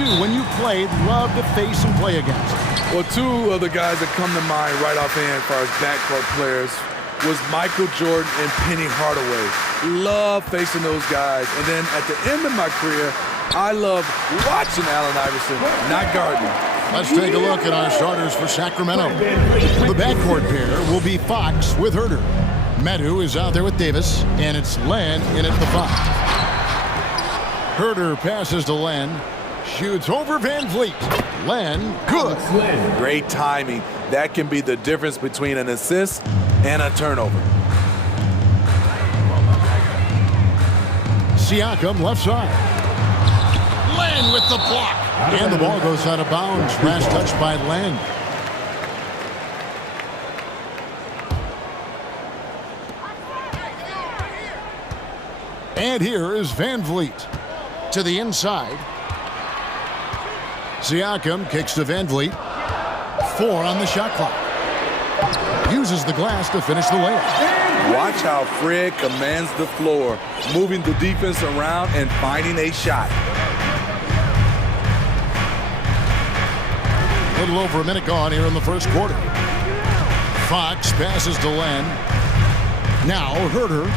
you, when you played, love to face and play against? Well, two of the guys that come to mind right offhand as far as backcourt players was Michael Jordan and Penny Hardaway. Love facing those guys. And then at the end of my career, I love watching Allen Iverson, not guarding. Let's take a look at our starters for Sacramento. The backcourt pair will be Fox with Herter. Medu is out there with Davis, and it's Len in at the 5. Herter passes to Len, shoots over Van Vliet. Len, good. Great timing. That can be the difference between an assist and a turnover. Siakam left side. Len with the block. And the ball goes out of bounds. Last touch by Len. And here is Van Vliet to the inside. Siakam kicks to Van Vliet. 4 on the shot clock. Uses the glass to finish the layup. Watch how Fred commands the floor, moving the defense around and finding a shot. A little over a minute gone here in the first quarter. Fox passes to Len. Now Herter.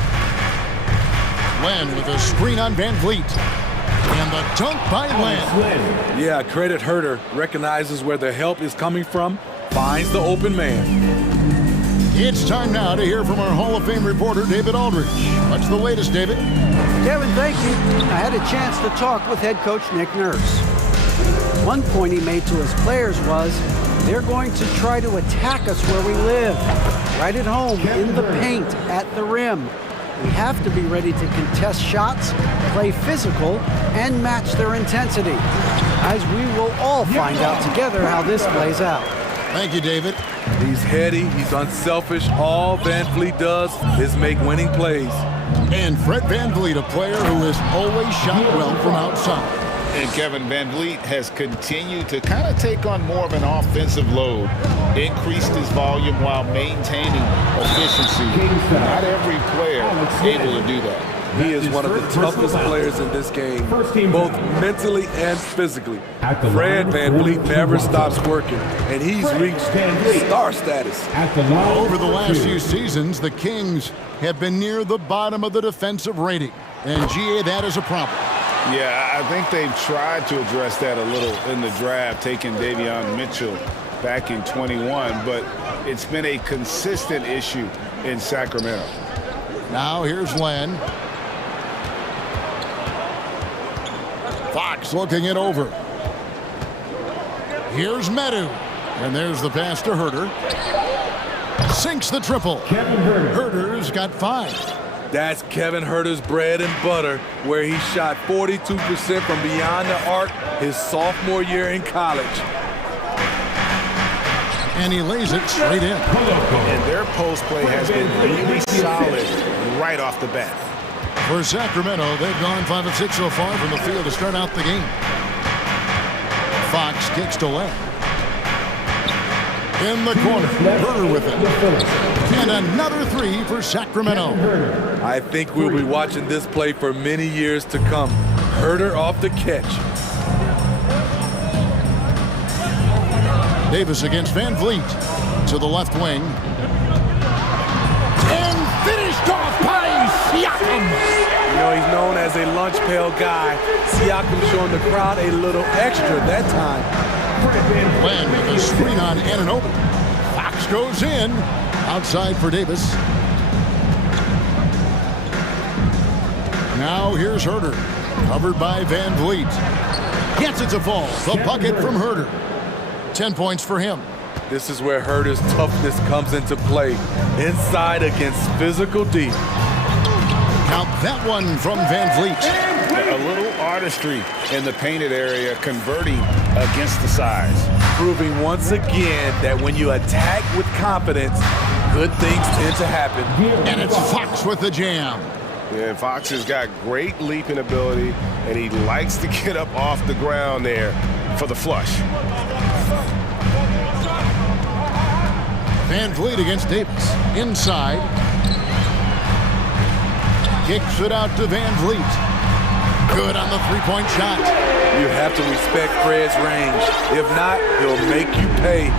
Len with a screen on Van Vliet. And the dunk by Len. Yeah, credit Herter. Recognizes where the help is coming from. Finds the open man. It's time now to hear from our Hall of Fame reporter, David Aldridge. What's the latest, David? Kevin, thank you. I had a chance to talk with head coach Nick Nurse. One point he made to his players was, they're going to try to attack us where we live, right at home, in the paint, at the rim. We have to be ready to contest shots, play physical, and match their intensity. Guys, we will all find out together how this plays out. Thank you, David. He's heady, he's unselfish. All Van Vliet does is make winning plays. And Fred Van Vliet, a player who has always shot well from outside. And Kevin Van Vliet has continued to kind of take on more of an offensive load, increased his volume while maintaining efficiency. Not every player is able to do that. He is one of the toughest players in this game, both mentally and physically. Fred Van Vliet never stops working, and he's reached star status. Over the last few seasons, the Kings have been near the bottom of the defensive rating. And, GA, that is a problem. Yeah, I think they've tried to address that a little in the draft, taking Davion Mitchell back in 21, but it's been a consistent issue in Sacramento. Now here's Len. Fox looking it over. Here's Medu. And there's the pass to Herter. Sinks the triple. Herter's got 5. That's Kevin Herter's bread and butter, where he shot 42% from beyond the arc his sophomore year in college. And he lays it straight in. And their post play has been really solid right off the bat. For Sacramento, they've gone 5 of 6 so far from the field to start out the game. Fox kicks to Len. In the corner, Herter with it. And another 3 for Sacramento. I think we'll be watching this play for many years to come. Herter off the catch. Davis against Van Vliet to the left wing. And finished off by Siakam. You know, he's known as a lunch pail guy. Siakam showing the crowd a little extra that time. Len with a screen on Anunoby. Fox goes in. Outside for Davis. Now here's Herter. Covered by Van Vliet. Gets it to fall. The bucket from Herter. 10 points for him. This is where Herter's toughness comes into play. Inside against physical D. Count that one from Van Vliet. A little artistry in the painted area, converting against the size. Proving once again that when you attack with confidence, good things tend to happen. And it's Fox with the jam. Yeah, Fox has got great leaping ability, and he likes to get up off the ground there for the flush. Van Vliet against Davis. Inside. Kicks it out to Van Vliet. Good on the three-point shot. You have to respect Fred's range. If not, he'll make you pay.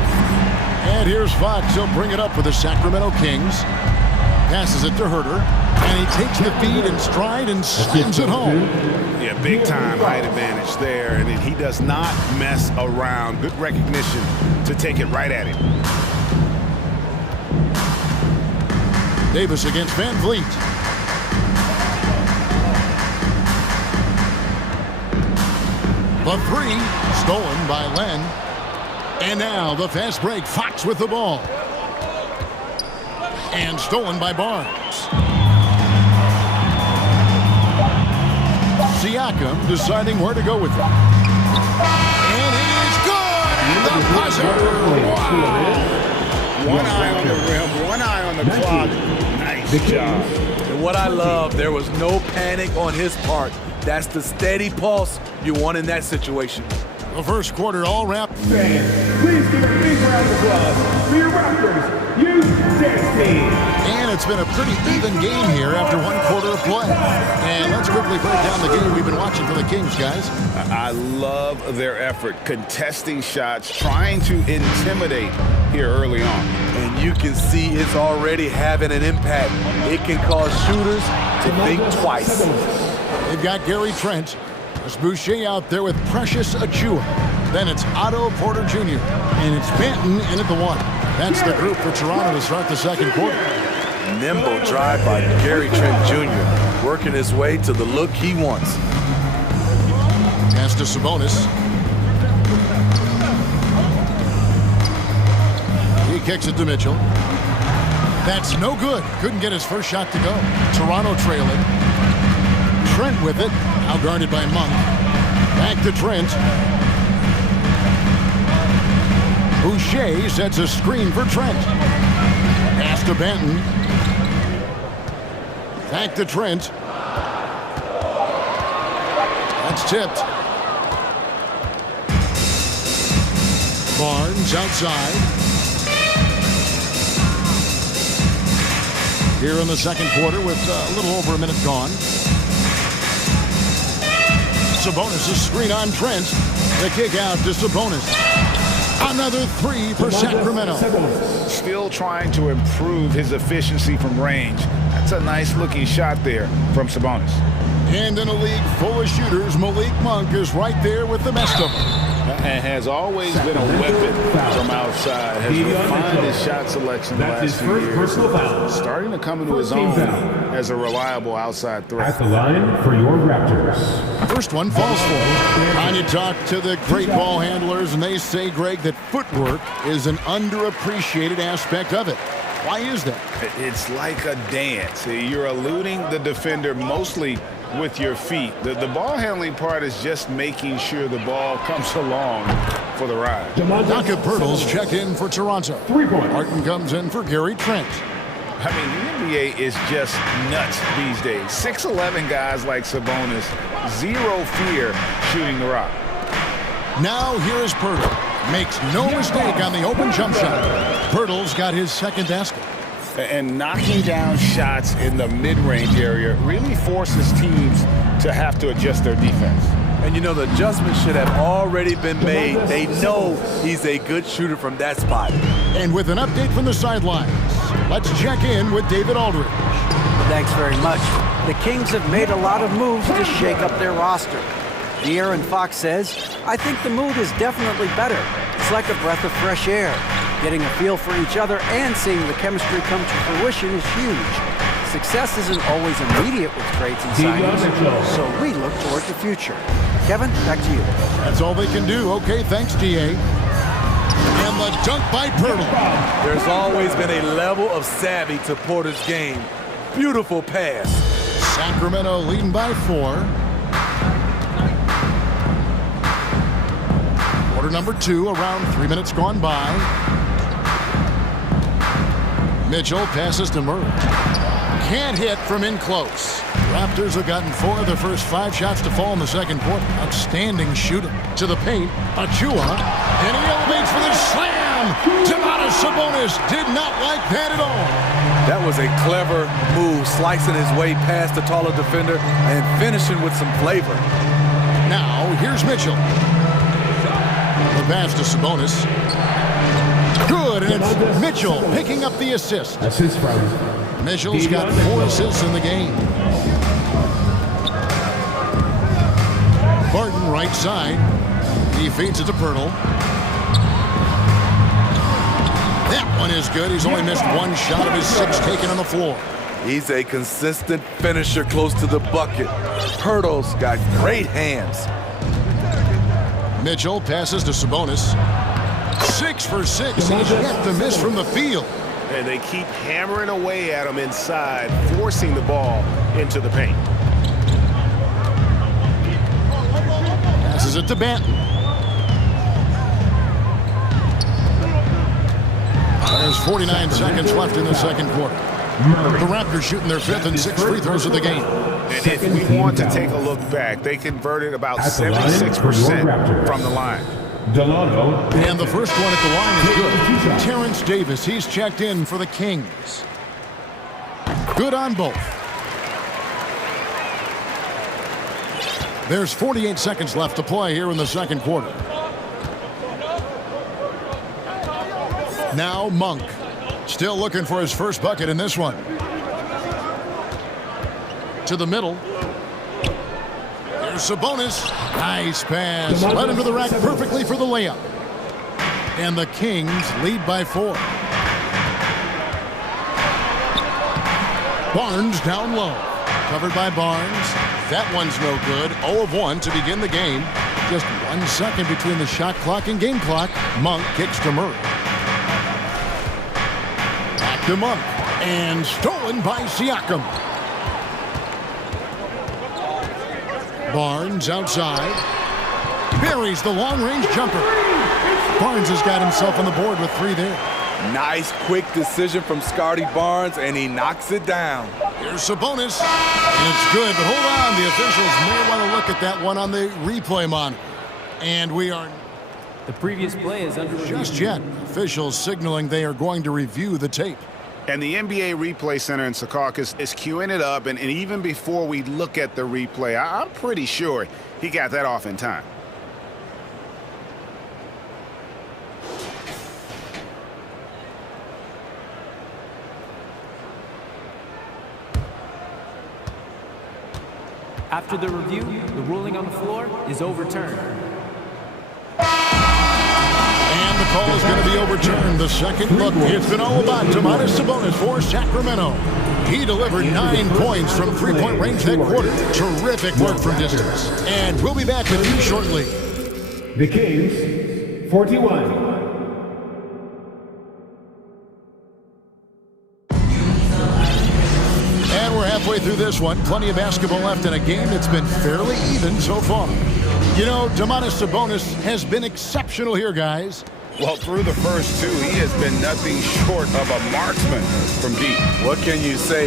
And here's Fox. He'll bring it up for the Sacramento Kings. Passes it to Herter. And he takes the feed in stride and slams it home. Yeah, big-time height advantage there. And he does not mess around. Good recognition to take it right at him. Davis against Van Vliet. The three, stolen by Len. And now the fast break. Fox with the ball. And stolen by Barnes. Siakam deciding where to go with it. And it is good! The buzzer! Wow! One eye on the rim, one eye on the clock. Nice job. And what I love, there was no panic on his part. That's the steady pulse you want in that situation. The first quarter all wrapped. Fans, please give a big round of applause for your Raptors U16. And it's been a pretty even game here after one quarter of play. And let's quickly break down the game we've been watching for the Kings, guys. I love their effort, contesting shots, trying to intimidate here early on. And you can see it's already having an impact. It can cause shooters to think twice. They've got Gary Trent. There's Boucher out there with Precious Achua. Then it's Otto Porter Jr. And it's Banton in at the one. That's the group for Toronto to start the second quarter. Nimble drive by Gary Trent Jr. working his way to the look he wants. Pass to Sabonis. He kicks it to Mitchell. That's no good. Couldn't get his first shot to go. Toronto trailing. Trent with it. Now guarded by Monk. Back to Trent. Boucher sets a screen for Trent. Pass to Banton. Back to Trent. That's tipped. Barnes outside. Here in the second quarter with a little over a minute gone. Sabonis' screen on Trent. The kick out to Sabonis. Another three for Sacramento. Still trying to improve his efficiency from range. That's a nice looking shot there from Sabonis. And in a league full of shooters, Malik Monk is right there with the best of them. And has always been a weapon from outside. Has refined his shot selection the last few years. Starting to come into his own as a reliable outside threat. At the line for your Raptors. First one falls for him. And you talk to the great ball handlers, and they say, Greg, that footwork is an underappreciated aspect of it. Why is that? It's like a dance. You're eluding the defender mostly with your feet. The ball handling part is just making sure the ball comes along for the ride. Donka Pirtles check in for Toronto. Martin comes in for Gary Trent. I mean, the NBA is just nuts these days. 6'11" guys like Sabonis, zero fear shooting the rock. Now here is Pirtle. Makes no mistake on the open jump shot. Pirtle's got his second basket. And knocking down shots in the mid-range area really forces teams to have to adjust their defense. And you know, the adjustment should have already been made. They know he's a good shooter from that spot. And with an update from the sidelines, let's check in with David Aldridge. Thanks very much. The Kings have made a lot of moves to shake up their roster. De'Aaron Fox says, I think the mood is definitely better. It's like a breath of fresh air. Getting a feel for each other and seeing the chemistry come to fruition is huge. Success isn't always immediate with trades and signings, so we look toward the future. Kevin, back to you. That's all they can do. Okay, thanks, D.A. And the dunk by Pirtle. There's always been a level of savvy to Porter's game. Beautiful pass. Sacramento leading by 4. Quarter number 2, around 3 minutes gone by. Mitchell passes to Murray. Can't hit from in close. Raptors have gotten 4 of their first 5 shots to fall in the second quarter. Outstanding shooting. To the paint, Achua, and he elevates for the slam. Domantas Sabonis did not like that at all. That was a clever move, slicing his way past the taller defender and finishing with some flavor. Now, here's Mitchell. The pass to Sabonis. Good, and it's Mitchell picking up the assist. Assist from Mitchell's got 4 assists in the game. Barton right side. He feeds it to Pirtle. That one is good. He's only missed 1 shot of his 6 taken on the floor. He's a consistent finisher close to the bucket. Pirtle's got great hands. Mitchell passes to Sabonis. 6 for 6. He's yet to miss from the field. And they keep hammering away at him inside, forcing the ball into the paint. Passes it to Banton. There's 49 seconds left in the second quarter. The Raptors shooting their 5th and 6th free throws of the game. And if we want to take a look back, they converted about 76% from the line. Delano. And the first one at the line is good. Terrence Davis, he's checked in for the Kings. Good on both. There's 48 seconds left to play here in the second quarter. Now Monk, still looking for his first bucket in this one. To the middle. There's Sabonis. Nice pass. Led him to the rack perfectly for the layup. And the Kings lead by 4. Barnes down low. Covered by Barnes. That one's no good. 0 of 1 to begin the game. Just 1 second between the shot clock and game clock. Monk kicks to Murray. Back to Monk. And stolen by Siakam. Barnes outside. Buries the long-range jumper. Barnes has got himself on the board with 3 there. Nice quick decision from Scotty Barnes, and he knocks it down. Here's Sabonis. And it's good, but hold on. The officials may want to look at that one on the replay monitor. And we are... The previous play is under review. Just yet. Officials signaling they are going to review the tape. And the NBA Replay Center in Secaucus is queuing it up, and even before we look at the replay, I'm pretty sure he got that off in time. After the review, the ruling on the floor is overturned. And the call is going to be overturned. The second look. It's been all about Domantas Sabonis for Sacramento. He delivered 9 points from 3-point range that quarter. Terrific work from distance. And we'll be back with you shortly. The Kings, 41. And we're halfway through this one. Plenty of basketball left in a game that's been fairly even so far. You know, Domantas Sabonis has been exceptional here, guys. Well, through the first 2, he has been nothing short of a marksman from deep. What can you say?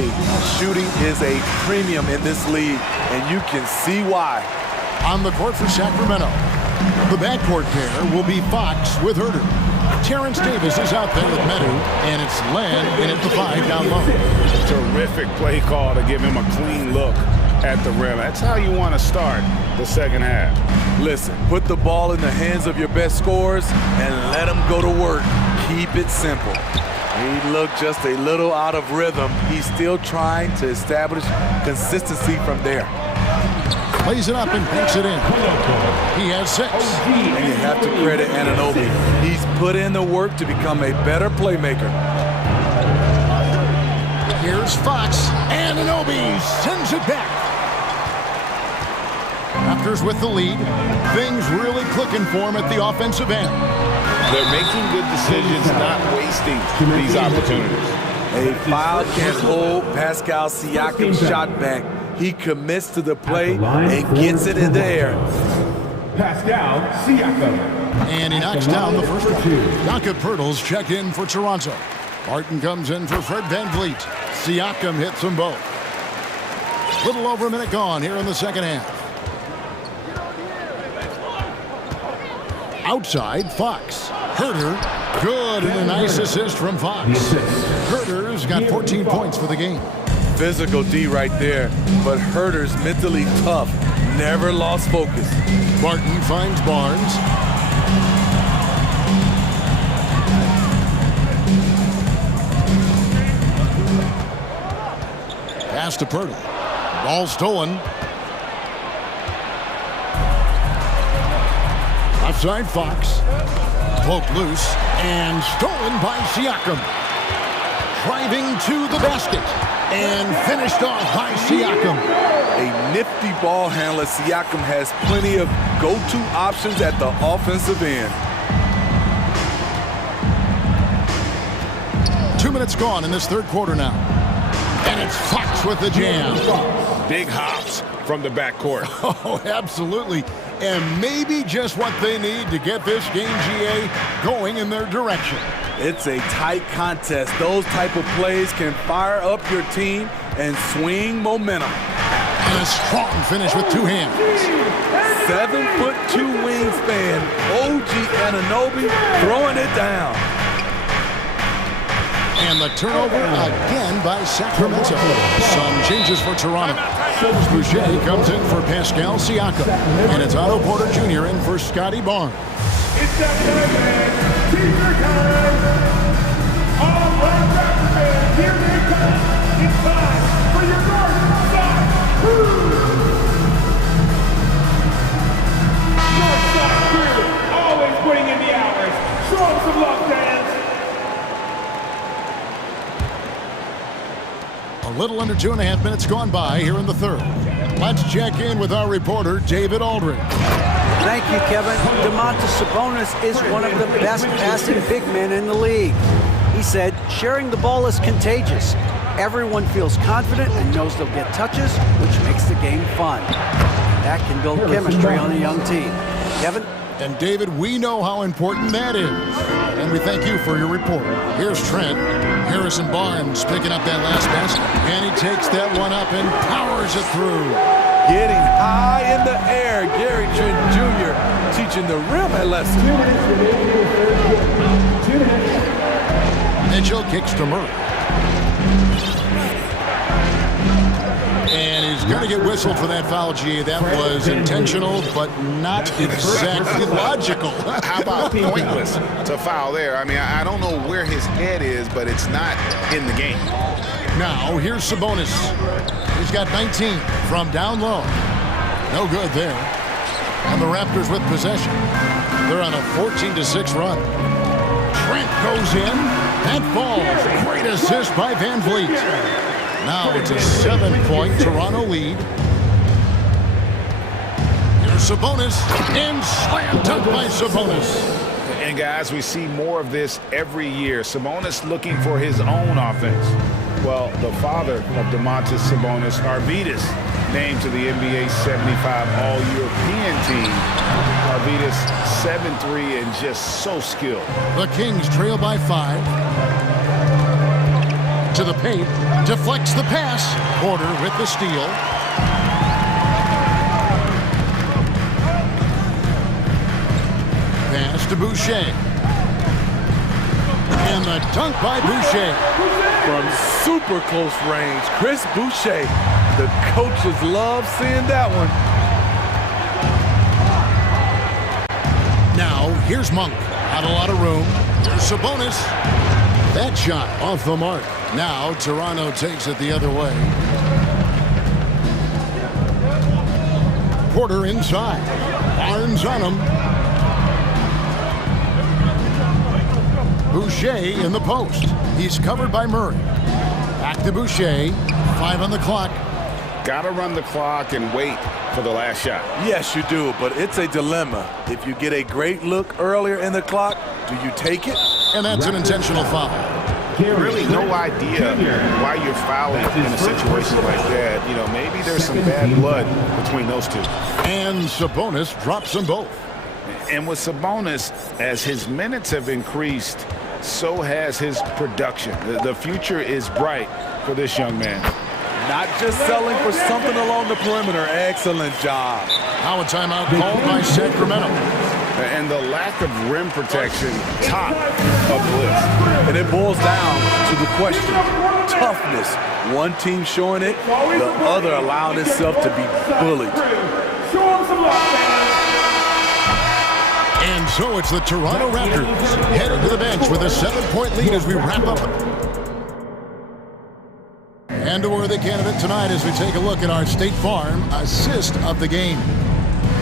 Shooting is a premium in this league, and you can see why. On the court for Sacramento, the backcourt pair will be Fox with Herter. Terrence Davis is out there with Medu, and it's Len in at the 5 down low. Terrific play call to give him a clean look at the rim. That's how you want to start the second half. Listen, put the ball in the hands of your best scorers and let them go to work. Keep it simple. He looked just a little out of rhythm. He's still trying to establish consistency from there. Plays it up and banks it in. He has 6. And you have to credit Anunoby. He's put in the work to become a better playmaker. Here's Fox. Anunoby sends it back. Raptors with the lead. Things really clicking for him at the offensive end. They're making good decisions, not wasting these opportunities. A foul can't hold Pascal Siakam's shot back. He commits to the play and gets it in the air. Pascal Siakam. And he knocks down the first one. Jakob Poeltl's checked in for Toronto. Barton comes in for Fred VanVleet. Siakam hits them both. Little over a minute gone here in the second half. Outside, Fox. Herter. Good, and a nice assist from Fox. Herter's got 14 points for the game. Physical D right there, but Herter's mentally tough. Never lost focus. Barton finds Barnes. Pass to Purdy. Ball stolen. Offside Fox. Poked loose and stolen by Siakam. Driving to the basket and finished off by Siakam. A nifty ball handler. Siakam has plenty of go-to options at the offensive end. 2 minutes gone in this third quarter now. And it's Fox with the jam. Big hops from the backcourt. Oh, absolutely. And maybe just what they need to get this game, GA, going in their direction. It's a tight contest. Those type of plays can fire up your team and swing momentum. And a strong finish with two hands. 7'2" wingspan. OG Anunoby throwing it down. And the turnover again by Sacramento. Some changes for Toronto. Boucher comes in for Pascal Siakam. And it's Otto Porter Jr. in for Scotty Barnes. It's that time, man. Teaser time. All right, Raptor fans, here they come. It's time for your North Side Crew. North Side Crew, always putting in the hours. Show them some love, fans. A little under 2.5 minutes gone by here in the third. Let's check in with our reporter, David Aldridge. Thank you, Kevin. Domantas Sabonis is one of the best passing big men in the league. He said, sharing the ball is contagious. Everyone feels confident and knows they'll get touches, which makes the game fun. That can build chemistry on a young team. Kevin? And David, we know how important that is. And we thank you for your report. Here's Trent. Harrison Barnes picking up that last basket. And he takes that one up and powers it through. Getting high in the air. Gary Trent Jr. teaching the rim a lesson. Mitchell kicks to Murray. And he's going to get whistled for that foul, G. That was intentional, but not exactly logical. How about pointless to foul there? I mean, I don't know where his head is, but it's not in the game. Now, here's Sabonis. He's got 19 from down low. No good there. And the Raptors with possession. They're on a 14-6 run. Trent goes in. That falls. Great assist by Van Vliet. Now it's a 7-point Toronto lead. Here's Sabonis. And slam dunk by Sabonis. And guys, we see more of this every year. Sabonis looking for his own offense. Well, the father of Domantas Sabonis, Arvydas, named to the NBA 75 All-European team. Arvydas 7'3" and just so skilled. The Kings trail by 5. To the paint, deflects the pass. Porter with the steal. Pass to Boucher. And the dunk by Boucher. From super close range, Chris Boucher. The coaches love seeing that one. Now, here's Monk. Not a lot of room. Here's Sabonis. That shot off the mark. Now, Toronto takes it the other way. Porter inside. Barnes on him. Boucher in the post. He's covered by Murray. Back to Boucher. 5 on the clock. Gotta run the clock and wait for the last shot. Yes, you do, but it's a dilemma. If you get a great look earlier in the clock, do you take it? And that's an intentional foul. Really no idea why you're fouling in a situation like that. You know, maybe there's some bad blood between those two. And Sabonis drops them both. And with Sabonis, as his minutes have increased, so has his production. The future is bright for this young man. Not just selling for something along the perimeter. Excellent job. Now a timeout called by Sacramento. And the lack of rim protection, top of the list. And it boils down to the question, toughness. One team showing it, the other allowing itself to be bullied. And so it's the Toronto Raptors headed to the bench with a 7-point lead as we wrap up. And a worthy candidate tonight as we take a look at our State Farm assist of the game.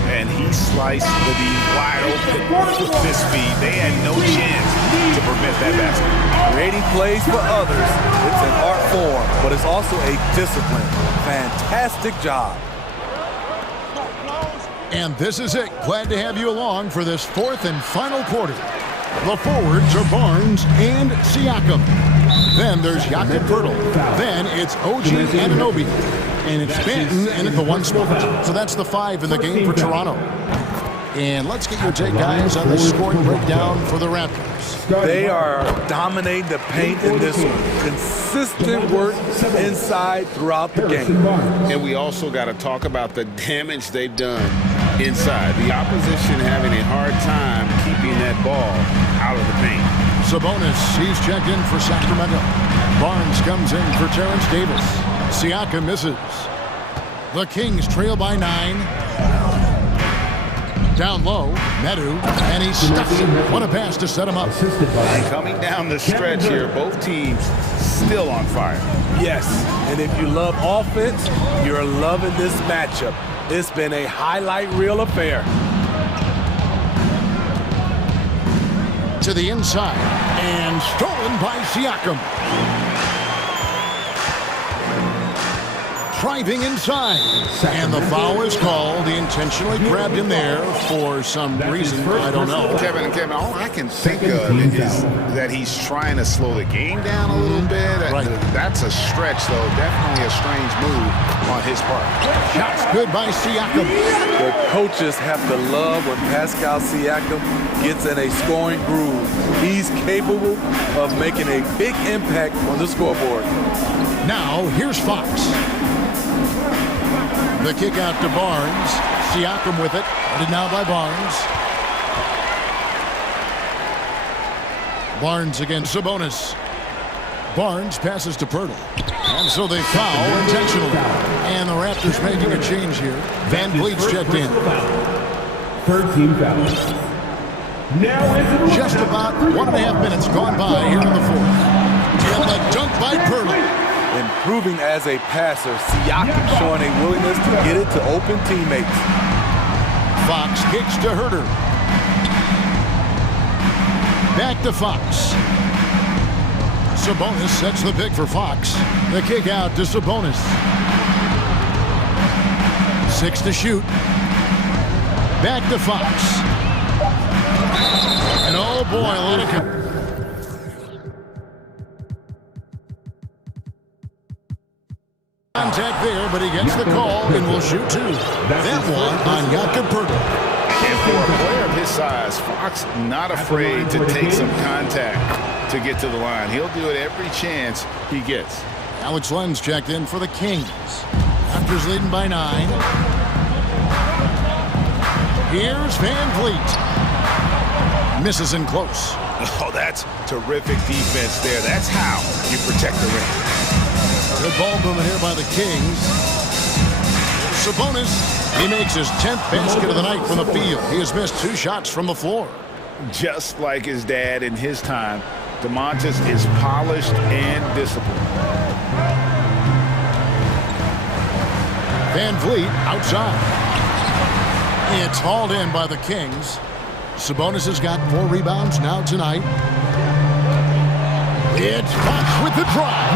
And he sliced the wide open with this speed. They had no chance to prevent that basket. Creating plays for others, it's an art form, but it's also a discipline. Fantastic job. And this is it. Glad to have you along for this fourth and final quarter. The forwards are Barnes and Siakam. Then there's Jakob Poeltl. Then it's OG Anunoby. And it's Benton in at the one spot. So that's the 5 in the game for Toronto. And let's get your take, guys, on the scoring breakdown for the Raptors. They are dominating the paint in this one. Consistent work inside throughout the game. And we also got to talk about the damage they've done inside. The opposition having a hard time keeping that ball out of the paint. Sabonis, he's checked in for Sacramento. Barnes comes in for Terrence Davis. Siakam misses. The Kings trail by 9. Down low, Medu, and he stuffs it. What a pass to set him up. Coming down the stretch here, both teams still on fire. Yes, and if you love offense, you're loving this matchup. It's been a highlight reel affair. To the inside, and stolen by Siakam. Driving inside, and the foul is called. He intentionally grabbed him there for some reason, I don't know. Kevin, all I can think of is that he's trying to slow the game down a little bit. Right. That's a stretch, though. Definitely a strange move on his part. Shots good by Siakam. The coaches have to love when Pascal Siakam gets in a scoring groove. He's capable of making a big impact on the scoreboard. Now, here's Fox. The kick out to Barnes. Siakam with it. Headed now by Barnes. Barnes against Sabonis. Barnes passes to Poeltl. And so they foul intentionally. And the Raptors making a change here. Van Vliet's checked in. 13 fouls. Just about 1.5 minutes gone by here in the fourth. And the dunk by Poeltl. Improving as a passer, Siakam showing a willingness to get it to open teammates. Fox kicks to Herter. Back to Fox. Sabonis sets the pick for Fox. The kick out to Sabonis. 6 to shoot. Back to Fox. And oh boy, a lot of contact there, but he gets the call and will shoot 2. That one on Jakob Poeltl. And for a player of his size, Fox not afraid to take some contact to get to the line. He'll do it every chance he gets. Alex Len's checked in for the Kings. Raptors leading by 9. Here's Van Vliet. Misses in close. Oh, that's terrific defense there. That's how you protect the rim. Good ball movement here by the Kings. Sabonis, he makes his 10th basket of the night from the field. He has missed 2 shots from the floor. Just like his dad in his time, Domantas is polished and disciplined. Van Vliet outside. It's hauled in by the Kings. Sabonis has got 4 rebounds now tonight. It's Fox with the drive,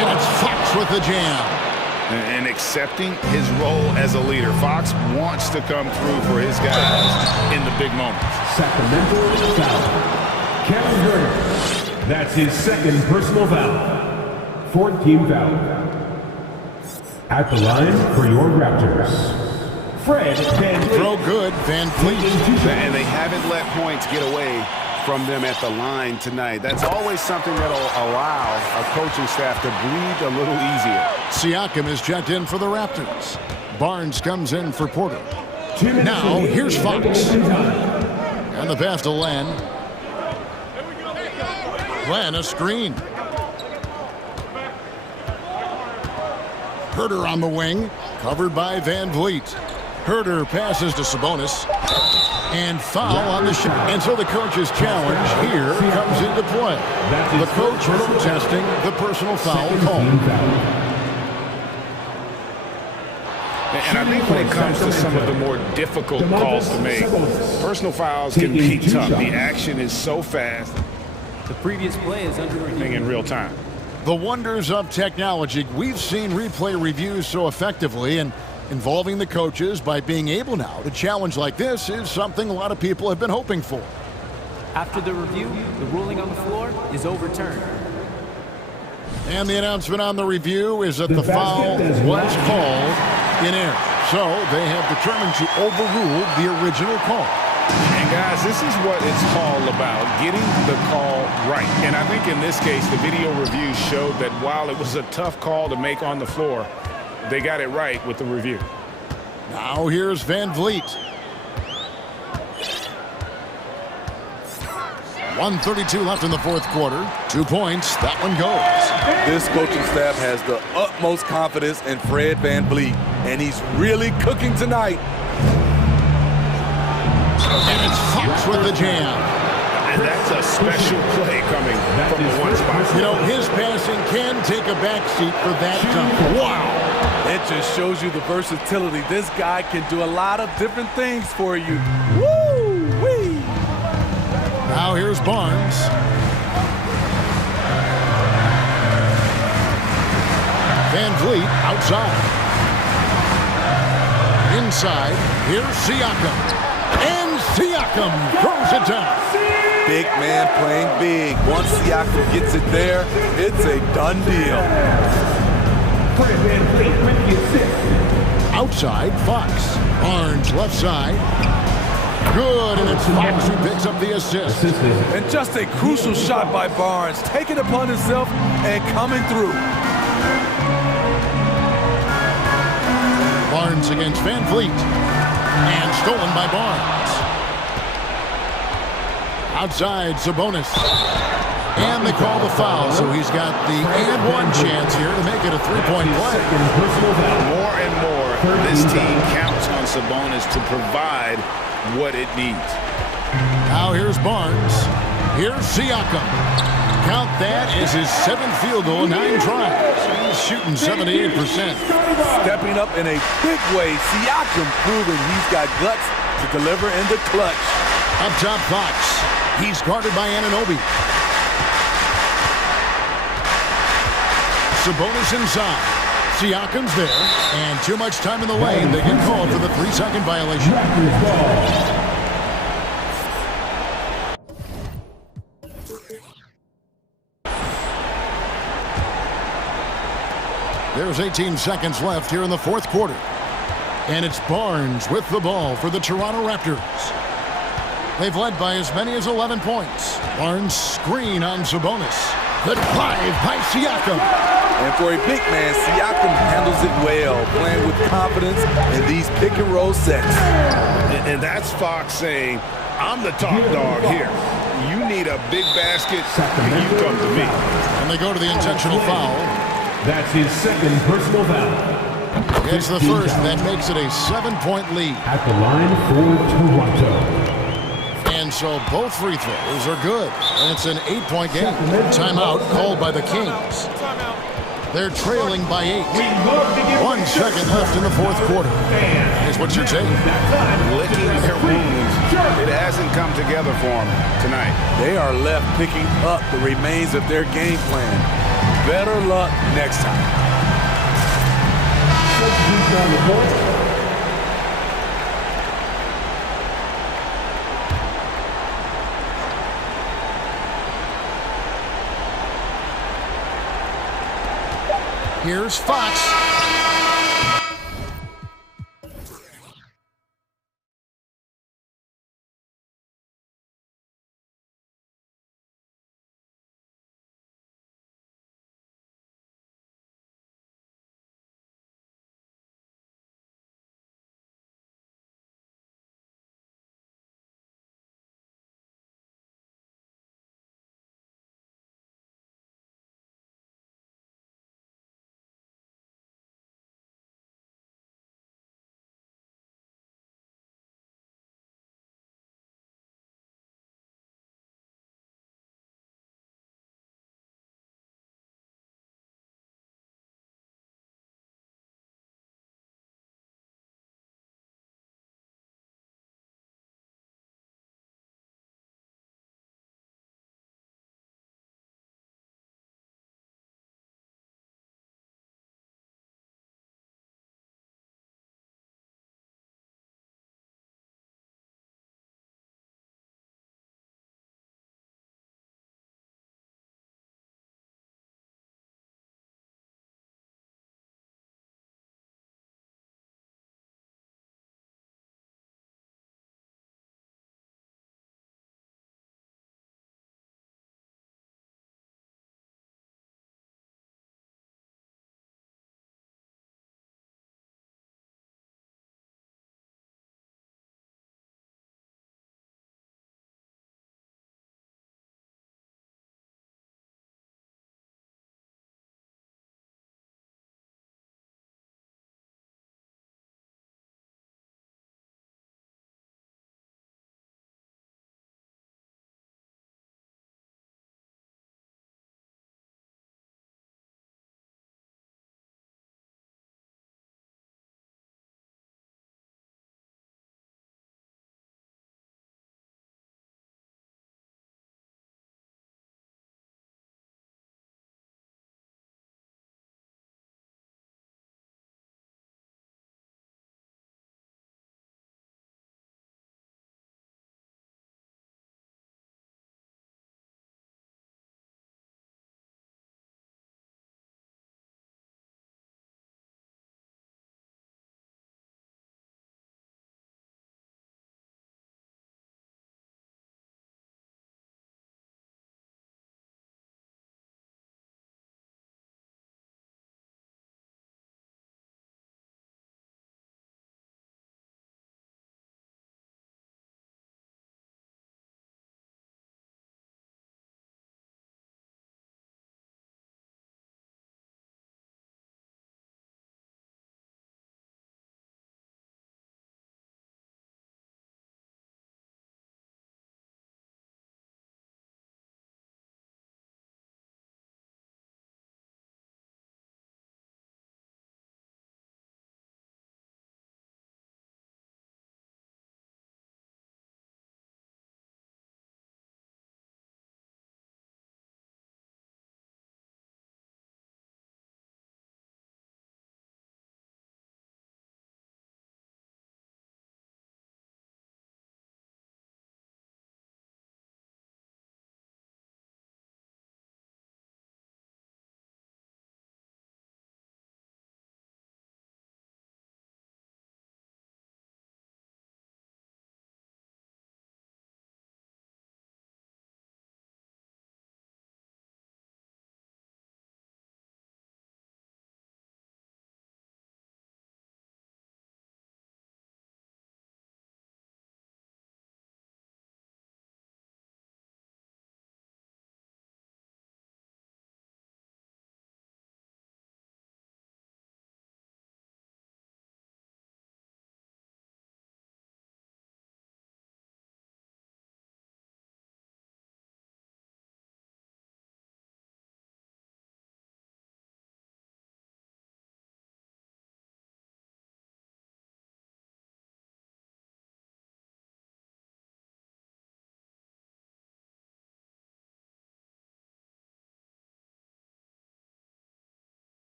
and it's Fox with the jam. And accepting his role as a leader. Fox wants to come through for his guys in the big moments. Sacramento foul. Kevin Herter. That's his 2nd personal foul. 4th team foul. At the line for your Raptors, Fred Van Vliet. Throw good, Van Vliet. And they haven't let points get away from them at the line tonight. That's always something that'll allow a coaching staff to breathe a little easier. Siakam is checked in for the Raptors. Barnes comes in for Porter. Now, here's Fox. And the pass to Len. Len, a screen. Herter on the wing, covered by Van Vliet. Herter passes to Sabonis. And foul on the shot. And so the coach's challenge here comes into play. The coach protesting the personal foul call. And I think when it comes to some of the more difficult calls to make, personal fouls can be tough. The action is so fast. The previous play is under review. In real time. The wonders of technology. We've seen replay reviews so effectively, and involving the coaches by being able now to challenge like this is something a lot of people have been hoping for. After the review, the ruling on the floor is overturned. And the announcement on the review is that the foul was called in error. So they have determined to overrule the original call. And guys, this is what it's all about, getting the call right. And I think in this case, the video review showed that while it was a tough call to make on the floor, they got it right with the review. Now here's Van Vliet. 1:32 left in the fourth quarter. 2 points. That one goes. This coaching staff has the utmost confidence in Fred Van Vliet, and he's really cooking tonight. And it's Fox with the jam. And that's a special play coming from the one spot. You know, his passing can take a backseat for that dunk. Wow. It just shows you the versatility. This guy can do a lot of different things for you. Woo-wee! Now here's Barnes. Van Vliet outside. Inside, here's Siakam. And Siakam throws it down. Big man playing big. Once Siakam gets it there, it's a done deal. Outside, Fox. Barnes left side. Good, and it's Fox who picks up the assist. And just a crucial shot by Barnes, taking it upon himself and coming through. Barnes against Van Vliet. And stolen by Barnes. Outside, Sabonis. And they call the foul, so he's got the and one chance here to make it a three-point play. More and more, this team counts on Sabonis to provide what it needs. Now here's Barnes. Here's Siakam. Count that as his 7th field goal, 9 tries. He's shooting 78%. Stepping up in a big way, Siakam proving he's got guts to deliver in the clutch. Up top, Fox. He's guarded by Anunoby. Sabonis inside. Siakam's there. And too much time in the lane. They get called for the 3-second violation. There's 18 seconds left here in the fourth quarter. And it's Barnes with the ball for the Toronto Raptors. They've led by as many as 11 points. Barnes screen on Sabonis. The drive by Siakam. And for a big man, Siakam handles it well, playing with confidence in these pick-and-roll sets. And that's Fox saying, I'm the top dog here. You need a big basket, you come to me. And they go to the intentional foul. That's his second personal foul. It's the first, and that makes it a 7-point lead. At the line for Toronto. And so both free throws are good. And it's an 8-point game. Timeout called by the Kings. They're trailing by 8. 1 second left in the fourth quarter. Here's what you're taking. Licking their wounds. It hasn't come together for them tonight. They are left picking up the remains of their game plan. Better luck next time. Here's Fox.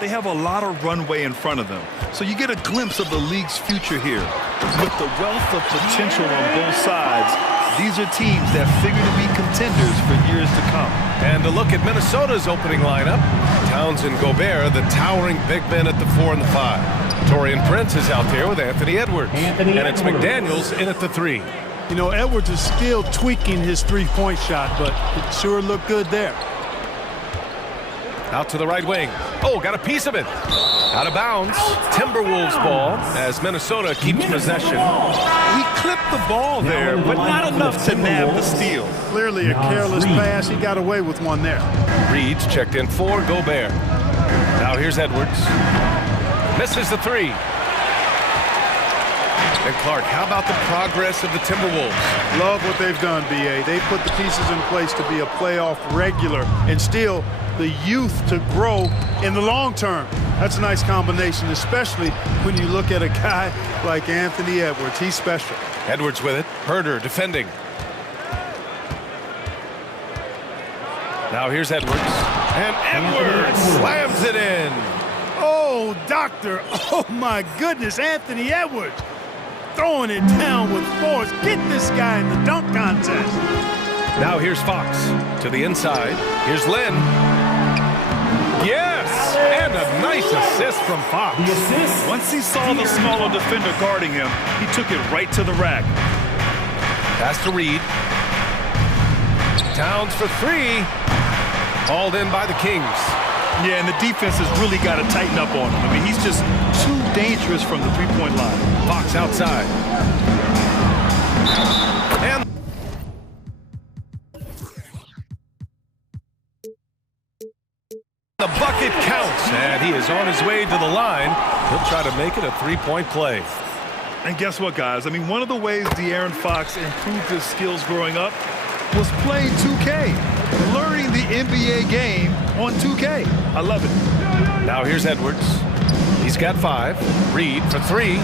They have a lot of runway in front of them. So you get a glimpse of the league's future here. With the wealth of potential on both sides, these are teams that figure to be contenders for years to come. And a look at Minnesota's opening lineup. Towns and Gobert, the towering big men at the 4 and the 5. Torian Prince is out there with Anthony Edwards. And it's McDaniels in at the 3. You know, Edwards is still tweaking his three-point shot, but it sure looked good there. Out to the right wing. Oh, got a piece of it. Out of bounds. Timberwolves ball as Minnesota keeps possession. He clipped the ball there, but not enough to nab the steal. Clearly a careless pass. He got away with one there. Reed's checked in for Gobert. Now here's Edwards. Misses the 3. And Clark, how about the progress of the Timberwolves? Love what they've done, B.A. They put the pieces in place to be a playoff regular and still the youth to grow in the long term. That's a nice combination, especially when you look at a guy like Anthony Edwards. He's special. Edwards with it. Herder defending. Now here's Edwards. And Edwards slams it in. Oh, doctor. Oh, my goodness. Anthony Edwards throwing it down with force. Get this guy in the dunk contest. Now here's Fox to the inside. Here's Lynn. Yes! And a nice assist from Fox. Once he saw the smaller defender guarding him, he took it right to the rack. Pass to Reed. Towns for 3. Hauled in by the Kings. Yeah, and the defense has really got to tighten up on him. I mean, he's just too dangerous from the three-point line. Fox outside. And the bucket counts, and he is on his way to the line. He'll try to make it a three-point play. And guess what, guys? I mean, one of the ways De'Aaron Fox improved his skills growing up was playing 2K, learning the NBA game on 2K. I love it. Now here's Edwards. He's got 5. Reed for 3.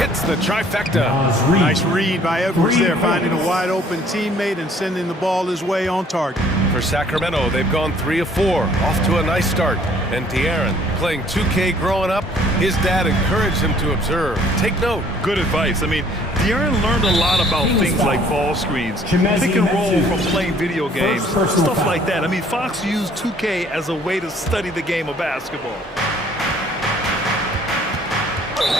Hits the trifecta. Nice read by Edwards there, finding a wide open teammate and sending the ball his way on target. For Sacramento, they've gone 3 of 4. Off to a nice start. And De'Aaron, playing 2K growing up, his dad encouraged him to observe. Take note. Good advice. I mean, De'Aaron learned a lot about things like ball screens, pick and roll from playing video games, stuff like that. I mean, Fox used 2K as a way to study the game of basketball.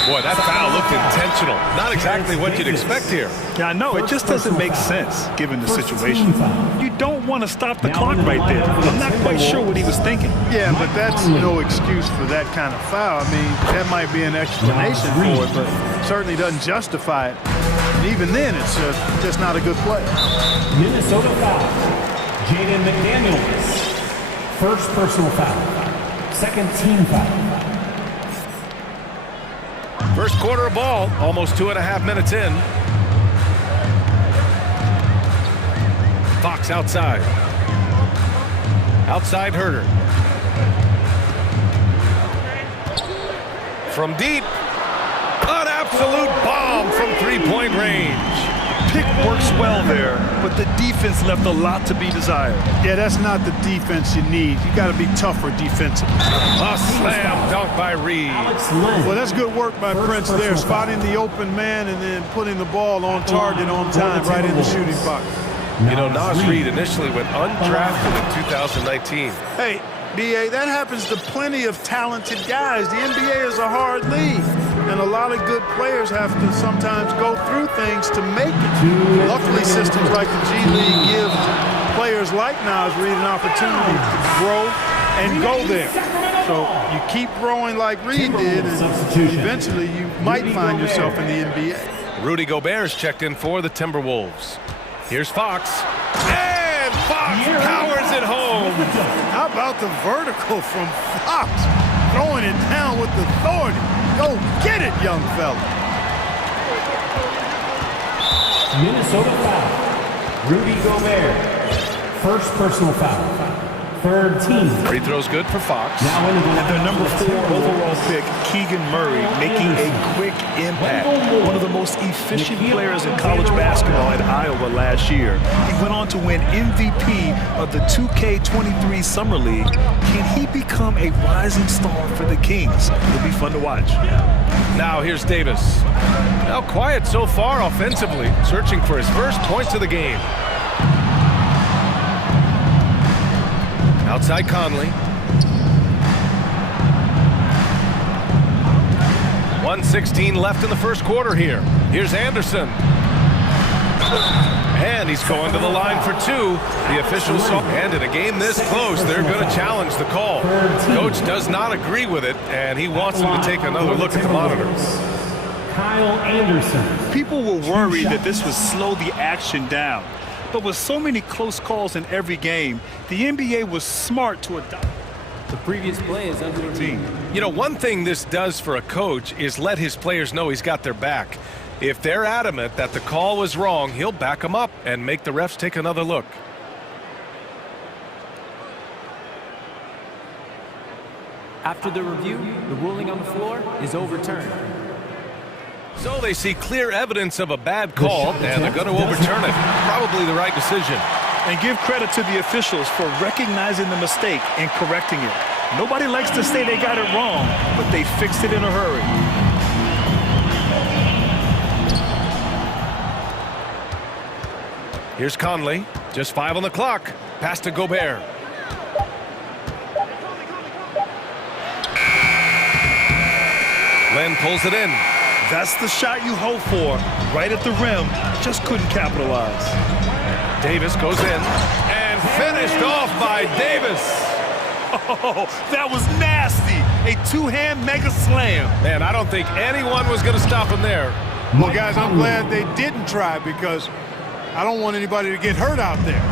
Boy, that foul looked intentional. Not exactly what you'd expect here. Yeah, I know. It just doesn't make sense, given the situation. You don't want to stop the clock right there. I'm not quite sure what he was thinking. Yeah, but that's no excuse for that kind of foul. I mean, that might be an explanation for it, but certainly doesn't justify it. And even then, it's just not a good play. Minnesota foul. Jaden McDaniels. First personal foul. Second team foul. First quarter of ball, almost 2.5 minutes in. Fox outside. Outside Herder. From deep. An absolute bomb from three-point range. Pick works well there, but the defense left a lot to be desired. Yeah, that's not the defense you need. You got to be tougher defensively. A slam dunk by Reed. Well, that's good work by Prince there, spotting the open man and then putting the ball on target on time right in the shooting box. You know, Nas Reed initially went undrafted in 2019. Hey, B.A., that happens to plenty of talented guys. The NBA is a hard league, and a lot of good players have to sometimes go through things to make it. Luckily, systems like the G League give players like Nas Reed an opportunity to grow and go there. So you keep growing like Reed did, and eventually you might find yourself in the NBA. Rudy Gobert's checked in for the Timberwolves. Here's Fox. And Fox powers it home. How about the vertical from Fox? Throwing it down with authority. Go get it, young fella. Minnesota foul. Rudy Gobert. First personal foul. third team. Free throw's good for Fox. Now into the And their number 4 overall pick, Keegan Murray, making a quick impact. One of the most efficient players in college basketball at Iowa last year. He went on to win MVP of the 2K23 Summer League. Can he become a rising star for the Kings? It'll be fun to watch. Now here's Davis. Now quiet so far offensively, searching for his first points of the game. Outside Conley. 1:16 left in the first quarter here. Here's Anderson. And he's going to the line for 2. The officials saw, and in a game this close, they're going to challenge the call. Coach does not agree with it, and he wants them to take another look at the monitor. Kyle Anderson. People were worried that this would slow the action down. But with so many close calls in every game, the NBA was smart to adopt. The previous play is under review. You know, one thing this does for a coach is let his players know he's got their back. If they're adamant that the call was wrong, he'll back them up and make the refs take another look. After the review, the ruling on the floor is overturned. So they see clear evidence of a bad call, and they're going to overturn it. Probably the right decision. And give credit to the officials for recognizing the mistake and correcting it. Nobody likes to say they got it wrong, but they fixed it in a hurry. Here's Conley. Just 5 on the clock. Pass to Gobert. Len pulls it in. That's the shot you hope for. Right at the rim. Just couldn't capitalize. Davis goes in. And finished off by Davis. Oh, that was nasty. A two-hand mega slam. Man, I don't think anyone was going to stop him there. Well, guys, I'm glad they didn't try because I don't want anybody to get hurt out there.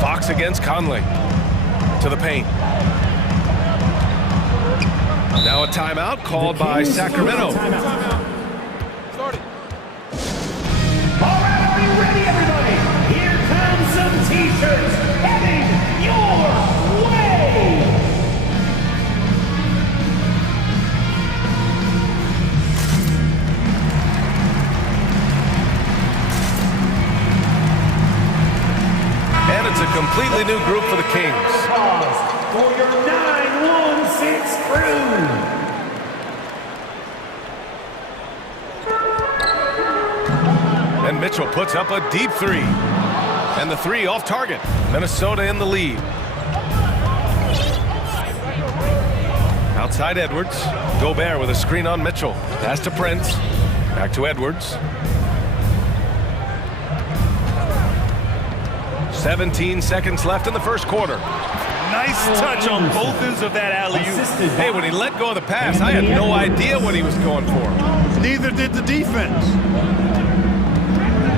Fox against Conley. To the paint. Now a timeout called by Sacramento. All right, are you ready, everybody? Here comes some T-shirts heading your way. And it's a completely new group for the Kings. For your 9-1-6 crew. And Mitchell puts up a deep 3. And the 3 off target. Minnesota in the lead. Outside Edwards. Gobert with a screen on Mitchell. Pass to Prince. Back to Edwards. 17 seconds left in the first quarter. Nice touch on both ends of that alley-oop. Hey, when he let go of the pass, I had no idea what he was going for. Neither did the defense.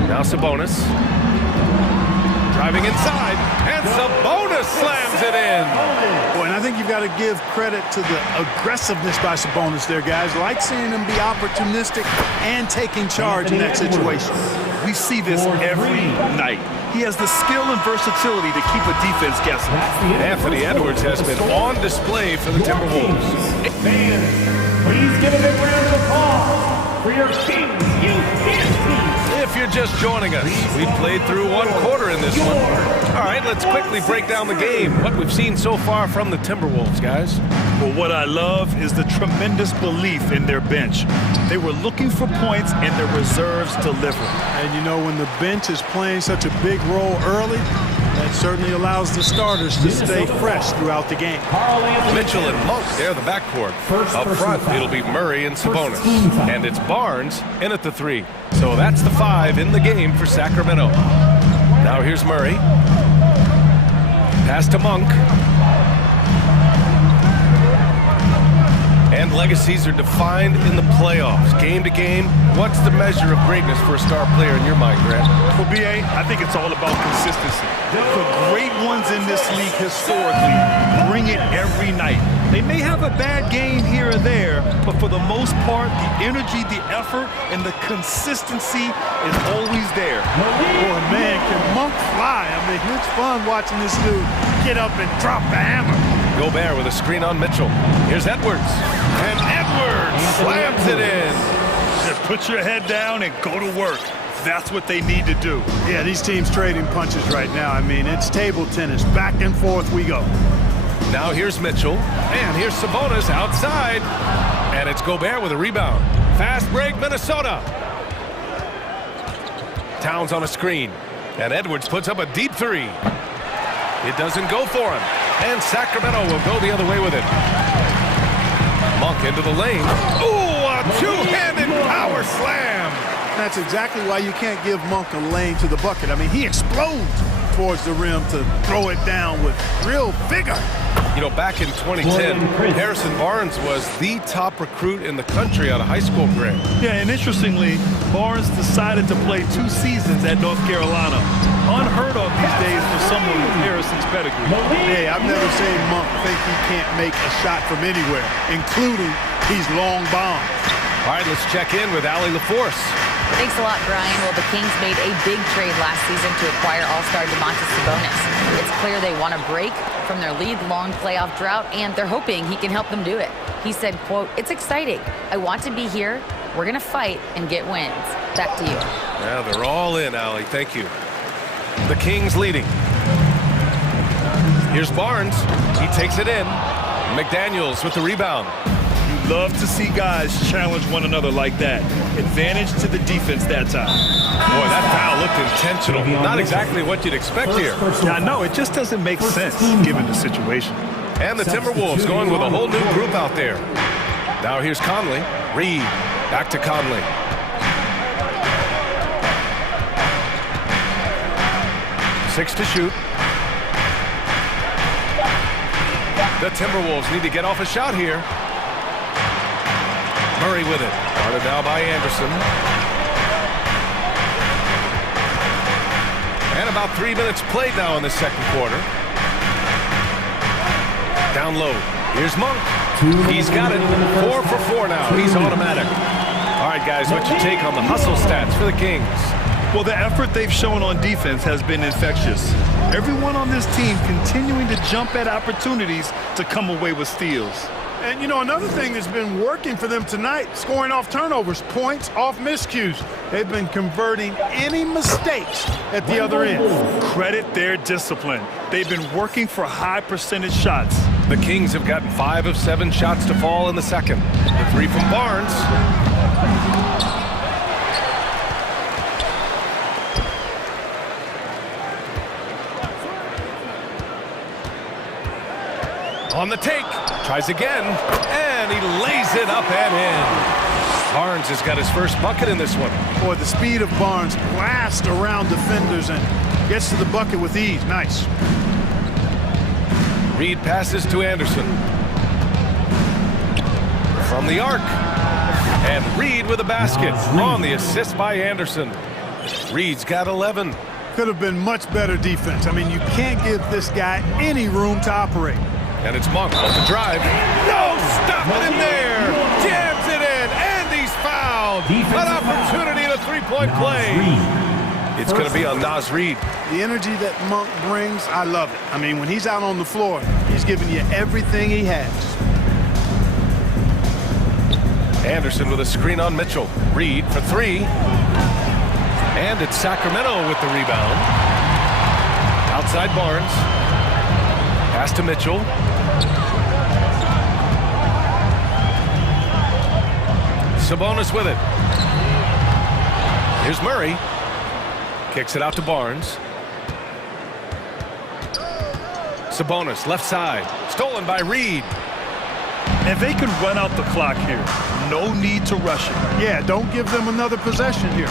Now Sabonis. Driving inside, and Sabonis slams it in. Boy, and I think you've got to give credit to the aggressiveness by Sabonis there, guys. Like seeing him be opportunistic and taking charge in that situation. We see this every night. He has the skill and versatility to keep a defense guessing. Anthony Edwards has been on display for the Timberwolves. Fans, please give a big round of applause for your Kings Youth Dance Team. If you're just joining us, we've played through 1 quarter in this one. All right, let's quickly break down the game. What we've seen so far from the Timberwolves, guys. Well, what I love is the tremendous belief in their bench. They were looking for points, and their reserves delivered. And you know, when the bench is playing such a big role early, that certainly allows the starters to stay fresh throughout the game. Mitchell and Monk, they're the backcourt. Up front, it'll be Murray and Sabonis. And it's Barnes in at the 3. So that's the 5 in the game for Sacramento. Now here's Murray. Pass to Monk. And legacies are defined in the playoffs. Game to game, what's the measure of greatness for a star player in your mind, Grant? Well, B.A., I think it's all about consistency. The great ones in this league historically bring it every night. They may have a bad game here or there, but for the most part, the energy, the effort, and the consistency is always there. Boy, man, can Monk fly? I mean, it's fun watching this dude get up and drop the hammer. Gobert with a screen on Mitchell. Here's Edwards. And Edwards slams it in. Just put your head down and go to work. That's what they need to do. Yeah, these teams trading punches right now. I mean, it's table tennis. Back and forth we go. Now here's Mitchell. And here's Sabonis outside. And it's Gobert with a rebound. Fast break, Minnesota. Towns on a screen. And Edwards puts up a deep three. It doesn't go for him. And Sacramento will go the other way with it. Monk into the lane. Ooh, a two-handed power slam. That's exactly why you can't give Monk a lane to the bucket. I mean, he explodes towards the rim to throw it down with real vigor. You know, back in 2010, Harrison Barnes was the top recruit in the country out of high school, Grant. Yeah, and interestingly, Barnes decided to play 2 seasons at North Carolina. Unheard of these days for someone with Harrison's pedigree. Hey, I've never seen Monk think he can't make a shot from anywhere, including these long bombs. All right, let's check in with Allie LaForce. Thanks a lot, Brian. Well, the Kings made a big trade last season to acquire all-star Domantas Sabonis. It's clear they want to break from their league-long playoff drought, and they're hoping he can help them do it. He said, quote, "It's exciting. I want to be here. We're going to fight and get wins." Back to you. Yeah, they're all in, Allie. Thank you. The Kings leading. Here's Barnes. He takes it in. McDaniels with the rebound. Love to see guys challenge one another like that. Advantage to the defense that time. Boy, that foul looked intentional. Not exactly what you'd expect here. Yeah, I know. It just doesn't make sense given the situation. And the Timberwolves going with a whole new group out there. Now here's Conley. Reed. Back to Conley. Six to shoot. The Timberwolves need to get off a shot here. Murray with it. Guarded now by Anderson. And about 3 minutes played now in the second quarter. Down low. Here's Monk. He's got it. 4 for 4 now. He's automatic. All right, guys, what's your take on the hustle stats for the Kings? Well, the effort they've shown on defense has been infectious. Everyone on this team continuing to jump at opportunities to come away with steals. And, you know, another thing that's been working for them tonight, scoring off turnovers, points off miscues. They've been converting any mistakes at the other end. Credit their discipline. They've been working for high percentage shots. The Kings have gotten 5 of 7 shots to fall in the second. The 3 from Barnes. On the take, tries again, and he lays it up and in. Barnes has got his first bucket in this one. Boy, the speed of Barnes blasts around defenders and gets to the bucket with ease. Nice. Reed passes to Anderson. From the arc. And Reed with a basket on the assist by Anderson. Reed's got 11. Could have been much better defense. I mean, you can't give this guy any room to operate. And it's Monk on the drive. No, stopping him there. Jams it in, and he's fouled. An opportunity in a three-point play. It's going to be on Naz Reid. The energy that Monk brings, I love it. I mean, when he's out on the floor, he's giving you everything he has. Anderson with a screen on Mitchell. Reed for 3. And it's Sacramento with the rebound. Outside Barnes. Pass to Mitchell. Sabonis with it. Here's Murray. Kicks it out to Barnes. Sabonis, left side. Stolen by Reed. And they can run out the clock here. No need to rush it. Yeah, don't give them another possession here.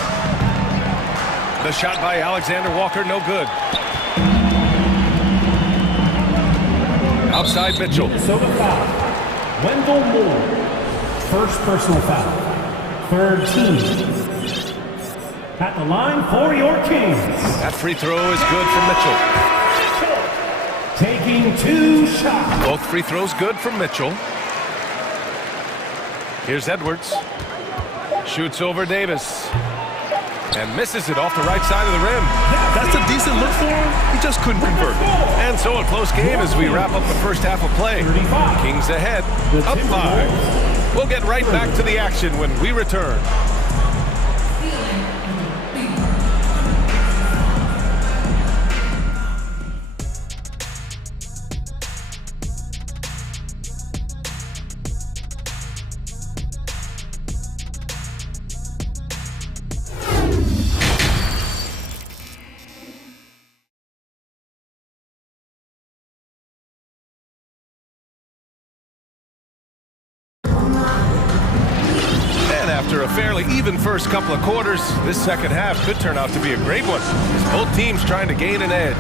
The shot by Alexander Walker, no good. Outside Mitchell. Minnesota foul. Wendell Moore. First personal foul. Third team. At the line for your Kings. That free throw is good from Mitchell. Taking 2 shots. Both free throws good from Mitchell. Here's Edwards. Shoots over Davis. And misses it off the right side of the rim. That's a decent look for him. He just couldn't convert. And so a close game as we wrap up the first half of play. Kings ahead, up 5. We'll get right back to the action when we return. After a fairly even first couple of quarters, this second half could turn out to be a great one, as both teams trying to gain an edge.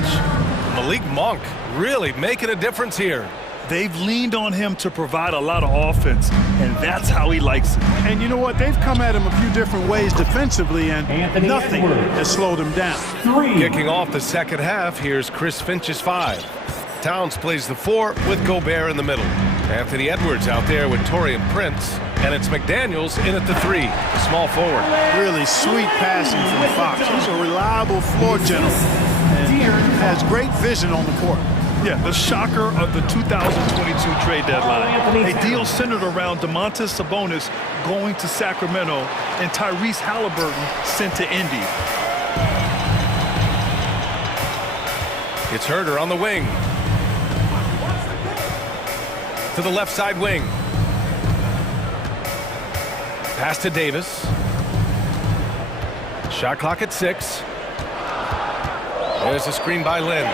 Malik Monk really making a difference here. They've leaned on him to provide a lot of offense, and that's how he likes it. And you know what? They've come at him a few different ways defensively, and nothing has slowed him down. Kicking off the second half, here's Chris Finch's 5. Towns plays the 4 with Gobert in the middle. Anthony Edwards out there with Torian Prince. And it's McDaniels in at the 3, the small forward. Really sweet passing from Fox. He's a reliable floor general and has great vision on the court. Yeah, the shocker of the 2022 trade deadline. A deal centered around Domantas Sabonis going to Sacramento and Tyrese Halliburton sent to Indy. It's Herter on the wing. To the left side wing. Pass to Davis. Shot clock at 6. There's a screen by Lynn.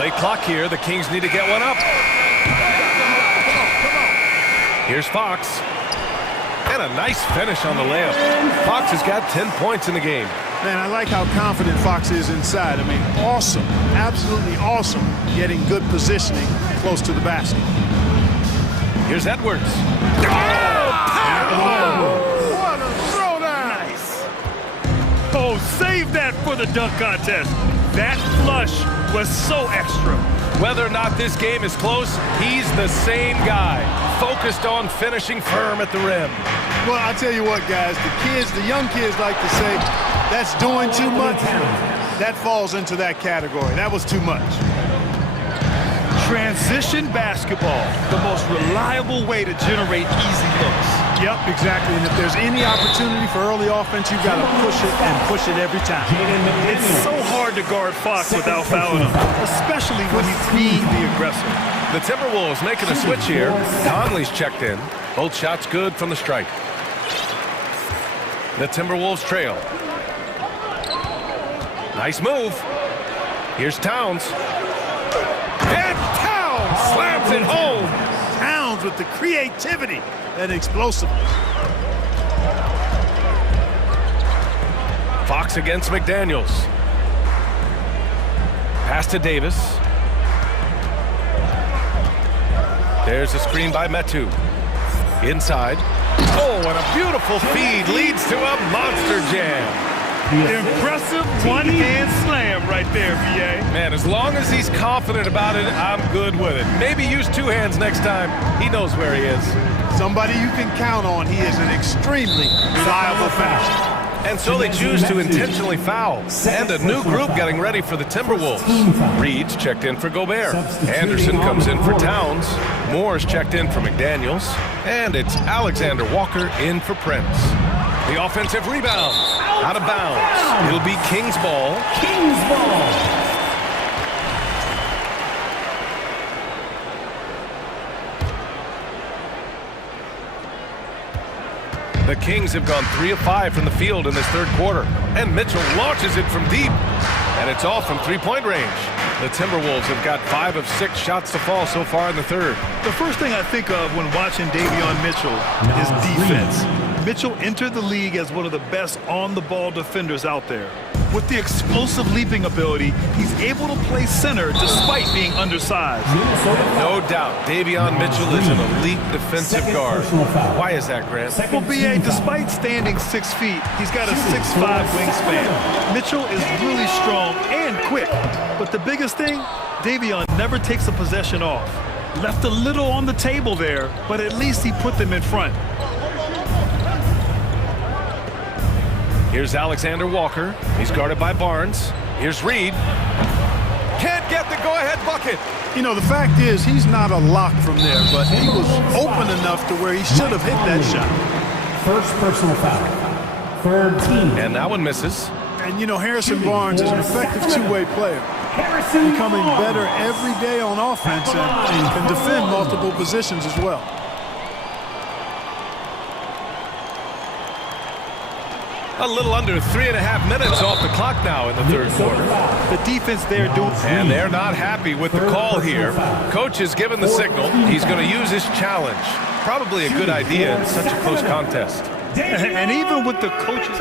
Late clock here. The Kings need to get one up. Here's Fox. And a nice finish on the layup. Fox has got 10 points in the game. Man, I like how confident Fox is inside. I mean, awesome. Absolutely awesome. Getting good positioning close to the basket. Here's Edwards. What a throwdown! Nice. Oh, save that for the dunk contest. That flush was so extra. Whether or not this game is close, he's the same guy, focused on finishing firm at the rim. Well, I tell you what, guys, the young kids like to say, that's doing too much. That falls into that category. That was too much. Transition basketball, the most reliable way to generate easy looks. Yep, exactly. And if there's any opportunity for early offense, you've got to push it and push it every time. It's so hard to guard Fox without fouling him, especially when he's being the aggressor. The Timberwolves making a switch here. Conley's checked in. Both shots good from the strike. The Timberwolves trail. Nice move. Here's Towns. And Towns slams it home. Towns with the creativity and explosiveness. Fox against McDaniels. Pass to Davis. There's a screen by Metu. Inside. Oh, and a beautiful feed leads to a monster jam. Impressive one-hand slam right there, VA. Man, as long as he's confident about it, I'm good with it. Maybe use 2 hands next time. He knows where he is. Somebody you can count on. He is an extremely reliable finisher. And so they choose to intentionally foul. And a new group getting ready for the Timberwolves. Reed's checked in for Gobert. Anderson comes in for Towns. Moore's checked in for McDaniels. And it's Alexander Walker in for Prince. The offensive rebound. Out of bounds. It'll be Kings ball. Kings ball. The Kings have gone 3 of 5 from the field in this third quarter. And Mitchell launches it from deep. And it's off from three-point range. The Timberwolves have got 5 of 6 shots to fall so far in the third. The first thing I think of when watching Davion Mitchell is defense. Mitchell entered the league as one of the best on-the-ball defenders out there. With the explosive leaping ability, he's able to play center despite being undersized. No doubt, Davion Mitchell is an elite defensive guard. Why is that, Grant? Well, B.A., despite standing 6 feet, he's got a 6'5" wingspan. Mitchell is really strong and quick. But the biggest thing, Davion never takes a possession off. Left a little on the table there, but at least he put them in front. Here's Alexander Walker. He's guarded by Barnes. Here's Reed. Can't get the go-ahead bucket. You know, the fact is he's not a lock from there, but he was open enough to where he should have hit that shot. First personal foul. Third team. And that one misses. And, you know, Harrison Barnes is an effective two-way player. Becoming better every day on offense and can defend multiple positions as well. A little under 3.5 minutes off the clock now in the third quarter. The defense there doing... And they're not happy with the call here. Coach has given the signal. He's going to use his challenge. Probably a good idea in such a close contest. And even with the coaches...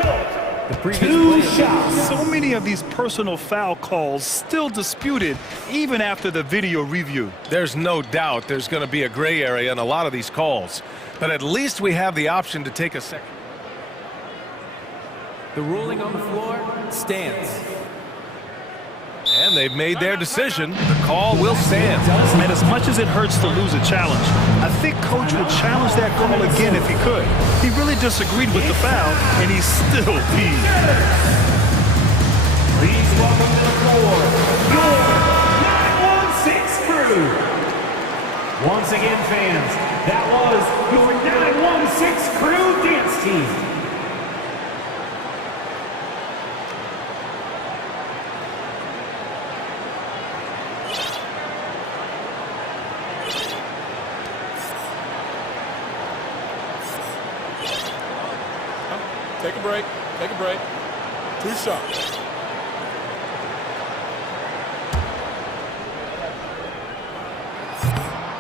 The previous play, so many of these personal foul calls still disputed even after the video review. There's no doubt there's going to be a gray area in a lot of these calls. But at least we have the option to take a second. The ruling on the floor stands. And they've made their decision. The call will stand. And as much as it hurts to lose a challenge, I think Coach would challenge that call again if he could. He really disagreed with the foul, and he's still peeved. Please welcome to the floor, your 916 crew. Once again, fans, that was your 916 crew dance team. Take a break. Take a break. 2 shots.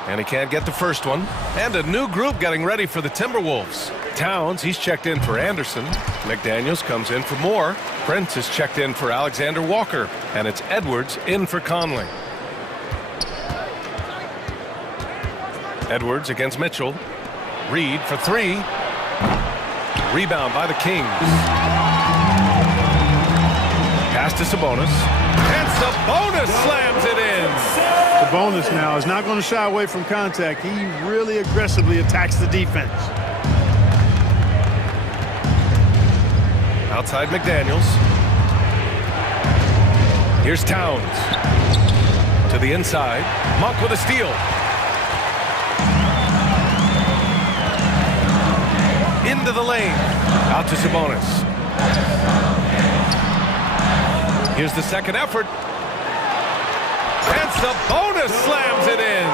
And he can't get the first one. And a new group getting ready for the Timberwolves. Towns, he's checked in for Anderson. McDaniels comes in for Moore. Prince is checked in for Alexander Walker. And it's Edwards in for Conley. Edwards against Mitchell. Reed for 3. Rebound by the Kings. Pass to Sabonis. And Sabonis slams it in. Sabonis now is not going to shy away from contact. He really aggressively attacks the defense. Outside McDaniels. Here's Towns. To the inside. Monk with a steal. Into the lane. Out to Sabonis. Here's the second effort. And Sabonis slams it in.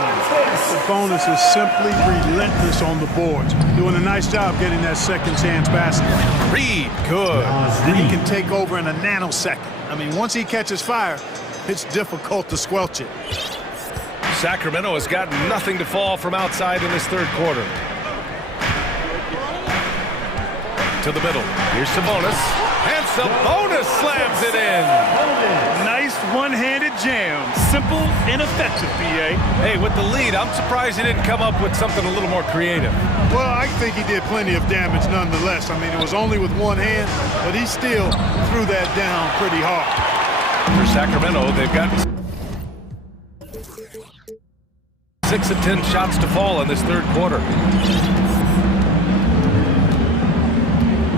Sabonis is simply relentless on the boards. Doing a nice job getting that second chance basket. Reed, good. He can take over in a nanosecond. I mean, once he catches fire, it's difficult to squelch it. Sacramento has got nothing to fall from outside in this third quarter. To the middle. Here's Sabonis. And Sabonis slams it in. Nice one-handed jam. Simple and effective, B.A. Hey, with the lead, I'm surprised he didn't come up with something a little more creative. Well, I think he did plenty of damage nonetheless. I mean, it was only with one hand, but he still threw that down pretty hard. For Sacramento, they've got 6 of 10 shots to fall in this third quarter.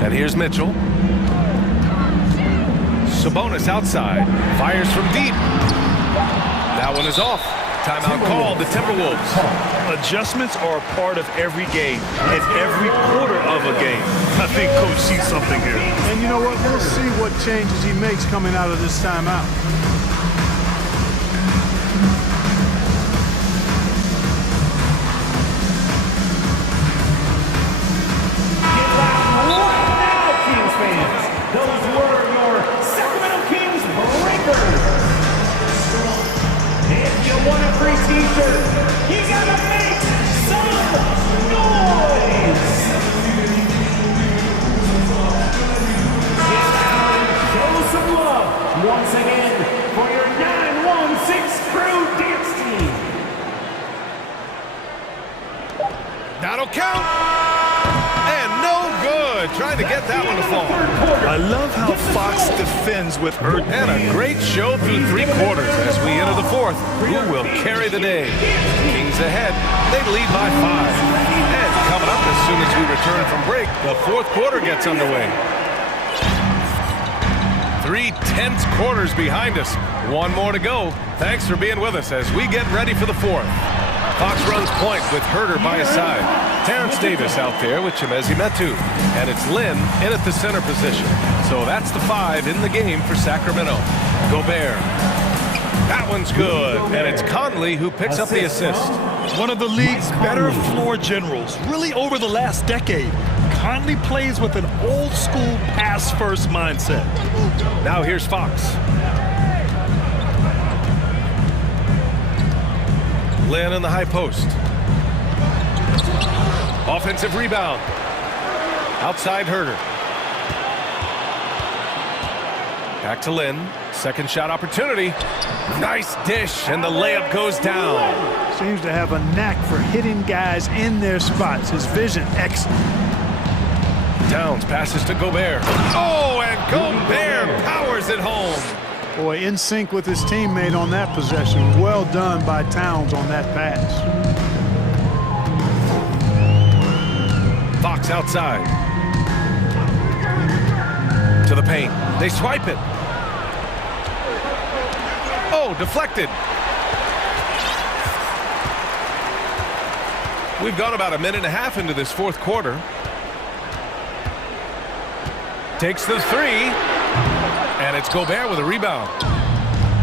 And here's Mitchell. Sabonis outside. Fires from deep. That one is off. Timeout called, the Timberwolves. Adjustments are a part of every game and every quarter of a game. I think Coach sees something here. And you know what? We'll see what changes he makes coming out of this timeout. T-shirt. You gotta make some noise. Get out and show some love. trying to get that one to fall. I love how Fox defends with urgency. And a great show through 3 quarters as we enter the 4th. Who will carry the day? Kings ahead. They lead by 5. And coming up as soon as we return from break, the 4th quarter gets underway. 3 tense quarters behind us. 1 more to go. Thanks for being with us as we get ready for the 4th. Fox runs point with Herder by his side. Terrence Davis out there with Chimezi Metu. And it's Lynn in at the center position. So that's the 5 in the game for Sacramento. Gobert. That one's good. And it's Conley who picks up the assist. One of the league's better floor generals, really over the last decade. Conley plays with an old-school pass-first mindset. Now here's Fox. Lynn in the high post. Offensive rebound. Outside Herder. Back to Lynn. Second shot opportunity. Nice dish, and the layup goes down. Seems to have a knack for hitting guys in their spots. His vision, excellent. Towns passes to Gobert. Oh, and Gobert powers it home. Boy, in sync with his teammate on that possession. Well done by Towns on that pass. Fox outside. To the paint. They swipe it. Oh, deflected. We've gone about 1.5 minutes into this 4th quarter. Takes the 3. And it's Gobert with a rebound.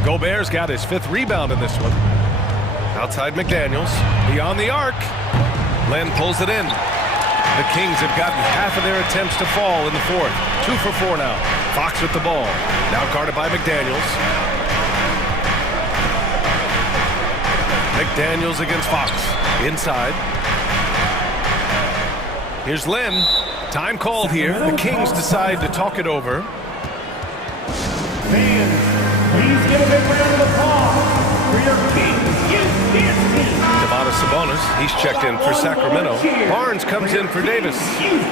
Gobert's got his 5th rebound in this one. Outside McDaniels. Beyond the arc. Len pulls it in. The Kings have gotten half of their attempts to fall in the 4th. 2 for 4 now. Fox with the ball. Now guarded by McDaniels. McDaniels against Fox. Inside. Here's Len. Time called here. The Kings decide to talk it over. Fans, please give a big round of applause for your Kings team. Sabonis, he's checked in for Sacramento. Barnes comes in for Davis.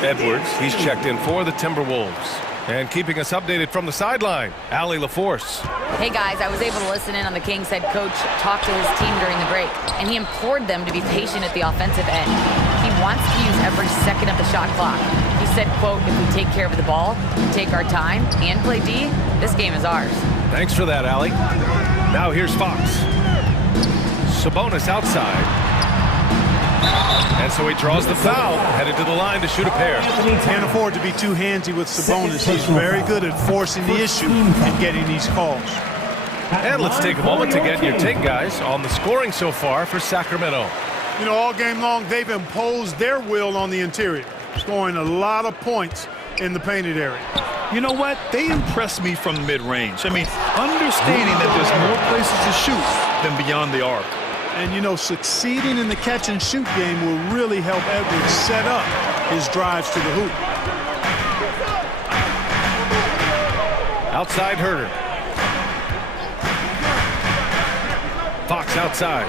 Edwards, he's checked in for the Timberwolves. And keeping us updated from the sideline, Allie LaForce. Hey guys, I was able to listen in on the Kings head coach talk to his team during the break, and he implored them to be patient at the offensive end. He wants to use every second of the shot clock. He said, quote, if we take care of the ball, take our time, and play D, this game is ours. Thanks for that, Allie. Now here's Fox. Sabonis outside. And so he draws the foul, headed to the line to shoot a pair. Can't afford to be too handsy with Sabonis. He's very good at forcing the issue and getting these calls. And let's take a moment to get your take, guys, on the scoring so far for Sacramento. You know, all game long, they've imposed their will on the interior, scoring a lot of points in the painted area. You know what? They impressed me from mid-range. I mean, understanding that there's more places to shoot than beyond the arc. And, you know, succeeding in the catch-and-shoot game will really help Edwards set up his drives to the hoop. Outside Herder. Fox outside.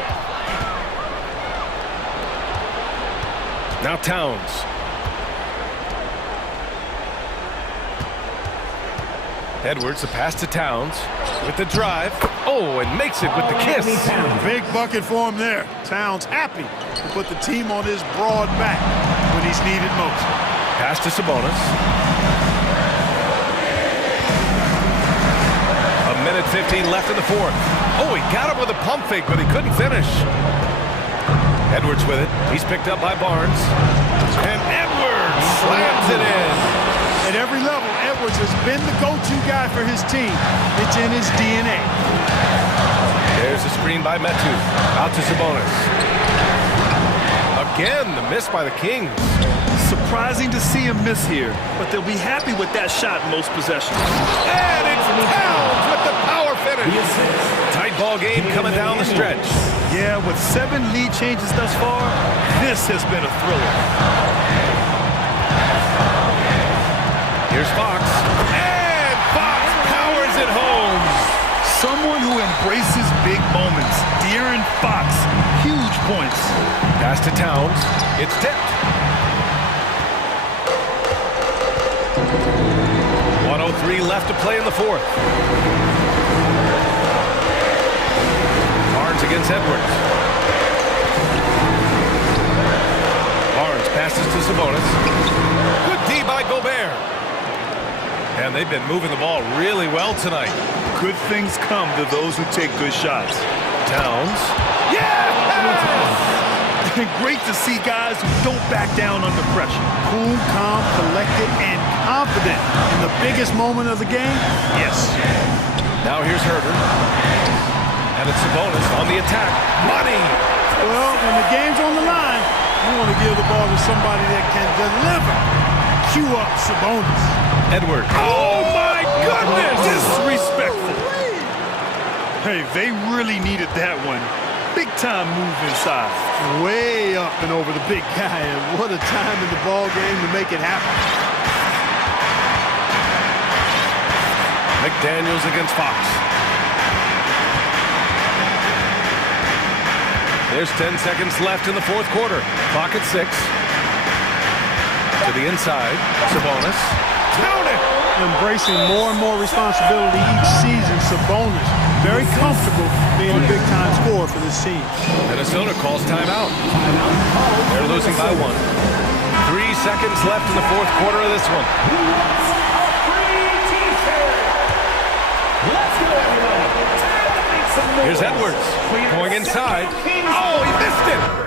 Now Towns. Edwards, the pass to Towns with the drive. Oh, and makes it with the kiss. Big bucket for him there. Towns happy to put the team on his broad back when he's needed most. Pass to Sabonis. 1:15 left in the 4th. Oh, he got him with a pump fake, but he couldn't finish. Edwards with it. He's picked up by Barnes. And Edwards slams it in. At every level, Edwards has been the go-to guy for his team. It's in his DNA. There's a screen by Metu. Out to Sabonis. Again, the miss by the Kings. Surprising to see him miss here, but they'll be happy with that shot in most possessions. And it's Towns with the power finish. Tight ball game coming down the stretch. Yeah, with 7 lead changes thus far, this has been a thriller. Here's Fox. And Fox powers it home. Someone who embraces big moments. De'Aaron Fox, huge points. Pass to Towns. It's tipped. 1:03 left to play in the fourth. Barnes against Edwards. Barnes passes to Sabonis. Good D by Gobert. And they've been moving the ball really well tonight. Good things come to those who take good shots. Towns. Yeah! Great to see guys who don't back down under pressure. Cool, calm, collected, and confident in the biggest moment of the game. Yes. Now here's Herter. And it's Sabonis on the attack. Money! Well, when the game's on the line, you want to give the ball to somebody that can deliver. Cue up Sabonis. Edwards. Oh, my goodness! Disrespectful. Hey, they really needed that one. Big time move inside. Way up and over the big guy, and what a time in the ball game to make it happen. McDaniels against Fox. There's 10 seconds left in the fourth quarter. Clock at 6. To the inside. Sabonis. Count it! Embracing more and more responsibility each season, Sabonis very comfortable being a big-time scorer for this team. Minnesota calls timeout. They're losing by 1. 3 seconds left in the fourth quarter of this one. Here's Edwards going inside. Oh, he missed it!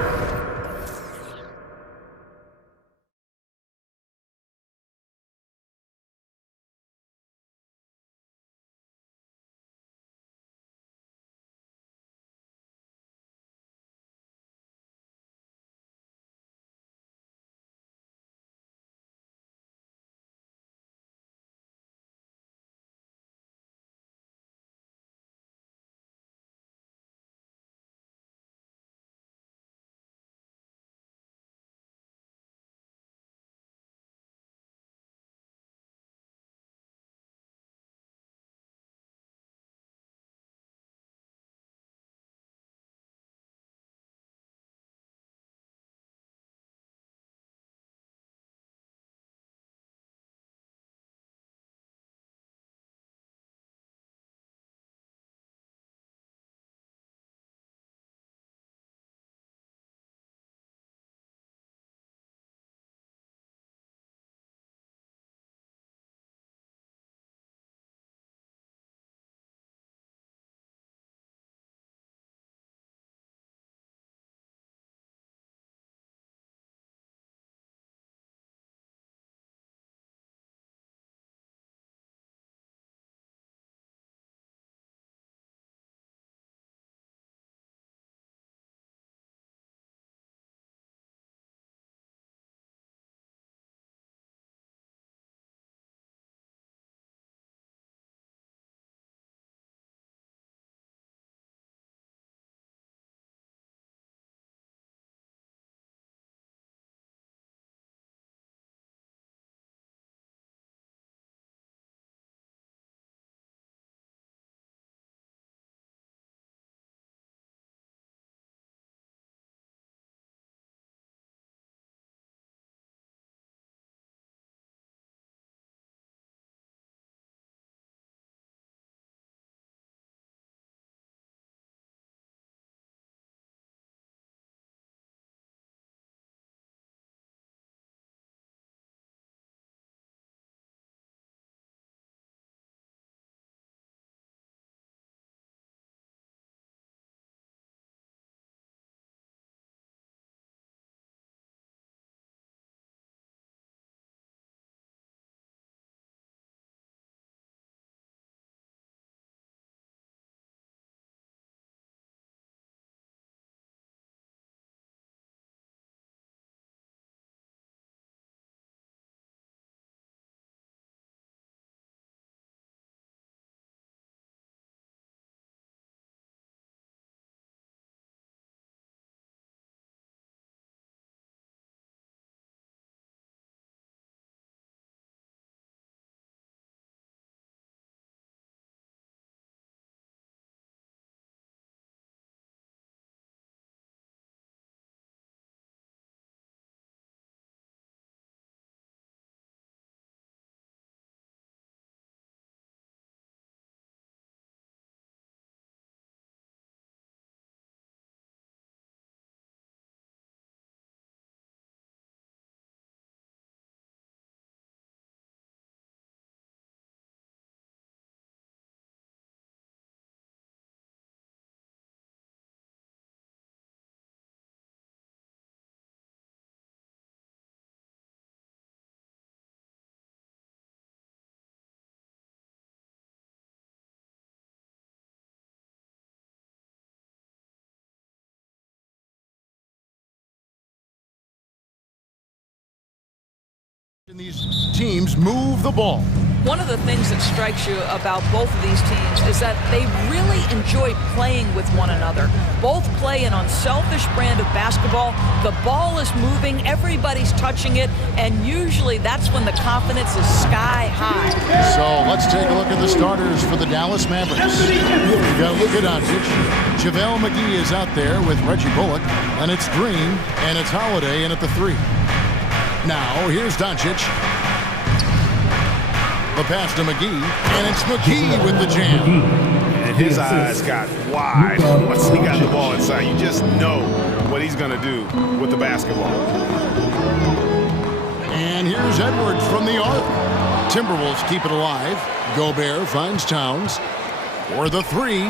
These teams move the ball. One of the things that strikes you about both of these teams is that they really enjoy playing with one another. Both play an unselfish brand of basketball. The ball is moving, everybody's touching it, and usually that's when the confidence is sky high. So let's take a look at the starters for the Dallas Mavericks. We've got Luka Doncic. JaVale McGee is out there with Reggie Bullock, and it's Green, and it's Holiday in at the 3. Now, here's Doncic. The pass to McGee, and it's McGee with the jam. And his eyes got wide once he got the ball inside. You just know what he's going to do with the basketball. And here's Edwards from the arc. Timberwolves keep it alive. Gobert finds Towns for the 3.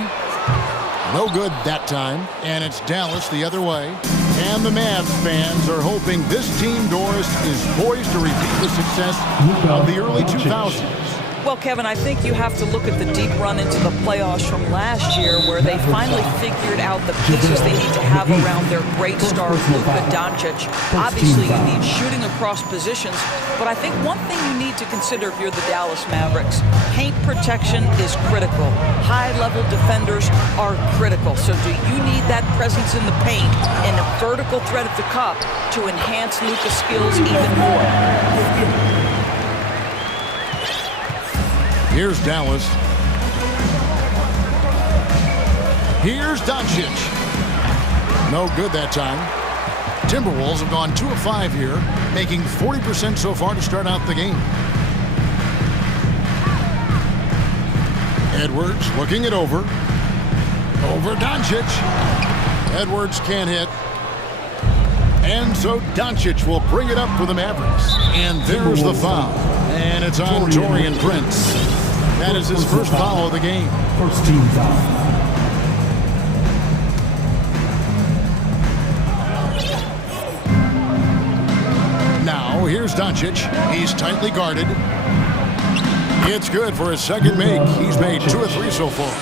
No good that time. And it's Dallas the other way. And the Mavs fans are hoping this team, Doris, is poised to repeat the success of the early 2000s. Well, Kevin, I think you have to look at the deep run into the playoffs from last year where they finally figured out the pieces they need to have around their great star, Luka Doncic. Obviously, you need shooting across positions, but I think one thing you need to consider if you're the Dallas Mavericks, paint protection is critical. High-level defenders are critical. So do you need that presence in the paint and a vertical threat at the cup to enhance Luka's skills even more? Here's Dallas. Here's Doncic. No good that time. Timberwolves have gone 2 of 5 here, making 40% so far to start out the game. Edwards looking it over. Over Doncic. Edwards can't hit. And so Doncic will bring it up for the Mavericks. And there's the foul. And it's on Taurean Prince. That is his first foul of the game. First team foul. Now, here's Doncic. He's tightly guarded. It's good for his second make. He's made 2 of 3 so far.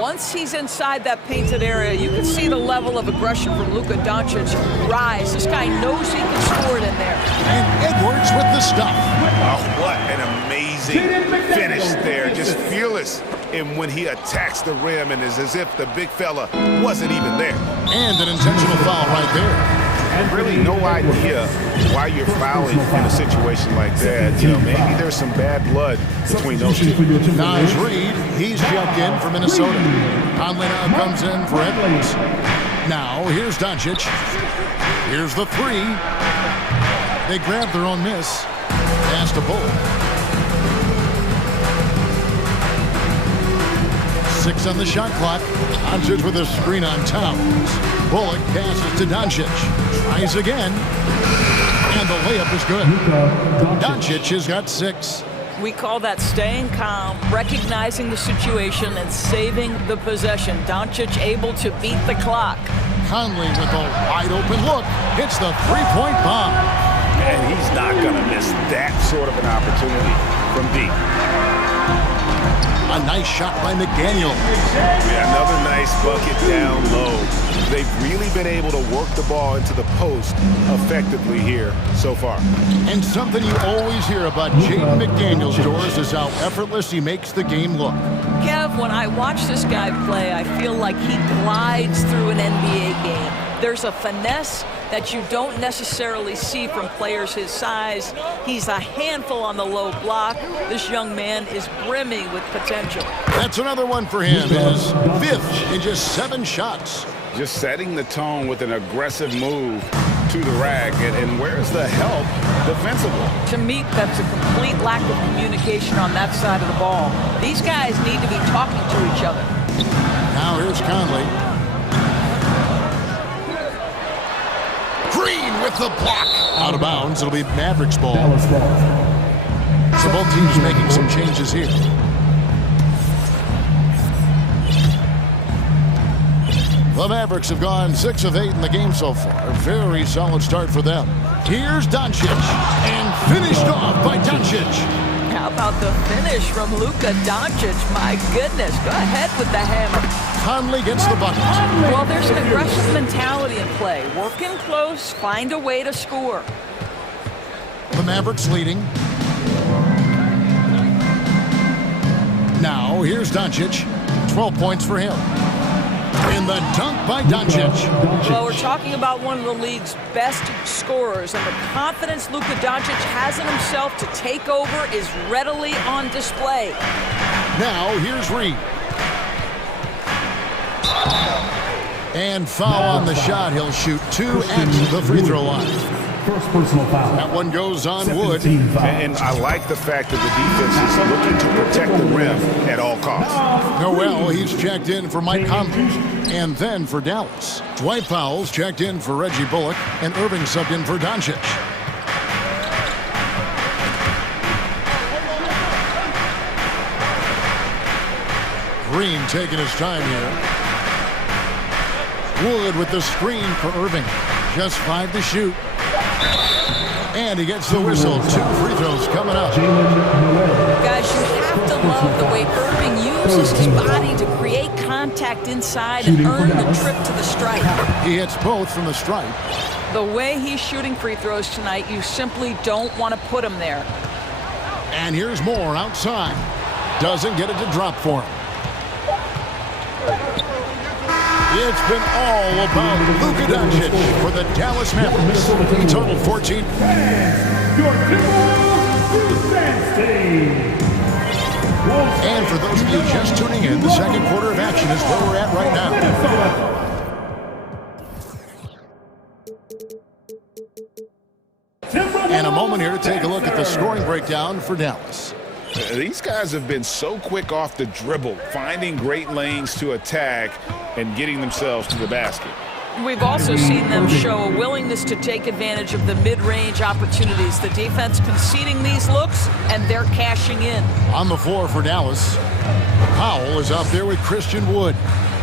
Once he's inside that painted area, you can see the level of aggression from Luka Doncic rise. This guy knows he can score it in there. And Edwards with the stuff. Oh, what an amazing finish there. Just fearless. And when he attacks the rim, and it's as if the big fella wasn't even there. And an intentional foul right there. And really no idea why you're fouling in a situation like that. You know, maybe there's some bad blood between those two. Naj Reed, he's jumped in for Minnesota. Conley now comes in for Edwards. Now, here's Doncic. Here's the 3. They grab their own miss. Pass to Bullock. 6 on the shot clock. Doncic with a screen on Towns. Bullock passes to Doncic. Tries again. And the layup is good. Doncic has got 6. We call that staying calm, recognizing the situation, and saving the possession. Doncic able to beat the clock. Conley with a wide open look. Hits the 3-point bomb. And he's not going to miss that sort of an opportunity from deep. A nice shot by McDaniel. Yeah, another nice bucket down low. They've really been able to work the ball into the post effectively here so far. And something you always hear about Jaden McDaniels, Doris, is how effortless he makes the game look. Kev, when I watch this guy play, I feel like he glides through an NBA game. There's a finesse that you don't necessarily see from players his size. He's a handful on the low block. This young man is brimming with potential. That's another one for him. His 5th in just 7 shots. Just setting the tone with an aggressive move to the rack. And where's the help defensively? To me, that's a complete lack of communication on that side of the ball. These guys need to be talking to each other. Now here's Conley. Green with the block. Out of bounds. It'll be Mavericks ball. So both teams making some changes here. The Mavericks have gone 6 of 8 in the game so far. A very solid start for them. Here's Doncic. And finished off by Doncic. How about the finish from Luka Doncic? My goodness. Go ahead with the hammer. Conley gets the bucket. Well, there's an aggressive mentality in play. Work in close, find a way to score. The Mavericks leading. Now, here's Doncic. 12 points for him. In the dunk by Doncic. Well, we're talking about one of the league's best scorers, and the confidence Luka Doncic has in himself to take over is readily on display. Now, here's Reed. And foul on the shot. He'll shoot 2 at the free throw line. First personal foul. That one goes on Wood. And I like the fact that the defense is looking to protect the rim at all costs. Noel, he's checked in for Mike Conley. And then for Dallas. Dwight Powell's checked in for Reggie Bullock. And Irving subbed in for Doncic. Green taking his time here. Wood with the screen for Irving. Just 5 to shoot. And he gets the whistle. 2 free throws coming up. Guys, you have to love the way Irving uses his body to create contact inside and earn the trip to the stripe. He hits both from the stripe. The way he's shooting free throws tonight, you simply don't want to put him there. And here's Moore outside. Doesn't get it to drop for him. It's been all about Luka Doncic for the Dallas Mavericks. He totaled 14. And for those of you just tuning in, the second quarter of action is where we're at right now. And a moment here to take a look at the scoring breakdown for Dallas. These guys have been so quick off the dribble, finding great lanes to attack and getting themselves to the basket. We've also seen them show a willingness to take advantage of the mid-range opportunities. The defense conceding these looks, and they're cashing in. On the floor for Dallas, Powell is out there with Christian Wood.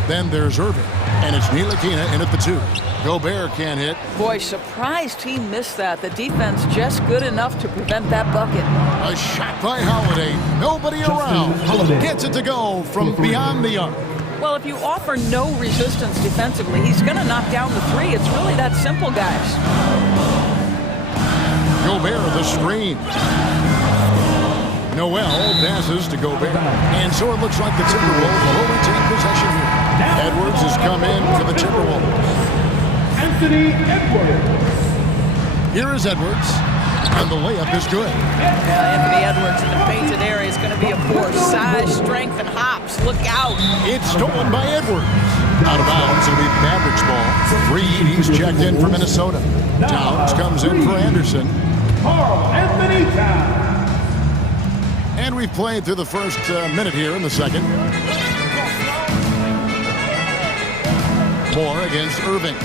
Then there's Irving, and it's Ntilikina in at the 2. Gobert can't hit. Boy, surprised he missed that. The defense just good enough to prevent that bucket. A shot by Holiday. Nobody around. Gets it to go from beyond the arc. Well, if you offer no resistance defensively, he's going to knock down the 3. It's really that simple, guys. Gobert the screen. Noel passes to Gobert. And so it looks like the Timberwolves will retain possession here. Edwards has come in for the Timberwolves. Anthony Edwards. Here is Edwards. And the layup is good. Yeah, Anthony Edwards in the painted area is going to be a force. Size, strength, and hops. Look out. It's stolen by Edwards. Out of bounds. It'll be Mavericks ball. Reed, he's checked in for Minnesota. Towns comes in for Anderson. Carl Anthony Towns. And we've played through the first minute here in the second. Moore against Irving.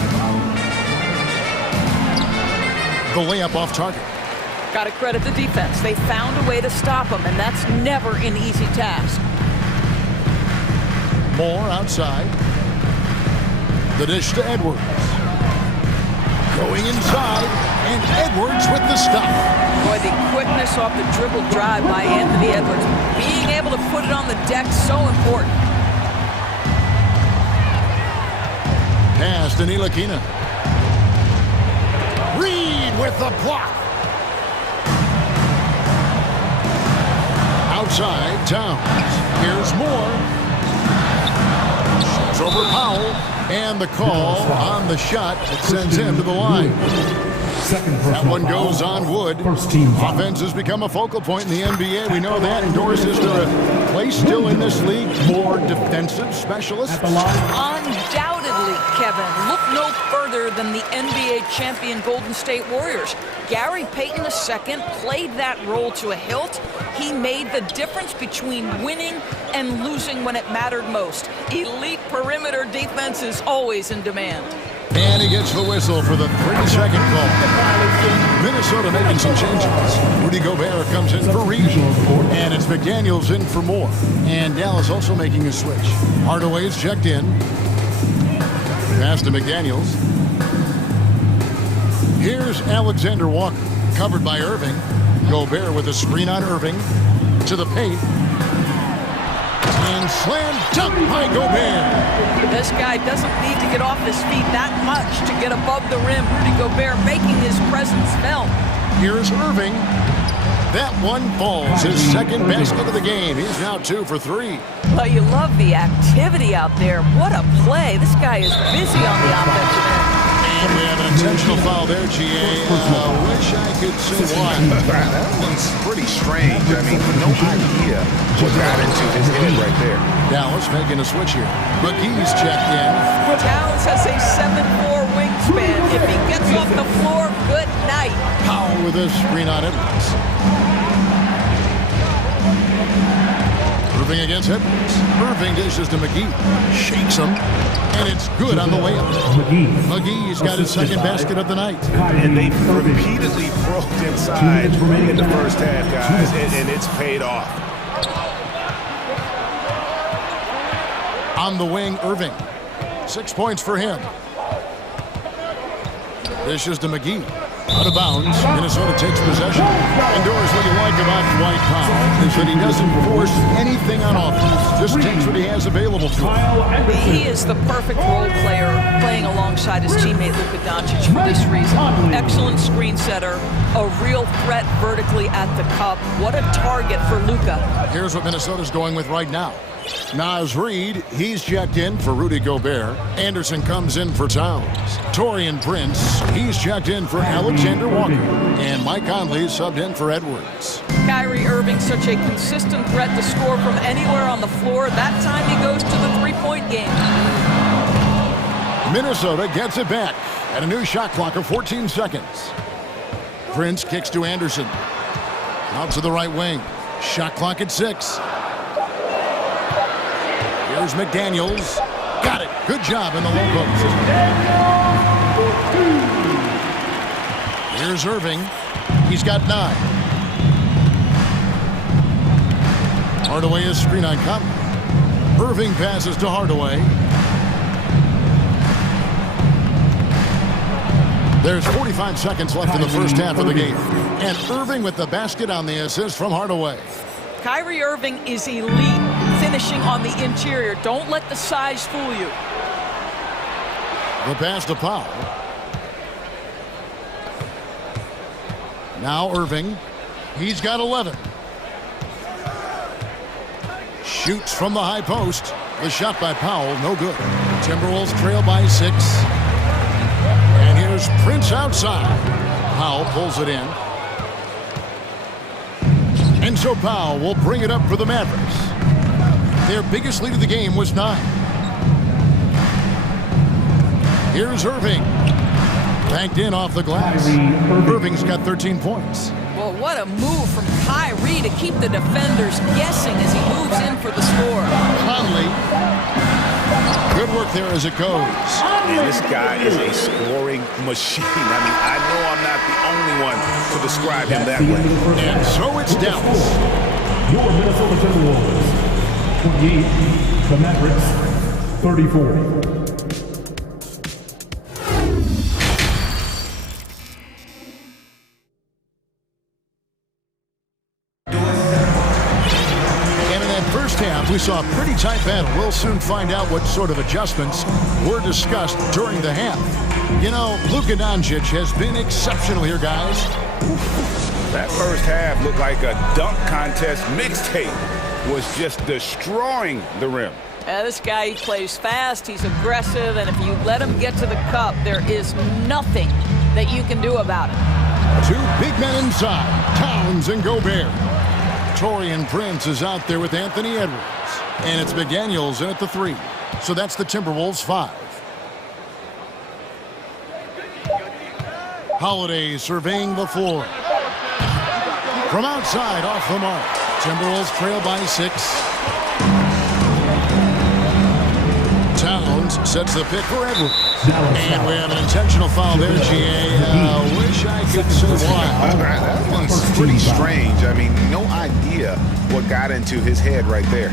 The layup off target. Got to credit the defense. They found a way to stop him, and that's never an easy task. Moore outside. The dish to Edwards. Going inside, and Edwards with the stop. Boy, the quickness off the dribble drive by Anthony Edwards. Being able to put it on the deck, so important. Pass to Ntilikina. Reed with the block. Outside, Towns. Here's Moore. It's over Powell. And the call on the shot that sends him to the line. That one goes on Wood. Offense has become a focal point in the NBA. We know that. Doris, is there a place still in this league? More defensive specialists? Undoubtedly, Kevin. Look no further than the NBA champion Golden State Warriors. Gary Payton II played that role to a hilt. He made the difference between winning and losing when it mattered most. Elite perimeter defense is always in demand. And he gets the whistle for the 3-second call. Minnesota making some changes. Rudy Gobert comes in for Reed. And it's McDaniels in for Moore. And Dallas also making a switch. Hardaway's checked in. Pass to McDaniels. Here's Alexander Walker, covered by Irving. Gobert with a screen on Irving. To the paint. And slam dunk by Gobert. This guy doesn't need to get off his feet that much to get above the rim. Rudy Gobert making his presence felt. Here's Irving. That one falls. His second basket of the game. He's now 2 for 3. Well, you love the activity out there. What a play. This guy is busy on the offensive end. And we have an intentional foul there, GA. Wish I could say why. That one's pretty strange. I mean, no idea what got into his head right there. Dallas making a switch here. McGee's checked in. Towns has a 7'4" wingspan. If he gets off the floor, good night. Powell with a screen on Edwards. Irving against Edwards. Irving dishes to McGee. Shakes him. And it's good on the way up. McGee's got his second basket of the night. And they repeatedly broke inside in the first half, guys, and it's paid off. On the wing, Irving. 6 points for him. Dishes to McGee. Out of bounds. Minnesota takes possession. And Doris, what you like about Dwight Powell is that he doesn't force anything on offense. Just takes what he has available to him. He is the perfect role player playing alongside his teammate Luka Doncic for this reason. Excellent screen setter, a real threat vertically at the cup. What a target for Luka. Here's what Minnesota's going with right now. Naz Reid, he's checked in for Rudy Gobert. Anderson comes in for Towns. Taurean Prince, he's checked in for Alexander Walker. And Mike Conley subbed in for Edwards. Kyrie Irving, such a consistent threat to score from anywhere on the floor. That time he goes to the three-point game. Minnesota gets it back at a new shot clock of 14 seconds. Prince kicks to Anderson. Out to the right wing. Shot clock at 6. Here's McDaniels. Got it. Good job in the low post. Here's Irving. He's got 9. Hardaway is screen on Conley. Irving passes to Hardaway. There's 45 seconds left in the first half of the game. And Irving with the basket on the assist from Hardaway. Kyrie Irving is elite finishing on the interior. Don't let the size fool you. The pass to Powell. Now Irving. He's got 11. Shoots from the high post. The shot by Powell, no good. Timberwolves trail by 6. And here's Prince outside. Powell pulls it in. And so Powell will bring it up for the Mavericks. Their biggest lead of the game was 9. Here's Irving. Banked in off the glass. Irving's got 13 points. Well, what a move from Kyrie to keep the defenders guessing as he moves in for the score. Conley. Good work there as it goes. And this guy is a scoring machine. I mean, I know I'm not the only one to describe him that way. And so it's Dallas. Your Minnesota Timberwolves. 28, the Mavericks, 34. We saw a pretty tight battle. We'll soon find out what sort of adjustments were discussed during the half. You know, Luka Doncic has been exceptional here, guys. That first half looked like a dunk contest mixtape. Was just destroying the rim. This guy, he plays fast, he's aggressive, and if you let him get to the cup, there is nothing that you can do about it. 2 big men inside, Towns and Gobert. Taurean Prince is out there with Anthony Edwards. And it's McDaniels in at the 3. So that's the Timberwolves 5. Holiday surveying the floor. From outside, off the mark. Timberwolves trail by 6. Towns sets the pick for Edwards. And we have an intentional foul there, GA. Wish I could say why. That one's pretty strange. I mean, no idea what got into his head right there.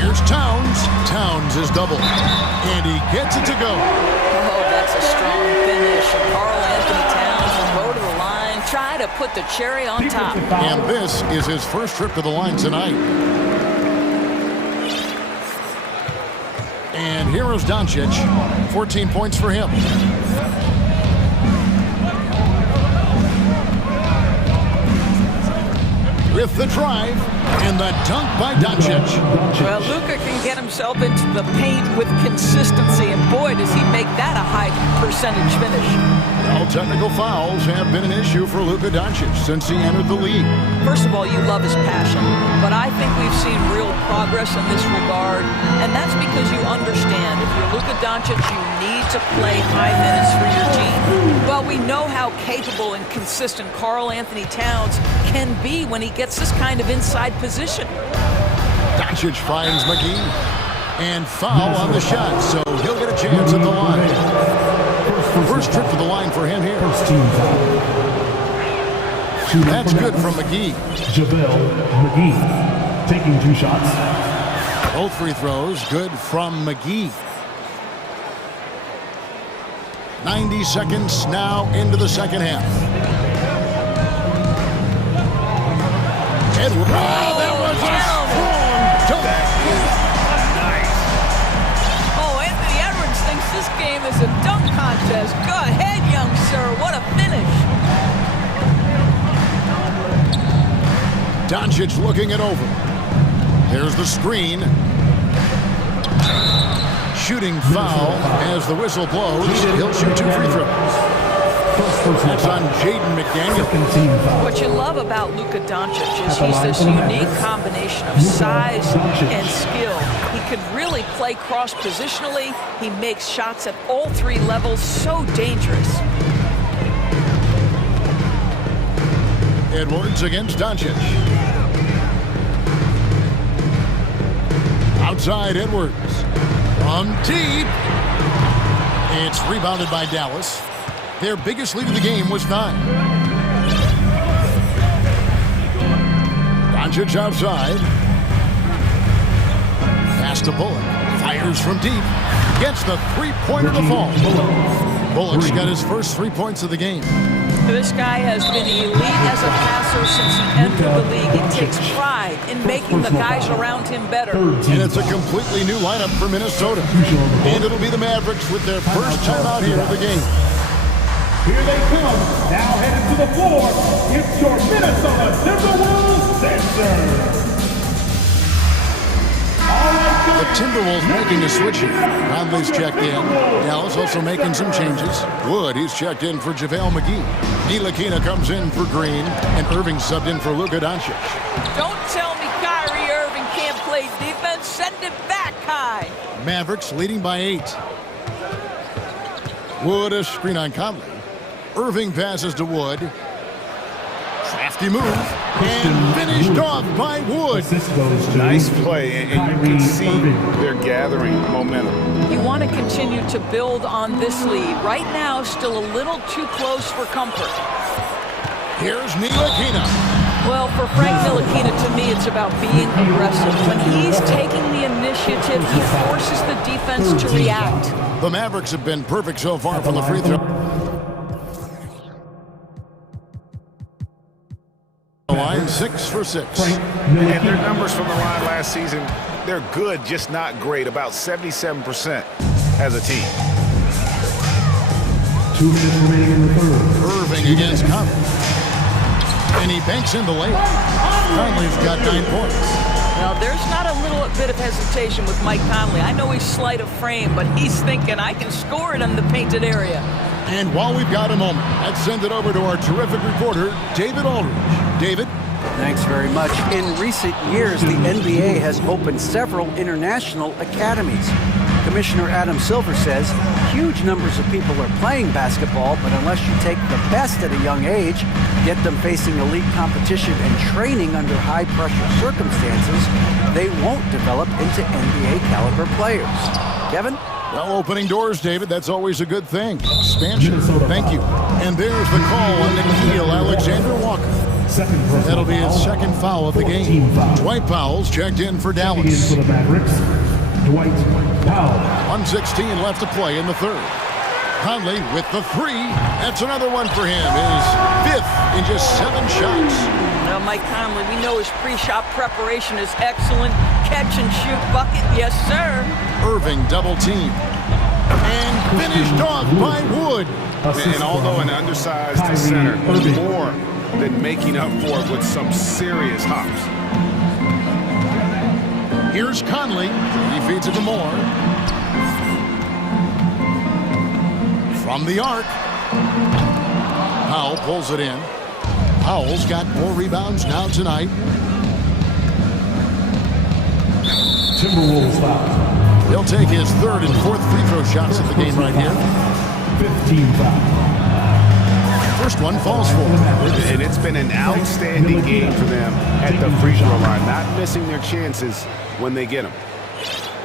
Here's Towns. Towns is doubled. And he gets it to go. Oh, that's a strong finish. Karl Anthony Towns will go to the line, try to put the cherry on top. And this is his first trip to the line tonight. And here is Doncic. 14 points for him. with the drive and the dunk by Doncic. Well, Luka can get himself into the paint with consistency, and boy, does he make that a high percentage finish. All technical fouls have been an issue for Luka Doncic since he entered the league. First of all, you love his passion, but I think we've seen real progress in this regard, and that's because you understand if you're Luka Doncic, you need to play high minutes for your team. Well, we know how capable and consistent Karl Anthony Towns can be when he gets this kind of inside position. Doncic finds McGee, and foul on the shot, so he'll get a chance at the line. First trip to the line for him here. That's good from McGee. JaVale McGee taking 2 shots. Both free throws good from McGee. 90 seconds now into the second half. Edward. Oh, that was a strong dunk. Nice. Oh, Anthony Edwards thinks this game is a dunk contest. Go ahead, young sir. What a finish. Doncic looking it over. Here's the screen. Shooting foul as the whistle blows. He'll shoot 2 free throws. That's on Jaden McDaniel. What you love about Luka Doncic is he's this unique combination of size and skill. He could really play cross-positionally. He makes shots at all 3 levels. So dangerous. Edwards against Doncic. Outside Edwards. From deep. It's rebounded by Dallas. Their biggest lead of the game was 9. Doncic outside. Pass to Bullock. Fires from deep. Gets the 3-pointer to fall. Bullock's got his first 3 points of the game. This guy has been elite as a passer since he entered the league. He takes pride in making the guys around him better. And it's a completely new lineup for Minnesota. And it'll be the Mavericks with their first time out here of the game. Here they come, now headed to the floor. It's your Minnesota Timberwolves Sixers. The Timberwolves making a switch here. Conley's checked in. Dallas also making some changes. Wood, he's checked in for JaVale McGee. Ntilikina comes in for Green. And Irving subbed in for Luka Doncic. Don't tell me Kyrie Irving can't play defense. Send it back, Kai. Mavericks leading by 8. Wood a screen on Conley. Irving passes to Wood. Crafty move. And finished off by Wood. Nice play, and you can see they're gathering momentum. You want to continue to build on this lead. Right now, still a little too close for comfort. Here's Ntilikina. Well, for Frank Ntilikina, to me, it's about being aggressive. When he's taking the initiative, he forces the defense to react. The Mavericks have been perfect so far from the free throw line. 6 for 6. And their numbers from the line last season, they're good, just not great. About 77% as a team. 2 minutes remaining in the third. Irving against Conley. And he banks in the layup. Conley's got 9 points. Now, there's not a little bit of hesitation with Mike Conley. I know he's slight of frame, but he's thinking, I can score it in the painted area. And while we've got a moment, let's send it over to our terrific reporter, David Aldridge. David? Thanks very much. In recent years, the NBA has opened several international academies. Commissioner Adam Silver says huge numbers of people are playing basketball, but unless you take the best at a young age, get them facing elite competition and training under high-pressure circumstances, they won't develop into NBA-caliber players. Kevin? Well, opening doors, David, that's always a good thing. Expansion. Thank you. And there's the call on Nickeil Alexander-Walker. That'll be his second foul of the game. Dwight Powell's checked in for Dallas. In for the Mavericks, Dwight Powell. 1:16 left to play in the third. Conley with the 3. That's another one for him. His 5th in just 7 shots. Now, Mike Conley, we know his pre-shot preparation is excellent. Catch and shoot bucket, yes, sir. Irving double team. And finished off by Wood. And although an undersized center, more than making up for it with some serious hops. Here's Conley. He feeds it to Moore. From the arc. Powell pulls it in. Powell's got 4 rebounds now tonight. Timberwolves foul. He'll take his 3rd and 4th free throw shots of the game right here. 15 foul. First one falls for him. And it's been an outstanding game for them at the free throw line, not missing their chances when they get them.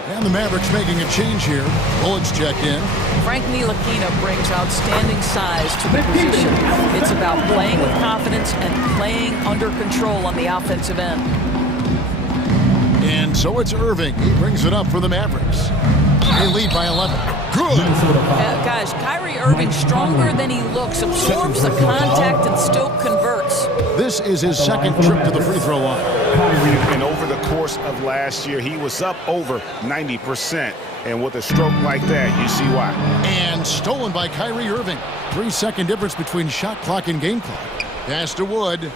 And the Mavericks making a change here. Bullock's checked in. Frank Ntilikina brings outstanding size to the position. It's about playing with confidence and playing under control on the offensive end. And so it's Irving. He brings it up for the Mavericks. They lead by 11. Good. Guys, Kyrie Irving, stronger than he looks, absorbs the contact and still converts. This is his 2nd trip to the free throw line. And over the course of last year, he was up over 90%. And with a stroke like that, you see why. And stolen by Kyrie Irving. 3-second difference between shot clock and game clock. Pass to Wood.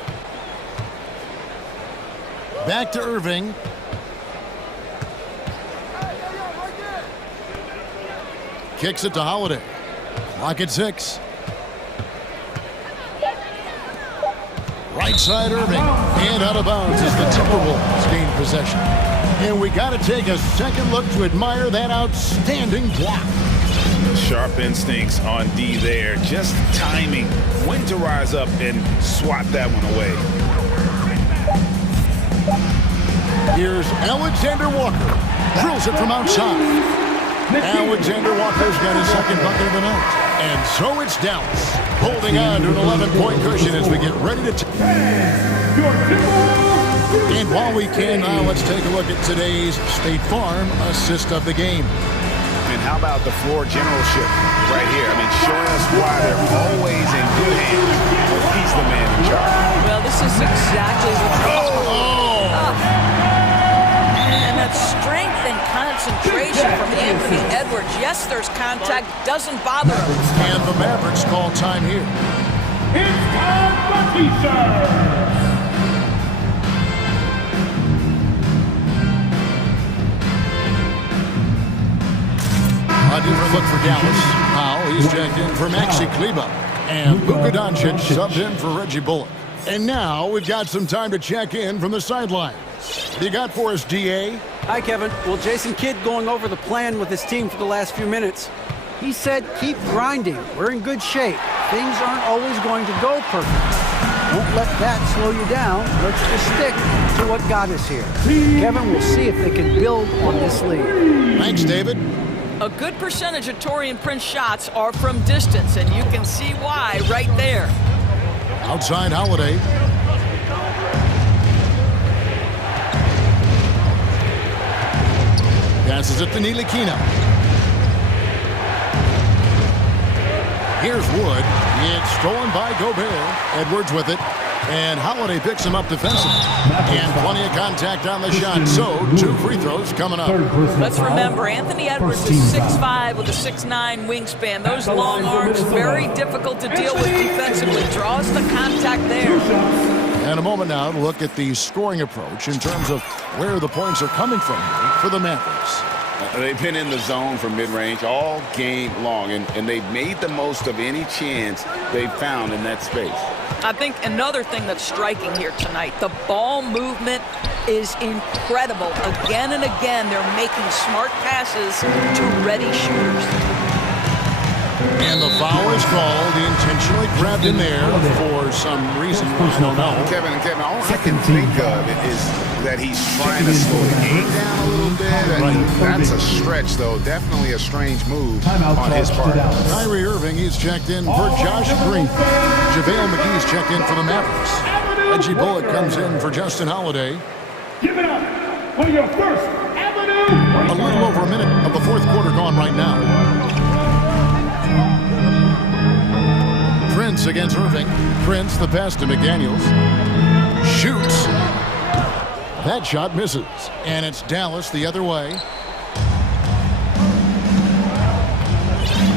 Back to Irving. Kicks it to Holiday. Clock at 6. Right side Irving. And out of bounds as the Timberwolves gain possession. And we got to take a second look to admire that outstanding block. Sharp instincts on D there. Just timing when to rise up and swat that one away. Here's Alexander Walker. Drills it from outside. Alexander Walker's got his 2nd bucket of the night. And so it's Dallas, holding on to an 11-point cushion as we get ready to... And while we can now, let's take a look at today's State Farm assist of the game. And how about the floor generalship right here? I mean, showing us why they're always in good hands when he's the man in charge. Well, this is exactly what... And that strength and concentration from Anthony Edwards. Yes, there's contact, doesn't bother him. And the Mavericks call time here. It's time for T-shirts. A different look for Dallas. Powell, he's checked in for Maxi Kleba. And Luka Doncic subbed in for Reggie Bullock. And now we've got some time to check in from the sidelines. What do you got for us, DA? Hi, Kevin. Well, Jason Kidd going over the plan with his team for the last few minutes. He said, keep grinding. We're in good shape. Things aren't always going to go perfect. Don't let that slow you down. Let's just stick to what got us here. Kevin, we'll see if they can build on this lead. Thanks, David. A good percentage of Taurean Prince shots are from distance, and you can see why right there. Outside Holiday. Passes it to Ntilikina. Here's Wood. It's stolen by Gobert. Edwards with it. And Holiday picks him up defensively. And plenty of contact on the shot. So, 2 free throws coming up. Let's remember, Anthony Edwards is 6'5" with a 6'9" wingspan. Those long arms, very difficult to deal with defensively. Draws the contact there. And a moment now to look at the scoring approach in terms of where the points are coming from for the Mavericks. They've been in the zone from mid-range all game long, and they've made the most of any chance they've found in that space. I think another thing that's striking here tonight, the ball movement is incredible. Again and again, they're making smart passes to ready shooters. And the foul is called. He intentionally grabbed in there for some reason. I don't know. Kevin, all I can think of is that he's trying to slow the game down a little bit. I mean, that's a stretch, though. Definitely a strange move on his part. Kyrie Irving, he's checked in for Josh Green. JaVale McGee's checked in for the Mavericks. Reggie Bullock comes in for Justin Holiday. Give it up for your first Avenue. A little over a minute of the 4th quarter gone right now. Prince against Irving. Prince, the pass to McDaniels. Shoots. That shot misses. And it's Dallas the other way.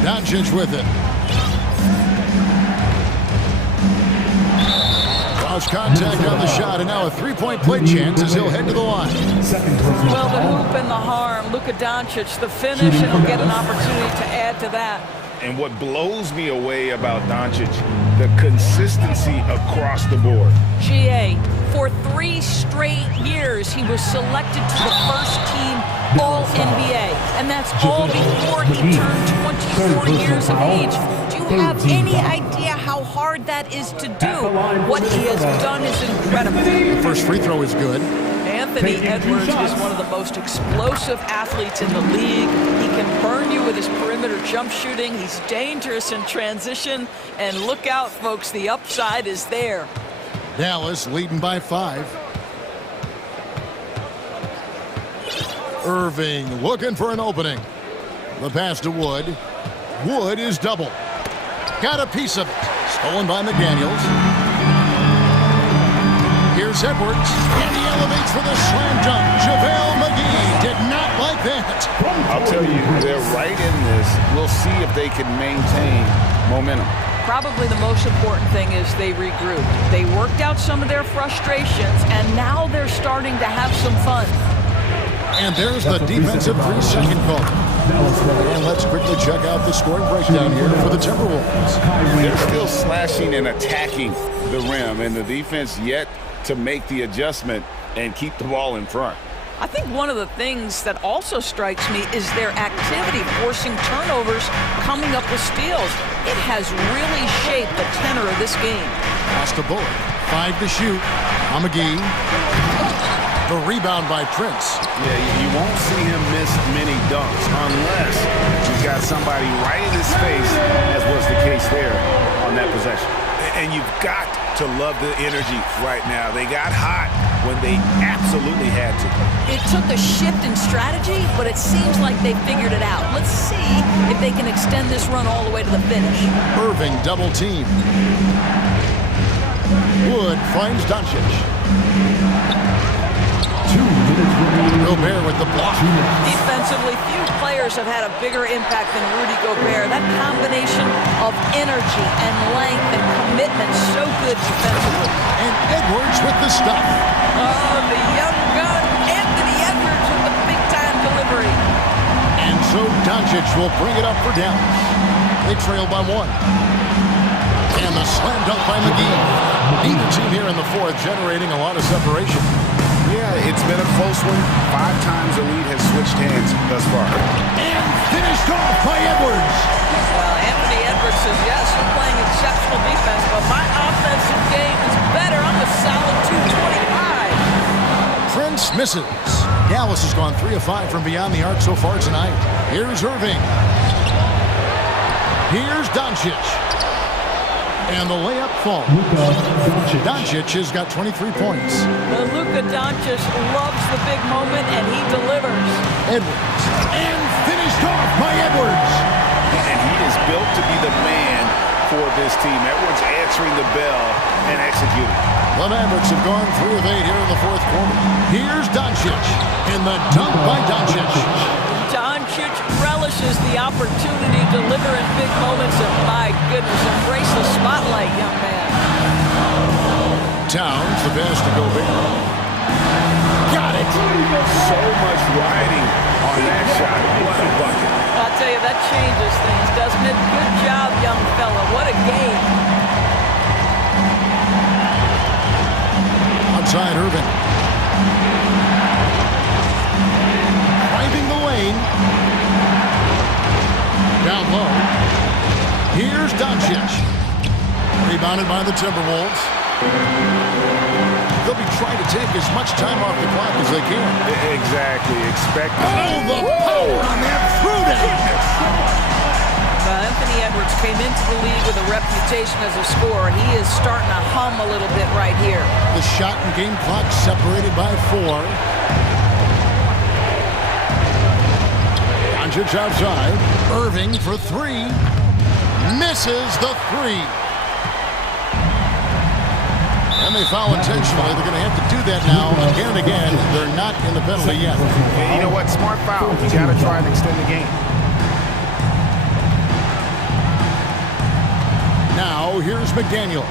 Doncic with it. Lost contact on the shot, and now a three-point play chance as he'll head to the line. Well, the hoop and the harm. Luka Doncic, the finish, and he'll get an opportunity to add to that. And what blows me away about Doncic, the consistency across the board. GA, for 3 straight years, he was selected to the first team All-NBA. And that's all before he turned 24 years of age. Do you have any idea how hard that is to do? What he has done is incredible. The first free throw is good. Anthony Edwards is one of the most explosive athletes in the league. He can burn you with his perimeter jump shooting. He's dangerous in transition. And look out, folks, the upside is there. Dallas leading by 5. Irving looking for an opening. The pass to Wood. Wood is double. Got a piece of it. Stolen by McDaniels. Here's Edwards, and he elevates for the slam dunk. JaVale McGee did not like that. I'll tell you, they're right in this. We'll see if they can maintain momentum. Probably the most important thing is they regrouped. They worked out some of their frustrations, and now they're starting to have some fun. And there's the defensive 3-second call. And let's quickly check out the scoring breakdown here for the Timberwolves. They're still slashing and attacking the rim, and the defense yet to make the adjustment and keep the ball in front. I think one of the things that also strikes me is their activity, forcing turnovers, coming up with steals. It has really shaped the tenor of this game. Pass to Bullock. 5 to shoot. McGee. The rebound by Prince. Yeah, you won't see him miss many dunks unless you've got somebody right in his face, as was the case there on that possession. And you've got to love the energy right now. They got hot when they absolutely had to. It took a shift in strategy, but it seems like they figured it out. Let's see if they can extend this run all the way to the finish. Irving double team. Wood finds Doncic. 2 minutes remaining. Gobert with the block. Defensively, few players have had a bigger impact than Rudy Gobert. That combination of energy and length and commitment, so good defensively. And Edwards with the stuff. Oh, the young gun, Anthony Edwards with the big-time delivery. And so Doncic will bring it up for Dallas. They trail by 1. And the slam dunk by McGee. Neither team here in the fourth generating a lot of separation. Yeah, it's been a close one. 5 times the lead has switched hands thus far. And finished off by Edwards. Well, Anthony Edwards says, yes, you're playing exceptional defense, but my offensive game is better. I'm a solid 225. Prince misses. Dallas has gone 3 of 5 from beyond the arc so far tonight. Here's Irving. Here's Doncic. And the layup falls. Doncic has got 23 points. Well, Luka Doncic loves the big moment, and he delivers. Edwards. And finished off by Edwards. And he is built to be the man for this team. Edwards answering the bell and executing. The Mavericks have gone 3 of 8 here in the fourth quarter. Here's Doncic. And the dunk by Doncic. Doncic relishes the opportunity to deliver in big moments, and my goodness, embrace the spotlight, young man. Towns, the pass to Gobert. Got it. So much riding on that shot. What a bucket. I'll tell you, that changes things, doesn't it? Good job, young fella. What a game. Outside Irving. Driving the lane. Down low. Here's Doncic. Rebounded by the Timberwolves. They'll be trying to take as much time off the clock as they can. Exactly. Expect. Oh, the power on that throwdown. Anthony Edwards came into the league with a reputation as a scorer. He is starting to hum a little bit right here. The shot and game clock separated by 4. Doncic outside. Irving for 3. Misses the 3. And they foul intentionally. They're going to have to do that now again and again. They're not in the penalty yet. And you know what? Smart foul. You got to try and extend the game. Now, here's McDaniels.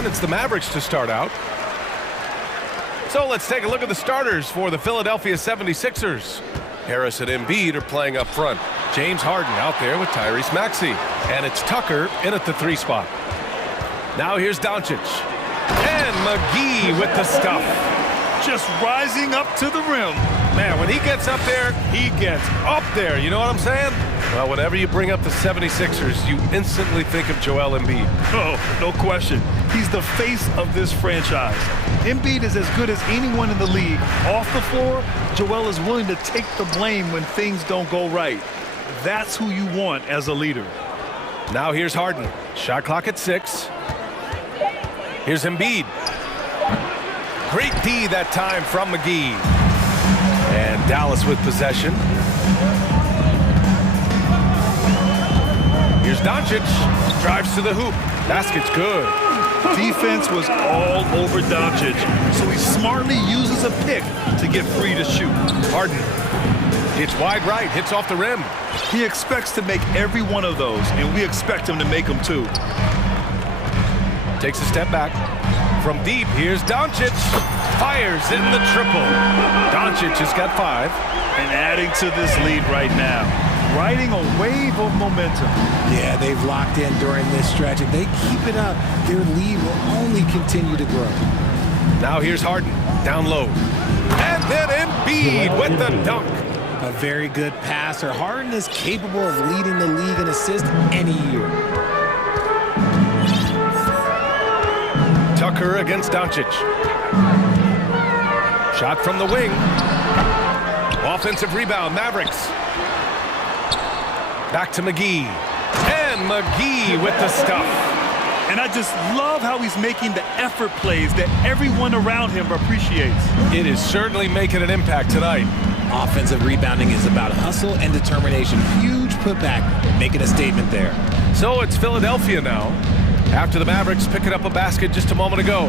And it's the Mavericks to start out. So let's take a look at the starters for the Philadelphia 76ers. Harris and Embiid are playing up front. James Harden out there with Tyrese Maxey. And it's Tucker in at the 3 spot. Now here's Doncic. And McGee with the stuff. Just rising up to the rim. Man, when he gets up there, he gets up there. You know what I'm saying? Well, whenever you bring up the 76ers, you instantly think of Joel Embiid. Oh, no question. He's the face of this franchise. Embiid is as good as anyone in the league. Off the floor, Joel is willing to take the blame when things don't go right. That's who you want as a leader. Now here's Harden. Shot clock at 6. Here's Embiid. Great D that time from McGee. And Dallas with possession. Here's Doncic. Drives to the hoop. Basket's good. Defense was all over Doncic, so he smartly uses a pick to get free to shoot. Harden. Hits wide right. Hits off the rim. He expects to make every one of those, and we expect him to make them too. Takes a step back. From deep, here's Doncic. Fires in the triple. Doncic has got 5. And adding to this lead right now. Riding a wave of momentum. Yeah, they've locked in during this stretch. If they keep it up, their lead will only continue to grow. Now here's Harden. Down low. And then Embiid with the dunk. A very good passer. Harden is capable of leading the league in assists any year. Tucker against Doncic. Shot from the wing. Offensive rebound, Mavericks. Back to McGee. And McGee with the stuff. And I just love how he's making the effort plays that everyone around him appreciates. It is certainly making an impact tonight. Offensive rebounding is about hustle and determination. Huge putback, making a statement there. So it's Philadelphia now. After the Mavericks picking up a basket just a moment ago.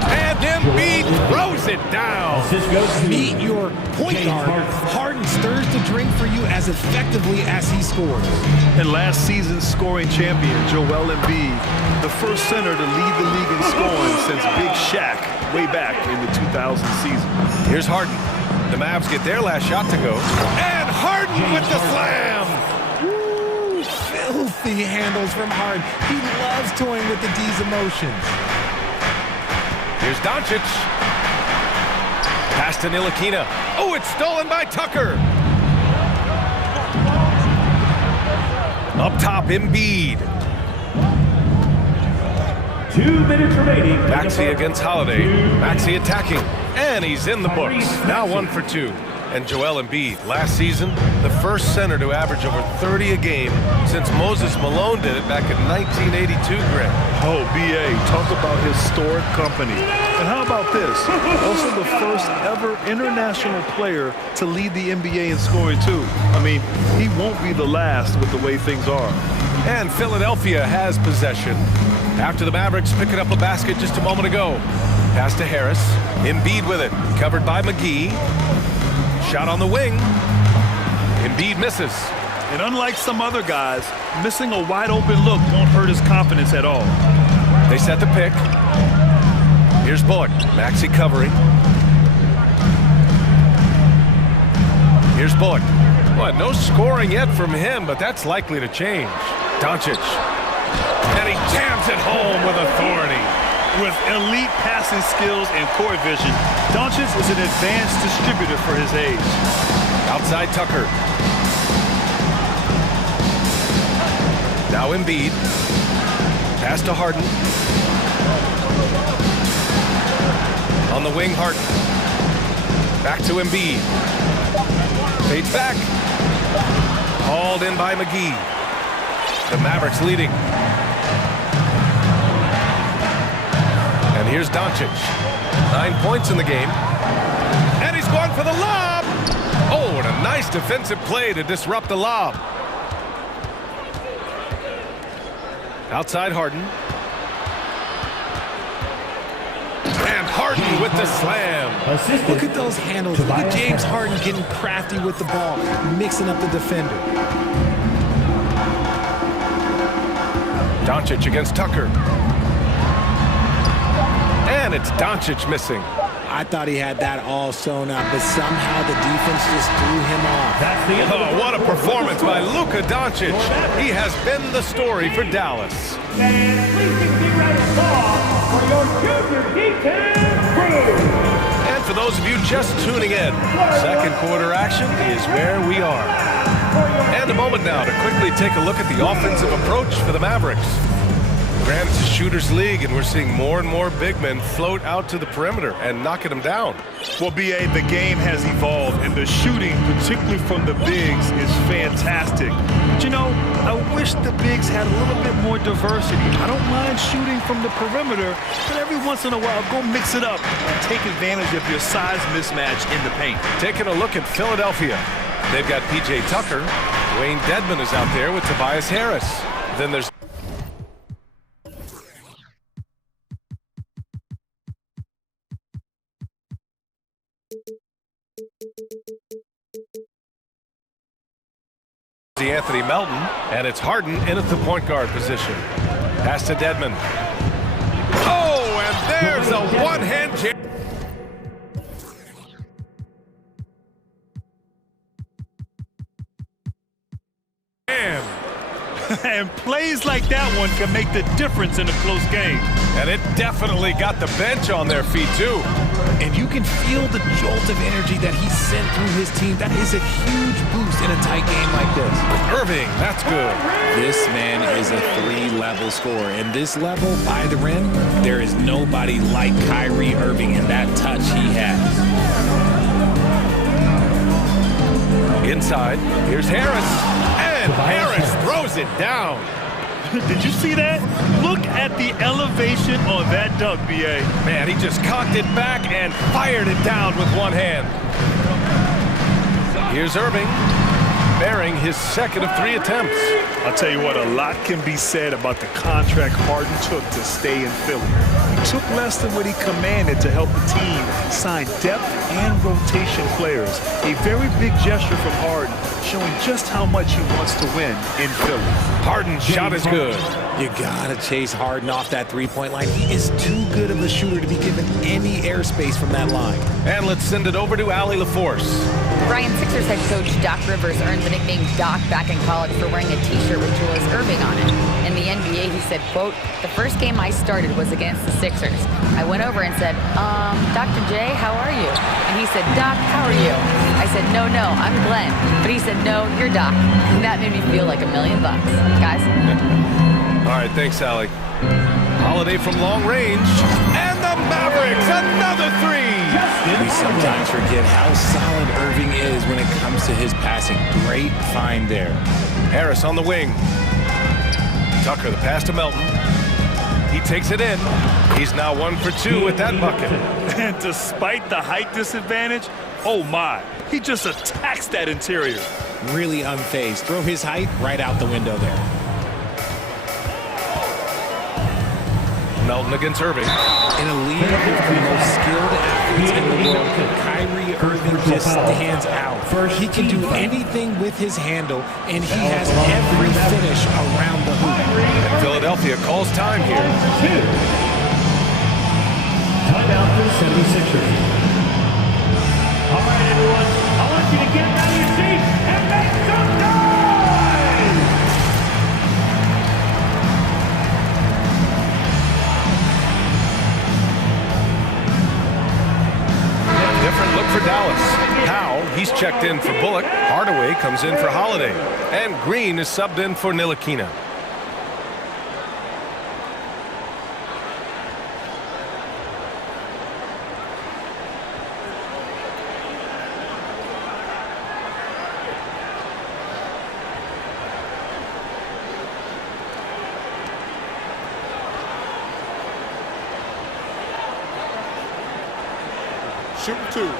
And Embiid throws it down. Meet your point guard. Harden stirs the drink for you as effectively as he scores. And last season's scoring champion, Joel Embiid, the first center to lead the league in scoring since Big Shaq way back in the 2000 season. Here's Harden. The Mavs get their last shot to go. And Harden with the slam. Filthy handles from Harden. He loves toying with the D's emotions. Here's Doncic. Pass to Ntilikina. Oh, it's stolen by Tucker. Up top, Embiid. 2 minutes remaining. Maxey against Holiday. Maxey attacking. And he's in the books. Now 1 for 2. And Joel Embiid, last season, the first center to average over 30 a game since Moses Malone did it back in 1982, Greg. Oh, B.A., talk about historic company. And how about this? Also the first ever international player to lead the NBA in scoring, too. I mean, he won't be the last with the way things are. And Philadelphia has possession. After the Mavericks picking up a basket just a moment ago. Pass to Harris. Embiid with it. Covered by McGee. Shot on the wing. Embiid misses. And unlike some other guys, missing a wide open look won't hurt his confidence at all. They set the pick. Here's Bullock. Maxey covering. Here's Bullock. Well, no scoring yet from him, but that's likely to change. Doncic. And he jams it home with authority. With elite passing skills and court vision, Doncic is an advanced distributor for his age. Outside Tucker. Now Embiid. Pass to Harden. On the wing, Harden. Back to Embiid. Fades back. Hauled in by McGee. The Mavericks leading. And here's Doncic. 9 points in the game. And he's going for the lob. Oh, and a nice defensive play to disrupt the lob. Outside Harden. And Harden with the slam. Look at those handles. Look at James Harden getting crafty with the ball, mixing up the defender. Doncic against Tucker. And it's Doncic missing. I thought he had that all sewn up, but somehow the defense just threw him off. Oh, what a performance by Luka Doncic. He has been the story for Dallas. And please get ready to call for your junior D10 crew. And for those of you just tuning in, second quarter action is where we are. And a moment now to quickly take a look at the offensive approach for the Mavericks. Granted, it's a shooter's league, and we're seeing more and more big men float out to the perimeter and knocking them down. Well, B.A., the game has evolved, and the shooting, particularly from the bigs, is fantastic. But, you know, I wish the bigs had a little bit more diversity. I don't mind shooting from the perimeter, but every once in a while, go mix it up and take advantage of your size mismatch in the paint. Taking a look at Philadelphia. They've got P.J. Tucker. Wayne Dedmon is out there with Tobias Harris. Then there's Anthony Melton, and it's Harden in at the point guard position. Pass to Dedmon. Oh, and there's a one-hand jam. And plays like that one can make the difference in a close game. And it definitely got the bench on their feet, too. And you can feel the jolt of energy that he sent through his team. That is a huge boost in a tight game like this. Irving, that's good. This man is a three-level scorer. And this level, by the rim, there is nobody like Kyrie Irving in that touch he has. Inside, here's Harris. And Harris throws it down. Did you see that? Look at the elevation on that dunk, B.A. Man, he just cocked it back and fired it down with one hand. Here's Irving, bearing his second of 3 attempts. I'll tell you what, a lot can be said about the contract Harden took to stay in Philly. He took less than what he commanded to help the team sign depth and rotation players. A very big gesture from Harden, showing just how much he wants to win in Philly. Harden's shot is good. You gotta chase Harden off that three-point line. He is too good of a shooter to be given any airspace from that line. And let's send it over to Allie LaForce. Brian, Sixers head coach Doc Rivers earned the nickname Doc back in college for wearing a t-shirt with Julius Irving on it. In the NBA, he said, quote, "The first game I started was against the Sixers. I went over and said, Dr. J, how are you?" And he said, "Doc, how are you?" I said, no, I'm Glenn." But he said, "No, you're Doc." And that made me feel like $1 million. Guys? All right, thanks, Allie. Holiday from long range. And the Mavericks, another 3. We sometimes forget how solid Irving is when it comes to his passing. Great find there. Harris on the wing. Tucker, the pass to Melton. He takes it in. He's now 1 for 2 with that bucket. And despite the height disadvantage, oh my, he just attacks that interior. Really unfazed. Throw his height right out the window there. Melton against Irving. In a league with the most skilled athletes in the world, Kyrie Irving just stands out. He can do anything with his handle, and he has every finish around the hoop. And Philadelphia calls time here. Timeout for the 76ers. All right, everyone, I want you to get out of your seats and make some noise! Different look for Dallas. Howe, he's checked in for Bullock. Hardaway comes in for Holiday. And Green is subbed in for Ntilikina. Shooting 2.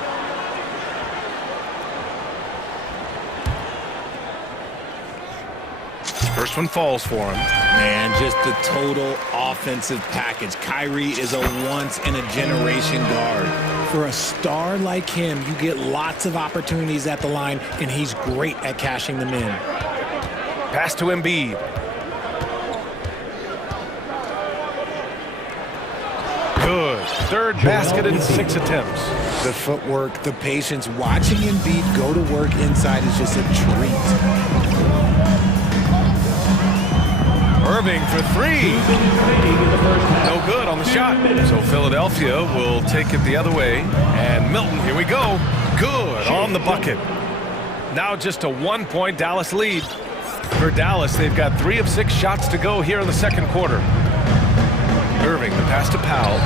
First one falls for him. Man, just the total offensive package. Kyrie is a once-in-a-generation guard. For a star like him, you get lots of opportunities at the line, and he's great at cashing them in. Pass to Embiid. Good. third basket in 6 attempts. The footwork, the patience, watching Embiid go to work inside is just a treat. Irving for 3. No good on the shot. So Philadelphia will take it the other way. And Milton, here we go. Good on the bucket. Now just a 1-point Dallas lead. For Dallas, they've got 3 of 6 shots to go here in the second quarter. Irving, the pass to Powell.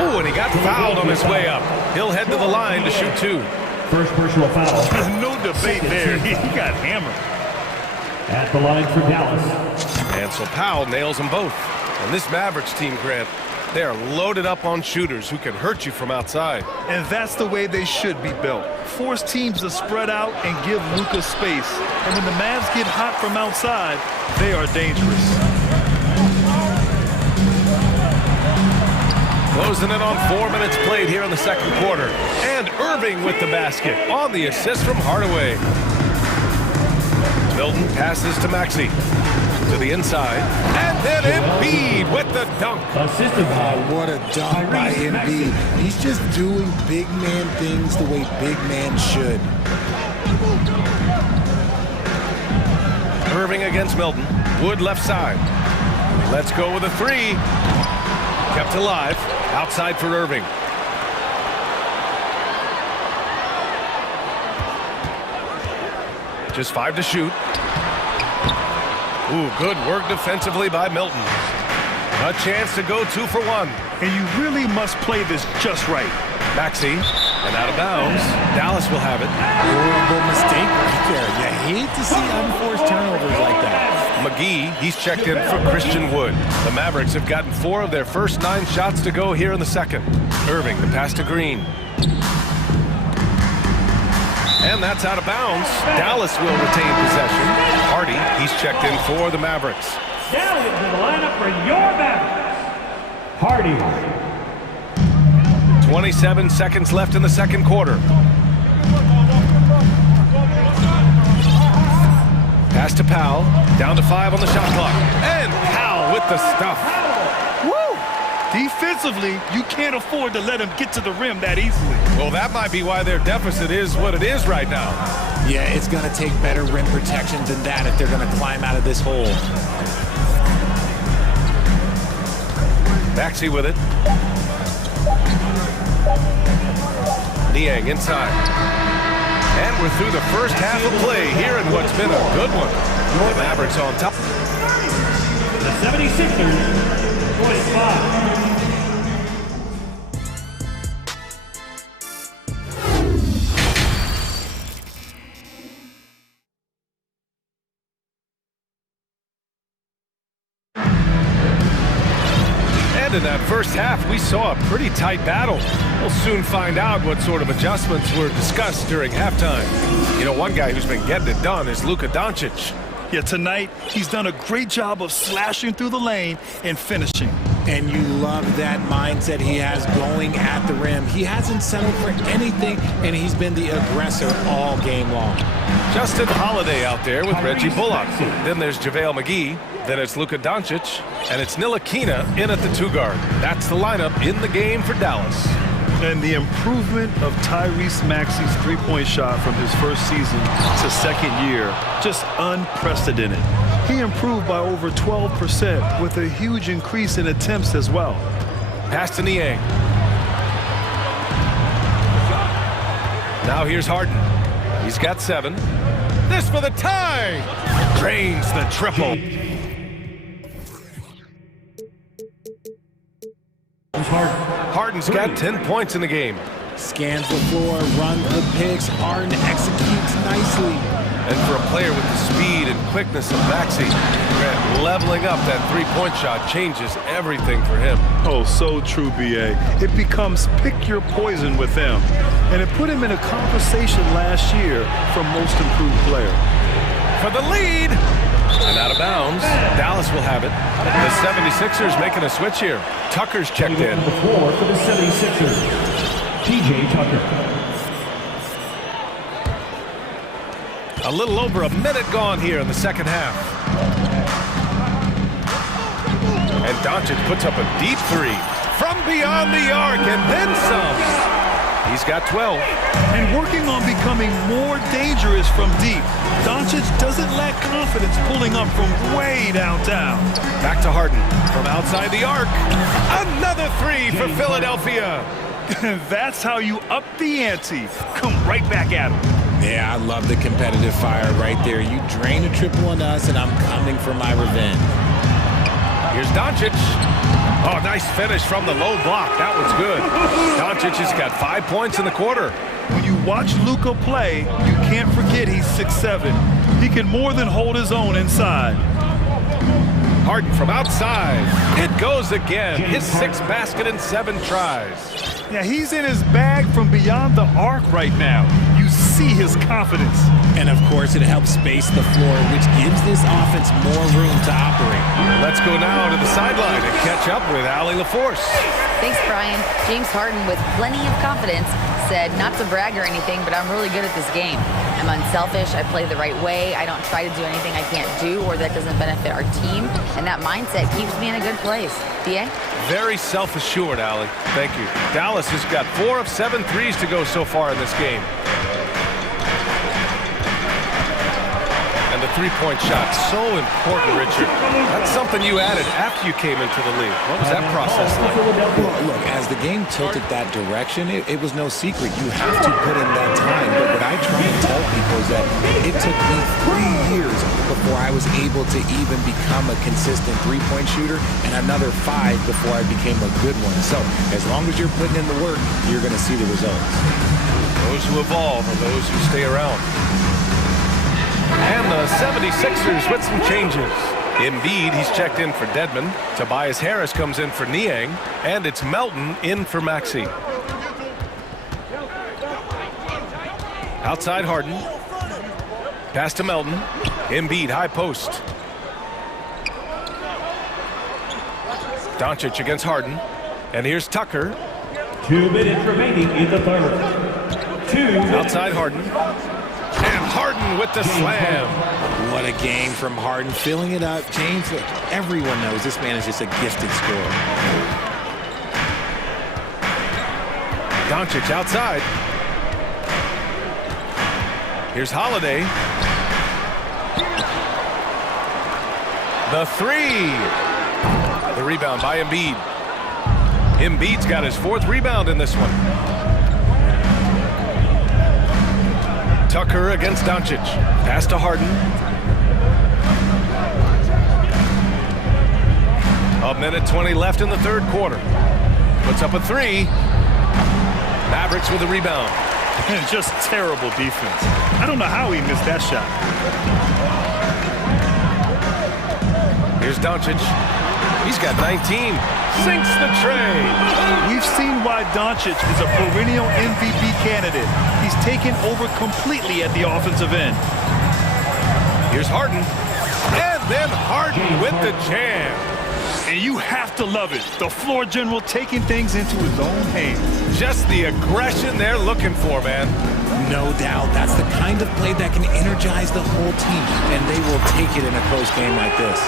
Oh, and he got fouled on his way up. He'll head to the line to shoot 2. First personal foul. No debate there. He got hammered. At the line for Dallas. And so Powell nails them both. And this Mavericks team, Grant, they are loaded up on shooters who can hurt you from outside. And that's the way they should be built. Force teams to spread out and give Luka space. And when the Mavs get hot from outside, they are dangerous. Closing in on 4 minutes played here in the second quarter. And Irving with the basket on the assist from Hardaway. Milton passes to Maxey. To the inside. And then Embiid with the dunk. What a dunk by Embiid. He's just doing big man things the way big man should. Irving against Milton. Wood left side. Let's go with a 3. Kept alive. Outside for Irving. Just 5 to shoot. Ooh, good work defensively by Milton. A chance to go 2 for 1. And you really must play this just right. Maxey, and out of bounds. Dallas will have it. Horrible mistake right there. You hate to see unforced turnovers like that. McGee, he's checked in for Christian Wood. The Mavericks have gotten 4 of their first 9 shots to go here in the second. Irving, the pass to Green. And that's out of bounds. Dallas will retain possession. Hardy, he's checked in for the Mavericks. Down into the lineup for your Mavericks. Hardy. 27 seconds left in the second quarter. Pass to Powell. Down to 5 on the shot clock. And Powell with the stuff. Woo! Defensively, you can't afford to let him get to the rim that easily. Well, that might be why their deficit is what it is right now. Yeah, it's going to take better rim protection than that if they're going to climb out of this hole. Maxey with it. Niang inside. And we're through the first half of play here in what's been a good one. The Mavericks on top. The 76ers, 45. And in that first half, we saw a pretty tight battle. We'll soon find out what sort of adjustments were discussed during halftime. You know, one guy who's been getting it done is Luka Doncic. Yeah, tonight, he's done a great job of slashing through the lane and finishing. And you love that mindset he has going at the rim. He hasn't settled for anything, and he's been the aggressor all game long. Justin Holiday out there with Reggie Bullock. Then there's JaVale McGee. Then it's Luka Doncic. And it's Ntilikina in at the 2 guard. That's the lineup in the game for Dallas. And the improvement of Tyrese Maxey's three-point shot from his first season to second year, just unprecedented. He improved by over 12% with a huge increase in attempts as well. Pass to Niang. Now here's Harden. He's got 7. This for the tie. Drains the triple. Harden's got 10 points in the game. Scans the floor, runs the picks. Harden executes nicely. And for a player with the speed and quickness of Maxey, leveling up that three-point shot changes everything for him. Oh, so true, B.A. It becomes pick your poison with him. And it put him in a conversation last year for most improved player. For the lead! And out of bounds, Dallas will have it. The 76ers making a switch here. Tucker's checked in. The floor for the 76ers, P.J. Tucker. A little over a minute gone here in the second half. And Doncic puts up a deep three from beyond the arc and then some. He's got 12. And working on becoming more dangerous from deep. Doncic doesn't lack confidence pulling up from way downtown. Back to Harden from outside the arc. Another three for Philadelphia. That's how you up the ante. Come right back at him. Yeah, I love the competitive fire right there. You drain a triple on us, and I'm coming for my revenge. Here's Doncic. Oh, nice finish from the low block. That was good. Doncic has got 5 points in the quarter. When you watch Luka play, you can't forget he's 6'7". He can more than hold his own inside. Harden from outside. It goes again. His 6th basket in 7 tries. Yeah, he's in his bag from beyond the arc right now. You see his confidence. And of course, it helps space the floor, which gives this offense more room to operate. Let's go now to the sideline and catch up with Allie LaForce. Thanks, Brian. James Harden, with plenty of confidence, said, not to brag or anything, but I'm really good at this game. I'm unselfish, I play the right way, I don't try to do anything I can't do or that doesn't benefit our team, and that mindset keeps me in a good place. DA? Very self-assured, Allie. Thank you. Dallas has got 4 of 7 threes to go so far in this game. And the three-point shot, so important, Richard. That's something you added after you came into the league. What was that process like? Well, look, as the game tilted that direction, it was no secret. You have to put in that time. But what I try and tell people is that it took me 3 years before I was able to even become a consistent three-point shooter, and another 5 before I became a good one. So as long as you're putting in the work, you're going to see the results. Those who evolve are those who stay around. And the 76ers with some changes. Embiid, he's checked in for Dedmon. Tobias Harris comes in for Niang. And it's Melton in for Maxey. Outside Harden. Pass to Melton. Embiid, high post. Doncic against Harden. And here's Tucker. 2 minutes remaining in the third. Outside Harden. And Harden with the slam. What a game from Harden, filling it up. James, look, everyone knows this man is just a gifted scorer. Doncic outside. Here's Holiday. The three. The rebound by Embiid. Embiid's got his 4th rebound in this one. Tucker against Doncic. Pass to Harden. A minute 20 left in the third quarter. Puts up a 3. Mavericks with a rebound. And just terrible defense. I don't know how he missed that shot. Here's Doncic. He's got 19. Sinks the tray. We've seen why Doncic is a perennial MVP candidate. He's taken over completely at the offensive end. Here's Harden. And then Harden with the jam. And you have to love it. The floor general taking things into his own hands. Just the aggression they're looking for, man. No doubt. That's the kind of play that can energize the whole team. And they will take it in a close game like this.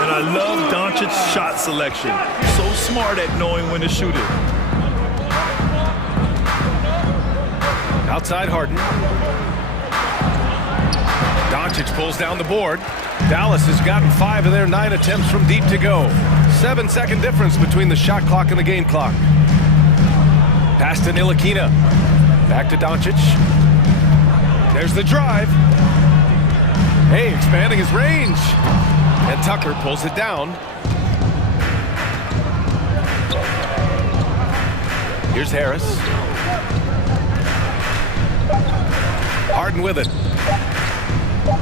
And I love Doncic's shot selection. So smart at knowing when to shoot it. Outside Harden. Doncic pulls down the board. Dallas has gotten 5 of their 9 attempts from deep to go. 7-second difference between the shot clock and the game clock. Pass to Ntilikina. Back to Doncic. There's the drive. Hey, expanding his range. And Tucker pulls it down. Here's Harris. Harden with it.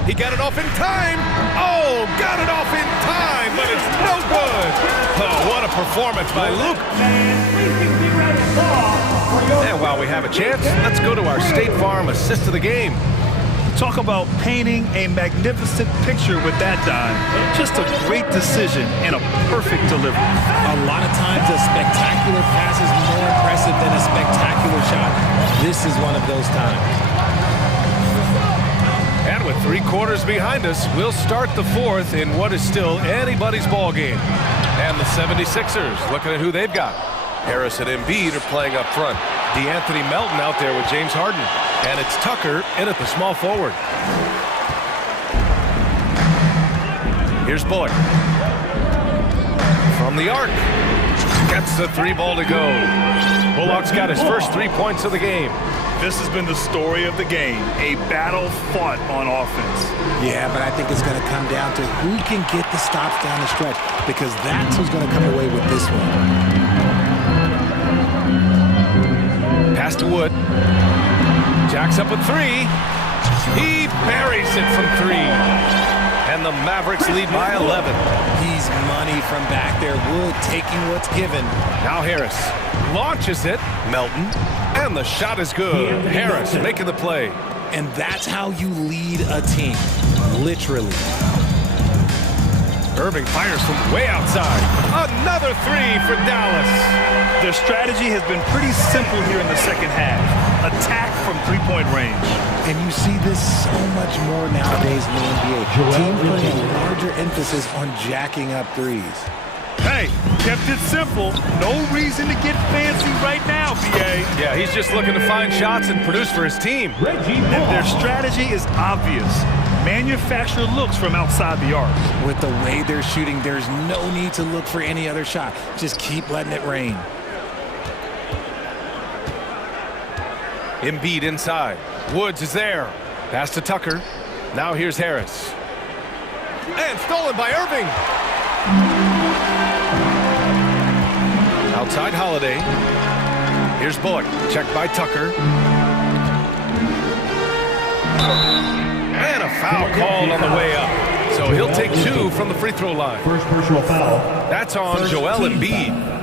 He got it off in time. Oh, got it off in time, but it's no good. Oh, what a performance by Luke. And while we have a chance, let's go to our State Farm assist of the game. Talk about painting a magnificent picture with that dime. Just a great decision and a perfect delivery. A lot of times a spectacular pass is more impressive than a spectacular shot. This is one of those times. And with 3 quarters behind us, we'll start the 4th in what is still anybody's ball game. And the 76ers looking at who they've got. Harris and Embiid are playing up front. DeAnthony Melton out there with James Harden. And it's Tucker in at the small forward. Here's Bullock. From the arc. Gets the 3-ball to go. Bullock's got his first 3 points of the game. This has been the story of the game, a battle fought on offense. Yeah, but I think it's going to come down to who can get the stops down the stretch, because that's who's going to come away with this one. Pass to Wood. Jacks up a 3. He buries it from 3. And the Mavericks lead by 11. He's money from back there. Wood taking what's given. Now Harris launches it. Melton. And the shot is good. Harris making the play. And that's how you lead a team. Literally. Irving fires from way outside. Another 3 for Dallas. Their strategy has been pretty simple here in the second half. Attack from three-point range. And you see this so much more nowadays in the NBA. Teams putting a larger emphasis on jacking up threes. Hey, kept it simple. No reason to get fancy right now, BA. Yeah, he's just looking to find shots and produce for his team. And their strategy is obvious. Manufacture looks from outside the arc. With the way they're shooting, there's no need to look for any other shot. Just keep letting it rain. Embiid inside. Woods is there. Pass to Tucker. Now here's Harris. And stolen by Irving. Outside Holiday. Here's Bullock. Checked by Tucker. And a foul called on the way up. So he'll take 2 from the free throw line. First personal foul. That's on Joel Embiid.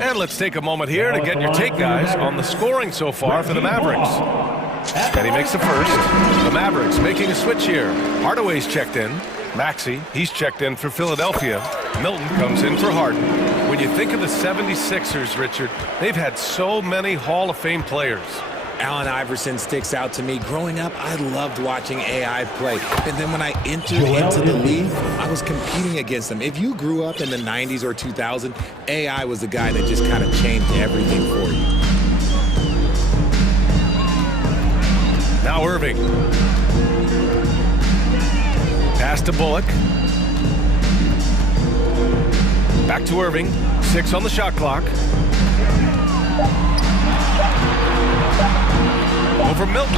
And let's take a moment here to get your take, guys, on the scoring so far for the Mavericks. And he makes the first. The Mavericks making a switch here. Hardaway's checked in. Maxey, he's checked in for Philadelphia. Milton comes in for Harden. When you think of the 76ers, Richard, they've had so many Hall of Fame players. Allen Iverson sticks out to me. Growing up, I loved watching AI play. And then when I entered into the league, I was competing against them. If you grew up in the 90s or 2000, AI was the guy that just kind of changed everything for you. Now Irving. Pass to Bullock. Back to Irving. 6 on the shot clock. Over Milton.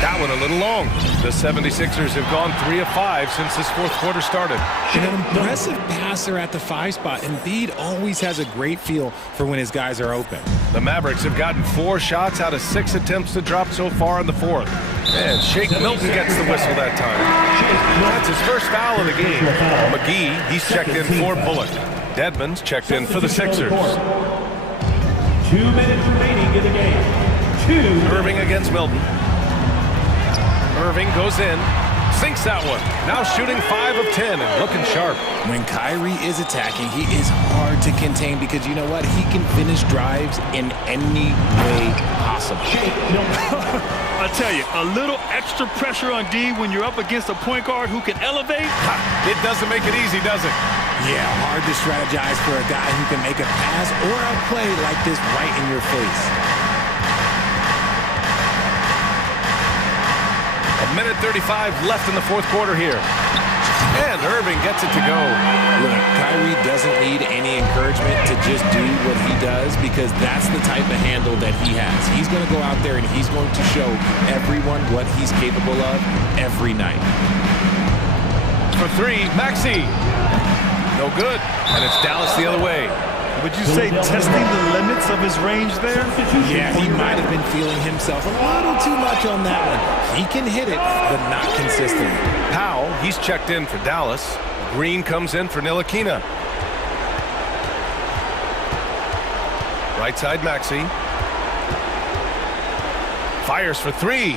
That one a little long. The 76ers have gone 3 of 5 since this fourth quarter started. And an impressive passer at the 5 spot. Embiid always has a great feel for when his guys are open. The Mavericks have gotten 4 shots out of 6 attempts to drop so far in the fourth. And Shake Milton gets the whistle that time. That's his first foul of the game. McGee, he's checked in for Bullock. Dedmon's checked in for the Sixers. 2 minutes remaining in the game. Irving against Milton. Irving goes in, sinks that one. Now shooting 5 of 10 and looking sharp. When Kyrie is attacking, he is hard to contain because you know what? He can finish drives in any way possible. I tell you, a little extra pressure on D when you're up against a point guard who can elevate. It doesn't make it easy, does it? Yeah, hard to strategize for a guy who can make a pass or a play like this right in your face. A minute 35 left in the fourth quarter here. And Irving gets it to go. Look, Kyrie doesn't need any encouragement to just do what he does because that's the type of handle that he has. He's going to go out there and he's going to show everyone what he's capable of every night. For 3, Maxey. No good. And it's Dallas the other way. Would you say testing the limits of his range there? Yeah, he might have been feeling himself a little too much on that one. He can hit it, but not consistently. Powell, he's checked in for Dallas. Green comes in for Ntilikina. Right side, Maxey. Fires for 3.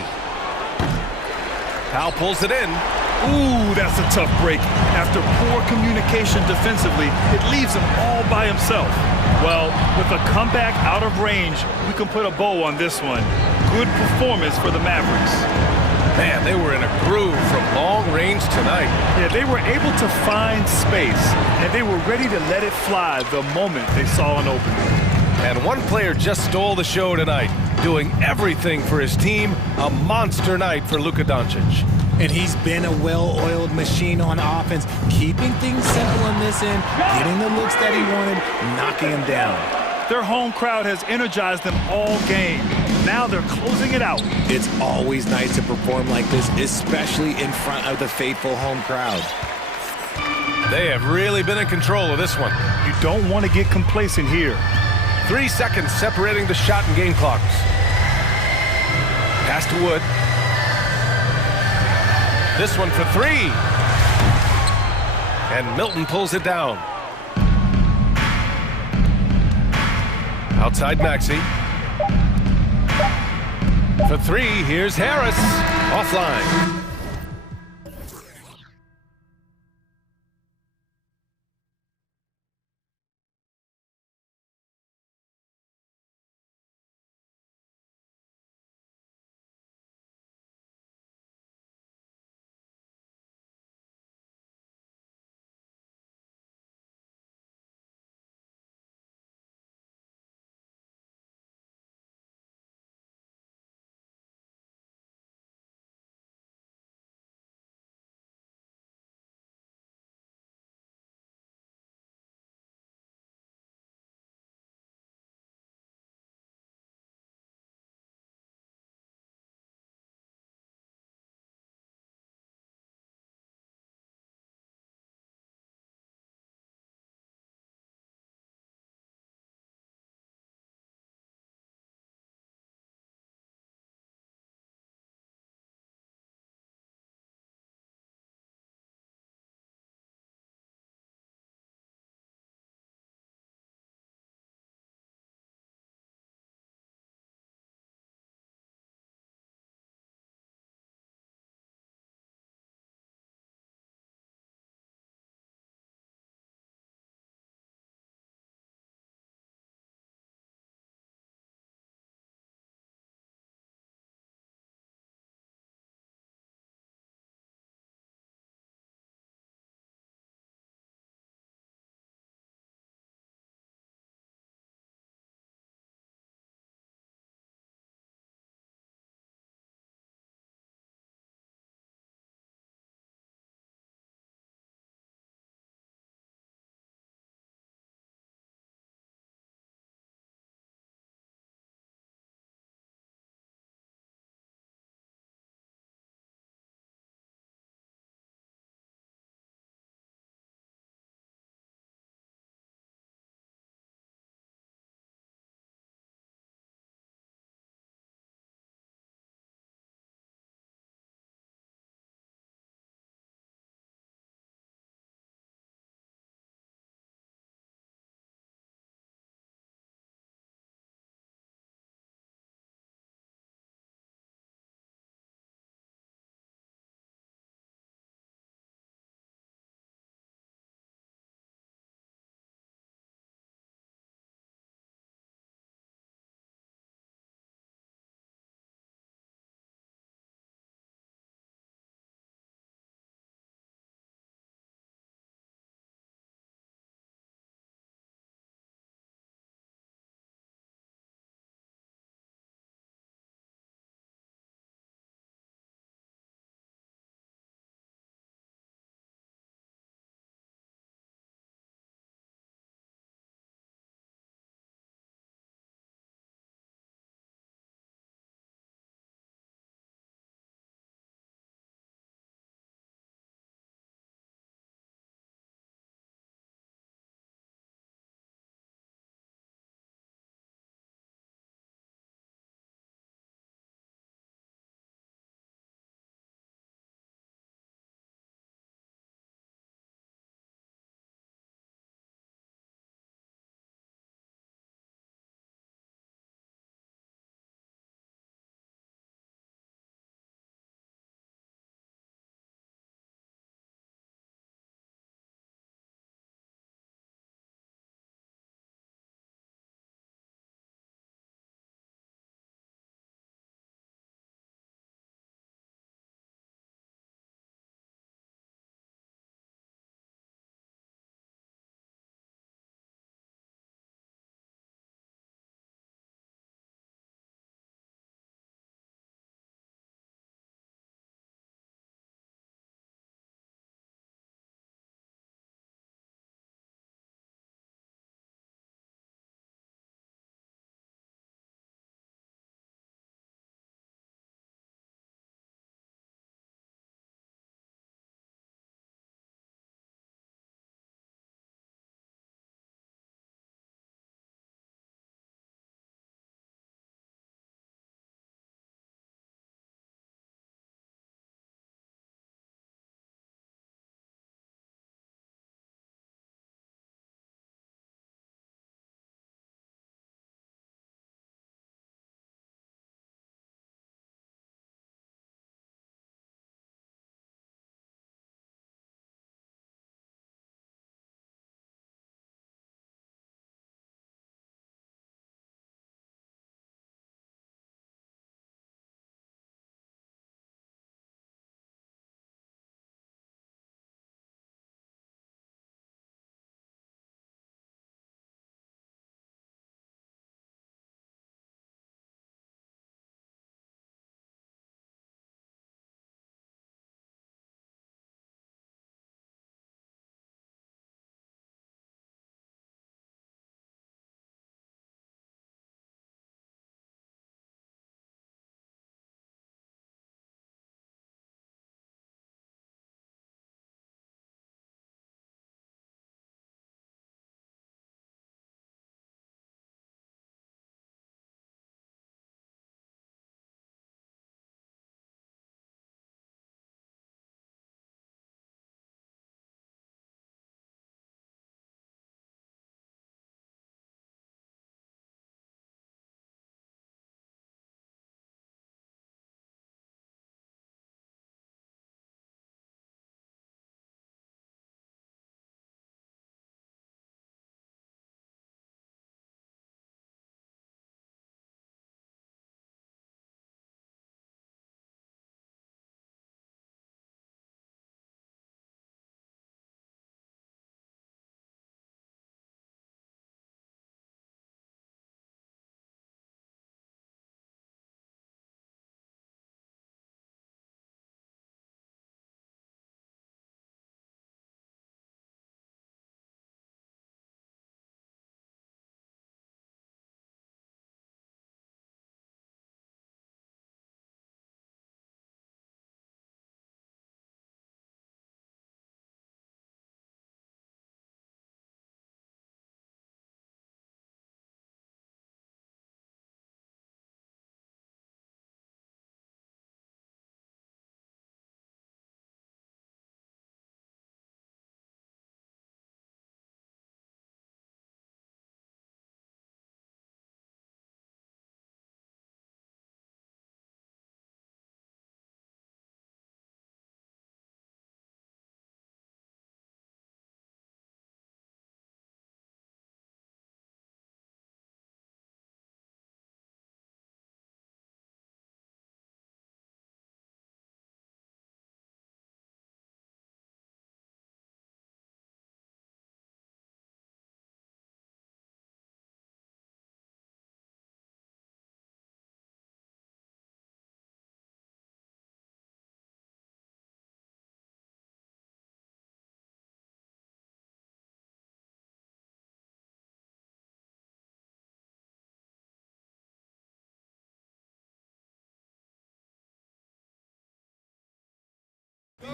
Powell pulls it in. Ooh, that's a tough break. After poor communication defensively, it leaves him all by himself. Well, with a comeback out of range, we can put a bow on this one. Good performance for the Mavericks. Man, they were in a groove from long range tonight. Yeah, they were able to find space, and they were ready to let it fly the moment they saw an opening. And one player just stole the show tonight, doing everything for his team. A monster night for Luka Doncic. And he's been a well-oiled machine on offense, keeping things simple in this end, getting the looks that he wanted, knocking him down. Their home crowd has energized them all game. Now they're closing it out. It's always nice to perform like this, especially in front of the faithful home crowd. They have really been in control of this one. You don't want to get complacent here. 3 seconds separating the shot and game clocks. Pass to Wood. This one for three. And Milton pulls it down. Outside Maxey. For three, here's Harris. Offline.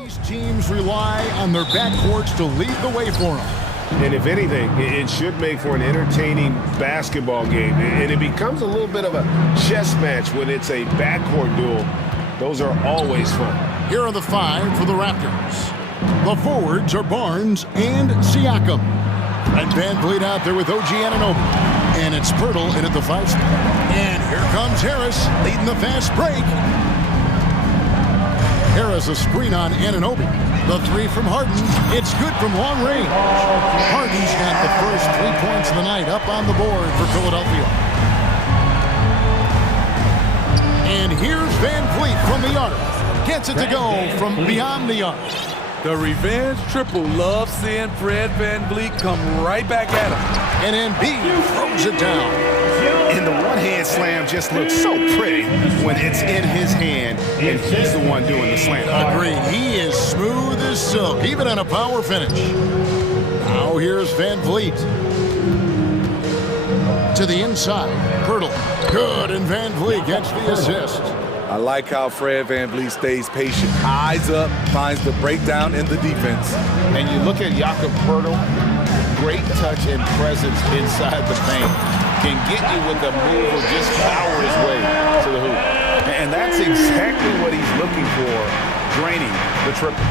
These teams rely on their backcourts to lead the way for them. And if anything, it should make for an entertaining basketball game. And it becomes a little bit of a chess match when it's a backcourt duel. Those are always fun. Here are the 5 for the Raptors. The forwards are Barnes and Siakam. And Van Vliet out there with OG Anunoby. And it's Pirtle in at the 5 spot. And here comes Harris leading the fast break. Harris a screen on Anunoby. The 3 from Harden. It's good from long range. Harden's got the first 3 points of the night up on the board for Philadelphia. And here's Van Vliet from the arc. Gets it to go from beyond the arc. The revenge triple loves seeing Fred VanVleet come right back at him. And Embiid throws it down. And the one-hand slam just looks so pretty when it's in his hand and he's the one doing the slam. Agreed. He is smooth as silk, even on a power finish. Now here's Van Vliet. To the inside. Pirtle. Good, and Van Vliet gets the assist. I like how Fred VanVleet stays patient. Eyes up, finds the breakdown in the defense. And you look at Jakob Pirtle, great touch and presence inside the paint. Can get you with a move or just power his way to the hoop. And that's exactly what he's looking for, draining the triple.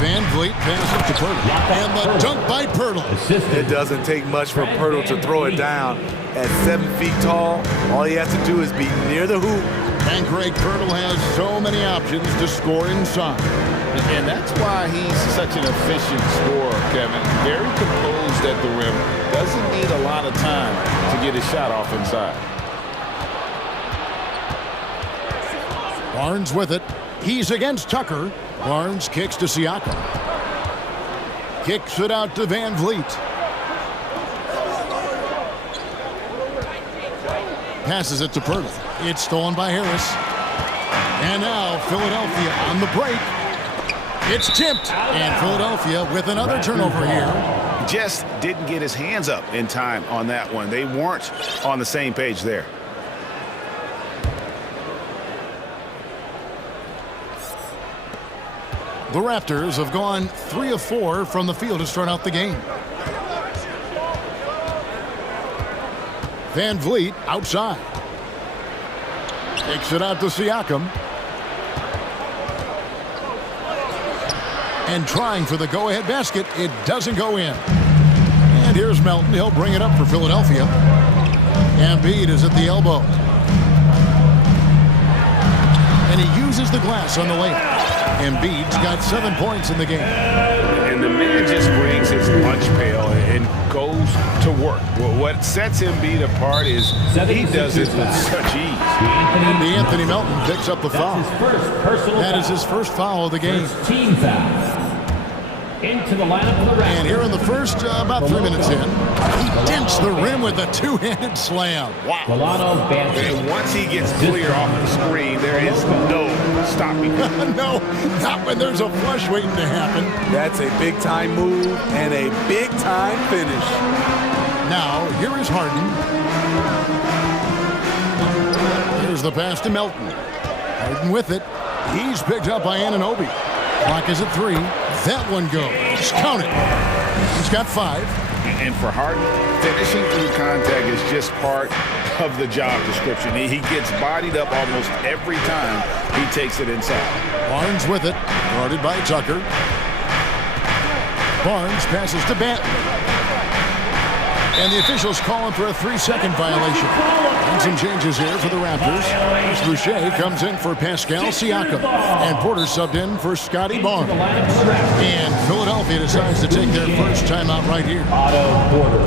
Van Vliet passes to Pirtle. And the dunk by Pirtle. It doesn't take much for Pirtle to throw it down. At 7 feet tall, all he has to do is be near the hoop. And Greg Pirtle has so many options to score inside. And that's why he's such an efficient scorer, Kevin. Very composed at the rim. Doesn't need a lot of time to get his shot off inside. Barnes with it. He's against Tucker. Barnes kicks to Siakam. Kicks it out to Van Vliet. Passes it to Pirtle. It's stolen by Harris. And now Philadelphia on the break. It's tipped. And Philadelphia with another turnover here. Just didn't get his hands up in time on that one. They weren't on the same page there. The Raptors have gone 3 of 4 from the field to start out the game. Van Vliet outside. Takes it out to Siakam. And trying for the go-ahead basket. It doesn't go in. And here's Melton. He'll bring it up for Philadelphia. Embiid is at the elbow. And he uses the glass on the layup. Embiid's got 7 points in the game. And the man just brings his lunch pail and goes to work. Well, what sets Embiid apart is he does it with such ease. And Anthony Melton picks up the foul. That is his first foul of the game. Team foul. Into the lineup of the Raptors. And here in the first, about 3 minutes in, he dents the rim with a two-handed slam. Wow. And once he gets clear off the screen, there is no stopping him. No, not when there's a flush waiting to happen. That's a big-time move and a big-time finish. Now, here is Harden. Here's the pass to Melton. Harden with it. He's picked up by Anunoby. Clock is at 3. That one goes. Count it. He's got 5. And for Harden, finishing through contact is just part of the job description. He gets bodied up almost every time he takes it inside. Barnes with it. Guarded by Tucker. Barnes passes to Banton. And the officials calling for a 3-second violation. And some changes here for the Raptors. Boucher comes in for Pascal Siakam. And Porter subbed in for Scotty Barnes. And Philadelphia decides to take their first timeout right here. Otto Porter.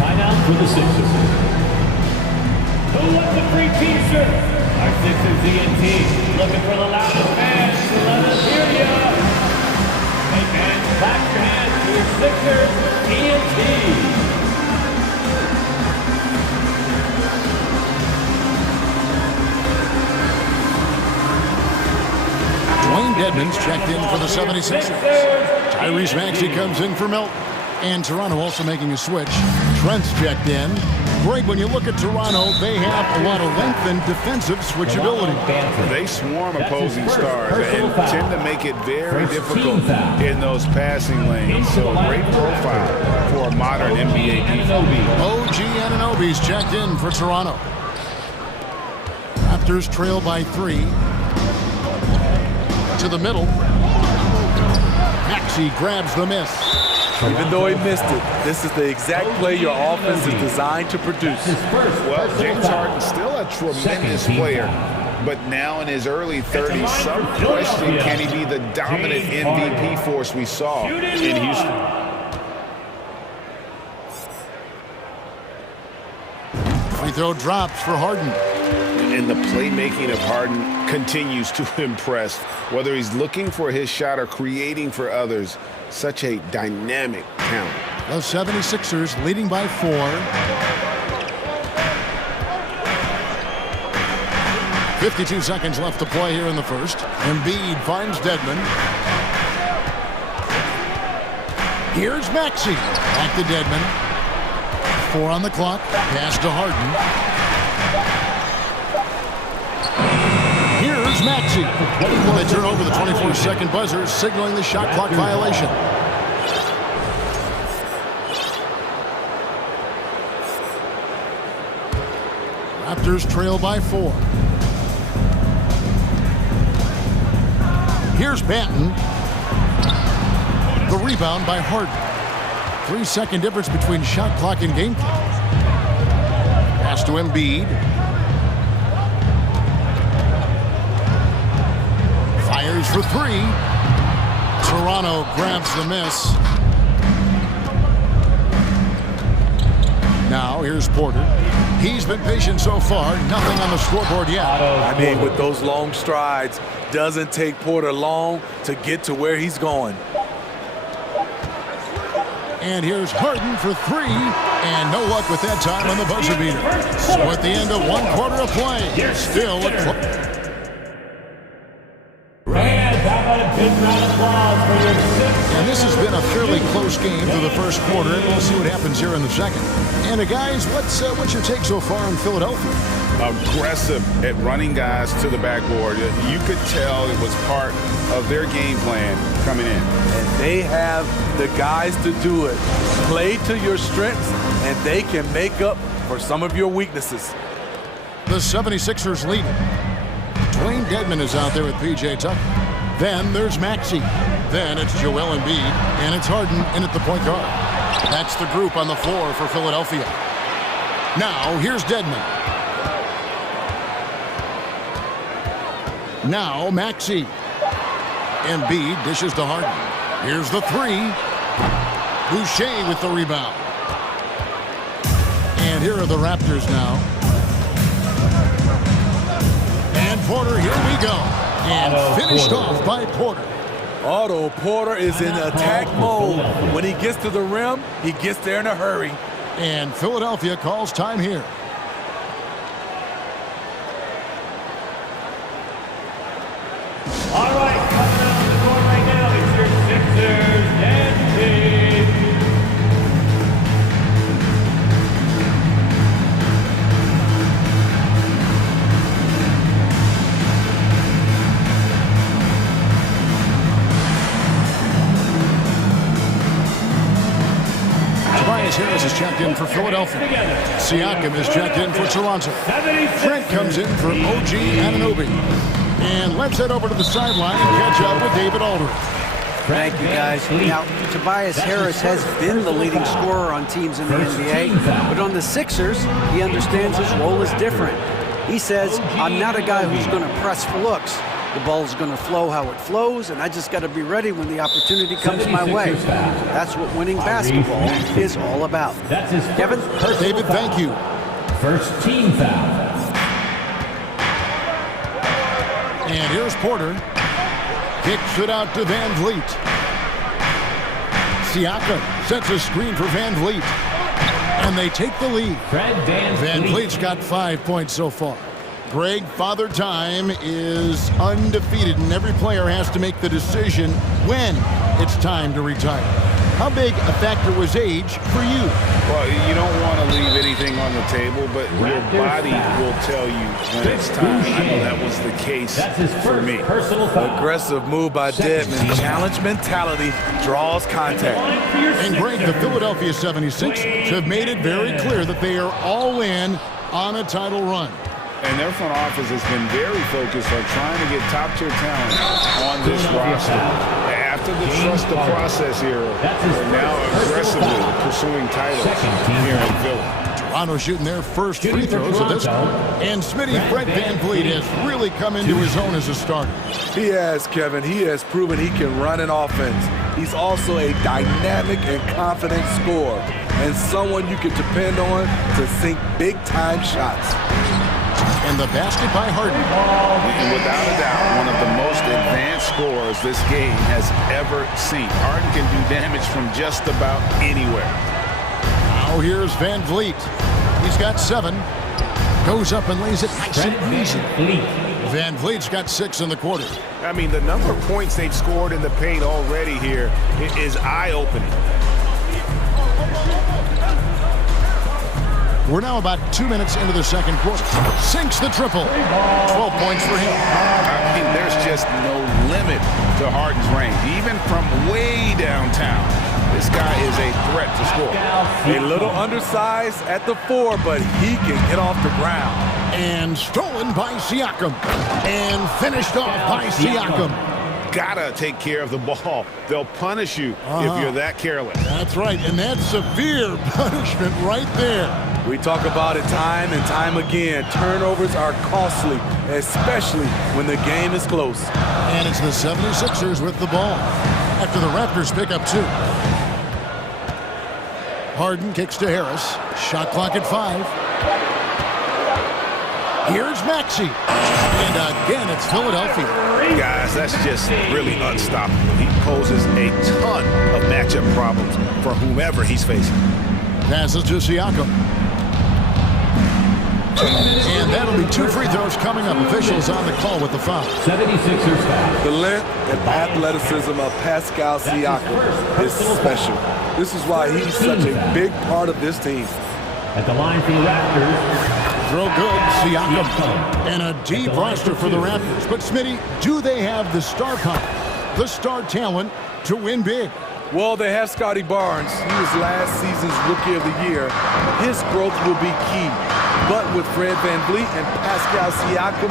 Timeout for the Sixers. Who wants the free t-shirt? Our Sixers ENT. Looking for the loudest fans. Let us hear ya. Hey fans, clap your hands for your Sixers ENT. Dwayne Dedmon's checked in for the 76ers. Tyrese Maxey comes in for Melton. And Toronto also making a switch. Trent's checked in. Greg, when you look at Toronto, they have a lot of length and defensive switchability. They swarm opposing stars and tend to make it very difficult in those passing lanes. So a great profile for a modern NBA defense. OG Anunoby's checked in for Toronto. Raptors trail by 3. To the middle. Maxey grabs the miss. Even though he missed it, this is the exact play your offense is designed to produce. Well, James Harden's still a tremendous player, but now in his early 30s, some question, can he be the dominant MVP force we saw in Houston? Free throw drops for Harden. And the playmaking of Harden continues to impress. Whether he's looking for his shot or creating for others, such a dynamic talent. The 76ers leading by 4. .52 seconds left to play here in the first. Embiid finds Dedmon. Here's Maxey. Back to Dedmon. 4 on the clock. Pass to Harden. Here's Maxey. They turn over the 24-second buzzer, signaling the shot clock violation. Raptors trail by 4. Here's Banton. The rebound by Harden. 3-second difference between shot clock and game clock. Pass to Embiid. Fires for 3. Toronto grabs the miss. Now here's Porter. He's been patient so far. Nothing on the scoreboard yet. I mean, with those long strides, doesn't take Porter long to get to where he's going. And here's Harden for 3. And no luck with that time on the buzzer beater. So at the end of 1 quarter of play, still a close. And this has been a fairly close game through the first quarter, and we'll see what happens here in the second. And guys, what's your take so far on Philadelphia? Aggressive at running guys to the backboard. You could tell it was part of their game plan coming in. And they have the guys to do it. Play to your strengths, and they can make up for some of your weaknesses. The 76ers lead. Dwayne Dedmon is out there with P.J. Tucker. Then there's Maxey. Then it's Joel Embiid, and it's Harden in at the point guard. That's the group on the floor for Philadelphia. Now, here's Dedmon. Now, Maxey. Embiid dishes to Harden. Here's the 3. Boucher with the rebound. And here are the Raptors now. And Porter, here we go. And finished off by Porter. Otto Porter is in attack mode. When he gets to the rim, he gets there in a hurry. And Philadelphia calls time here. All right, coming on the court right now, it's your Sixers and team. Harris is checked in for Philadelphia. Siakam is checked in for Toronto. Trent comes in for OG Anunoby. And let's head over to the sideline and catch up with David Aldridge. Thank you, guys. Now, Tobias Harris has been the leading scorer on teams in the NBA, but on the Sixers, he understands his role is different. He says, I'm not a guy who's going to press for looks. The ball's going to flow how it flows, and I just got to be ready when the opportunity comes my way. That's what winning basketball is all about. That's his Kevin? David, thank you. First team foul. And here's Porter. Kicks it out to Van Vliet. Siakam sets a screen for Van Vliet. And they take the lead. Van Vliet's got 5 points so far. Greg, Father Time is undefeated, and every player has to make the decision when it's time to retire. How big a factor was age for you? Well, you don't want to leave anything on the table, but your body will tell you when it's time. I know that was the case for me. Aggressive move by Dedmon. Challenge mentality draws contact. And Greg, the Philadelphia 76ers have made it very clear that they are all in on a title run. And their front office has been very focused on trying to get top-tier talent on this roster. After the trust the process era, they're now aggressively pursuing titles here in Philly. Toronto shooting their first free throws of this one. And Smitty, Fred VanVleet has really come into his own as a starter. He has, Kevin. He has proven he can run an offense. He's also a dynamic and confident scorer, and someone you can depend on to sink big-time shots. And the basket by Harden. And without a doubt, one of the most advanced scorers this game has ever seen. Harden can do damage from just about anywhere. Now here's VanVleet. He's got 7. Goes up and lays it nice and easy. VanVleet's got 6 in the quarter. I mean, the number of points they've scored in the paint already here is eye-opening. We're now about 2 minutes into the second quarter. Sinks the triple. 12 points for him. I mean, there's just no limit to Harden's range, even from way downtown. This guy is a threat to score. A little undersized at the 4, but he can get off the ground. And stolen by Siakam. And finished off by Siakam. Gotta take care of the ball. They'll punish you if you're that careless. That's right, and that's severe punishment right there. We talk about it time and time again. Turnovers are costly, especially when the game is close. And it's the 76ers with the ball after the Raptors pick up 2. Harden kicks to Harris. Shot clock at 5. Here's Maxey. And again, it's Philadelphia. Guys, that's just really unstoppable. He poses a ton of matchup problems for whomever he's facing. Passes to Siakam. And that'll be 2 free throws coming up. Officials on the call with the foul. 76ers foul. The length and athleticism of Pascal Siakam is special. This is why he's such a big part of this team. At the line for the Raptors. Throw good, Siakam. And a deep roster for the Raptors. But Smitty, do they have the star power, the star talent to win big? Well, they have Scotty Barnes. He was last season's Rookie of the Year. His growth will be key. But with Fred VanVleet and Pascal Siakam,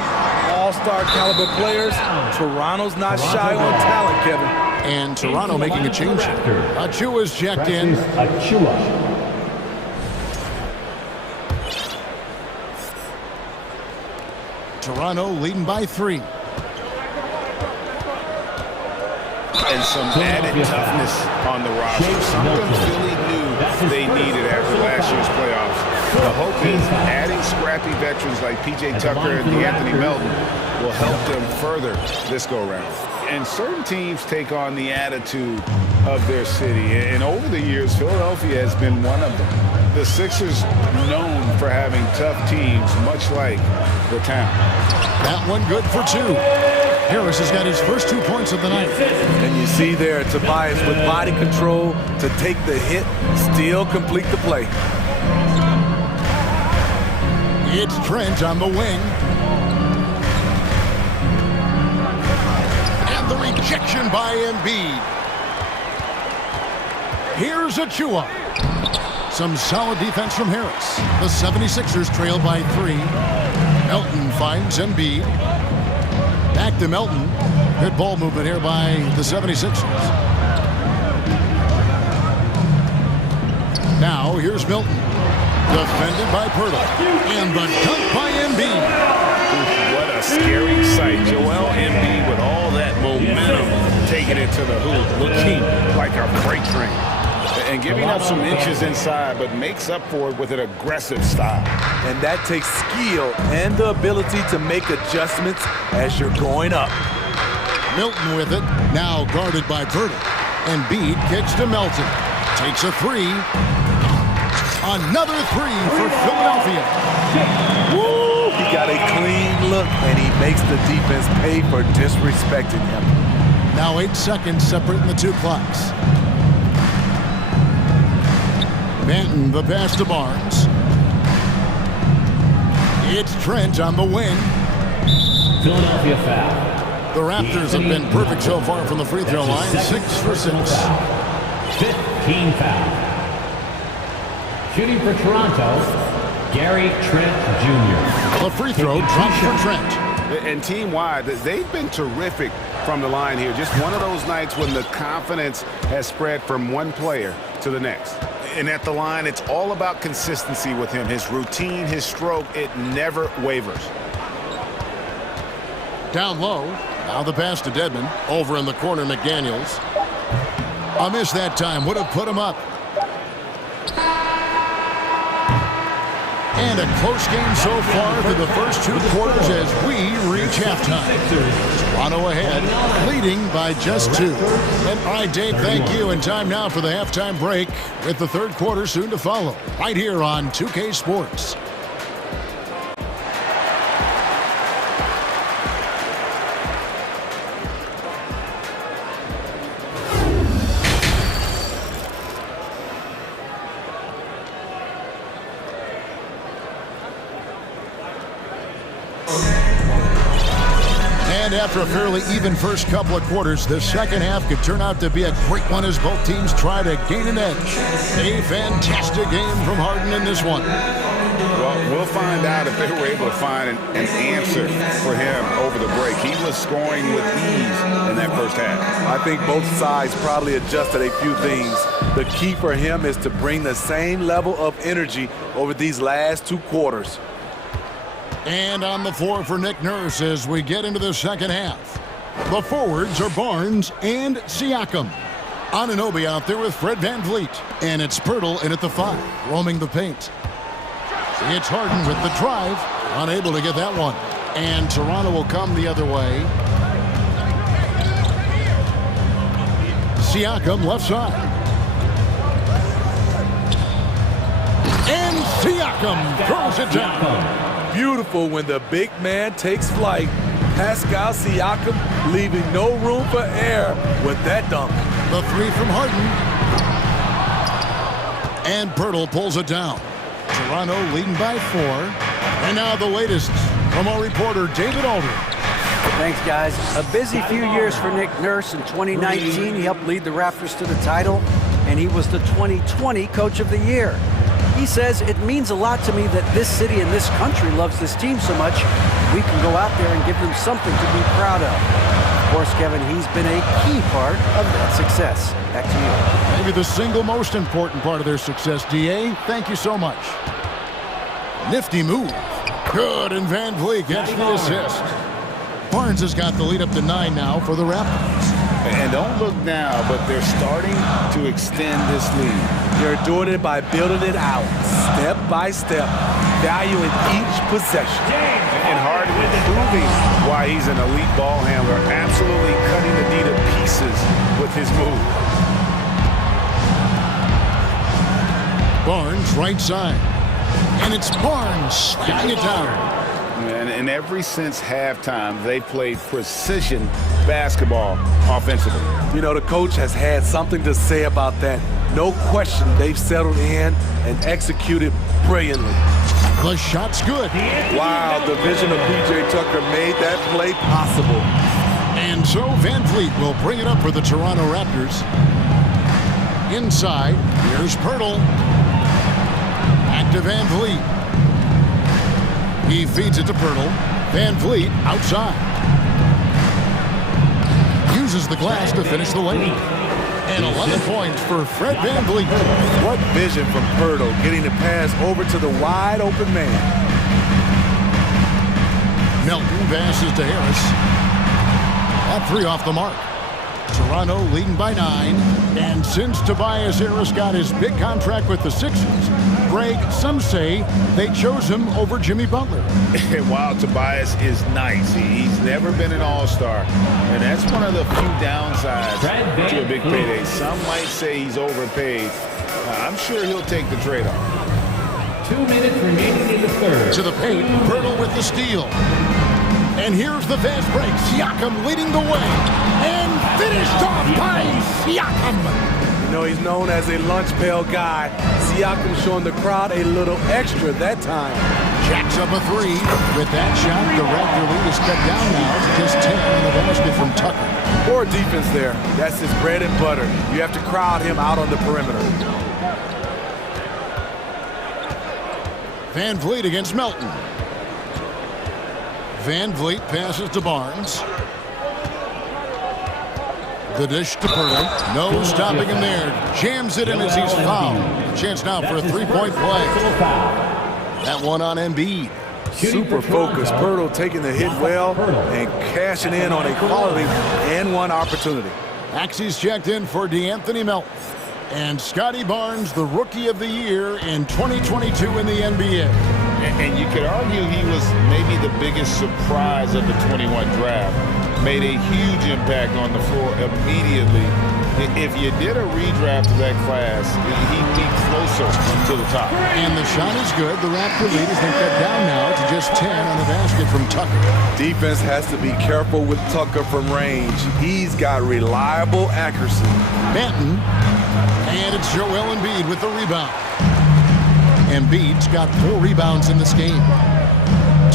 all-star caliber players, Toronto's not shy on talent, Kevin. And Toronto making a change. Achua's checked in. Achua. Toronto leading by 3. And some added toughness on the roster. Something Philly knew they needed after last year's playoffs. The hope is adding scrappy veterans like P.J. Tucker and DeAnthony Melton will help them further this go-around. And certain teams take on the attitude of their city. And over the years, Philadelphia has been one of them. The Sixers known for having tough teams, much like the town. That one good for 2. Harris has got his first 2 points of the night. And you see there, Tobias with body control to take the hit, still complete the play. It's Trent on the wing. And the rejection by Embiid. Here's Achua. Some solid defense from Harris. The 76ers trail by 3. Melton finds Embiid. Back to Melton. Good ball movement here by the 76ers. Now here's Milton. Defended by Pirtle. And the dunk by Embiid. What a scary sight. Joel Embiid with all that momentum taking it to the hoop, looking like a freight train. And giving up some inches inside, but makes up for it with an aggressive style. And that takes skill and the ability to make adjustments as you're going up. Milton with it, now guarded by Pirtle. Embiid kicks to Melton. Takes a 3. Another 3 for Philadelphia. Woo! He got a clean look, and he makes the defense pay for disrespecting him. Now 8 seconds separating the 2 clocks. Banton, the pass to Barnes. It's Trent on the wing. Philadelphia foul. The Raptors have been perfect so far from the free throw line. 6 for 6. 15 foul. Shooting for Toronto, Gary Trent Jr. The free throw dropped for Trent. And team-wide, they've been terrific from the line here. Just one of those nights when the confidence has spread from one player to the next. And at the line, it's all about consistency with him. His routine, his stroke, it never wavers. Down low. Now the pass to Dedmon. Over in the corner, McDaniels. A miss that time. Would have put him up. And a close game so far through the first 2 quarters as we reach halftime. Toronto ahead, leading by just 2. And all right, Dave, thank you. And time now for the halftime break with the third quarter soon to follow. Right here on 2K Sports. And after a fairly even first couple of quarters, the second half could turn out to be a great one as both teams try to gain an edge. A fantastic game from Harden in this one. Well, we'll find out if they were able to find an answer for him over the break. He was scoring with ease in that first half. I think both sides probably adjusted a few things. The key for him is to bring the same level of energy over these last 2 quarters. And on the floor for Nick Nurse as we get into the second half. The forwards are Barnes and Siakam. Anunoby out there with Fred VanVleet. And it's Pirtle in at the 5, roaming the paint. It's Harden with the drive. Unable to get that one. And Toronto will come the other way. Siakam left side. And Siakam throws it down. Beautiful when the big man takes flight. Pascal Siakam leaving no room for error with that dunk. The 3 from Harden. And Pirtle pulls it down. Toronto leading by 4. And now the latest from our reporter, David Aldridge. Thanks, guys. A busy few years for Nick Nurse. In 2019, he helped lead the Raptors to the title, and he was the 2020 Coach of the Year. He says, it means a lot to me that this city and this country loves this team so much. We can go out there and give them something to be proud of. Of course, Kevin, he's been a key part of that success. Back to you. Maybe the single most important part of their success, D.A. Thank you so much. Nifty move. Good, and VanVleet gets the assist. Barnes has got the lead up to 9 now for the Raptors. And don't look now, but they're starting to extend this lead. They're doing it by building it out, step by step, valuing each possession. And Harden proving why he's an elite ball handler, absolutely cutting the D to pieces with his move. Barnes right side. And it's Barnes slapping it down. And ever since halftime, they played precision basketball offensively. You know, the coach has had something to say about that. No question they've settled in and executed brilliantly. The shot's good. Wow, the vision of P.J. Tucker made that play possible. And so VanVleet will bring it up for the Toronto Raptors. Inside, here's Pirtle. Back to VanVleet. He feeds it to Pirtle. VanVleet outside. Uses the glass to finish the lane. And 11 points for Fred VanVleet. What vision from Pirtle, getting the pass over to the wide open man. Melton passes to Harris. That 3 off the mark. Toronto leading by 9. And since Tobias Harris got his big contract with the Sixers, Greg, some say they chose him over Jimmy Butler. While Tobias is nice, he's never been an all-star. And that's one of the few downsides to a big payday. Some might say he's overpaid. I'm sure he'll take the trade-off. 2 minutes remaining in the third. To the paint, Pirtle with the steal. And here's the fast break. Siakam leading the way. And finished off by Siakam. You know, he's known as a lunch pail guy. Siakam showing the crowd a little extra that time. Jacks up a three. With that shot, the Raptor lead is cut down now to just 10 on the basket from Tucker. Poor defense there. That's his bread and butter. You have to crowd him out on the perimeter. Van Vliet against Melton. Van Vliet passes to Barnes. The dish to Purdy. No stopping him there. Jams it in as he's fouled. Chance now for a three-point play. That one on Embiid. Super focused. Pirtle taking the hit well and cashing in on a quality and one opportunity. Maxey's checked in for DeAnthony Melton. And Scotty Barnes, the Rookie of the Year in 2022 in the NBA. And you could argue he was maybe the biggest surprise of the 21 draft. Made a huge impact on the floor immediately. If you did a redraft of that class, he'd be closer to the top. And the shot is good. The Raptor lead is then cut down now to just 10 on the basket from Tucker. Defense has to be careful with Tucker from range. He's got reliable accuracy. Benton. And it's Joel Embiid with the rebound. Embiid's got 4 rebounds in this game.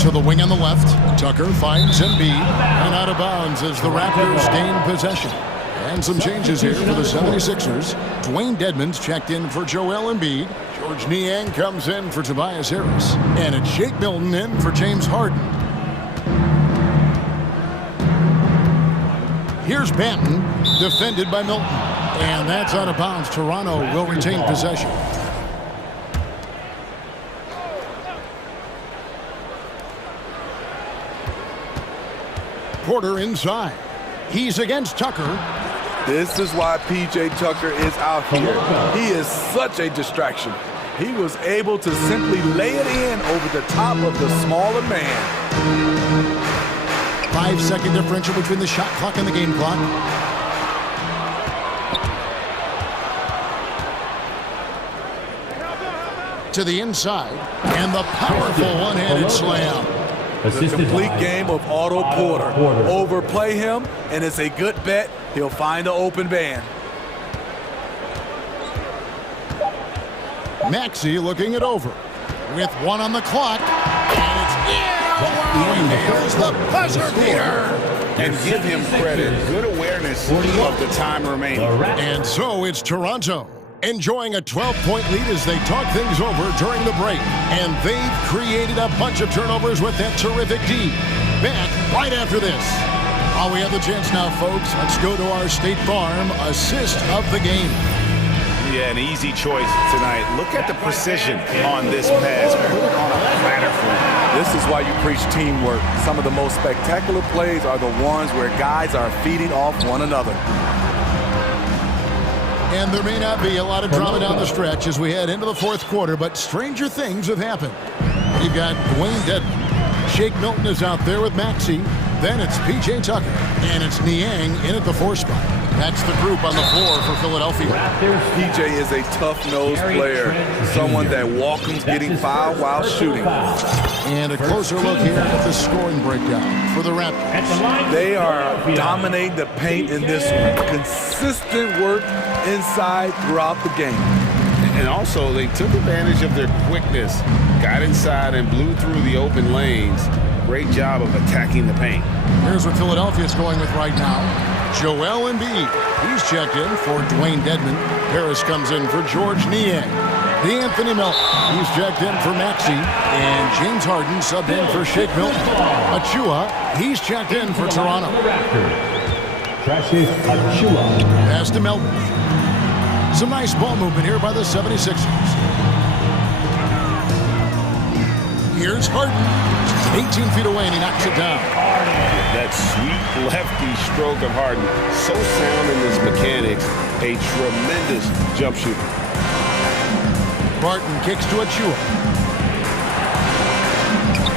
To the wing on the left, Tucker finds Embiid and out of bounds as the Raptors gain possession. And some changes here for the 76ers. Dwayne Dedmon's checked in for Joel Embiid. George Niang comes in for Tobias Harris. And it's Shake Milton in for James Harden. Here's Banton, defended by Milton. And that's out of bounds. Toronto will retain possession. Porter inside. He's against Tucker. This is why P.J. Tucker is out here. He is such a distraction. He was able to simply lay it in over the top of the smaller man. 5-second differential between the shot clock and the game clock. To the inside, and the powerful one-handed slam. The complete game of Otto Porter. Overplay him, and it's a good bet. He'll find an open man. Maxey looking it over with 1 on the clock, and it's in. Here's the buzzer beater. And give him credit. Good awareness of the time remaining. And so it's Toronto enjoying a 12-point lead as they talk things over during the break. And they've created a bunch of turnovers with that terrific D. Back right after this. While we have the chance now, folks, let's go to our State Farm assist of the game. Yeah, an easy choice tonight. Look at the precision on this pass. Put it on a platter for him. This is why you preach teamwork. Some of the most spectacular plays are the ones where guys are feeding off one another. And there may not be a lot of drama down the stretch as we head into the fourth quarter, but stranger things have happened. You've got Dwayne Dedmon. Shake Milton is out there with Maxey. Then it's P.J. Tucker. And it's Niang in at the 4 spot. That's the group on the floor for Philadelphia. P.J. is a tough-nosed player. Someone that welcomes getting fouled while shooting. And a closer look here at the scoring breakdown for the Raptors. They are dominating the paint in this one. Consistent work inside throughout the game. And also, they took advantage of their quickness, got inside and blew through the open lanes. Great job of attacking the paint. Here's what Philadelphia's going with right now. Joel Embiid. He's checked in for Dwayne Dedmon. Harris comes in for George Niang. DeAnthony Melton. He's checked in for Maxey. And James Harden subbed in for Shake Milton. Achua. He's checked in for Toronto. Pass to Melton. Some nice ball movement here by the 76ers. Here's Harden. 18 feet away, and he knocks it down. That sweet lefty stroke of Harden. So sound in his mechanics. A tremendous jump shooter. Barton kicks to Achua.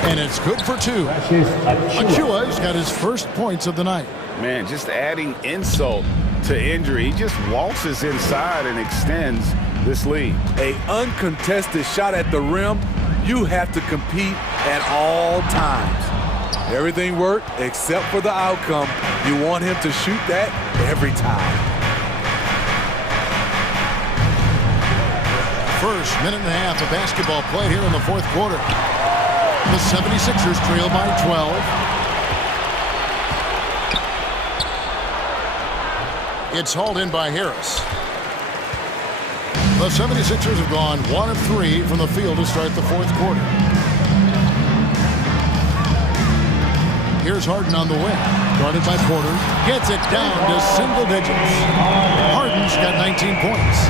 And it's good for 2. Achua's got his first points of the night. Man, just adding insult to injury. He just waltzes inside and extends this lead. An uncontested shot at the rim. You have to compete at all times. Everything worked except for the outcome. You want him to shoot that every time. First minute and a half of basketball played here in the fourth quarter. The 76ers trail by 12. It's hauled in by Harris. The 76ers have gone 1 of 3 from the field to start the fourth quarter. Here's Harden on the wing. Guarded by Porter. Gets it down to single digits. Harden's got 19 points.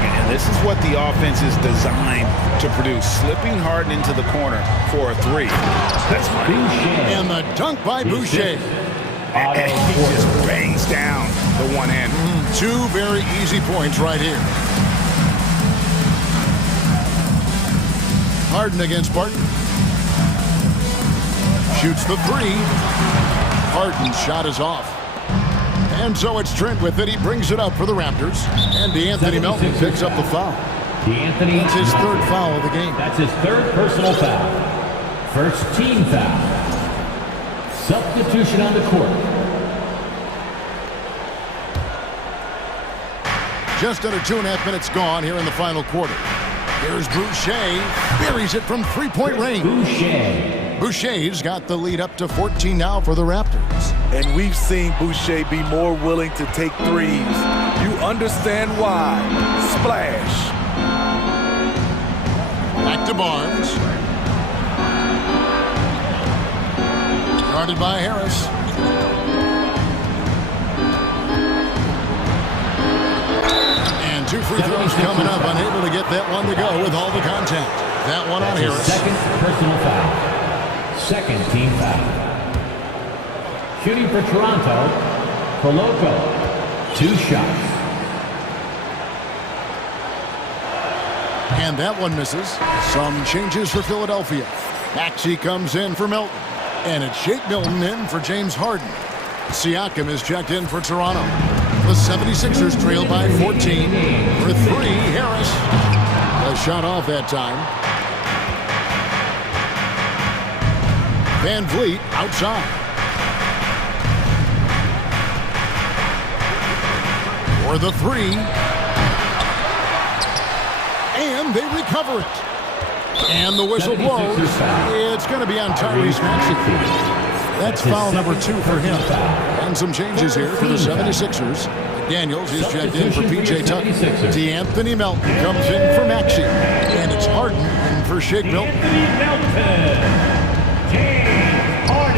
And this is what the offense is designed to produce. Slipping Harden into the corner for a three. That's money. And the dunk by Boucher. And he just bangs down the one end. Two very easy points right here. Harden against Barton. Shoots the three. Harden's shot is off. And so it's Trent with it. He brings it up for the Raptors. And D'Anthony Melton picks up the foul. That's his third foul of the game. That's his third personal foul. First team foul. Substitution on the court. Just under 2.5 minutes gone here in the final quarter. Here's Boucher. Buries it from three-point range. Boucher's got the lead up to 14 now for the Raptors. And we've seen Boucher be more willing to take threes. You understand why. Splash. Back to Barnes. Guarded by Harris. And two free throws coming up. Unable to get that one to go with all the contact. That one on Harris. Second personal foul. Second team foul. Shooting for Toronto, Coloco. 2 shots. And that one misses. Some changes for Philadelphia. Maxey comes in for Milton. And it's Shake Milton in for James Harden. Siakam is checked in for Toronto. The 76ers trail by 14. For 3, Harris. A shot off that time. Van Vliet outside. For the 3. And they recover it. And the whistle blows. It's going to be on Tyrese Maxey. That's foul number 2 for him. And some changes here for the 76ers. Daniels is checked in for P.J. Tucker. D'Anthony Melton comes in for Maxey. And it's Harden in for Shake Milton.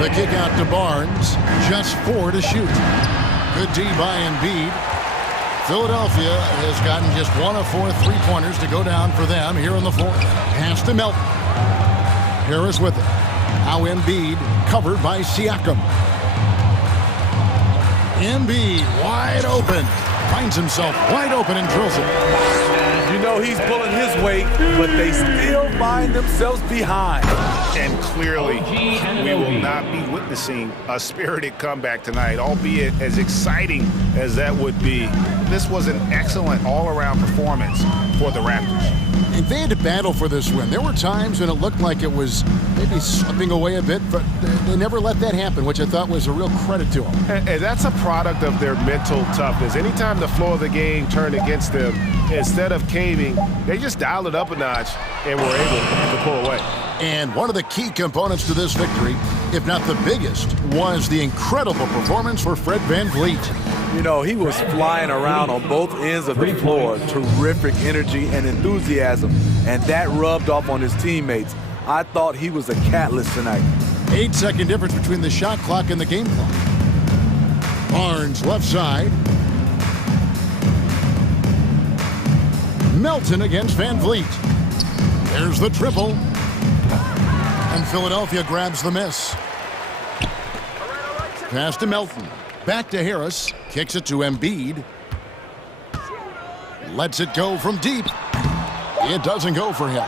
The kick out to Barnes. Just 4 to shoot. Good D by Embiid. Philadelphia has gotten just 1 of 4 three-pointers to go down for them here in the fourth. Pass to Melton. Harris with it. Now Embiid covered by Siakam. Embiid wide open. Finds himself wide open and drills it. You know he's pulling his weight, but they still find themselves behind. And clearly, we will not be witnessing a spirited comeback tonight, albeit as exciting as that would be. This was an excellent all-around performance for the Raptors. And they had to battle for this win. There were times when it looked like it was maybe slipping away a bit, but they never let that happen, which I thought was a real credit to them. And that's a product of their mental toughness. Anytime the flow of the game turned against them, instead of caving, they just dialed it up a notch and were able to pull away. And one of the key components to this victory, if not the biggest, was the incredible performance for Fred VanVleet. You know, he was flying around on both ends of the floor. Terrific energy and enthusiasm. And that rubbed off on his teammates. I thought he was a catalyst tonight. 8-second difference between the shot clock and the game clock. Barnes left side. Melton against VanVleet. There's the triple. And Philadelphia grabs the miss. Pass to Melton. Back to Harris. Kicks it to Embiid. Lets it go from deep. It doesn't go for him.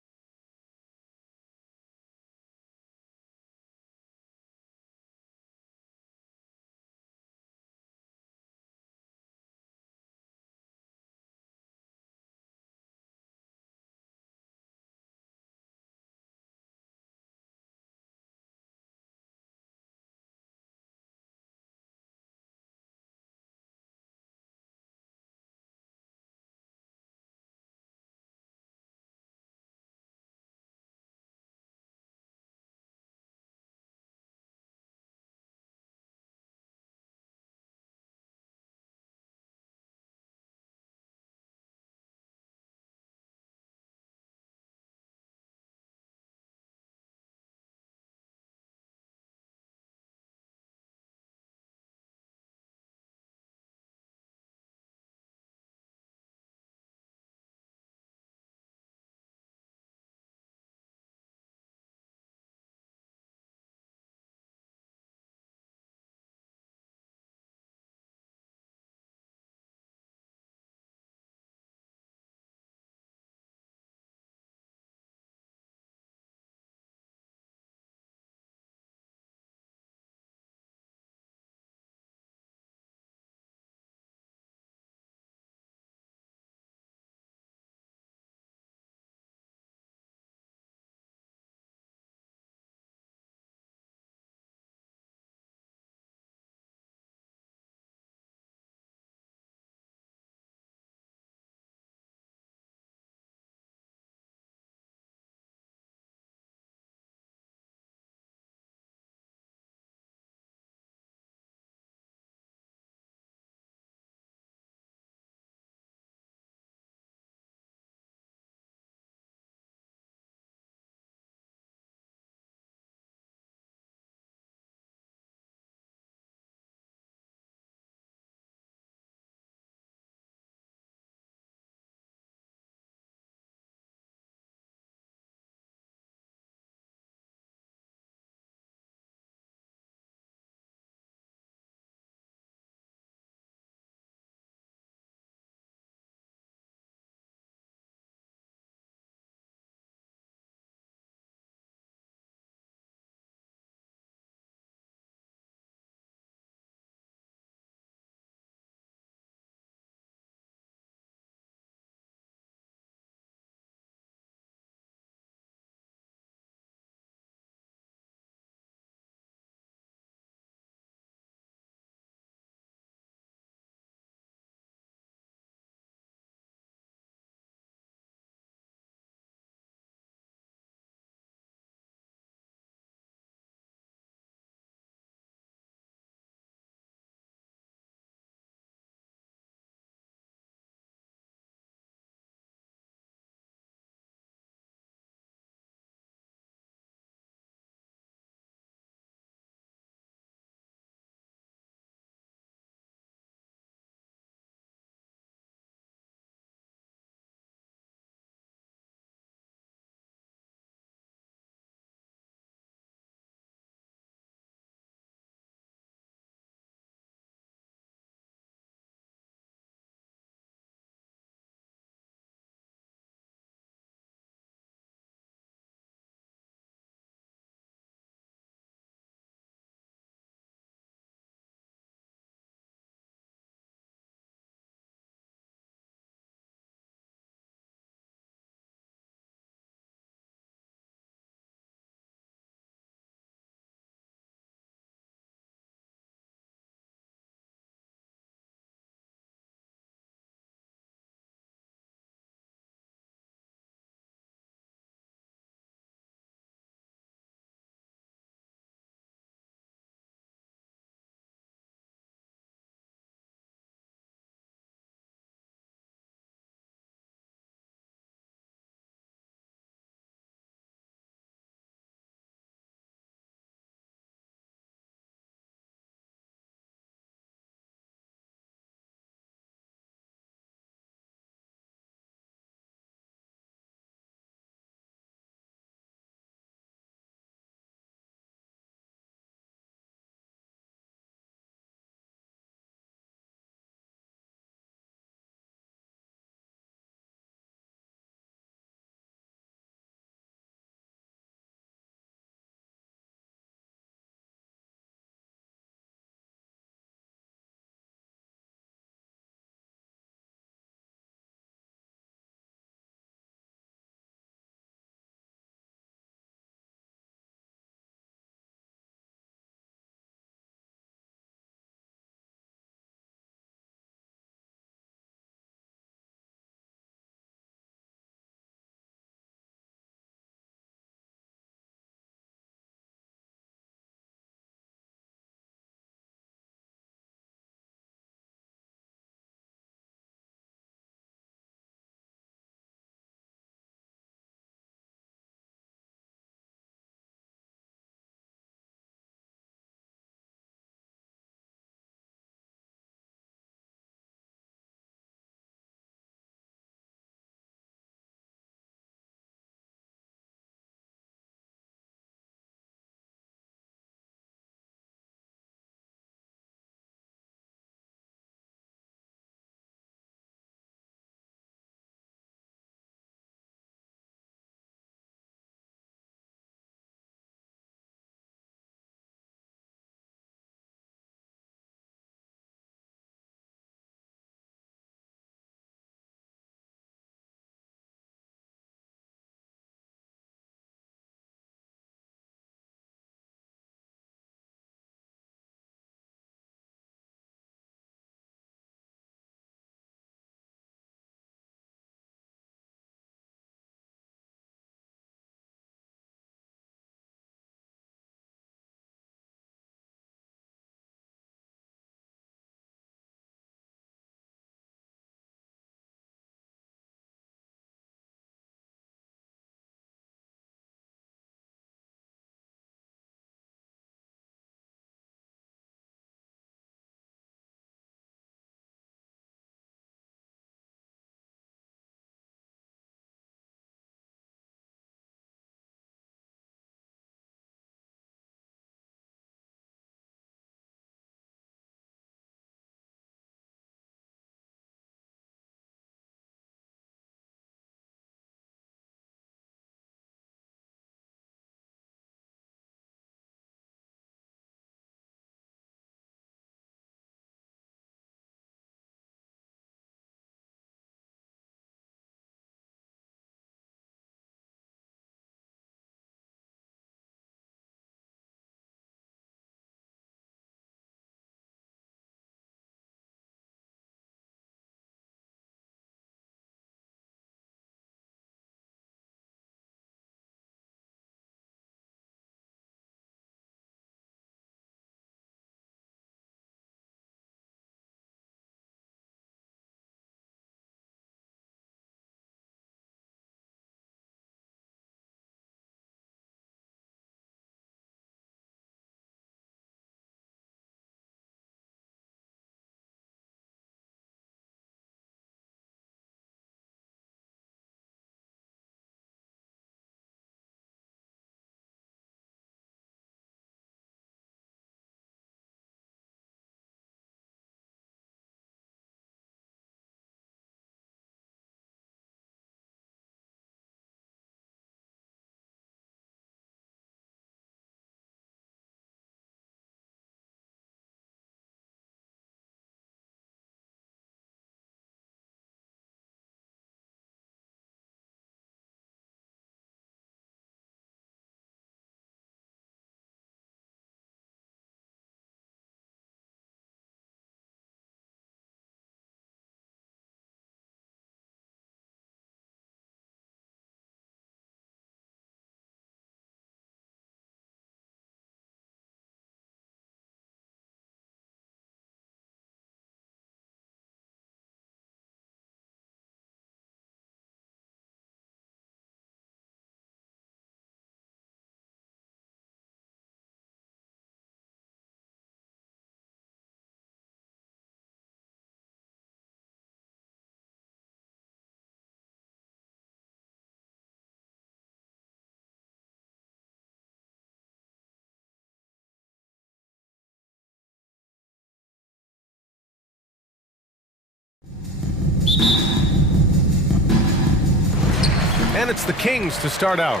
it's the Kings to start out.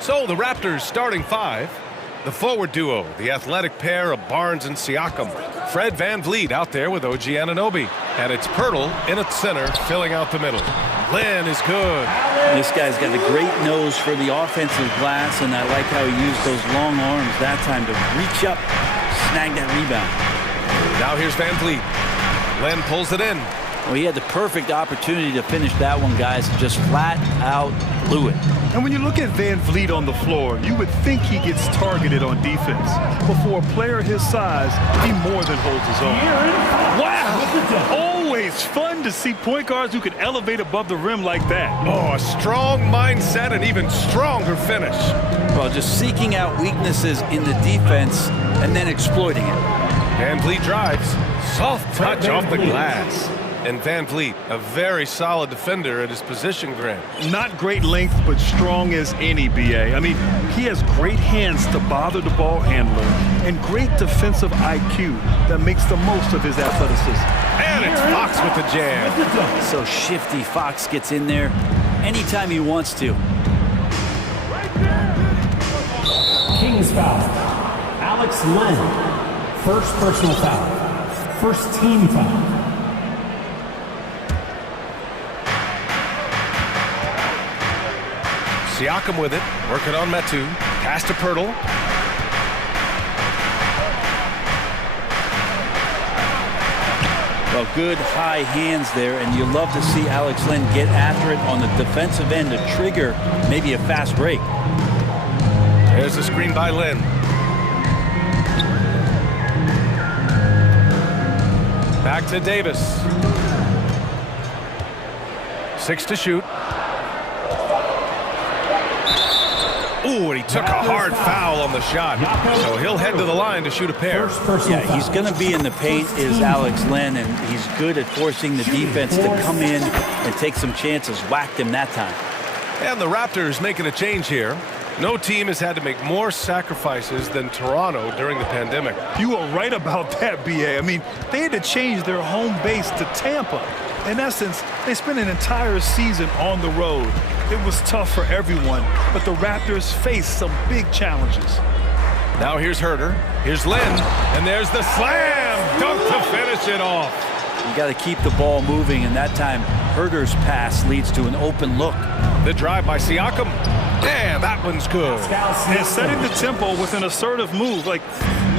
So the Raptors starting 5. The forward duo, the athletic pair of Barnes and Siakam. Fred VanVleet out there with OG Anunoby. And it's Pirtle in at center, filling out the middle. Lin is good. This guy's got a great nose for the offensive glass, and I like how he used those long arms that time to reach up, snag that rebound. Now here's VanVleet. Lin pulls it in. Well, he had the perfect opportunity to finish that one, guys, and just flat out blew it. And when you look at VanVleet on the floor, you would think he gets targeted on defense. But for a player his size, he more than holds his own. Wow! Always fun to see point guards who can elevate above the rim like that. Oh, a strong mindset and even stronger finish. Well, just seeking out weaknesses in the defense and then exploiting it. VanVleet drives. Soft touch off the glass. And VanVleet, a very solid defender at his position, Grant. Not great length, but strong as any, BA. I mean, he has great hands to bother the ball handler and great defensive IQ that makes the most of his athleticism. And it's Fox with the jam. So shifty. Fox gets in there anytime he wants to. Kings foul. Alex Len. First personal foul. First team foul. Siakam with it, working on Metu. Pass to Pirtle. Well, good high hands there, and you love to see Alex Len get after it on the defensive end to trigger maybe a fast break. There's the screen by Len. Back to Davis. 6 to shoot. Ooh, and he took a hard foul on the shot. So he'll head to the line to shoot a pair. Yeah, he's going to be in the paint is Alex Len, and he's good at forcing the defense to come in and take some chances. Whacked him that time. And the Raptors making a change here. No team has had to make more sacrifices than Toronto during the pandemic. You are right about that, BA. I mean, they had to change their home base to Tampa. In essence, they spent an entire season on the road. It was tough for everyone, but the Raptors faced some big challenges. Now here's Herter, here's Lin, and there's the slam dunk to finish it off. You got to keep the ball moving, and that time Herter's pass leads to an open look. The drive by Siakam, and that one's good. And setting the tempo with an assertive move. Like,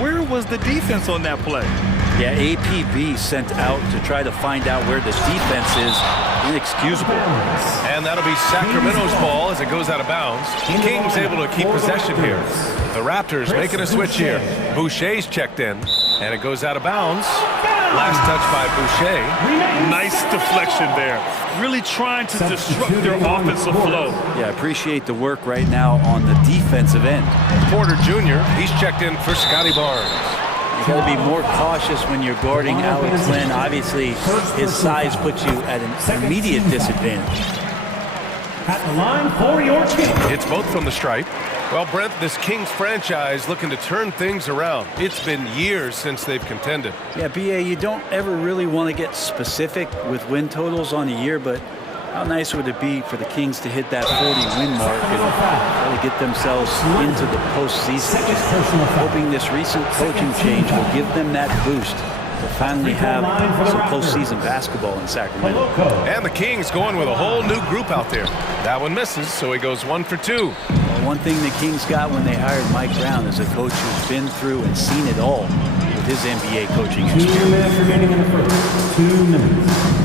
where was the defense on that play? Yeah, APB sent out to try to find out where the defense is. Inexcusable. And that'll be Sacramento's ball as it goes out of bounds. Kings able to keep possession here. The Raptors making a switch here. Boucher's checked in, and it goes out of bounds. Last touch by Boucher. Nice deflection there. Really trying to disrupt their offensive flow. Yeah, appreciate the work right now on the defensive end. Porter Jr., he's checked in for Scotty Barnes. You got to be more cautious when you're guarding Alex Len. Obviously, his size puts you at an immediate disadvantage. At the line for your team. It's both from the stripe. Well, Brent, this Kings franchise looking to turn things around. It's been years since they've contended. Yeah, BA, you don't ever really want to get specific with win totals on a year, but how nice would it be for the Kings to hit that 40-win mark and try to get themselves into the postseason? Hoping this recent coaching change will give them that boost to finally have some postseason basketball in Sacramento. And the Kings going with a whole new group out there. That one misses, so he goes 1 for 2. Well, one thing the Kings got when they hired Mike Brown is a coach who's been through and seen it all with his NBA coaching experience. 2 minutes remaining in the first. 2 minutes.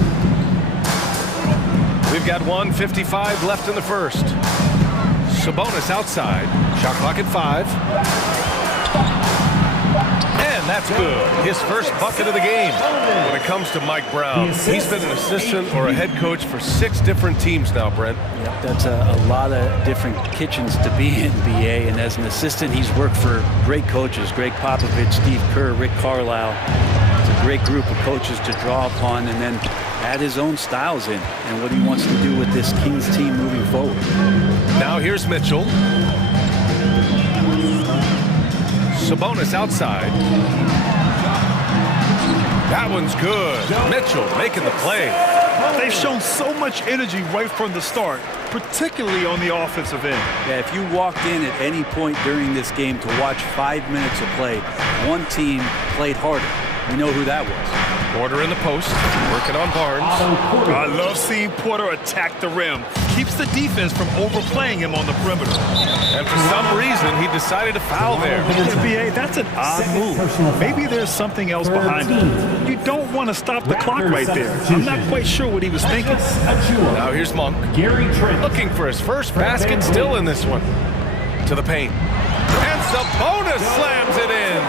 We've got 1:55 left in the first. Sabonis outside. Shot clock at 5. And that's good. His first bucket of the game. When it comes to Mike Brown, he's been an assistant or a head coach for 6 different teams now, Brent. Yep, that's a lot of different kitchens to be in, BA. And as an assistant, he's worked for great coaches. Greg Popovich, Steve Kerr, Rick Carlisle. It's a great group of coaches to draw upon and then add his own styles in and what he wants to do with this Kings team moving forward. Now here's Mitchell. Sabonis outside. That one's good. Mitchell making the play. They've shown so much energy right from the start, particularly on the offensive end. Yeah, if you walked in at any point during this game to watch 5 minutes of play, one team played harder. We know who that was. Porter in the post, working on Barnes. I love seeing Porter attack the rim. Keeps the defense from overplaying him on the perimeter. And for some reason, he decided to foul there. NBA, that's an odd move. Maybe there's something else behind it. You don't want to stop the clock right there. I'm not quite sure what he was thinking. Now here's Monk. Looking for his first basket, still in this one. To the paint. And Sabonis slams it in.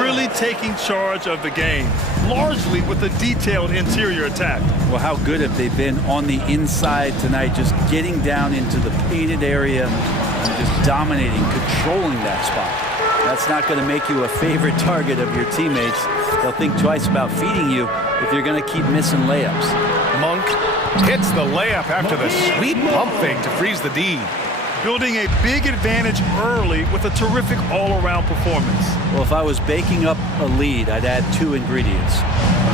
Really taking charge of the game, largely with a detailed interior attack. Well, how good have they been on the inside tonight, just getting down into the painted area and just dominating, controlling that spot. That's not going to make you a favorite target of your teammates. They'll think twice about feeding you if you're going to keep missing layups. Monk hits the layup after the sweet pump fake to freeze the D. Building a big advantage early with a terrific all-around performance. Well, if I was baking up a lead, I'd add 2 ingredients.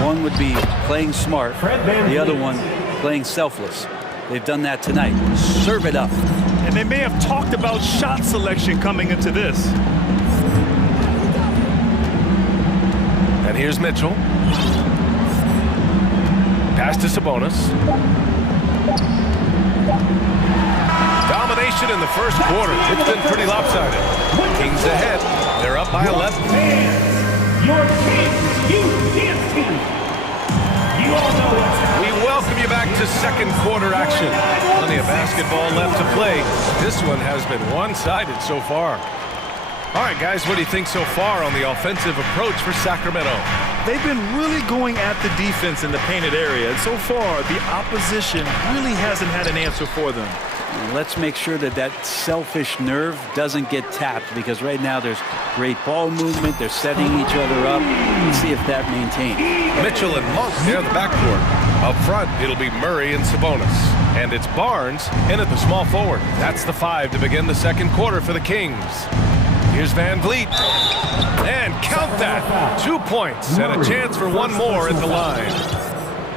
One would be playing smart, the other one playing selfless. They've done that tonight. Serve it up. And they may have talked about shot selection coming into this. And here's Mitchell. Pass to Sabonis. Domination in the first quarter. It's been pretty lopsided. Kings ahead. They're up by 11. Your Kings U.S. team. You all know what's We welcome you back to second quarter action. Plenty of basketball left to play. This one has been one-sided so far. All right, guys, what do you think so far on the offensive approach for Sacramento? They've been really going at the defense in the painted area, and so far, the opposition really hasn't had an answer for them. Let's make sure that that selfish nerve doesn't get tapped, because right now there's great ball movement. They're setting each other up. Let's see if that maintains. Mitchell and Monk near the backcourt. Up front, it'll be Murray and Sabonis. And it's Barnes in at the small forward. That's the 5 to begin the second quarter for the Kings. Here's Van Vliet. And count that. 2 points and a chance for one more at the line.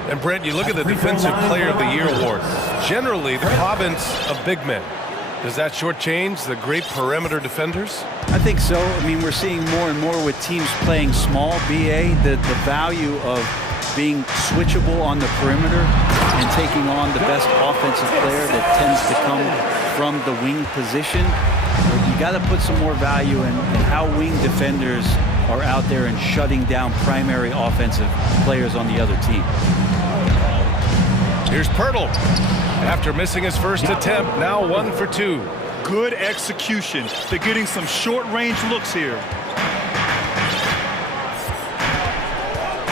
And Brent, you look at the Defensive Player of the Year award. Generally, the province of big men. Does that shortchange the great perimeter defenders? I think so. I mean, we're seeing more and more with teams playing small, BA, the value of being switchable on the perimeter and taking on the best offensive player that tends to come from the wing position. But you got to put some more value in how wing defenders are out there and shutting down primary offensive players on the other team. Here's Pirtle. After missing his first attempt, now 1 for 2. Good execution. They're getting some short-range looks here.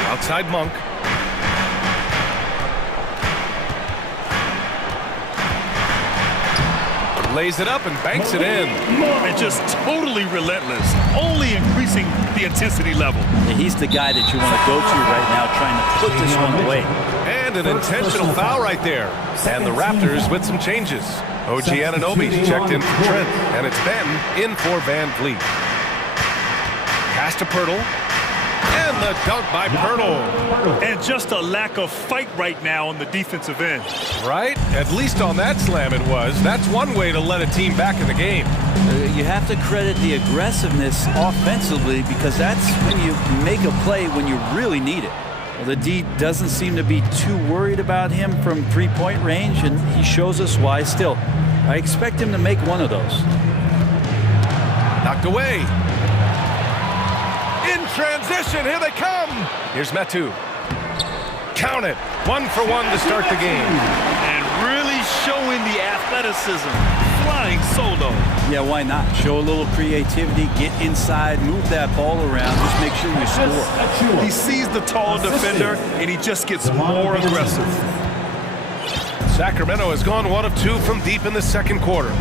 Outside Monk. Lays it up and banks it in. And just totally relentless, only increasing the intensity level. Yeah, he's the guy that you want to go to right now, trying to put this one away. And an intentional foul right there. And the Raptors with some changes. OG Anunoby's checked in for Trent, and it's Ben in for Van Vliet. Pass to Pirtle. And the dunk by Pirtle. And just a lack of fight right now on the defensive end. Right? At least on that slam it was. That's one way to let a team back in the game. You have to credit the aggressiveness offensively, because that's when you make a play when you really need it. Well, the D doesn't seem to be too worried about him from three-point range, and he shows us why. Still, I expect him to make one of those. Knocked away. In transition, here they come. Here's Metu. Count it. 1 for 1 to start the game. And really showing the athleticism. Flying solo. Yeah, why not? Show a little creativity, get inside, move that ball around, just make sure you score. He sees the tall defender, and he just gets more aggressive. Sacramento has gone 1 of 2 from deep in the second quarter.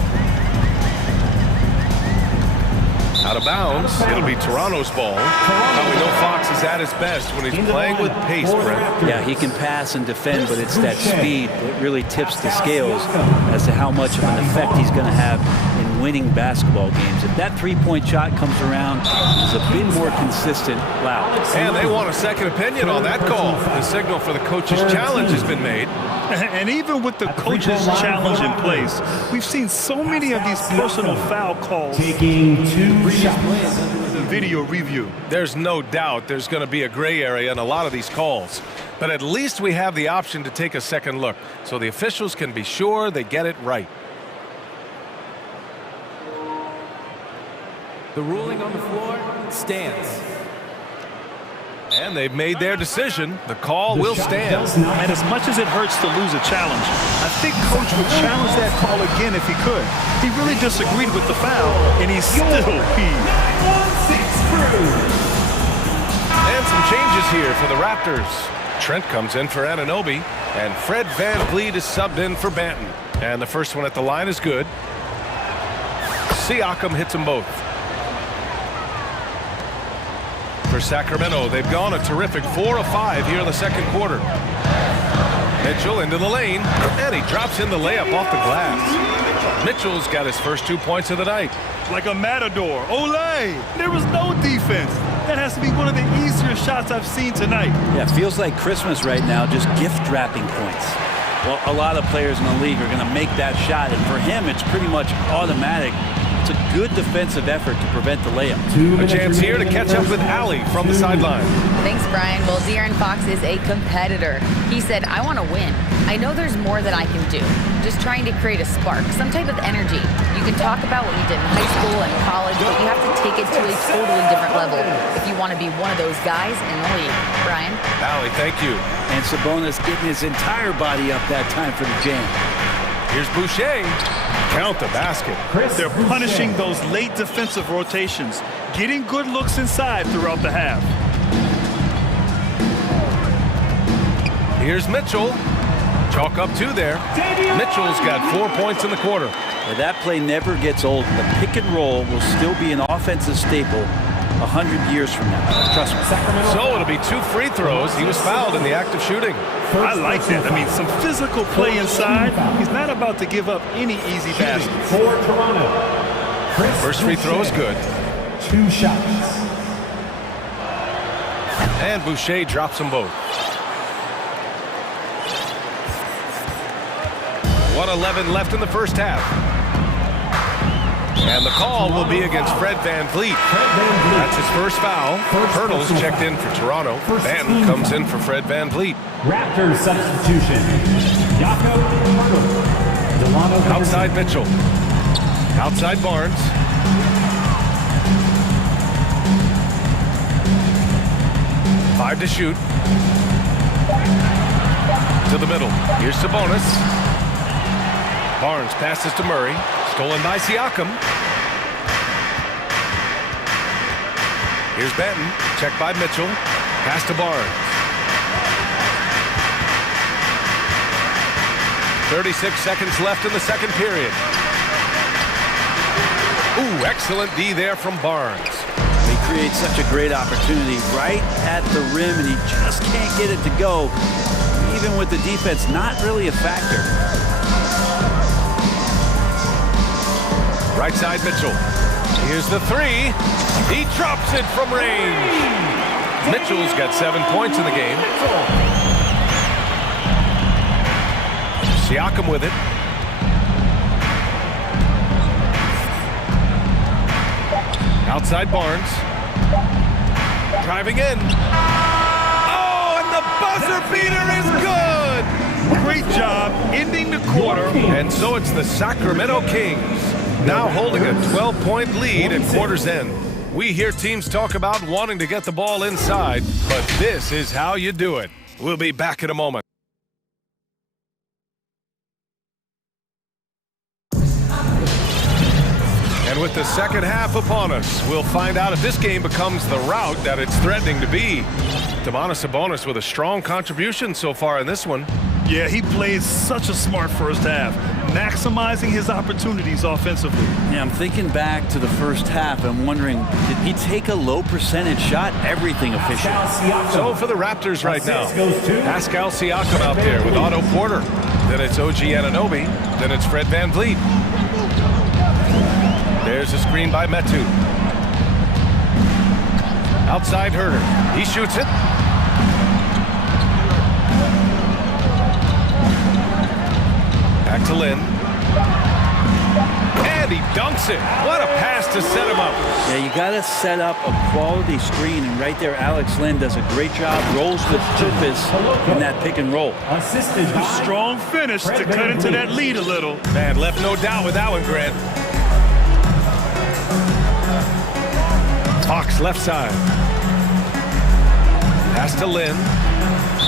Out of bounds, it'll be Toronto's ball. How we know Fox is at his best when he's playing with pace, Brent. Yeah, he can pass and defend, but it's that speed that really tips the scales as to how much of an effect he's going to have in winning basketball games. If that three-point shot comes around, it's a bit more consistent. Wow. And they want a second opinion on that call. The signal for the coach's challenge has been made. And even with the coach's challenge in place, we've seen so many of these personal foul calls. Taking 2 shots. Video review. There's no doubt there's going to be a gray area in a lot of these calls. But at least we have the option to take a second look, so the officials can be sure they get it right. The ruling on the floor stands. And they've made their decision. The call will stand. And as much as it hurts to lose a challenge, I think Coach would challenge that call again if he could. He really disagreed with the foul, and he's still peeved. And some changes here for the Raptors. Trent comes in for Anunoby, and Fred VanVleet is subbed in for Banton. And the first one at the line is good. Siakam hits them both. For Sacramento, they've gone a terrific 4 of 5 here in the second quarter. Mitchell into the lane, and he drops in the layup off the glass. Mitchell's got his first 2 points of the night. Like a matador. Olay! There was no defense. That has to be one of the easier shots I've seen tonight. Yeah, it feels like Christmas right now, just gift wrapping points. Well, a lot of players in the league are going to make that shot, and for him, it's pretty much automatic. It's a good defensive effort to prevent the layup. A chance here to catch up with Allie from the sideline. Thanks, Brian. Well, De'Aaron Fox is a competitor. He said, I want to win. I know there's more that I can do. Just trying to create a spark, some type of energy. You can talk about what you did in high school and college, but you have to take it to a totally different level if you want to be one of those guys in the league. Brian? Allie, thank you. And Sabonis getting his entire body up that time for the jam. Here's Boucher. Count the basket. They're punishing those late defensive rotations, getting good looks inside throughout the half. Here's Mitchell. Chalk up 2 there. Mitchell's got 4 points in the quarter. Now that play never gets old. The pick and roll will still be an offensive staple 100 years from now. Trust me. So it'll be 2 free throws. He was fouled in the act of shooting. I like that. I mean, some physical play inside. He's not about to give up any easy baskets. For Toronto. First free throw is good. 2 shots. And Boucher drops them both. 1:11 left in the first half. And the call will be against Fred VanVleet. That's his first foul. Hurdle's checked in for Toronto. Banton comes in for Fred VanVleet. Raptors substitution. Jakob Hurdle. Outside Mitchell. Outside Barnes. Five to shoot. To the middle. Here's Sabonis. Barnes passes to Murray. Stolen by Siakam. Here's Banton. Checked by Mitchell. Pass to Barnes. 36 seconds left in the second period. Ooh, excellent D there from Barnes. He creates such a great opportunity right at the rim, and he just can't get it to go. Even with the defense not really a factor. Right side Mitchell. Here's the 3. He drops it from range. Mitchell's got 7 points in the game. Siakam with it. Outside Barnes. Driving in. Oh, and the buzzer beater is good. Great job ending the quarter. And so it's the Sacramento Kings now holding a 12-point lead at quarter's end. We hear teams talk about wanting to get the ball inside, but this is how you do it. We'll be back in a moment. And with the second half upon us, we'll find out if this game becomes the rout that it's threatening to be. Domantas Sabonis with a strong contribution so far in this one. Yeah, he played such a smart first half, maximizing his opportunities offensively. Yeah, I'm thinking back to the first half and wondering, did he take a low percentage shot? Everything efficient. So for the Raptors right now, Pascal Siakam out there with Otto Porter. Then it's OG Anunoby. Then it's Fred VanVleet. There's a screen by Metu. Outside Herder. He shoots it. Back to Lin. And he dunks it. What a pass to set him up. Yeah, you got to set up a quality screen, and right there, Alex Lin does a great job, rolls with purpose in that pick and roll. Assisted by strong finish to cut into that lead a little. Man, left no doubt with that one, Grant. Fox left side. Pass to Lin.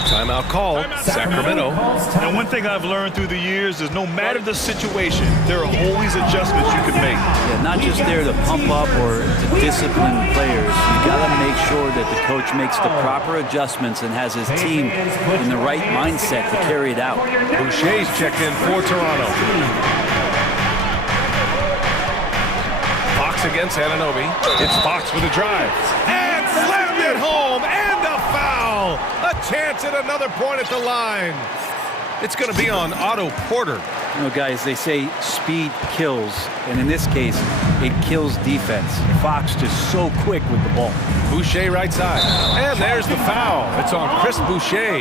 Timeout called. Sacramento. And one thing I've learned through the years is no matter the situation, there are always adjustments you can make. Yeah, not just there to pump up or to discipline players. You got to make sure that the coach makes the proper adjustments and has his team in the right mindset to carry it out. Boucher's checked in for Toronto. Fox against Anunoby. It's Fox with a drive. And slammed it home. And a foul. A chance at another point at the line. It's going to be on Otto Porter. You know, guys, they say speed kills, and in this case, it kills defense. Fox just so quick with the ball. Boucher right side. And there's the foul. It's on Chris Boucher.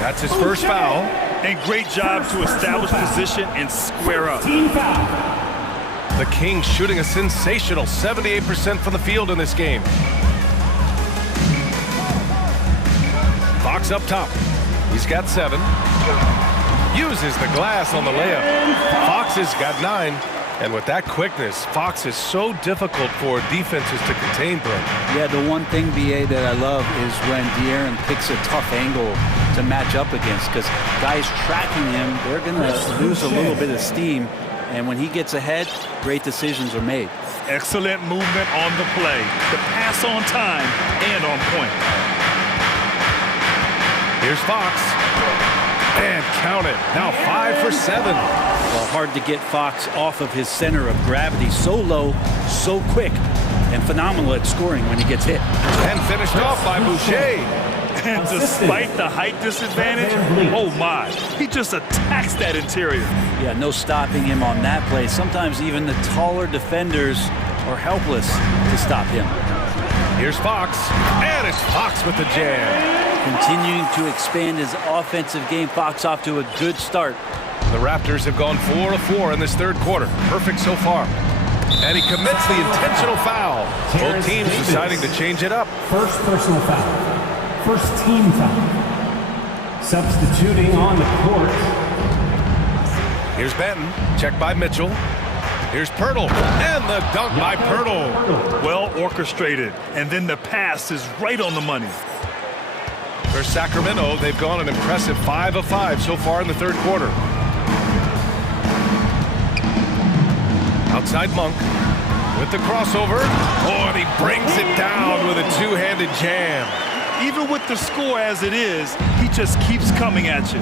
That's his first foul. And great job to establish position and square up. Team foul. The Kings shooting a sensational 78% from the field in this game. Fox up top. He's got 7. Uses the glass on the layup. Fox has got 9. And with that quickness, Fox is so difficult for defenses to contain, Brent. Yeah, the one thing, BA, that I love is when De'Aaron picks a tough angle to match up against, because guys tracking him, they're going to lose a little bit of steam. And when he gets ahead, great decisions are made. Excellent movement on the play. The pass on time and on point. Here's Fox. And count it. Now 5 for 7. Well, hard to get Fox off of his center of gravity. So low, so quick, and phenomenal at scoring when he gets hit. And finished off by Boucher. And despite the height disadvantage, oh my, he just attacks that interior. Yeah, no stopping him on that play. Sometimes even the taller defenders are helpless to stop him. Here's Fox, and it's Fox with the jam. Continuing to expand his offensive game. Fox off to a good start. The Raptors have gone 4 of 4 in this third quarter. Perfect so far. And he commits the intentional foul. Both teams deciding to change it up. First personal foul. First team foul. Substituting on the court. Here's Benton. Checked by Mitchell. Here's Pirtle. And the dunk by Pirtle. Well orchestrated. And then the pass is right on the money. For Sacramento, they've gone an impressive 5 of 5 so far in the third quarter. Outside Monk with the crossover. Oh, and he brings it down with a two-handed jam. Even with the score as it is, he just keeps coming at you.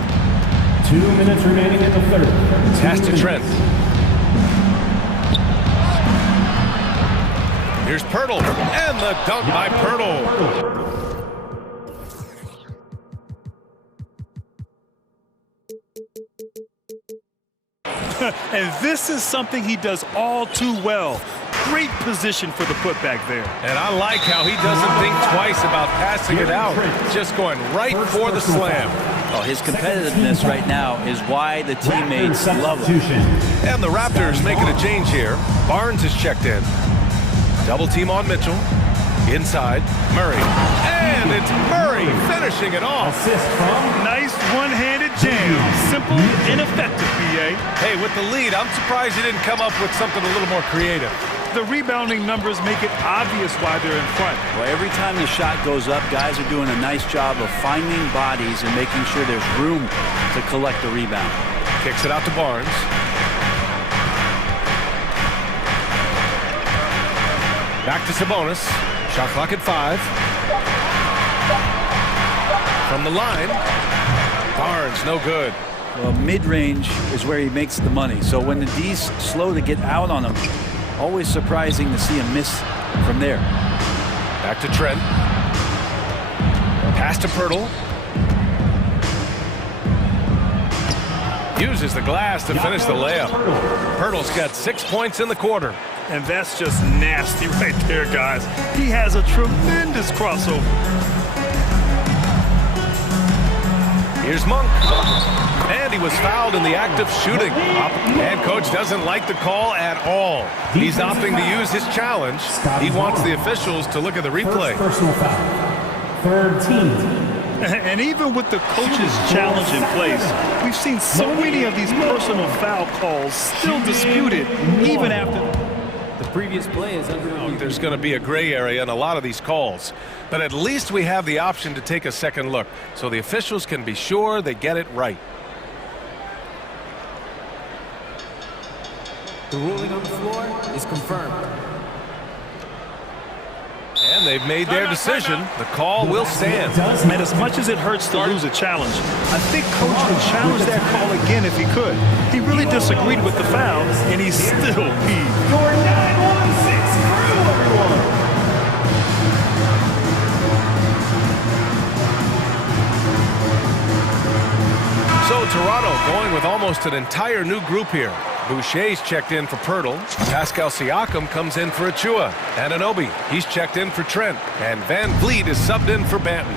2 minutes remaining in the third. Pass to Trent. Here's Pirtle. And the dunk by Pirtle. And this is something he does all too well. Great position for the putback there. And I like how he doesn't think twice about passing it out. Just going right for the slam. Oh, his competitiveness right now is why the teammates love him. And the Raptors making a change here. Barnes is checked in. Double team on Mitchell. Inside, Murray. And it's Murray finishing it off. Assist from nice one-handed jam. Simple and effective, BA. Hey, with the lead, I'm surprised he didn't come up with something a little more creative. The rebounding numbers make it obvious why they're in front. Well, every time the shot goes up, guys are doing a nice job of finding bodies and making sure there's room to collect the rebound. Kicks it out to Barnes. Back to Sabonis. Shot clock at 5. From the line, Barnes, no good. Well, mid-range is where he makes the money. So when the D's slow to get out on him, always surprising to see him miss from there. Back to Trent. Pass to Pirtle. Uses the glass to finish the layup. Pirtle's got 6 points in the quarter. And that's just nasty right there, guys. He has a tremendous crossover. Here's Monk. And he was fouled in the act of shooting. And coach doesn't like the call at all. He's opting to use his challenge. He wants the officials to look at the replay. Personal foul. Third team. And even with the coach's challenge in place, we've seen so many of these personal foul calls still disputed even after the previous play is under review. There's going to be a gray area in a lot of these calls, but at least we have the option to take a second look so the officials can be sure they get it right. The ruling on the floor is confirmed. And they've made their decision. The call will stand. And as much as it hurts to lose a challenge, I think coach would challenge that call again if he could. He really disagreed with the foul, and he's still peeved. Your 916 crew, everyone. So Toronto going with almost an entire new group here. Boucher's checked in for Pirtle. Pascal Siakam comes in for Achua. Anunoby, he's checked in for Trent. And Van Vliet is subbed in for Banton.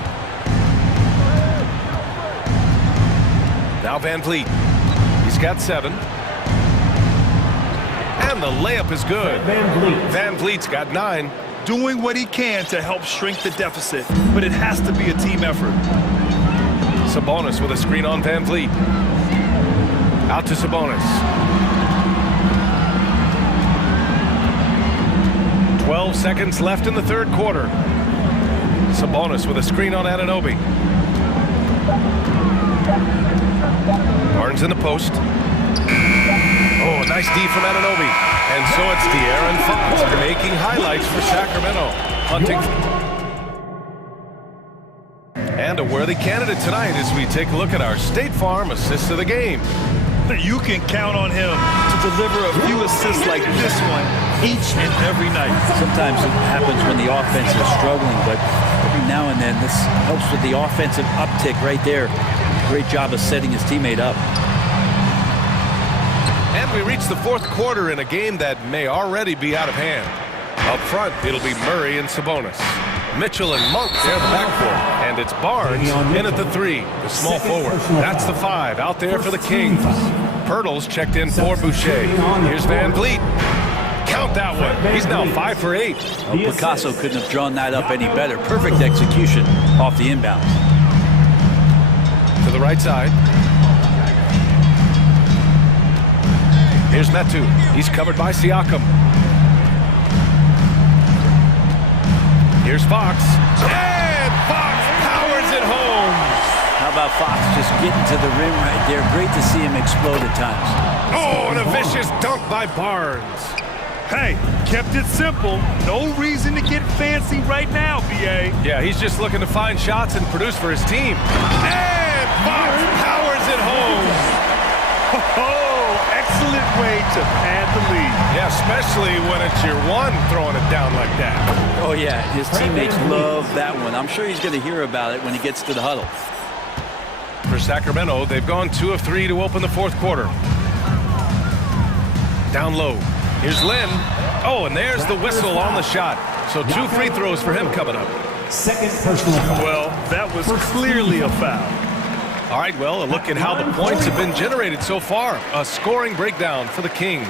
Now Van Vliet. He's got 7. And the layup is good. Van Vliet's got 9. Doing what he can to help shrink the deficit, but it has to be a team effort. Sabonis with a screen on Van Vliet. Out to Sabonis. 12 seconds left in the third quarter. Sabonis with a screen on Anunoby. Barnes in the post. Oh, nice D from Anunoby. And so it's De'Aaron Fox making highlights for Sacramento. Hunting. And a worthy candidate tonight as we take a look at our State Farm assist of the game. You can count on him to deliver a few assists like this one each and every night. Sometimes it happens when the offense is struggling, but every now and then this helps with the offensive uptick right there. Great job of setting his teammate up. And we reach the fourth quarter in a game that may already be out of hand. Up front, it'll be Murray and Sabonis. Mitchell and Monk, they're the backcourt. And it's Barnes in at the 3, the small forward. That's the 5 out there for the Kings. Pirtle's checked in for Boucher. Here's Van Vliet. Count that one. He's now 5 for 8. Well, Picasso couldn't have drawn that up any better. Perfect execution off the inbound. To the right side. Here's Metu. He's covered by Siakam. Here's Fox. And Fox powers it home. How about Fox just getting to the rim right there? Great to see him explode at times. Oh, and a vicious dunk by Barnes. Hey, kept it simple. No reason to get fancy right now, B.A. Yeah, he's just looking to find shots and produce for his team. And Fox powers it home. Oh, excellent way to pad the lead. Yeah, especially when it's your one throwing it down like that. Oh, yeah, his teammates love that one. I'm sure he's going to hear about it when he gets to the huddle. For Sacramento, they've gone 2 of 3 to open the fourth quarter. Down low. Here's Lynn. Oh, and there's the whistle on the shot. So 2 free throws for him coming up. Second personal foul. Well, that was clearly a foul. All right, well, a look at how the points have been generated so far. A scoring breakdown for the Kings.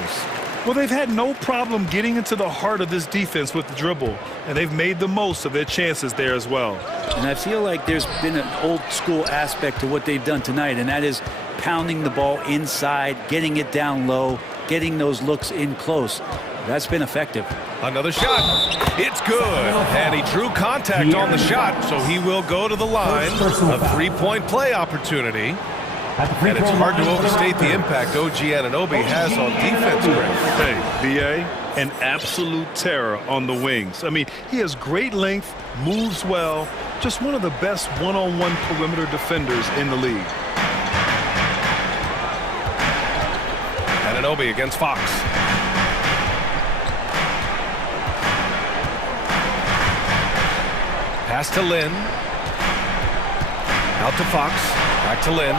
Well, they've had no problem getting into the heart of this defense with the dribble, and they've made the most of their chances there as well. And I feel like there's been an old-school aspect to what they've done tonight, and that is pounding the ball inside, getting it down low, getting those looks in close. That's been effective. Another shot. It's good. And he drew contact on the shot, so he will go to the line. A 3-point play opportunity. And it's hard to overstate the impact OG Anunoby has on defense, Greg. Hey, B.A., an absolute terror on the wings. I mean, he has great length, moves well, just one of the best one-on-one perimeter defenders in the league. Anunoby against Fox. Pass to Lynn. Out to Fox. Back to Lynn.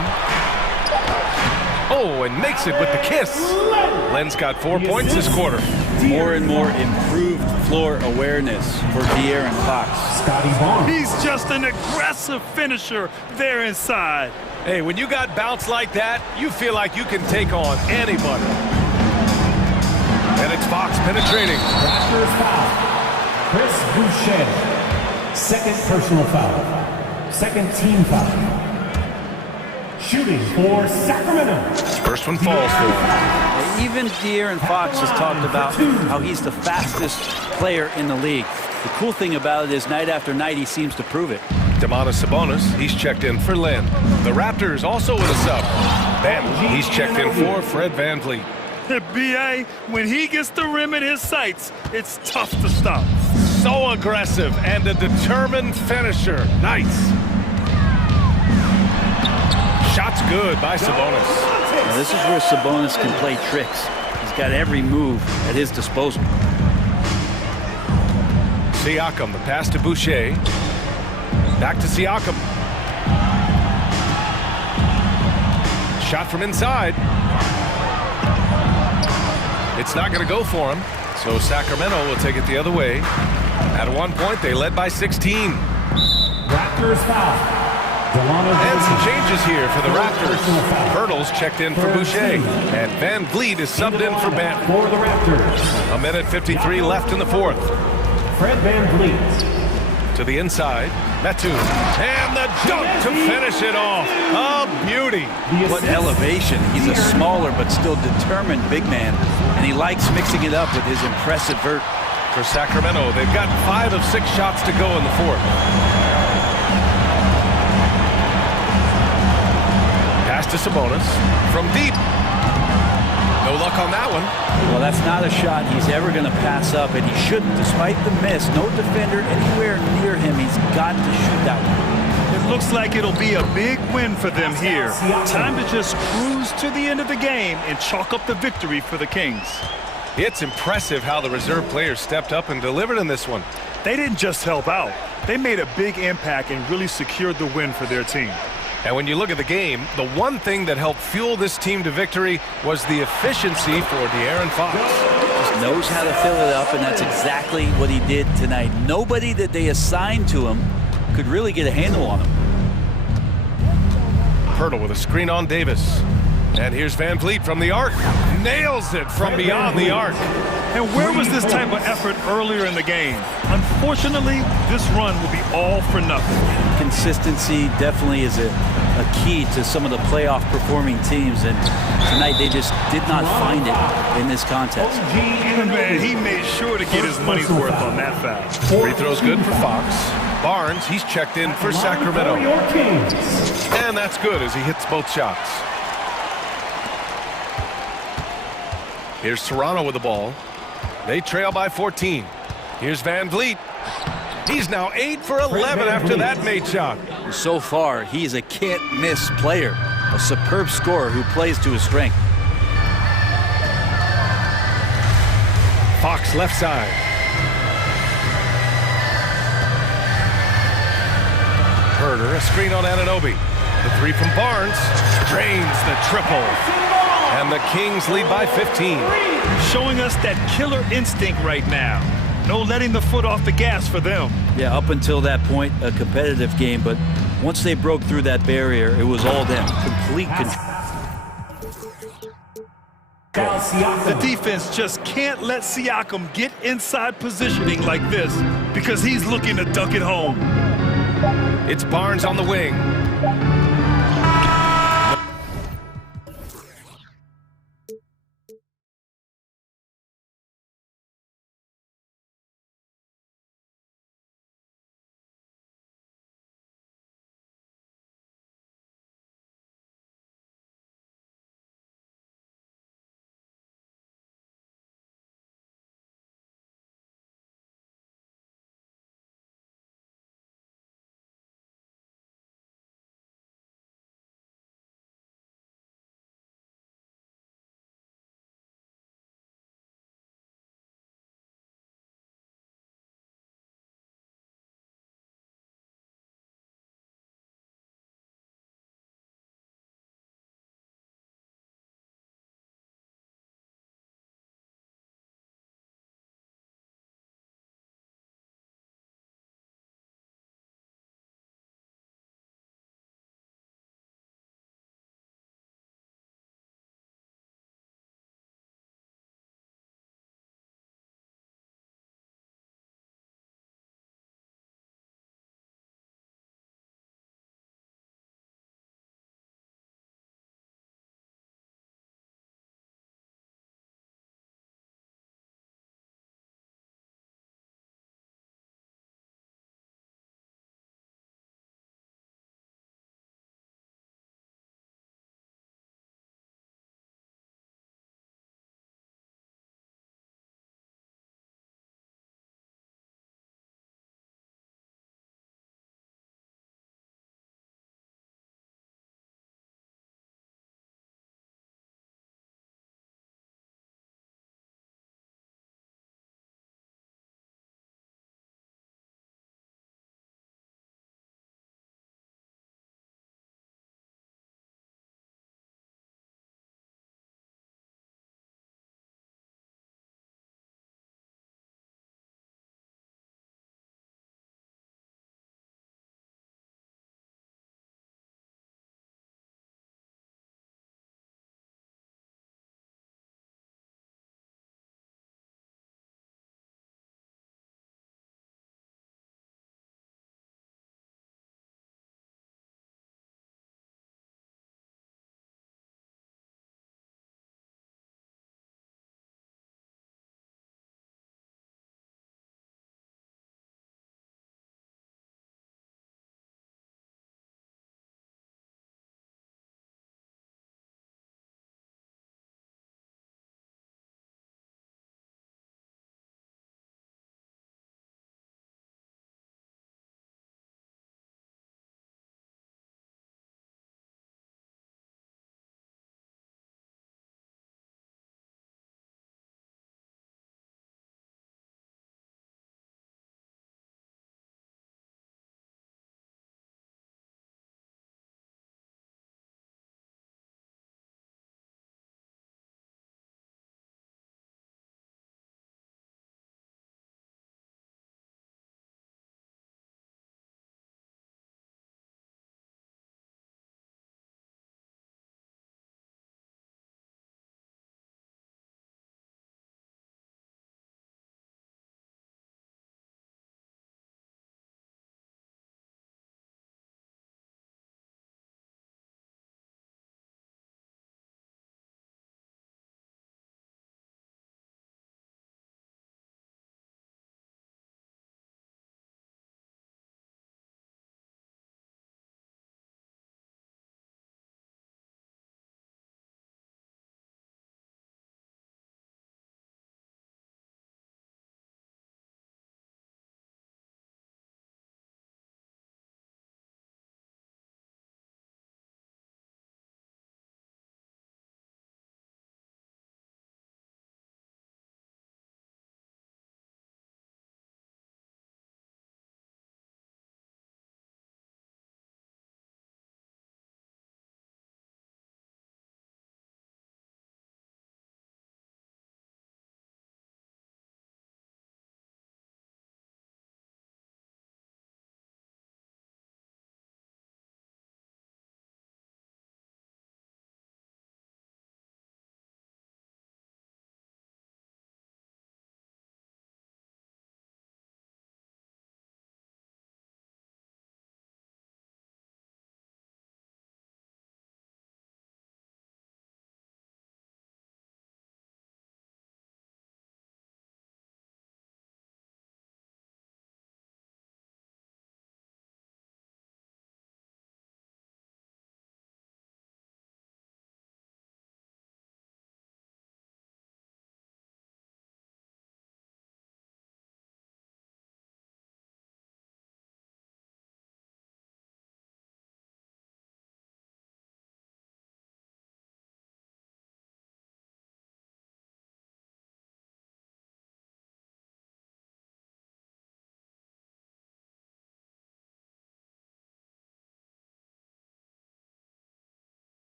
Oh, and makes it with the kiss. Len's got 4 points this quarter. More and more improved floor awareness for De'Aaron Fox. He's just an aggressive finisher there inside. Hey, when you got bounce like that, you feel like you can take on anybody. And it's Fox penetrating. Raptors foul. Chris Boucher. Second personal foul. Second team foul. Shooting for Sacramento. First one falls for him. Even De'Aaron Fox has talked about how he's the fastest player in the league. The cool thing about it is night after night he seems to prove it. Domantas Sabonis, he's checked in for Len. The Raptors also with a sub. Bam, he's checked in for Fred VanVleet. B.A., when he gets the rim in his sights, it's tough to stop. So aggressive and a determined finisher. Nice. Shot's good by Sabonis. Now this is where Sabonis can play tricks. He's got every move at his disposal. Siakam, the pass to Boucher. Back to Siakam. Shot from inside. It's not going to go for him, so Sacramento will take it the other way. At one point, they led by 16. Raptors foul. And some changes here for the Raptors. Hurdle's checked in for Boucher, and VanVleet is subbed in for Bam. For the Raptors. A minute 53 left in the fourth. Fred VanVleet. To the inside, Metu. And the dunk to finish it off. A beauty. What elevation. He's a smaller but still determined big man, and he likes mixing it up with his impressive vert. For Sacramento, they've got 5 of 6 shots to go in the fourth. Pass to Sabonis from deep. No luck on that one. Well, that's not a shot he's ever going to pass up, and he shouldn't. Despite the miss, no defender anywhere near him. He's got to shoot that one. It looks like it'll be a big win for them here. Time to just cruise to the end of the game and chalk up the victory for the Kings. It's impressive how the reserve players stepped up and delivered in this one. They didn't just help out. They made a big impact and really secured the win for their team. And when you look at the game, the one thing that helped fuel this team to victory was the efficiency for De'Aaron Fox. Just knows how to fill it up, and that's exactly what he did tonight. Nobody that they assigned to him could really get a handle on him. Hurdle with a screen on Davis. And here's VanVleet from the arc. Nails it from beyond the arc. And where was this type of effort earlier in the game? Unfortunately, this run will be all for nothing. Consistency definitely is a key to some of the playoff performing teams, and tonight they just did not find it in this contest. Man, he made sure to get his money's worth on that foul. Free throw's good for Fox. Barnes, he's checked in for Sacramento. And that's good as he hits both shots. Here's Toronto with the ball. They trail by 14. Here's VanVleet. He's now 8 for 11 after that made shot. So far, he's a can't-miss player, a superb scorer who plays to his strength. Fox left side. Herder, a screen on Anunoby. The three from Barnes drains the triple. And the Kings lead by 15. Showing us that killer instinct right now. No letting the foot off the gas for them. Yeah, up until that point, a competitive game, but once they broke through that barrier, it was all them. Complete control. The defense just can't let Siakam get inside positioning like this because he's looking to dunk it home. It's Barnes on the wing.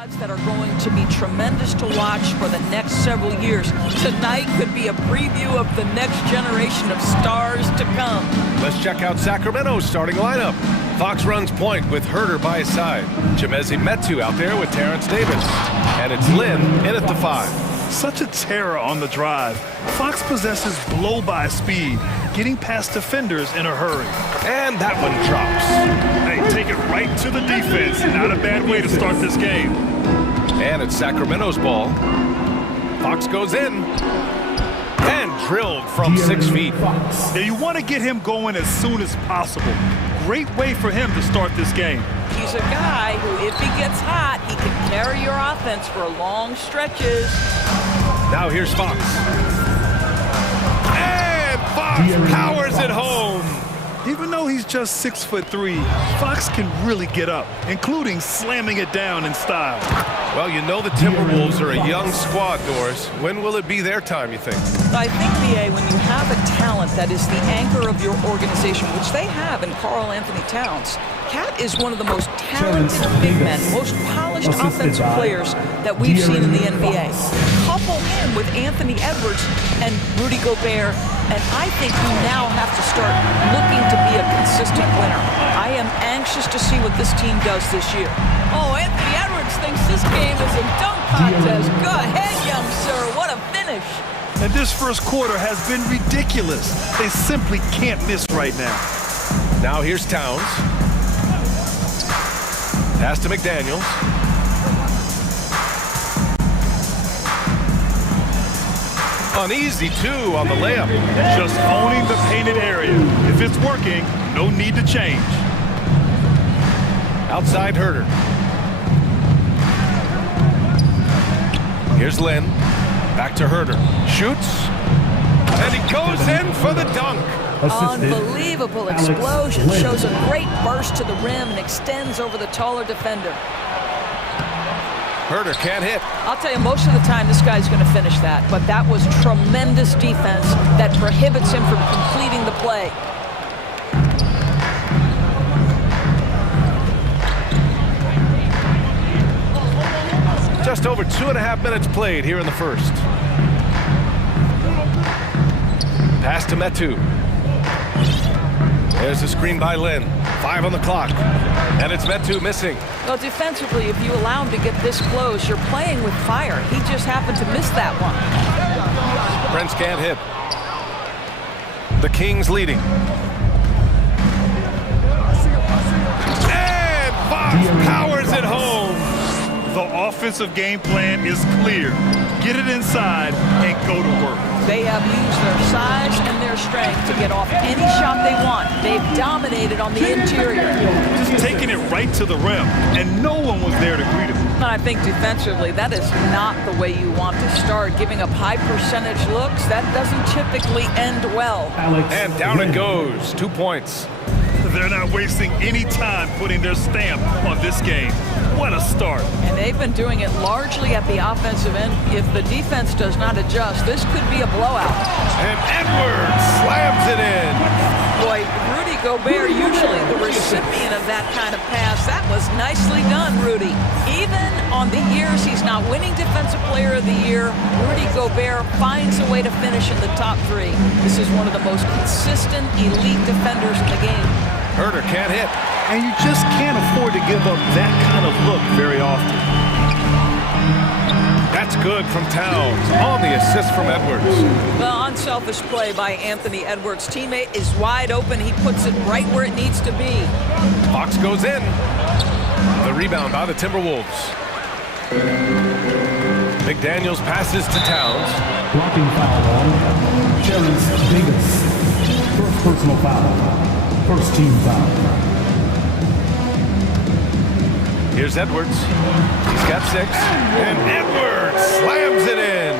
Squads that are going to be tremendous to watch for the next several years. Tonight could be a preview of the next generation of stars to come. Let's check out Sacramento's starting lineup. Fox runs point with Herder by his side. Chimezi Metu out there with Terrence Davis. And it's Lynn in at the 5. Such a terror on the drive. Fox possesses blow-by speed, getting past defenders in a hurry. And that one drops. They take it right to the defense. Not a bad way to start this game. And it's Sacramento's ball. Fox goes in. And drilled from 6 feet. Now you want to get him going as soon as possible. Great way for him to start this game. He's a guy who, if he gets hot, he can carry your offense for long stretches. Now here's Fox. And Fox powers it home. Even though he's just 6'3", Fox can really get up, including slamming it down in style. Well, you know the Timberwolves are a young squad, Doris. When will it be their time, you think? I think, B.A., when you have a talent that is the anchor of your organization, which they have in Karl Anthony Towns, Cat is one of the most talented big men, most polished offensive players that we've seen in the NBA. Couple him with Anthony Edwards and Rudy Gobert, and I think you now have to start looking to be a consistent winner. I am anxious to see what this team does this year. Oh, Anthony Edwards thinks this game is a dunk contest. Go ahead, young sir. What a finish. And this first quarter has been ridiculous. They simply can't miss right now. Now here's Towns. Pass to McDaniels. Uneasy, too, on the layup. Just owning the painted area. If it's working, no need to change. Outside Herder. Here's Lynn. Back to Herder. Shoots. And he goes in for the dunk. Unbelievable explosion. Shows a great burst to the rim and extends over the taller defender. Herder can't hit. I'll tell you, most of the time this guy's going to finish that, but that was tremendous defense that prohibits him from completing the play. Just over 2.5 minutes played here in the first. Pass to Metu. There's a screen by Lynn. 5 on the clock. And it's Metu missing. Well, defensively, if you allow him to get this close, you're playing with fire. He just happened to miss that one. Prince can't hit. The Kings leading. And Fox powers it home. The offensive game plan is clear. Get it inside and go to work. They have used their size and their strength to get off any shot they want. They've dominated on the interior. Just taking it right to the rim, and no one was there to greet him. And I think defensively, that is not the way you want to start. Giving up high percentage looks, that doesn't typically end well. And down it goes. 2 points. They're not wasting any time putting their stamp on this game. What a start. And they've been doing it largely at the offensive end. If the defense does not adjust, this could be a blowout. And Edwards slams it in. Boy, Rudy Gobert, usually the recipient of that kind of pass. That was nicely done, Rudy. Even on the years he's not winning Defensive Player of the Year, Rudy Gobert finds a way to finish in the top 3. This is one of the most consistent, elite defenders in the game. Herder can't hit. And you just can't afford to give up that kind of look very often. That's good from Towns on the assist from Edwards. Well, unselfish play by Anthony Edwards. Teammate is wide open. He puts it right where it needs to be. Fox goes in. The rebound by the Timberwolves. McDaniels passes to Towns. Blocking foul on Terrence Davis. First personal foul. First team foul. Here's Edwards. He's got 6. And Edwards slams it in.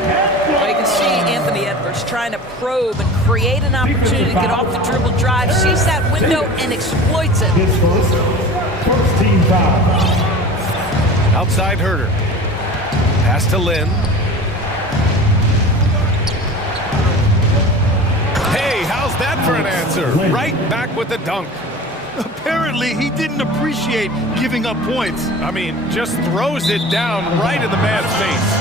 Well, you can see Anthony Edwards trying to probe and create an opportunity to get off the dribble drive, sees that window and exploits it. His first team foul. Outside Herder. Pass to Lynn. Hey, how's that for an answer? Right back with the dunk. Apparently, he didn't appreciate giving up points. I mean, just throws it down right in the man's face.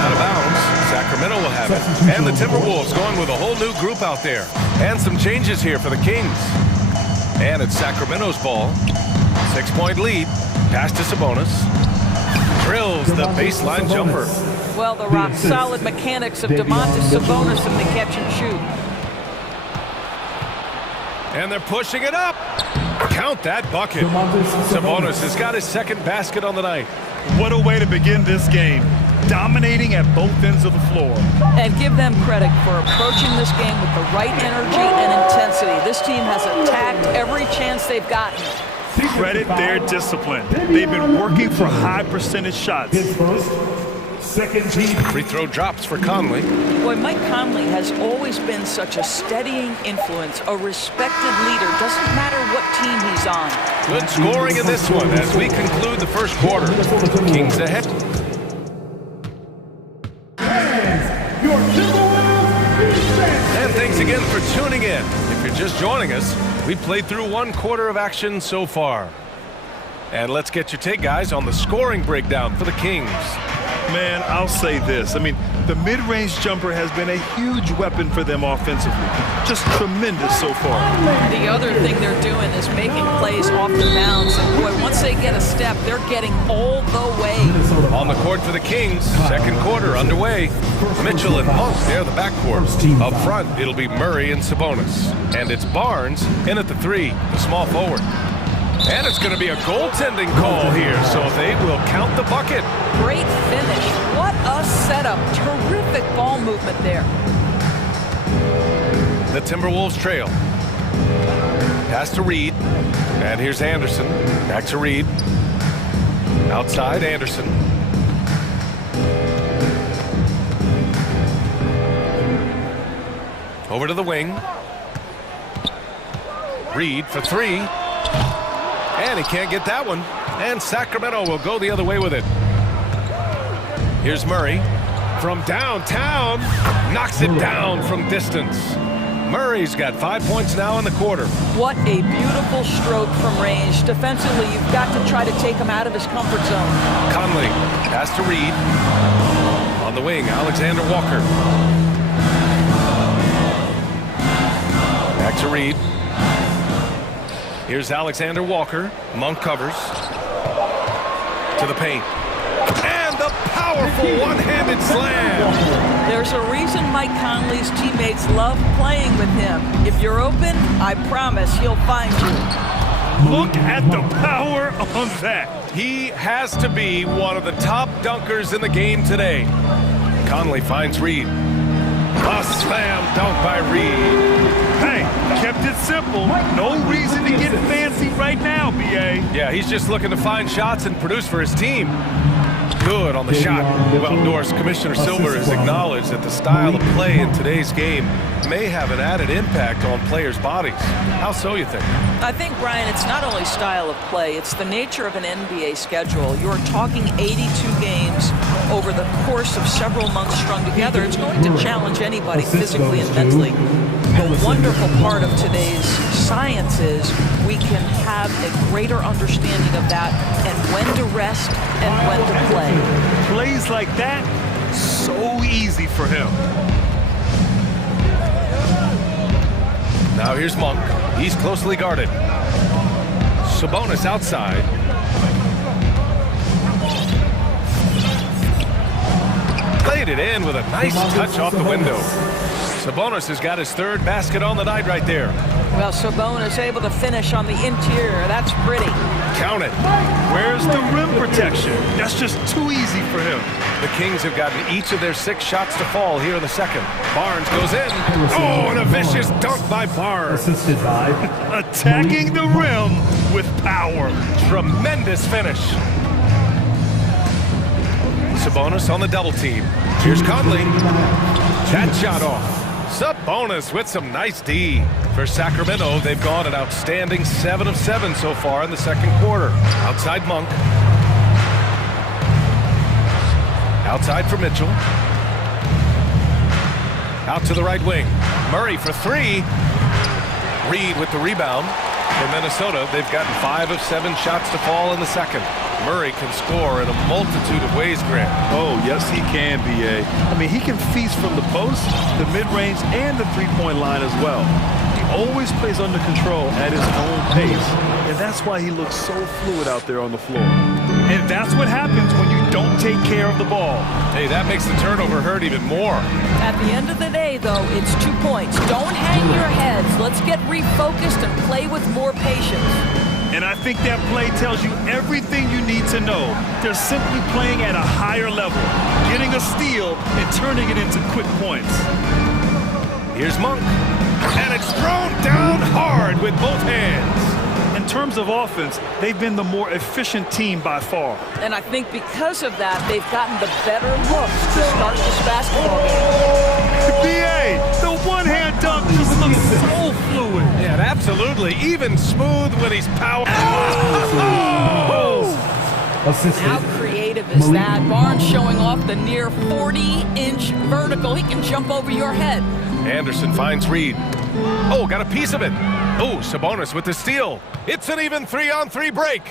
Out of bounds. Sacramento will have it. And the Timberwolves going with a whole new group out there. And some changes here for the Kings. And it's Sacramento's ball. 6-point lead. Pass to Sabonis. Drills the baseline jumper. Well, the rock-solid mechanics of Domantas Sabonis in the catch and shoot. And they're pushing it up. Count that bucket. Sabonis has got his second basket on the night. What a way to begin this game. Dominating at both ends of the floor. And give them credit for approaching this game with the right energy and intensity. This team has attacked every chance they've gotten. Credit their discipline. They've been working for high percentage shots. Second team. Free throw drops for Conley. Boy, Mike Conley has always been such a steadying influence, a respected leader. Doesn't matter what team he's on. Good scoring in this one as we conclude the first quarter. Kings ahead. And thanks again for tuning in. If you're just joining us, we played through one quarter of action so far. And let's get your take, guys, on the scoring breakdown for the Kings. Man, I'll say this. I mean, the mid-range jumper has been a huge weapon for them offensively. Just tremendous so far. The other thing they're doing is making plays off the bounce. And boy, once they get a step, they're getting all the way. On the court for the Kings, second quarter underway. Mitchell and Monk, they're the backcourt. Up front, it'll be Murray and Sabonis. And it's Barnes in at the 3, the small forward. And it's going to be a goaltending call here, so they will count the bucket. Great finish. What a setup. Terrific ball movement there. The Timberwolves trail. Pass to Reed. And here's Anderson. Back to Reed. Outside, Anderson. Over to the wing. Reed for 3. And he can't get that one. And Sacramento will go the other way with it. Here's Murray from downtown. Knocks it down from distance. Murray's got 5 points now in the quarter. What a beautiful stroke from range. Defensively, you've got to try to take him out of his comfort zone. Conley, pass to Reed. On the wing, Alexander Walker. Back to Reed. Here's Alexander Walker. Monk covers. To the paint. And the powerful one-handed slam. There's a reason Mike Conley's teammates love playing with him. If you're open, I promise he'll find you. Look at the power on that. He has to be one of the top dunkers in the game today. Conley finds Reed. A slam dunk by Reed. Hey, kept it simple. No reason to get fancy right now, B.A. Yeah, he's just looking to find shots and produce for his team. Good on the shot. Well, Norris, Commissioner Silver has acknowledged that the style of play in today's game may have an added impact on players' bodies. How so, you think? I think, Brian, it's not only style of play, it's the nature of an NBA schedule. You're talking 82 games over the course of several months strung together. It's going to challenge anybody physically and mentally. And the wonderful part of today's science is we can have a greater understanding of that and when to rest and when to play. Plays like that, so easy for him. Now here's Monk. He's closely guarded. Sabonis outside. Played it in with a nice touch off the window. Sabonis has got his third basket on the night right there. Well, Sabonis able to finish on the interior. That's pretty. Count it. Where's the rim protection? That's just too easy for him. The Kings have gotten each of their 6 shots to fall here in the second. Barnes goes in. Oh, and a vicious dunk by Barnes. Assisted by attacking the rim with power. Tremendous finish. Sabonis on the double team. Here's Conley. That shot off. Sabonis with some nice D. For Sacramento, they've gone an outstanding 7 of 7 so far in the second quarter. Outside Monk. Outside for Mitchell. Out to the right wing. Murray for 3. Reed with the rebound. For Minnesota, they've gotten 5 of 7 shots to fall in the second. Murray can score in a multitude of ways, Grant. Oh, yes, he can, B.A. I mean, he can feast from the post, the mid-range, and the three-point line as well. He always plays under control at his own pace, and that's why he looks so fluid out there on the floor. And that's what happens when you don't take care of the ball. Hey, that makes the turnover hurt even more. At the end of the day, though, it's 2 points. Don't hang your heads. Let's get refocused and play with more patience. And I think that play tells you everything you need to know. They're simply playing at a higher level, getting a steal and turning it into quick points. Here's Monk. And it's thrown down hard with both hands. In terms of offense, they've been the more efficient team by far. And I think because of that, they've gotten the better looks to start this basketball game. B.A., the one-hand dunk just looks so fluid. Yeah, absolutely. Even smooth when he's power. How creative is that? Barnes showing off the near 40-inch vertical. He can jump over your head. Anderson finds Reed. Oh, got a piece of it. Oh, Sabonis with the steal. It's an even 3-on-3 break.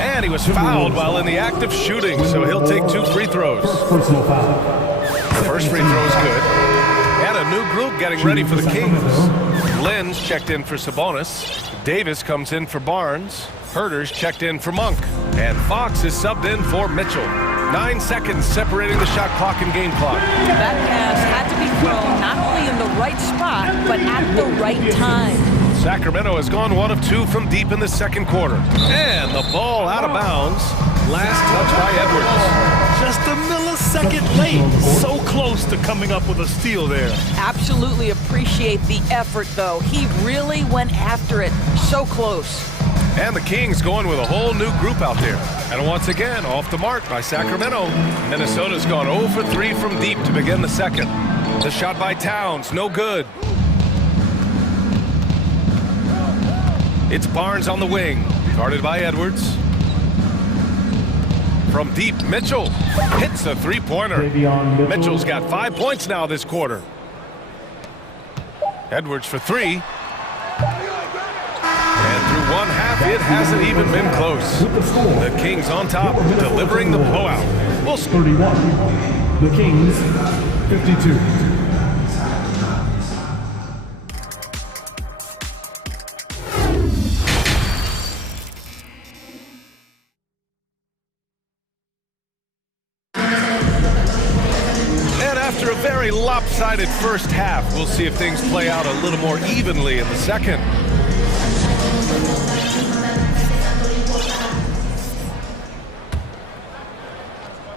And he was fouled while in the act of shooting, so he'll take 2 free throws. First free throw is good. And a new group getting ready for the Kings. Lynn's checked in for Sabonis. Davis comes in for Barnes. Herter's checked in for Monk. And Fox is subbed in for Mitchell. 9 seconds separating the shot clock and game clock. That pass had to be thrown not only in the right spot, but at the right time. Sacramento has gone 1 of 2 from deep in the second quarter. And the ball out of bounds. Last touch by Edwards. Just a millisecond late. So close to coming up with a steal there. Absolutely appreciate the effort, though. He really went after it. So close. And the Kings going with a whole new group out there. And once again, off the mark by Sacramento. Minnesota's gone 0 for 3 from deep to begin the second. The shot by Towns, no good. It's Barnes on the wing, guarded by Edwards. From deep, Mitchell hits the three-pointer. Mitchell's got 5 points now this quarter. Edwards for 3. And through 1 half, it hasn't even been close. The Kings on top, delivering the blowout. 31. The Kings, 52. And after a very lopsided first half, we'll see if things play out a little more evenly in the second.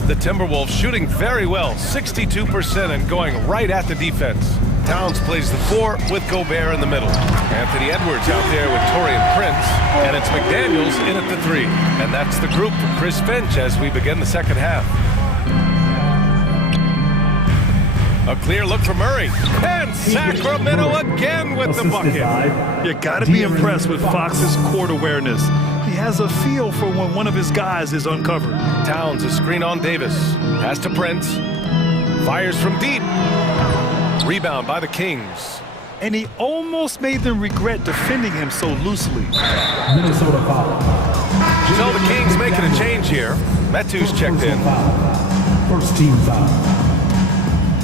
The Timberwolves shooting very well, 62%, and going right at the defense. Towns plays the 4 with Gobert in the middle. Anthony Edwards out there with Taurean Prince, and it's McDaniels in at the 3. And that's the group for Chris Finch as we begin the second half. A clear look for Murray, and Sacramento again with the bucket. You got to be impressed with Fox's court awareness. He has a feel for when one of his guys is uncovered. Towns a screen on Davis. Pass to Prince. Fires from deep. Rebound by the Kings. And he almost made them regret defending him so loosely. Minnesota foul. So the Kings making a change here. Metu's checked in. First team foul.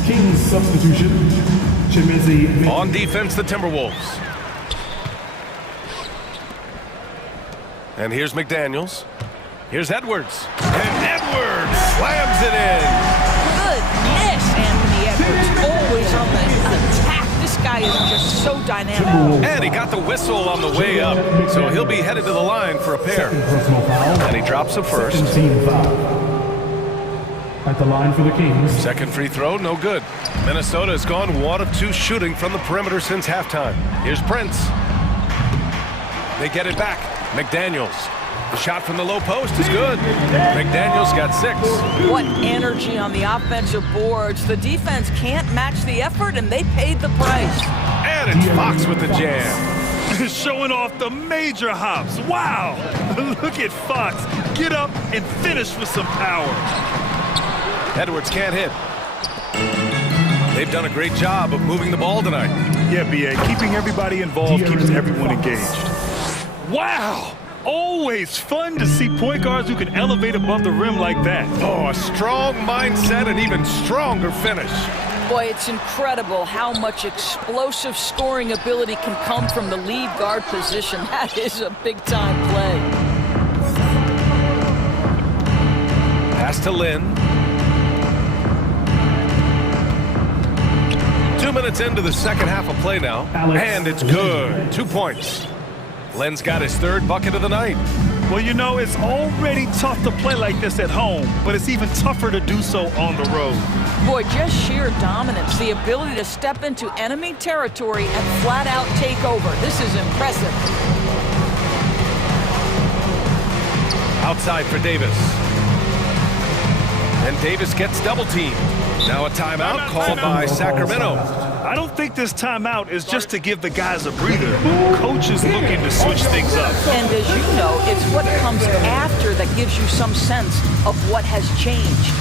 Kings substitution. Chimezi. On defense, the Timberwolves. And here's McDaniels. Here's Edwards. And Edwards slams it in. Goodness, Anthony Edwards, always on the attack. This guy is just so dynamic. And he got the whistle on the way up, so he'll be headed to the line for a pair. And he drops the first. At the line for the Kings. Second free throw, no good. Minnesota has gone 1 of 2 shooting from the perimeter since halftime. Here's Prince. They get it back. McDaniels. The shot from the low post is good. McDaniels got 6. What energy on the offensive boards. The defense can't match the effort, and they paid the price. And it's Fox with the jam. Showing off the major hops. Wow! Look at Fox. Get up and finish with some power. Edwards can't hit. They've done a great job of moving the ball tonight. Yeah, B.A. Keeping everybody involved keeps everyone engaged. Wow! Always fun to see point guards who can elevate above the rim like that. Oh, a strong mindset and even stronger finish. Boy, it's incredible how much explosive scoring ability can come from the lead guard position. That is a big-time play. Pass to Lynn. 2 minutes into the second half of play now. And it's good. 2 points. Lynn's got his third bucket of the night. Well, you know, it's already tough to play like this at home, but it's even tougher to do so on the road. Boy, just sheer dominance, the ability to step into enemy territory and flat out take over. This is impressive. Outside for Davis. And Davis gets double teamed. Now a timeout called by Sacramento. I don't think this timeout is just to give the guys a breather. Coach is looking to switch things up. And as you know, it's what comes after that gives you some sense of what has changed.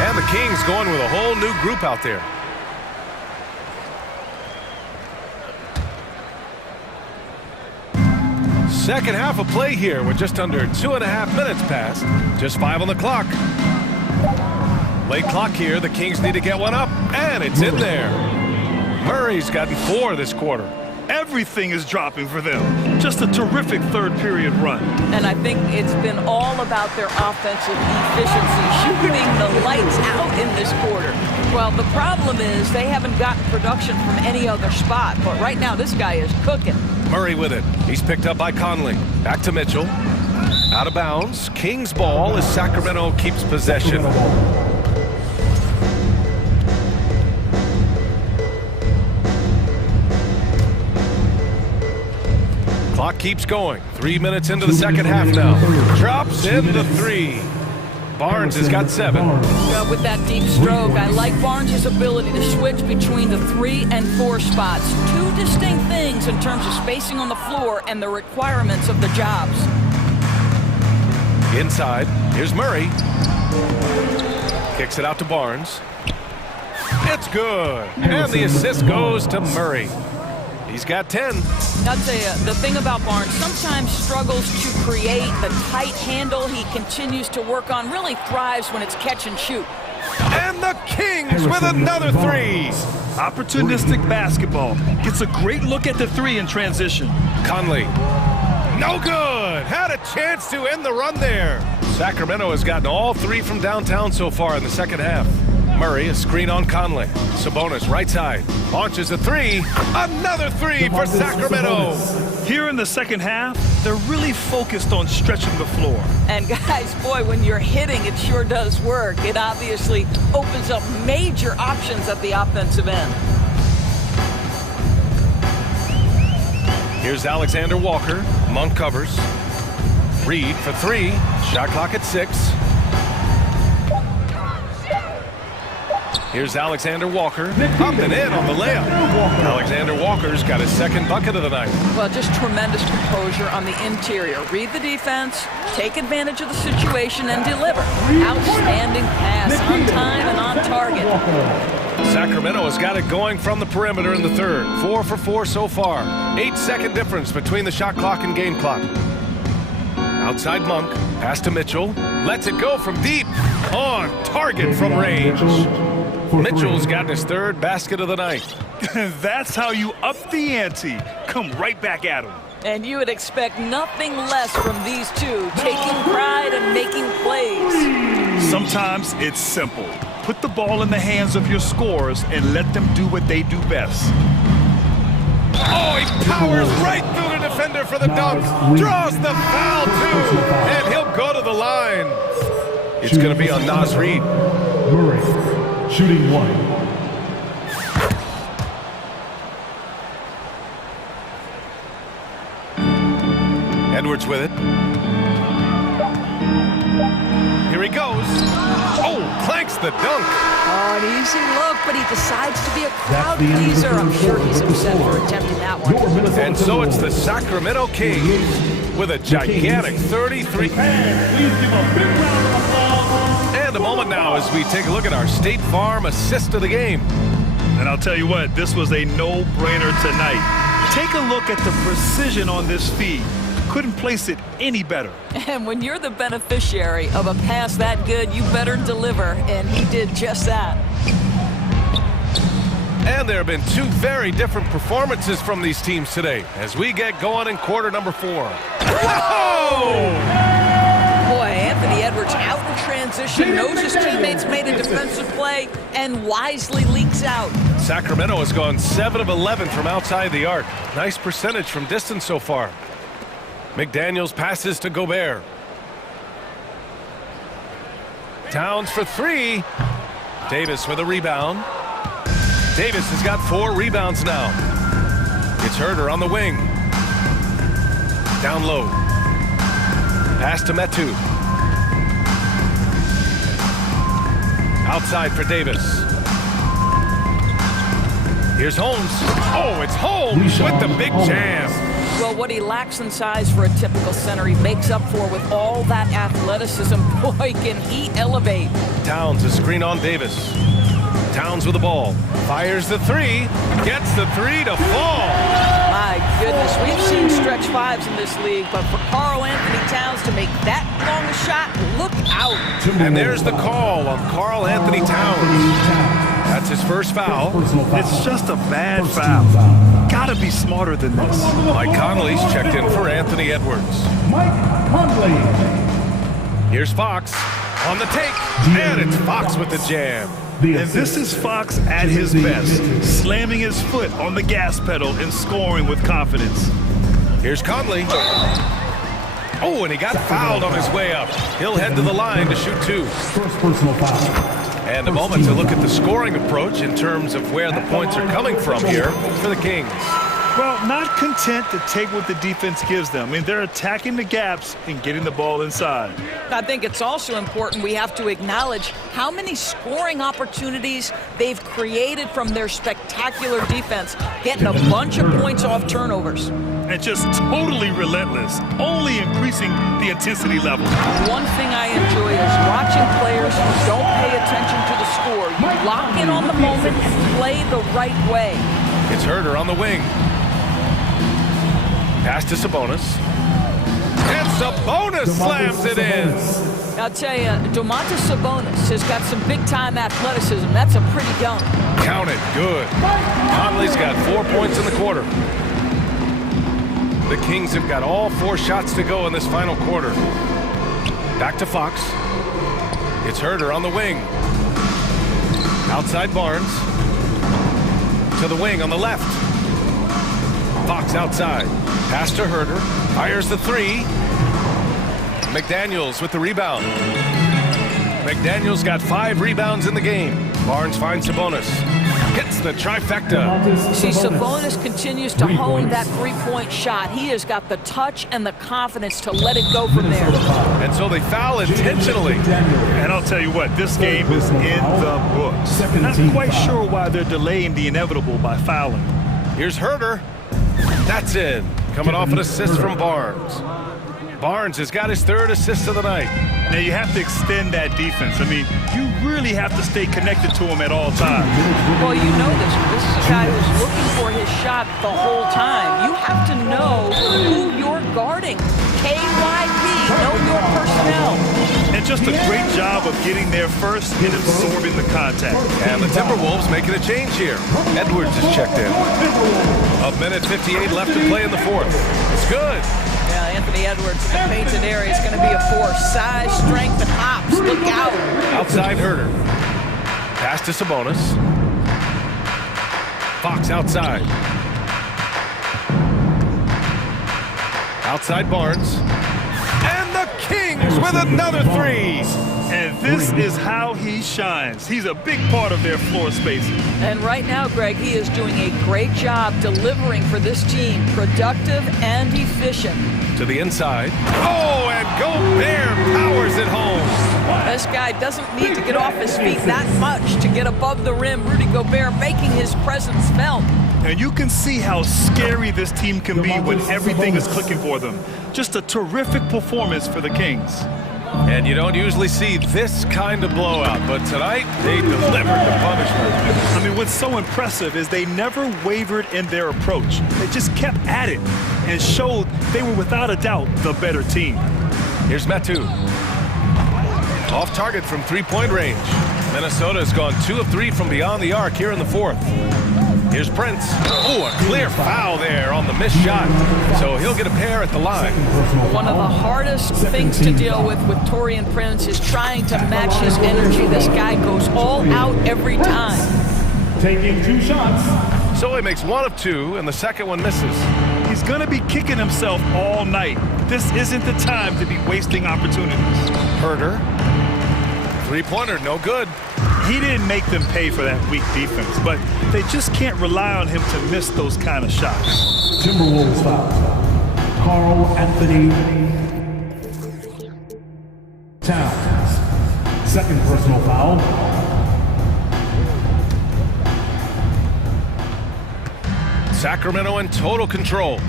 And the Kings going with a whole new group out there. Second half of play here with just under 2.5 minutes passed. Just 5 on the clock. Late clock here. The Kings need to get one up. And it's in there. Murray's gotten 4 this quarter. Everything is dropping for them. Just a terrific third period run. And I think it's been all about their offensive efficiency, shooting the lights out in this quarter. Well, the problem is they haven't gotten production from any other spot. But right now, this guy is cooking. Murray with it. He's picked up by Conley. Back to Mitchell. Out of bounds. Kings ball as Sacramento keeps possession. Clock keeps going. 3 minutes into the second half now. Drops in the 3. Barnes has got 7. With that deep stroke, I like Barnes' ability to switch between the 3 and 4 spots. 2 distinct things in terms of spacing on the floor and the requirements of the jobs. Inside, here's Murray. Kicks it out to Barnes. It's good. And the assist goes to Murray. He's got 10. I'll tell you, the thing about Barnes, sometimes struggles to create the tight handle he continues to work on, really thrives when it's catch and shoot. And the Kings with another 3. Opportunistic basketball. Gets a great look at the 3 in transition. Conley. No good. Had a chance to end the run there. Sacramento has gotten all 3 from downtown so far in the second half. Murray, a screen on Conley. Sabonis, right side. Launches a 3. Another 3 for Sacramento. Here in the second half, they're really focused on stretching the floor. And guys, boy, when you're hitting, it sure does work. It obviously opens up major options at the offensive end. Here's Alexander Walker. Monk covers. Reed for 3. Shot clock at 6. Here's Alexander Walker, up and in on the layup. Alexander Walker's got his second bucket of the night. Well, just tremendous composure on the interior. Read the defense, take advantage of the situation, and deliver. Outstanding pass, on time and on target. Sacramento has got it going from the perimeter in the third. 4 for 4 so far. 8-second difference between the shot clock and game clock. Outside Monk, pass to Mitchell. Lets it go from deep. On target from range. Mitchell's got his third basket of the night. That's how you up the ante. Come right back at him. And you would expect nothing less from these two, taking pride and making plays. Sometimes it's simple. Put the ball in the hands of your scorers and let them do what they do best. Oh, he powers right through the defender for the dunk. Draws the foul, too. And he'll go to the line. It's going to be on Naz Reid. Murray, shooting 1. Edwards with it. Here he goes. Oh, clanks the dunk. Oh, an easy look, but he decides to be a crowd pleaser. I'm sure he's upset for attempting that one. And so it's the Sacramento Kings with a gigantic 33. Please give a big round of applause And a moment now as we take a look at our State Farm assist of the game. And I'll tell you what, this was a no-brainer tonight. Take a look at the precision on this feed. Couldn't place it any better. And when you're the beneficiary of a pass that good, you better deliver, and he did just that. And there have been two very different performances from these teams today as we get going in quarter number 4. Whoa! Boy, Anthony Edwards out in transition, knows his teammates made a defensive play, and wisely leaks out. Sacramento has gone 7 of 11 from outside the arc. Nice percentage from distance so far. McDaniels passes to Gobert. Towns for 3. Davis with a rebound. Davis has got 4 rebounds now. It's Herder on the wing. Down low. Pass to Metu. Outside for Davis. Here's Holmes. Oh, it's Holmes with the big jam. Well, what he lacks in size for a typical center, he makes up for with all that athleticism. Boy, can he elevate. Towns a screen on Davis. Towns with the ball. Fires the 3. Gets the 3 to fall. My goodness, we've seen stretch 5s in this league, but for Karl Anthony Towns to make that long a shot, look out. And there's the call on Karl Anthony Towns. That's his first foul. It's just a bad foul. Gotta be smarter than this. Mike Conley's checked in for Anthony Edwards. Mike Conley. Here's Fox on the take, and it's Fox with the jam. And this is Fox at his best, slamming his foot on the gas pedal and scoring with confidence. Here's Conley. Oh, and he got fouled on his way up. He'll head to the line to shoot 2. First personal foul. And a moment to look at the scoring approach in terms of where the points are coming from here for the Kings. Well, not content to take what the defense gives them. I mean, they're attacking the gaps and getting the ball inside. I think it's also important we have to acknowledge how many scoring opportunities they've created from their spectacular defense, getting a bunch of points off turnovers. And just totally relentless, only increasing the intensity level. One thing I enjoy is watching players who don't pay attention to the score. You lock in on the moment and play the right way. It's Herder on the wing. Pass to Sabonis. And Sabonis slams it in. I'll tell you, Domantas Sabonis has got some big-time athleticism. That's a pretty dunk. Count it. Good. Conley's got 4 points in the quarter. The Kings have got all 4 shots to go in this final quarter. Back to Fox. It's Herder on the wing. Outside Barnes. To the wing on the left. Fox outside. Pass to Herder. Fires the 3. McDaniels with the rebound. McDaniels got 5 rebounds in the game. Barnes finds Sabonis. Hits the trifecta. See, Sabonis continues to hone that three-point shot. He has got the touch and the confidence to let it go from there. And so they foul intentionally. And I'll tell you what, this game is in the books. Not quite sure why they're delaying the inevitable by fouling. Here's Herder. That's in. Coming off an assist from Barnes. Barnes has got his 3rd assist of the night. Now you have to extend that defense. I mean, you really have to stay connected to him at all times. Well, you know this. This is a guy who's looking for his shot the whole time. You have to know who you're guarding. KYP, know your personnel. And just a great job of getting there first and absorbing the contact. And the Timberwolves making a change here. Edwards is checked in. 1:58 left to play in the 4th. It's good. Yeah, Anthony Edwards in the painted area is going to be a force. Size, strength, and hops. Look out. Outside Herder. Pass to Sabonis. Fox outside. Outside Barnes. And the Kings with another 3. And this is how he shines. He's a big part of their floor spacing. And right now, Greg, he is doing a great job delivering for this team. Productive and efficient. To the inside. Oh, and Gobert powers it home. This guy doesn't need to get off his feet that much to get above the rim. Rudy Gobert making his presence felt. And you can see how scary this team can be when everything is clicking for them. Just a terrific performance for the Kings. And you don't usually see this kind of blowout, but tonight they delivered the punishment. I mean, what's so impressive is they never wavered in their approach. They just kept at it and showed they were without a doubt the better team. Here's Matu. Off target from three-point range. Minnesota has gone 2 of 3 from beyond the arc here in the fourth. Here's Prince. Oh, a clear foul there on the missed shot. So he'll get a pair at the line. One of the hardest things to deal with Taurean Prince is trying to match his energy. This guy goes all out every time. Taking 2 shots. So he makes 1 of 2, and the second one misses. He's going to be kicking himself all night. This isn't the time to be wasting opportunities. Herder. Three-pointer, no good. He didn't make them pay for that weak defense, but they just can't rely on him to miss those kind of shots. Timberwolves foul. Carl Anthony Towns. Second personal foul. Sacramento in total control.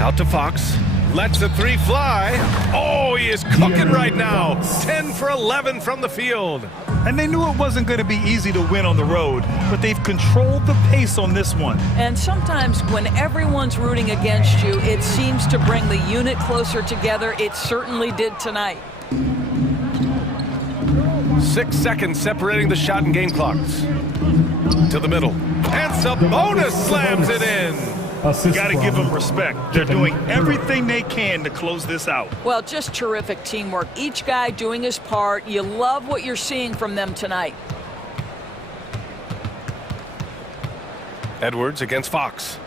Out to Fox. Lets the 3 fly. Oh, he is cooking right now. 10 for 11 from the field. And they knew it wasn't going to be easy to win on the road, but they've controlled the pace on this one. And sometimes when everyone's rooting against you, it seems to bring the unit closer together. It certainly did tonight. 6 seconds separating the shot and game clocks. To the middle. And Sabonis slams it in. Got to give them respect. They're doing everything they can to close this out. Well, just terrific teamwork. Each guy doing his part. You love what you're seeing from them tonight. Edwards against Fox.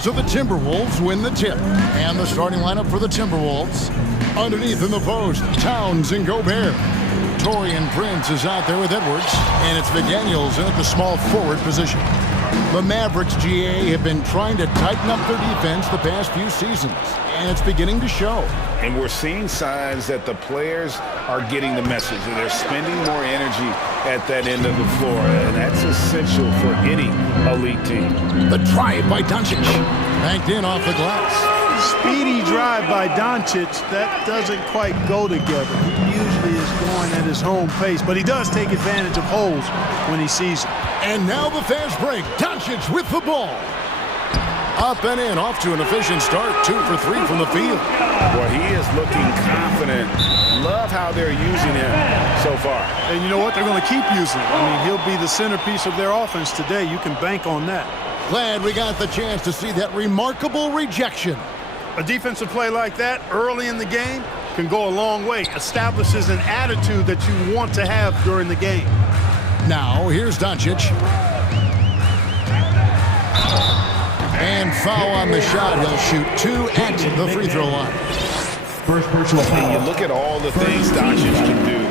So the Timberwolves win the tip. And the starting lineup for the Timberwolves. Underneath in the post, Towns and Gobert. Torian Prince is out there with Edwards. And it's McDaniels in at the small forward position. The Mavericks, GA, have been trying to tighten up their defense the past few seasons. And it's beginning to show. And we're seeing signs that the players are getting the message, and they're spending more energy at that end of the floor, and that's essential for any elite team. The drive by Doncic. Banked in off the glass. Speedy drive by Doncic, that doesn't quite go together. He usually is going at his home pace, but he does take advantage of holes when he sees them. And now the fast break. Doncic with the ball. Up and in, off to an efficient start. 2 for 3 from the field. Well, he is looking confident. Love how they're using him so far. And you know what? They're going to keep using him. I mean, he'll be the centerpiece of their offense today. You can bank on that. Glad we got the chance to see that remarkable rejection. A defensive play like that early in the game can go a long way. Establishes an attitude that you want to have during the game. Now, here's Doncic. And foul on the shot. He'll shoot 2 at the free throw line. First personal foul. And you look at all the things Doncic can do.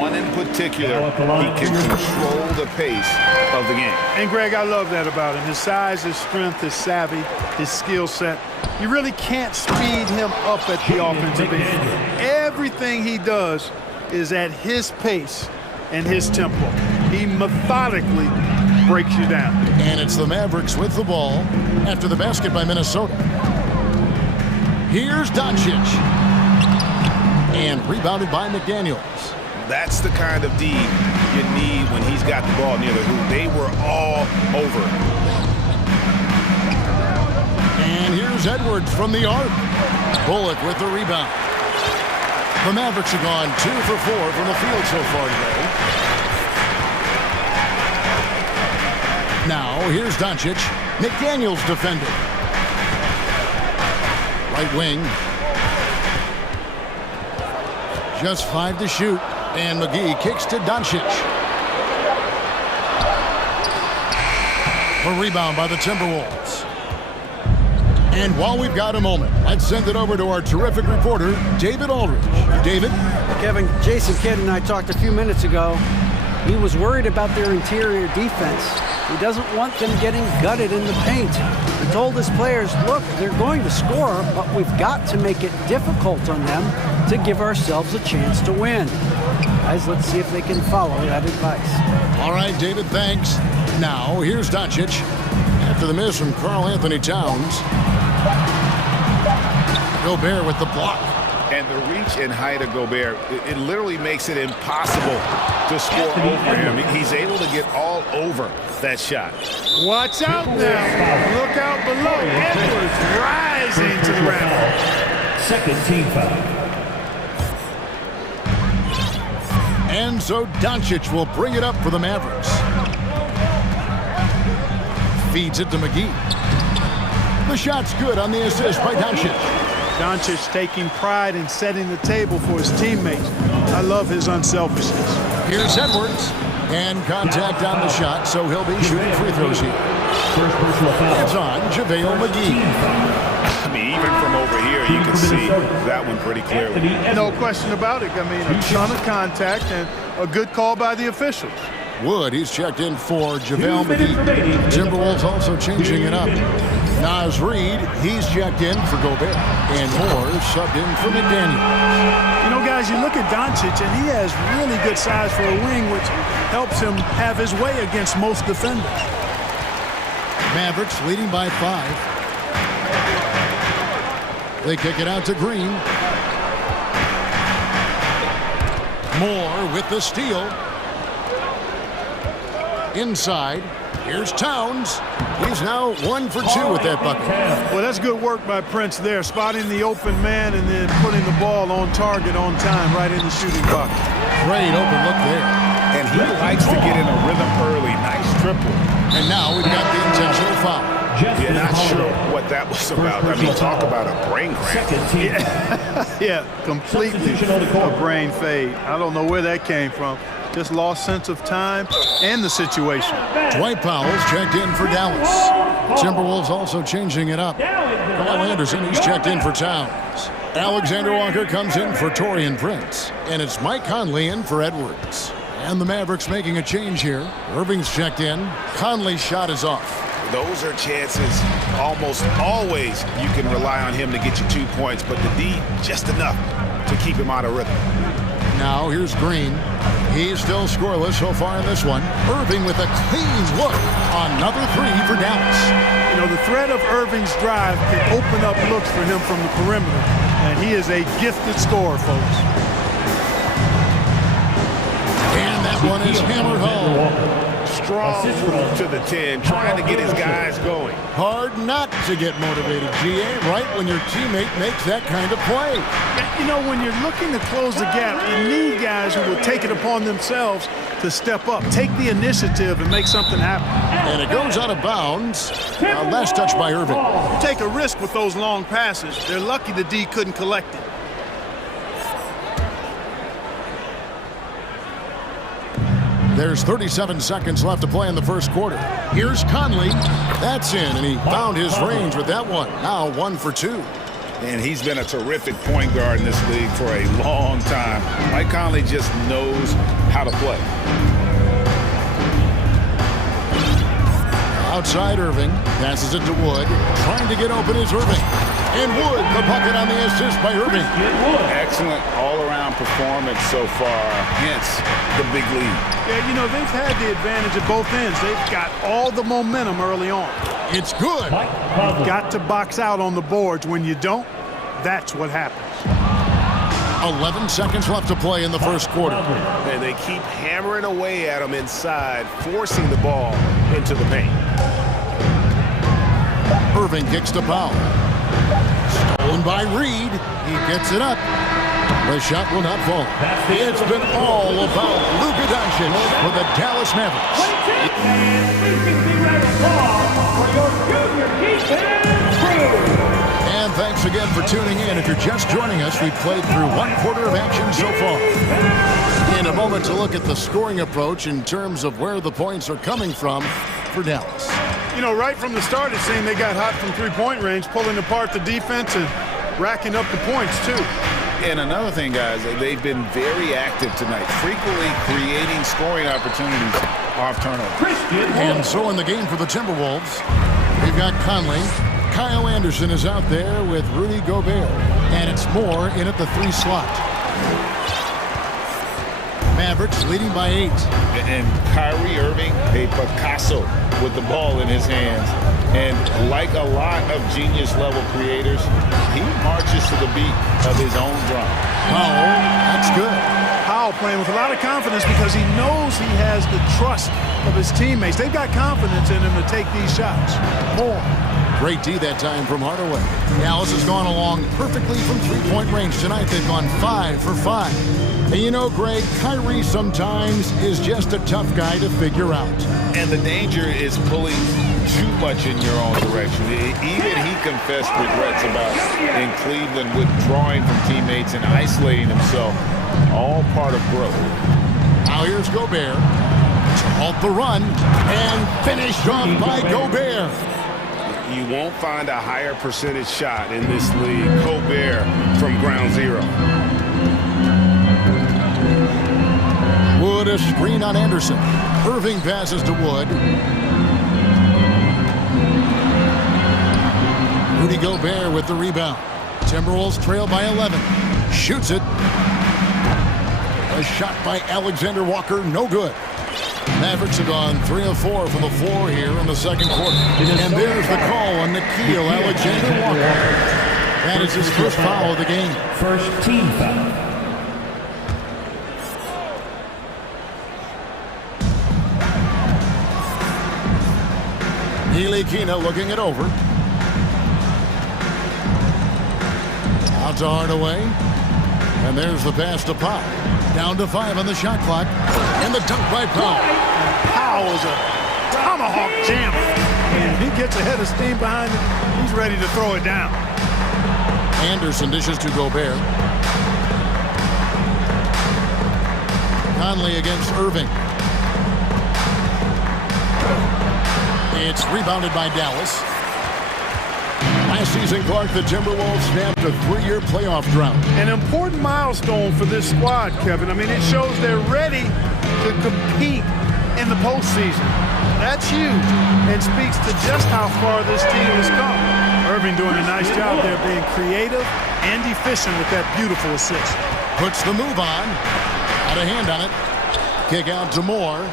One in particular, he can control the pace of the game. And Greg, I love that about him. His size, his strength, his savvy, his skill set. You really can't speed him up at the offensive end. Everything he does is at his pace and his tempo. He methodically breaks you down. And it's the Mavericks with the ball after the basket by Minnesota. Here's Doncic. And rebounded by McDaniels. That's the kind of D you need when he's got the ball near the hoop. They were all over. And here's Edwards from the arc. Bullock with the rebound. The Mavericks have gone 2 for 4 from the field so far today. Now, here's Doncic. McDaniels defending. Right wing. Just 5 to shoot. And McGee kicks to Doncic. A rebound by the Timberwolves. And while we've got a moment, let's send it over to our terrific reporter, David Aldridge. David? Kevin, Jason Kidd and I talked a few minutes ago. He was worried about their interior defense. He doesn't want them getting gutted in the paint. He told his players, look, they're going to score, but we've got to make it difficult on them to give ourselves a chance to win. Guys, let's see if they can follow that advice. All right, David, thanks. Now, here's Doncic. After the miss from Karl Anthony Towns. Gobert with the block. And the reach and height of Gobert, it literally makes it impossible to score over him. He's able to get all over that shot. Watch out now. Look out below. Edwards rising to the rim. Second team foul. And so Doncic will bring it up for the Mavericks. Feeds it to McGee. The shot's good on the assist by Doncic. Doncic taking pride in setting the table for his teammates. I love his unselfishness. Here's Edwards. And contact on the shot, so he'll be shooting free throws here. First personal foul. It's on JaVale McGee. I mean, even from over here, you can see that one pretty clearly. No question about it. I mean, a ton of contact and a good call by the officials. Wood, he's checked in for JaVale McGee. Timberwolves also changing it up. Naz Reid, he's checked in for Gobert. And Moore subbed in for McDaniels. You know, guys, you look at Doncic, and he has really good size for a wing, which helps him have his way against most defenders. Mavericks leading by 5. They kick it out to Green. Moore with the steal. Inside. Here's Towns. He's now 1 for 2 with that bucket. Well, that's good work by Prince there, spotting the open man and then putting the ball on target on time right in the shooting bucket. Great open look there. And he likes to get in a rhythm early. Nice triple. And now we've got the intentional foul. Yeah, not sure what that was about. I mean, talk about a brain cramp. Yeah, completely a brain fade. I don't know where that came from. just lost sense of time and the situation. Dwight Powell's checked in for Dallas. Timberwolves also changing it up. Kyle Anderson, he's checked in for Towns. Alexander Walker comes in for Taurean Prince. And it's Mike Conley in for Edwards. And the Mavericks making a change here. Irving's checked in. Conley's shot is off. Those are chances almost always you can rely on him to get you 2 points, but the D just enough to keep him out of rhythm. Now here's Green. He's still scoreless so far in this one. Irving with a clean look. Another three for Dallas. You know, the threat of Irving's drive can open up looks for him from the perimeter, and he is a gifted scorer, folks. And that one is hammered home. Strong move to the 10, trying to get his guys going. Hard not to get motivated, GA, right when your teammate makes that kind of play. You know, when you're looking to close the gap, you need guys who will take it upon themselves to step up, take the initiative, and make something happen. And it goes out of bounds. Last touch by Irving. You take a risk with those long passes. They're lucky the D couldn't collect it. There's 37 seconds left to play in the first quarter. Here's Conley. That's in, and he found his range with that one. Now 1 for 2. And he's been a terrific point guard in this league for a long time. Mike Conley just knows how to play. Outside Irving, passes it to Wood. Trying to get open is Irving. And Wood, the bucket on the assist by Irving. Excellent all-around performance so far, hence the big lead. Yeah, you know, they've had the advantage at both ends. They've got all the momentum early on. It's good. You've got to box out on the boards. When you don't, that's what happens. 11 seconds left to play in the first quarter. And they keep hammering away at him inside, forcing the ball into the paint. Irving kicks to Powell. Stolen by Reed. He gets it up. The shot will not fall. It's been all about Luka Doncic for the Dallas Mavericks. And thanks again for tuning in. If you're just joining us, we've played through 1 quarter of action so far. In a moment to look at the scoring approach in terms of where the points are coming from for Dallas. You know, right from the start, it seemed they got hot from three-point range, pulling apart the defense and racking up the points, too. And another thing, guys, they've been very active tonight, frequently creating scoring opportunities off turnover. And so in the game for the Timberwolves, we've got Conley. Kyle Anderson is out there with Rudy Gobert. And it's Moore in at the 3 slot. Mavericks leading by 8. And Kyrie Irving, a Picasso with the ball in his hands. And like a lot of genius-level creators, he marches to the beat of his own drum. Powell, that's good. Powell playing with a lot of confidence because he knows he has the trust of his teammates. They've got confidence in him to take these shots. Moore. Great D that time from Hardaway. Dallas has gone along perfectly from three-point range tonight. They've gone 5 for 5. And you know, Greg, Kyrie sometimes is just a tough guy to figure out. And the danger is pulling too much in your own direction. Even he confessed regrets about in Cleveland withdrawing from teammates and isolating himself. All part of growth. Now here's Gobert to halt the run and finished off by Gobert. You won't find a higher percentage shot in this league. Gobert from ground zero. Wood a screen on Anderson. Irving passes to Wood. Rudy Gobert with the rebound. Timberwolves trail by 11. Shoots it. A shot by Alexander Walker, no good. Mavericks have gone 3 of 4 from the floor here in the second quarter. And there's the call on Nickeil Alexander Walker. That is his first foul of the game. First team foul. Ntilikina looking it over. Out to Hardaway. And there's the pass to Powell. Down to 5 on the shot clock. And the dunk by Powell. Powell's a tomahawk jammer. And he gets a head of steam behind him. He's ready to throw it down. Anderson dishes to Gobert. Conley against Irving. It's rebounded by Dallas. Last season, Clark, the Timberwolves snapped a 3-year playoff drought. An important milestone for this squad, Kevin. I mean, it shows they're ready to compete in the postseason. That's huge and speaks to just how far this team has come. Irving doing a nice job there, being creative and efficient with that beautiful assist. Puts the move on. Out of hand on it. Kick out to Moore.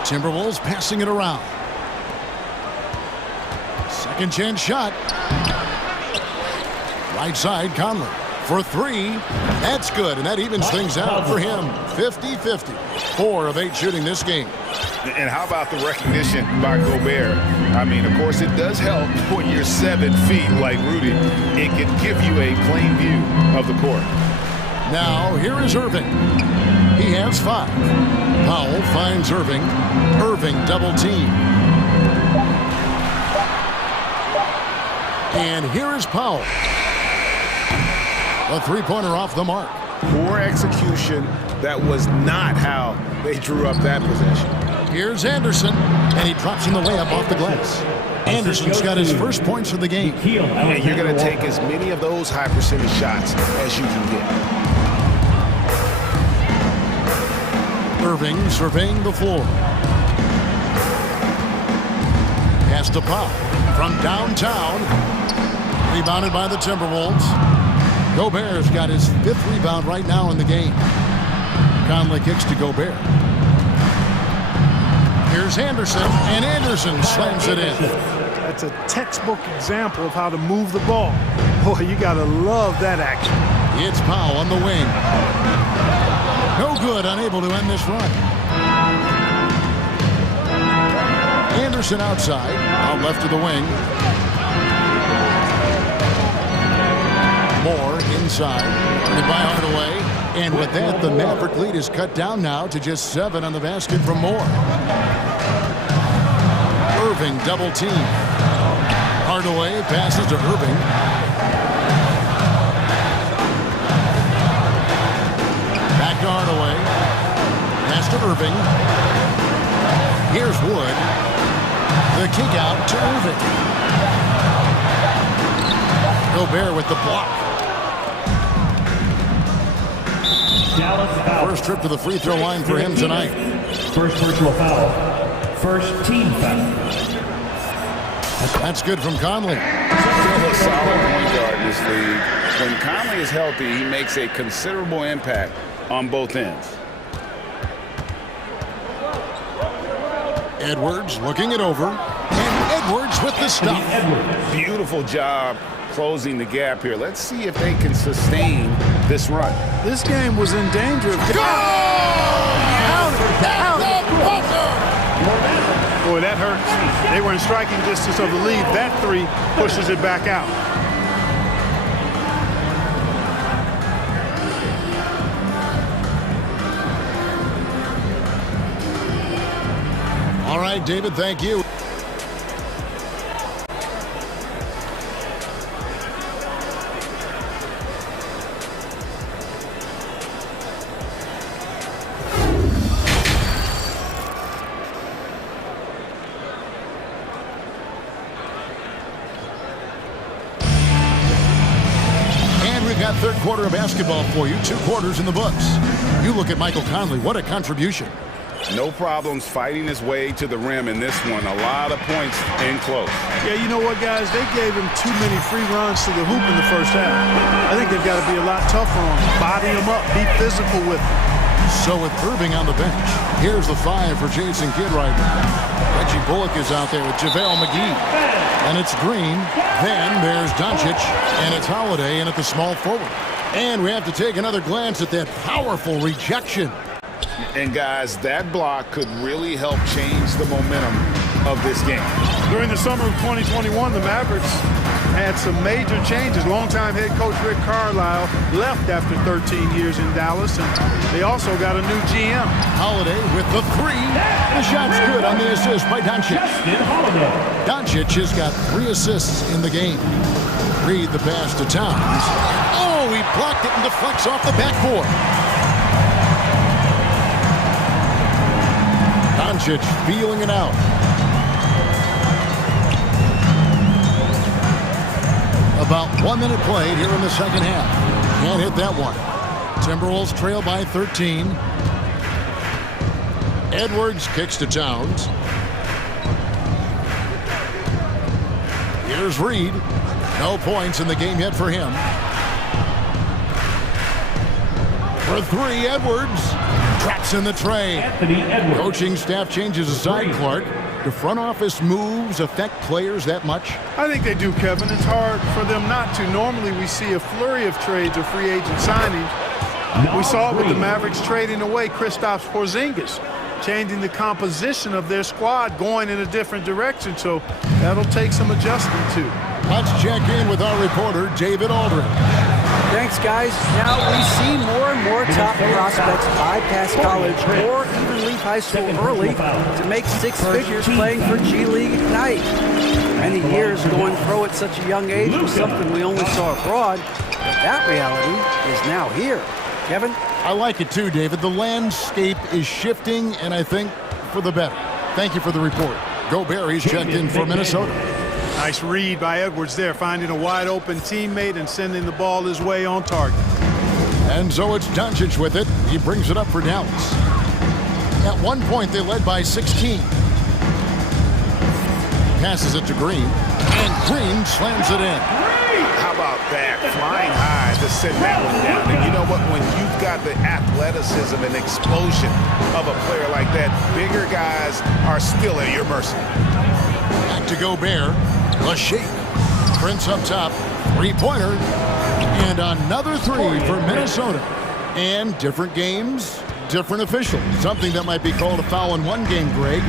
Timberwolves passing it around. Second chance shot. Right side, Conley for 3. That's good, and that evens things out for him. 50-50. 4 of 8 shooting this game. And how about the recognition by Gobert? I mean, of course, it does help when you're 7 feet like Rudy. It can give you a plain view of the court. Now, here is Irving. He has 5. Powell finds Irving. Irving double team. And here is Powell. A 3-pointer off the mark. Poor execution. That was not how they drew up that possession. Here's Anderson, and he drops in the layup off the glass. Anderson's got his first points of the game. And you're going to take as many of those high percentage shots as you can get. Irving surveying the floor. Pass to Powell from downtown. Rebounded by the Timberwolves. Gobert's got his 5th rebound right now in the game. Conley kicks to Gobert. Here's Anderson, and Anderson slams it in. That's a textbook example of how to move the ball. Boy, you gotta love that action. It's Powell on the wing. No good, unable to end this run. Anderson outside, out left of the wing. Moore inside, and by Hardaway. And with that, the Maverick lead is cut down now to just 7 on the basket from Moore. Irving double team. Hardaway passes to Irving. Back to Hardaway. Pass to Irving. Here's Wood. The kick out to Irving. Gobert with the block. First trip to the free throw line for him tonight. First personal foul. First team foul. That's good from Conley. Still a solid point guard in this league. When Conley is healthy, he makes a considerable impact on both ends. Edwards looking it over. And Edwards with the stop. Beautiful job closing the gap here. Let's see if they can sustain this run. This game was in danger of... Boy, that hurts. They were in striking distance of the lead. That 3 pushes it back out. All right, David, thank you. Third quarter of basketball for you. 2 quarters in the books. You look at Michael Conley. What a contribution. No problems fighting his way to the rim in this one. A lot of points in close. Yeah, you know what, guys? They gave him too many free runs to the hoop in the first half. I think they've got to be a lot tougher on him. Body him up. Be physical with him. So with Irving on the bench, here's the 5 for Jason Kidd right now. Reggie Bullock is out there with JaVale McGee. And it's Green. Then there's Doncic. And it's Holiday in at the small forward. And we have to take another glance at that powerful rejection. And guys, that block could really help change the momentum of this game. During the summer of 2021, the Mavericks had some major changes. Longtime head coach Rick Carlisle left after 13 years in Dallas, and they also got a new GM. Holiday with the 3. The shot's good on the assist by Doncic. Doncic has got 3 assists in the game. Reed the pass to Towns. Oh, he blocked it and deflects off the backboard. Doncic feeling it out. About 1 minute played here in the second half. Can't hit that one. Timberwolves trail by 13. Edwards kicks to Towns. Here's Reed. No points in the game yet for him. For three, Edwards traps in the tray. Coaching staff changes aside, Clark. Do front office moves affect players that much? I think they do, Kevin. It's hard for them not to. Normally we see a flurry of trades or free agent signings. We saw it with the Mavericks trading away Kristaps Porzingis, changing the composition of their squad, going in a different direction. So that'll take some adjustment too. Let's check in with our reporter, David Aldridge. Thanks, guys. Now we see more and more top prospects bypass college or even leave high school early to make six figures playing for G League Ignite. Many years going pro at such a young age was something we only saw abroad, but that reality is now here. Kevin? I like it too, David. The landscape is shifting, and I think for the better. Thank you for the report. Gobert, he's checked in for Minnesota. Nice read by Edwards there, finding a wide-open teammate and sending the ball his way on target. And so it's Doncic with it. He brings it up for Dallas. At one point, they led by 16. Passes it to Green, and Green slams it in. How about that? Flying high to send that one down. And you know what? When you've got the athleticism and explosion of a player like that, bigger guys are still at your mercy. Back to Gobert. Lachey. Prince up top. Three-pointer. And another three for Minnesota. And different games, different officials. Something that might be called a foul in one game, Greg,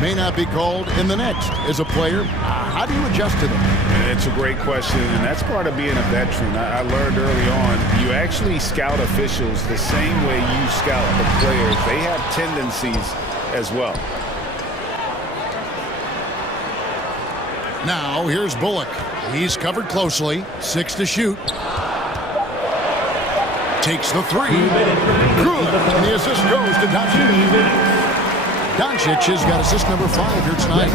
may not be called in the next. As a player, how do you adjust to them? It's a great question, and that's part of being a veteran. I learned early on, you actually scout officials the same way you scout the players. They have tendencies as well. Now, here's Bullock. He's covered closely. 6 to shoot. Takes the three. Good. And the assist goes to Doncic. Doncic has got assist number 5 here tonight.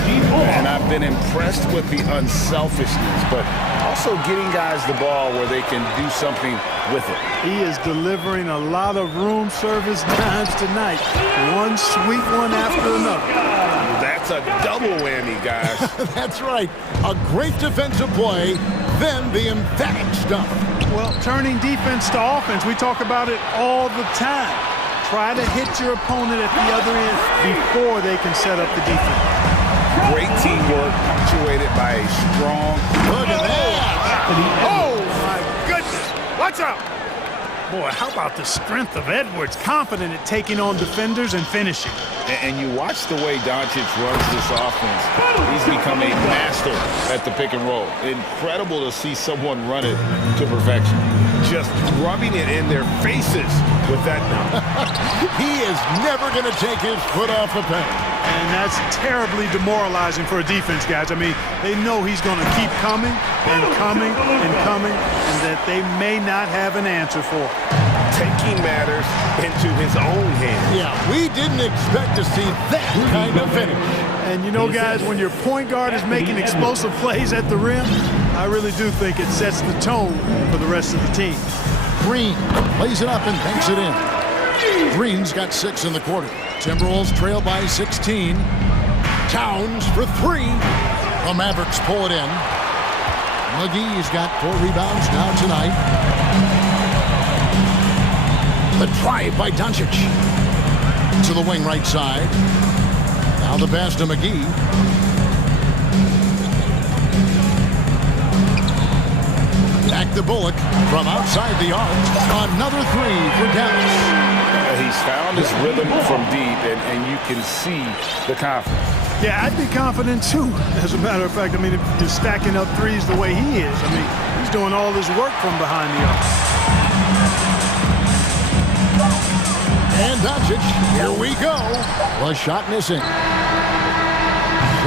And I've been impressed with the unselfishness, but also getting guys the ball where they can do something with it. He is delivering a lot of room service dimes tonight. One sweet one after another. That's a double whammy, guys. That's right. A great defensive play, then the emphatic stuff. Well, turning defense to offense, we talk about it all the time. Try to hit your opponent at the other end before they can set up the defense. Great teamwork, punctuated by a strong... Look at that! Oh, my goodness! Watch out! Boy, how about the strength of Edwards, confident at taking on defenders and finishing. And you watch the way Doncic runs this offense. He's become a master at the pick and roll. Incredible to see someone run it to perfection. Just rubbing it in their faces with that number. He is never going to take his foot off the pedal. And that's terribly demoralizing for a defense, guys. I mean, they know he's going to keep coming and coming and coming, and that they may not have an answer for. Taking matters into his own hands. Yeah, we didn't expect to see that kind of finish. And you know, guys, when your point guard is making explosive plays at the rim, I really do think it sets the tone for the rest of the team. Green plays it up and banks it in. Green's got 6 in the quarter. Timberwolves trail by 16. Towns for 3. The Mavericks pull it in. McGee's got 4 rebounds now tonight. The drive by Doncic. To the wing right side. Now the pass to McGee. Back to Bullock from outside the arc. Another 3 for Dallas. He's found his rhythm from deep, and you can see the confidence. Yeah, I'd be confident too. As a matter of fact, I mean, if you're stacking up threes the way he is, I mean, he's doing all his work from behind the arc. And Doncic, here we go. A shot missing.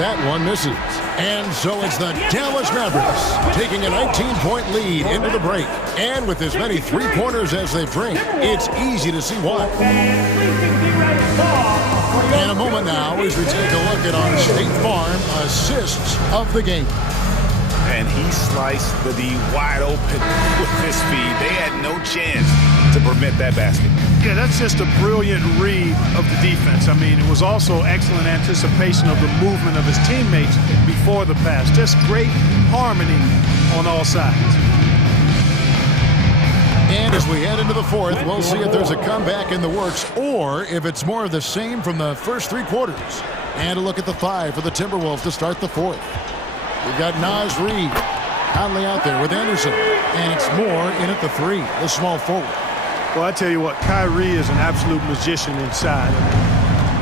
That one misses. And so it's the Dallas Mavericks taking a 19-point lead into the break. And with as many three-pointers as they've drained, it's easy to see why. And a moment now as we take a look at our State Farm assists of the game. And he sliced the D wide open with this feed. They had no chance to prevent that basket. Yeah, that's just a brilliant read of the defense. I mean, it was also excellent anticipation of the movement of his teammates before the pass. Just great harmony on all sides. And as we head into the fourth, we'll see if there's a comeback in the works or if it's more of the same from the first three quarters. And a look at the 5 for the Timberwolves to start the fourth. We've got Naz Reid Conley out there with Anderson. And it's Moore in at the 3, the small forward. Well, I tell you what, Kyrie is an absolute magician inside.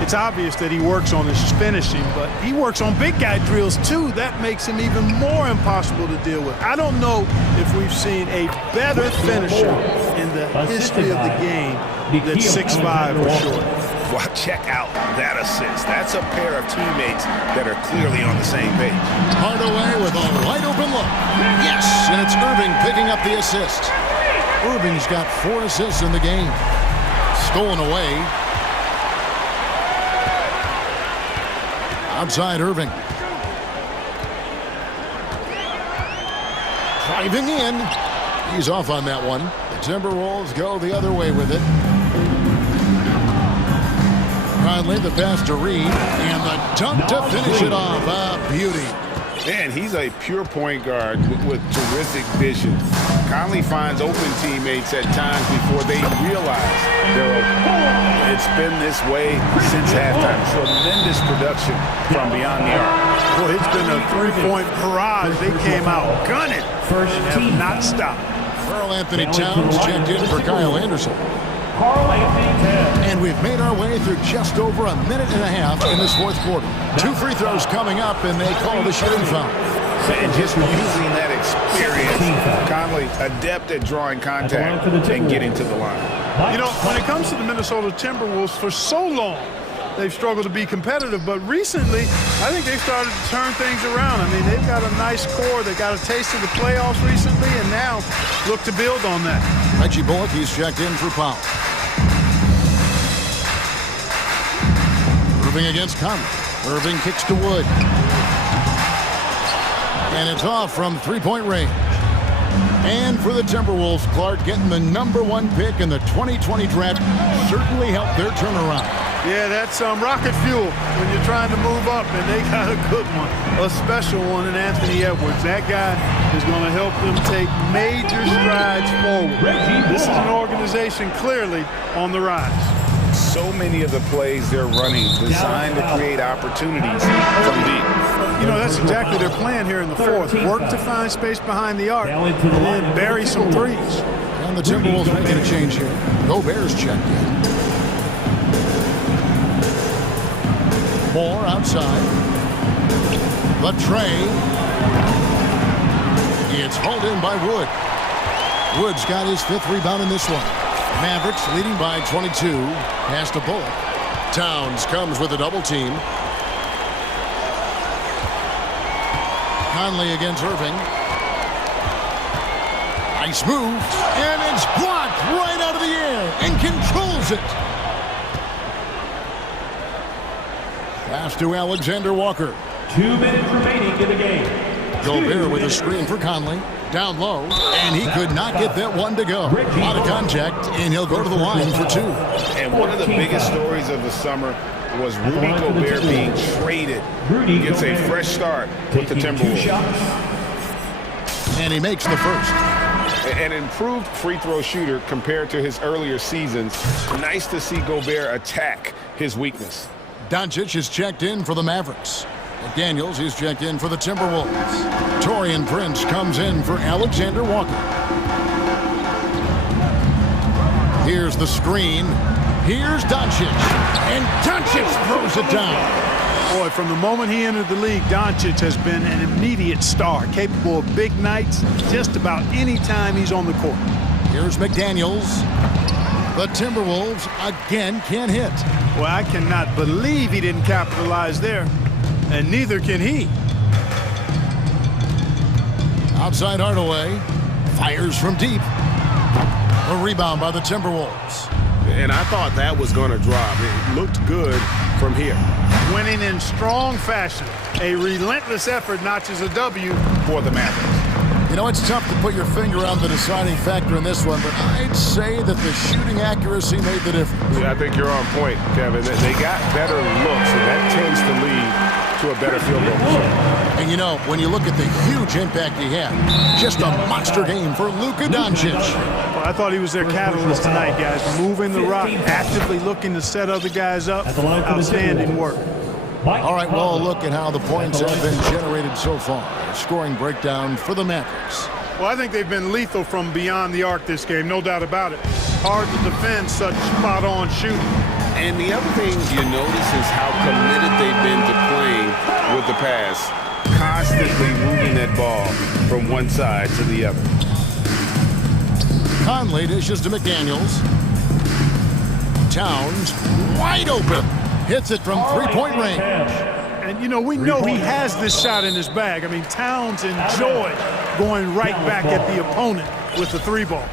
It's obvious that he works on his finishing, but he works on big guy drills too. That makes him even more impossible to deal with. I don't know if we've seen a better finisher in the history of the game than 6'5" or short. Well, check out that assist. That's a pair of teammates that are clearly on the same page. Hardaway with a wide open look. Yes, and it's Irving picking up the assist. Irving's got 4 assists in the game. Stolen away. Outside Irving. Driving in. He's off on that one. The Timberwolves go the other way with it. Conley, the pass to Reid, and the dunk to finish it off. A beauty. Man, he's a pure point guard with terrific vision. Conley finds open teammates at times before they realize they're open. It's been this way since halftime. Tremendous production from beyond the arc. Boy, it's been a three-point barrage. They came out gunning and have not stopped. Karl Anthony Towns checked in for Kyle Anderson. And we've made our way through just over a minute and a half in this fourth quarter. 2 free throws coming up, and they call the shooting foul. And just using that experience, Conley adept at drawing contact and getting to the line. You know, when it comes to the Minnesota Timberwolves, for so long, they've struggled to be competitive, but recently, I think they've started to turn things around. I mean, they've got a nice core. They got a taste of the playoffs recently, and now look to build on that. Reggie Bullock, he's checked in for Powell. Irving against Conley. Irving kicks to Wood. And it's off from three-point range. And for the Timberwolves, Clark getting the #1 pick in the 2020 draft certainly helped their turnaround. Yeah, that's rocket fuel when you're trying to move up, and they got a good one, a special one in Anthony Edwards. That guy is going to help them take major strides forward. This is an organization clearly on the rise. So many of the plays they're running designed to create opportunities from deep. You know, that's exactly their plan here in the fourth. Work to find space behind the arc and then bury some threes. And the Timberwolves making a change here. Gobert's checked in. Moore outside. The tray. It's hauled in by Wood. Wood's got his 5th rebound in this one. Mavericks leading by 22. Pass to Bullock. Towns comes with a double team. Conley against Irving. Nice move. And it's blocked right out of the air and controls it. Pass to Alexander Walker. 2 minutes remaining in the game. Gobert with a screen for Conley. Down low, and he could not get that one to go. A lot of contact, and he'll go to the line for 2. And one of the biggest stories of the summer was Rudy Gobert being traded. He gets a fresh start with the Timberwolves. And he makes the first. An improved free throw shooter compared to his earlier seasons. Nice to see Gobert attack his weakness. Doncic is checked in for the Mavericks. McDaniels is checked in for the Timberwolves. Taurean Prince comes in for Alexander Walker. Here's the screen. Here's Doncic. And Doncic throws it down. Boy, from the moment he entered the league, Doncic has been an immediate star, capable of big nights just about any time he's on the court. Here's McDaniels. The Timberwolves again can't hit. Well, I cannot believe he didn't capitalize there. And neither can he. Outside Hardaway. Fires from deep. A rebound by the Timberwolves. and I thought that was going to drop. It looked good from here. Winning in strong fashion. A relentless effort notches a W for the Mavericks. You know, it's tough to put your finger on the deciding factor in this one, but I'd say that the shooting accuracy made the difference. Yeah, I think you're on point, Kevin. They got better looks, and that tends to lead to a better field goal percentage. And you know, when you look at the huge impact he had, just a monster game for Luka Doncic. Well, I thought he was their catalyst tonight, guys. Moving the rock, actively looking to set other guys up. Outstanding work. All right, well, look at how the points have been generated so far. A scoring breakdown for the Mavericks. Well, I think they've been lethal from beyond the arc this game, no doubt about it. Hard to defend such spot-on shooting. And the other thing you notice is how committed they've been to playing with the pass, constantly moving that ball from one side to the other. Conley dishes to McDaniels. Towns wide open. Hits it from three-point range. And, you know, we know he has this shot in his bag. I mean, Towns enjoyed going right back at the opponent with the three ball.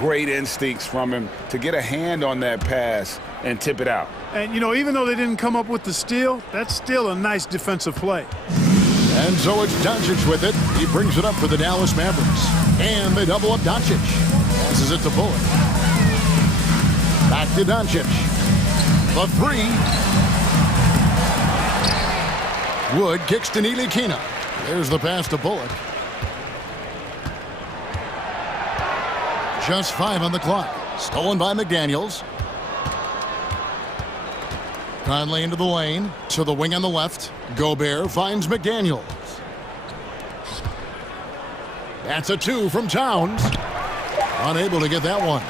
Great instincts from him to get a hand on that pass and tip it out. And, you know, even though they didn't come up with the steal, that's still a nice defensive play. And so it's Doncic with it. He brings it up for the Dallas Mavericks. And they double up Doncic. Passes it to Bullock. Back to Doncic. The three. Wood kicks to Ntilikina. There's the pass to Bullock. Just 5 on the clock. Stolen by McDaniels. Conley into the lane. To the wing on the left. Gobert finds McDaniels. That's a 2 from Towns. Unable to get that one.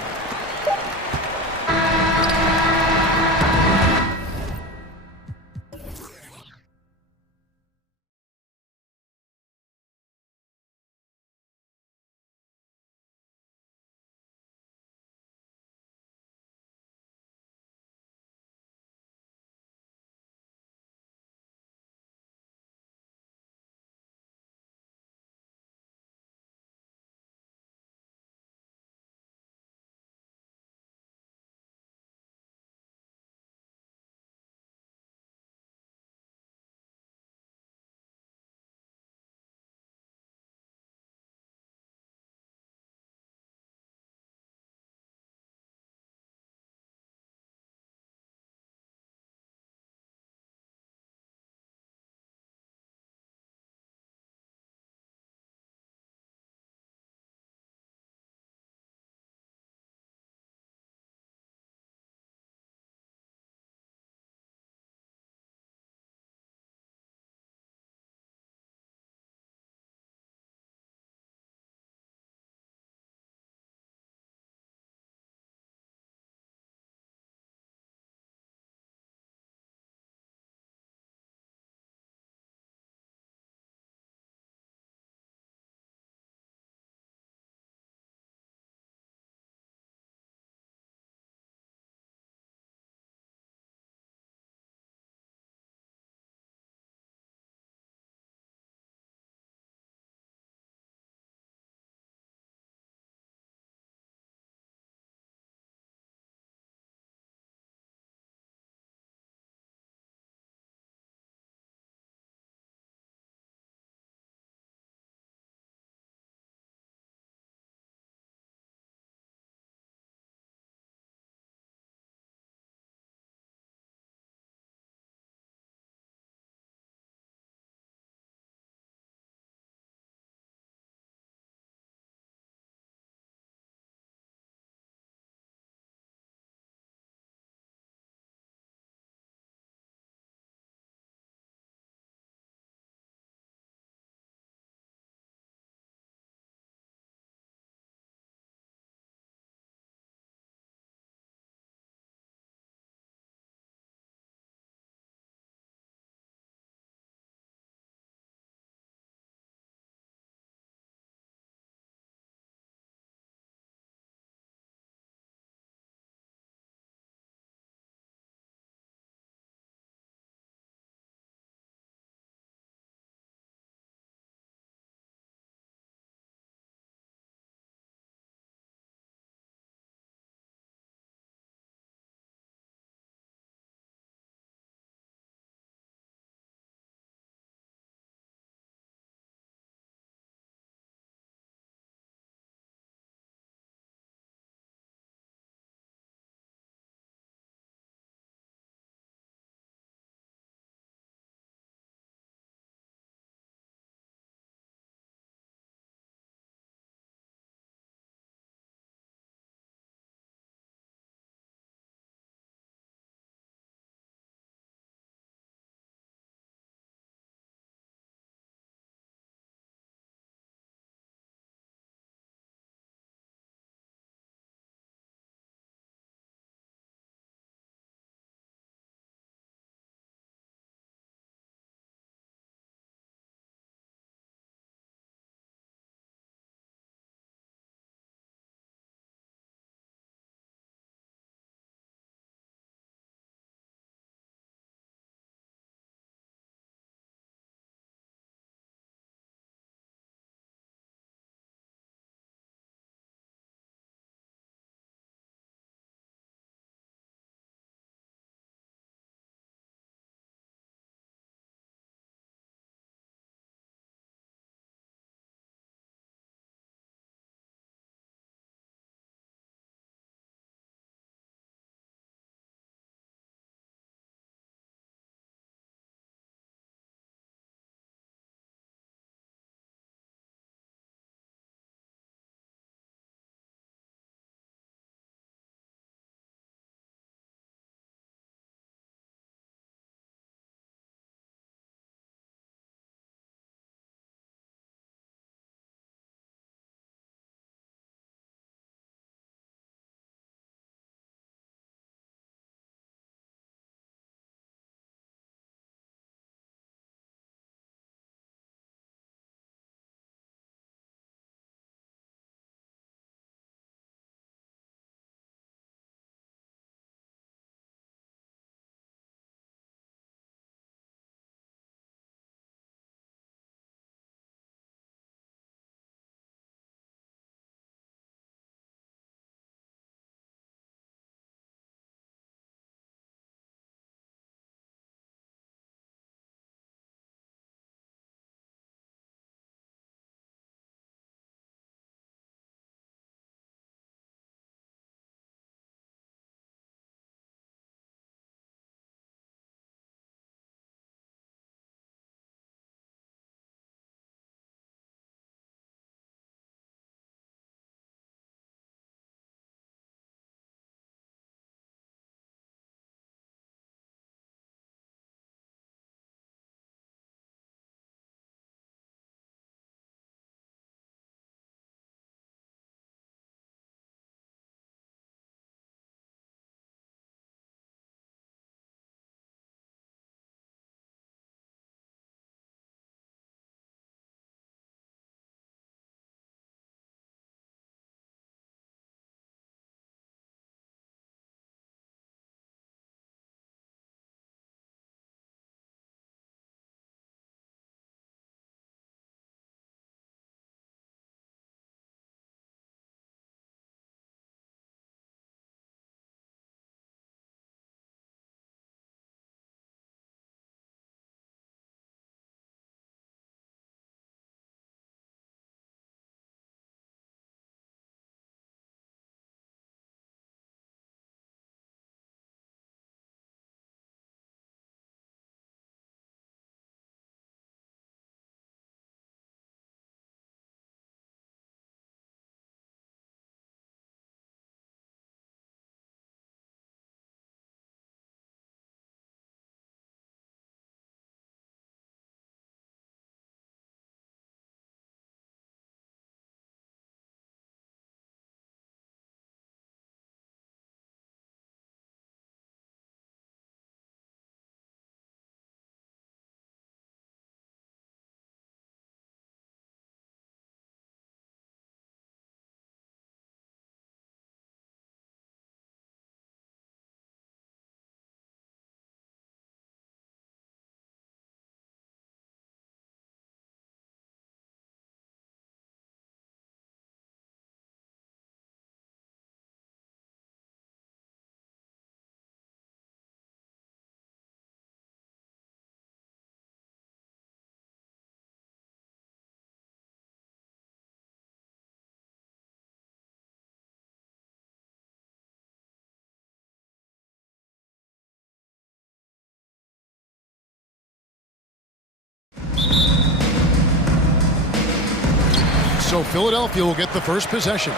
So Philadelphia will get the first possession.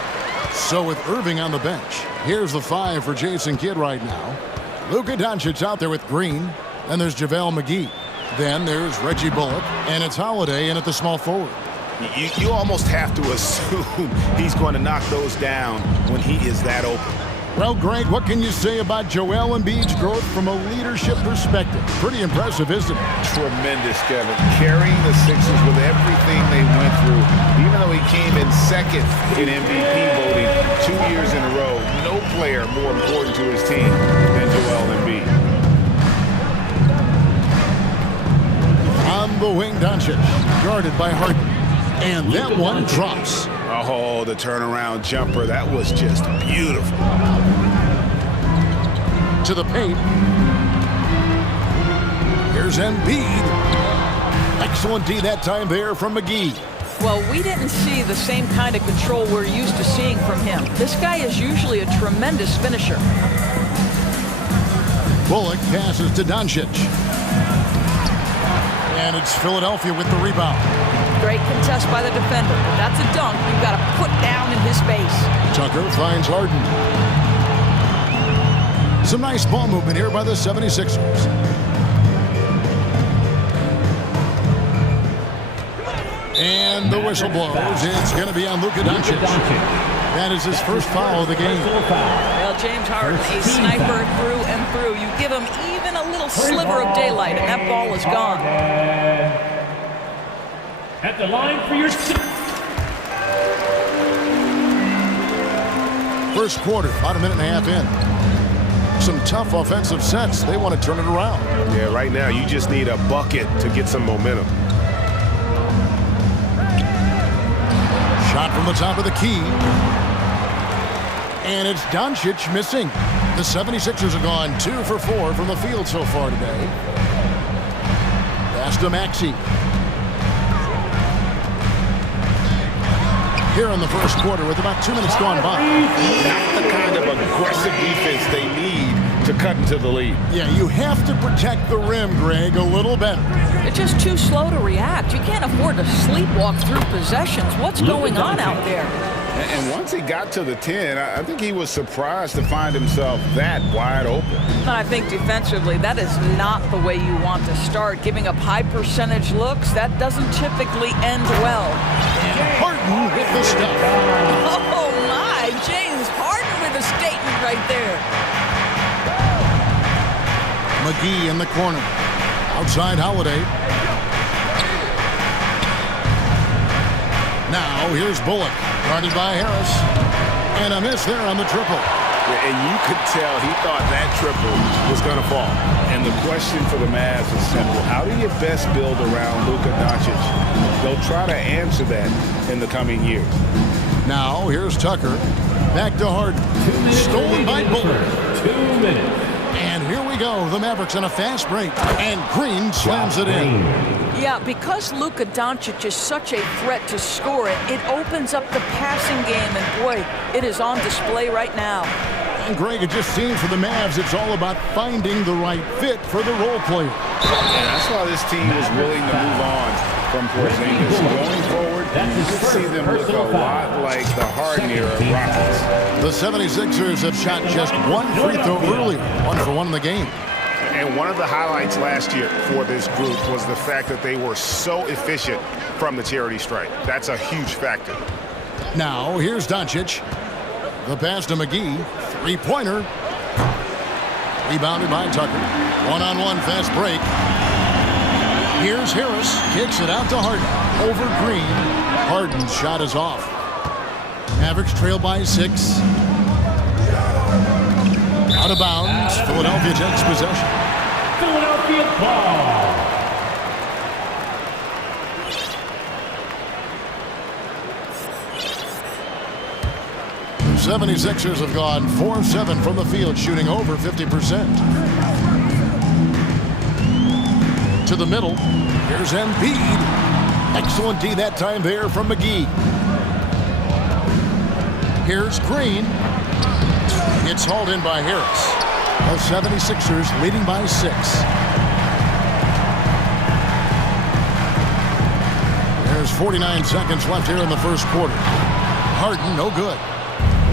So with Irving on the bench, here's the 5 for Jason Kidd right now. Luka Doncic out there with Green. Then there's JaVale McGee. Then there's Reggie Bullock. And it's Holiday in at the small forward. You almost have to assume he's going to knock those down when he is that open. Well, Greg, what can you say about Joel Embiid's growth from a leadership perspective? Pretty impressive, isn't it? Tremendous, Kevin. Carrying the Sixers with everything they went through. Even though he came in second in MVP voting 2 years in a row, no player more important to his team than Joel Embiid. On the wing, Doncic, guarded by Harden. And that one drops. Oh, the turnaround jumper. That was just beautiful. To the paint. Here's Embiid. Excellent D that time there from McGee. Well, we didn't see the same kind of control we're used to seeing from him. This guy is usually a tremendous finisher. Bullock passes to Doncic. And it's Philadelphia with the rebound. Great contest by the defender. If that's a dunk, you've got to put down in his face. Tucker finds Harden. Some nice ball movement here by the 76ers. And the whistle blows. It's going to be on Luka Doncic. That is his first foul of the game. Well, James Harden, a sniper through and through. You give him even a little sliver of daylight, and that ball is gone. At the line for your... First quarter, about a minute and a half in. Some tough offensive sets. They want to turn it around. Yeah, right now you just need a bucket to get some momentum. Shot from the top of the key. And it's Doncic missing. The 76ers have gone 2 for 4 from the field so far today. Pass to Maxey. Here in the first quarter with about 2 minutes gone by. Not the kind of aggressive defense they need to cut into the lead. Yeah, you have to protect the rim, Greg, a little better. They're just too slow to react. You can't afford to sleepwalk through possessions. What's going on out there? And once he got to the 10, I think he was surprised to find himself that wide open. I think defensively, that is not the way you want to start. Giving up high percentage looks, that doesn't typically end well. And Harden with the stuff. Oh my, James Harden with a statement right there. McGee in the corner. Outside Holiday. Now here's Bullock. Guarded by Harris. And a miss there on the triple. Yeah, and you could tell he thought that triple was going to fall. And the question for the Mavs is simple. How do you best build around Luka Doncic? They'll try to answer that in the coming years. Now here's Tucker. Back to Harden. Stolen by Bullock. 2 minutes. And here we go. The Mavericks on a fast break. And Green slams it in. Yeah, because Luka Doncic is such a threat to score it, it opens up the passing game, and boy, it is on display right now. And Greg, it just seems for the Mavs, it's all about finding the right fit for the role player. And that's why this team is willing to move on from Porzingis. Going forward, you can see them look a lot like the Harden era Rockets. The 76ers have shot just one free throw earlier, 1 for 1 in the game. And one of the highlights last year for this group was the fact that they were so efficient from the charity stripe. That's a huge factor. Now, here's Doncic. The pass to McGee. Three-pointer. Rebounded by Tucker. One-on-one fast break. Here's Harris. Kicks it out to Harden. Over Green. Harden's shot is off. Mavericks trail by 6. Out of bounds. Philadelphia takes possession. Philadelphia ball. The 76ers have gone 4-7 from the field, shooting over 50%. To the middle. Here's Embiid. Excellent D that time there from McGee. Here's Green. It's hauled in by Harris. The 76ers leading by 6. There's 49 seconds left here in the first quarter. Harden, no good.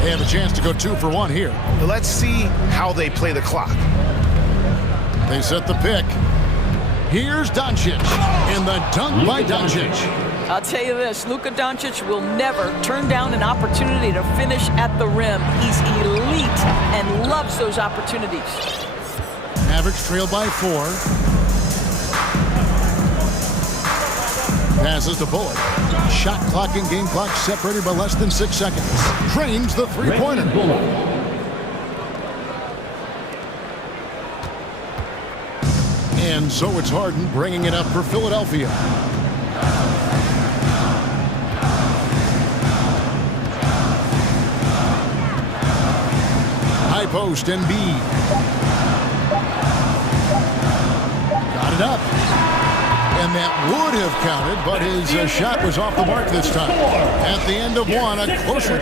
They have a chance to go 2 for 1 here. Let's see how they play the clock. They set the pick. Here's Doncic in the dunk by Doncic. I'll tell you this, Luka Doncic will never turn down an opportunity to finish at the rim. He's elite and loves those opportunities. Mavericks trail by 4. Passes to Bullock. Shot clock and game clock separated by less than 6 seconds. Drains the three-pointer. And so it's Harden bringing it up for Philadelphia. High post and B. Got it up. And that would have counted, but his shot was off the mark this time. At the end of one, a close one.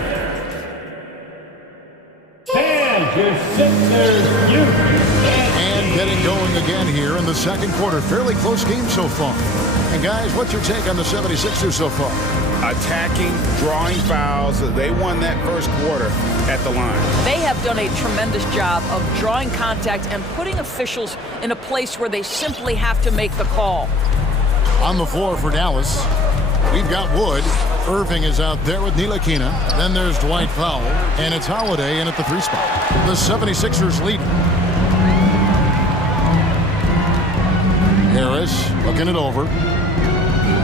And getting going again here in the second quarter. Fairly close game so far. And guys, what's your take on the 76ers so far? Attacking, drawing fouls. They won that first quarter at the line. They have done a tremendous job of drawing contact and putting officials in a place where they simply have to make the call. On the floor for Dallas, we've got Wood. Irving is out there with Ntilikina. Then there's Dwight Powell, and it's Holiday in at the 3 spot. The 76ers lead. Harris looking it over.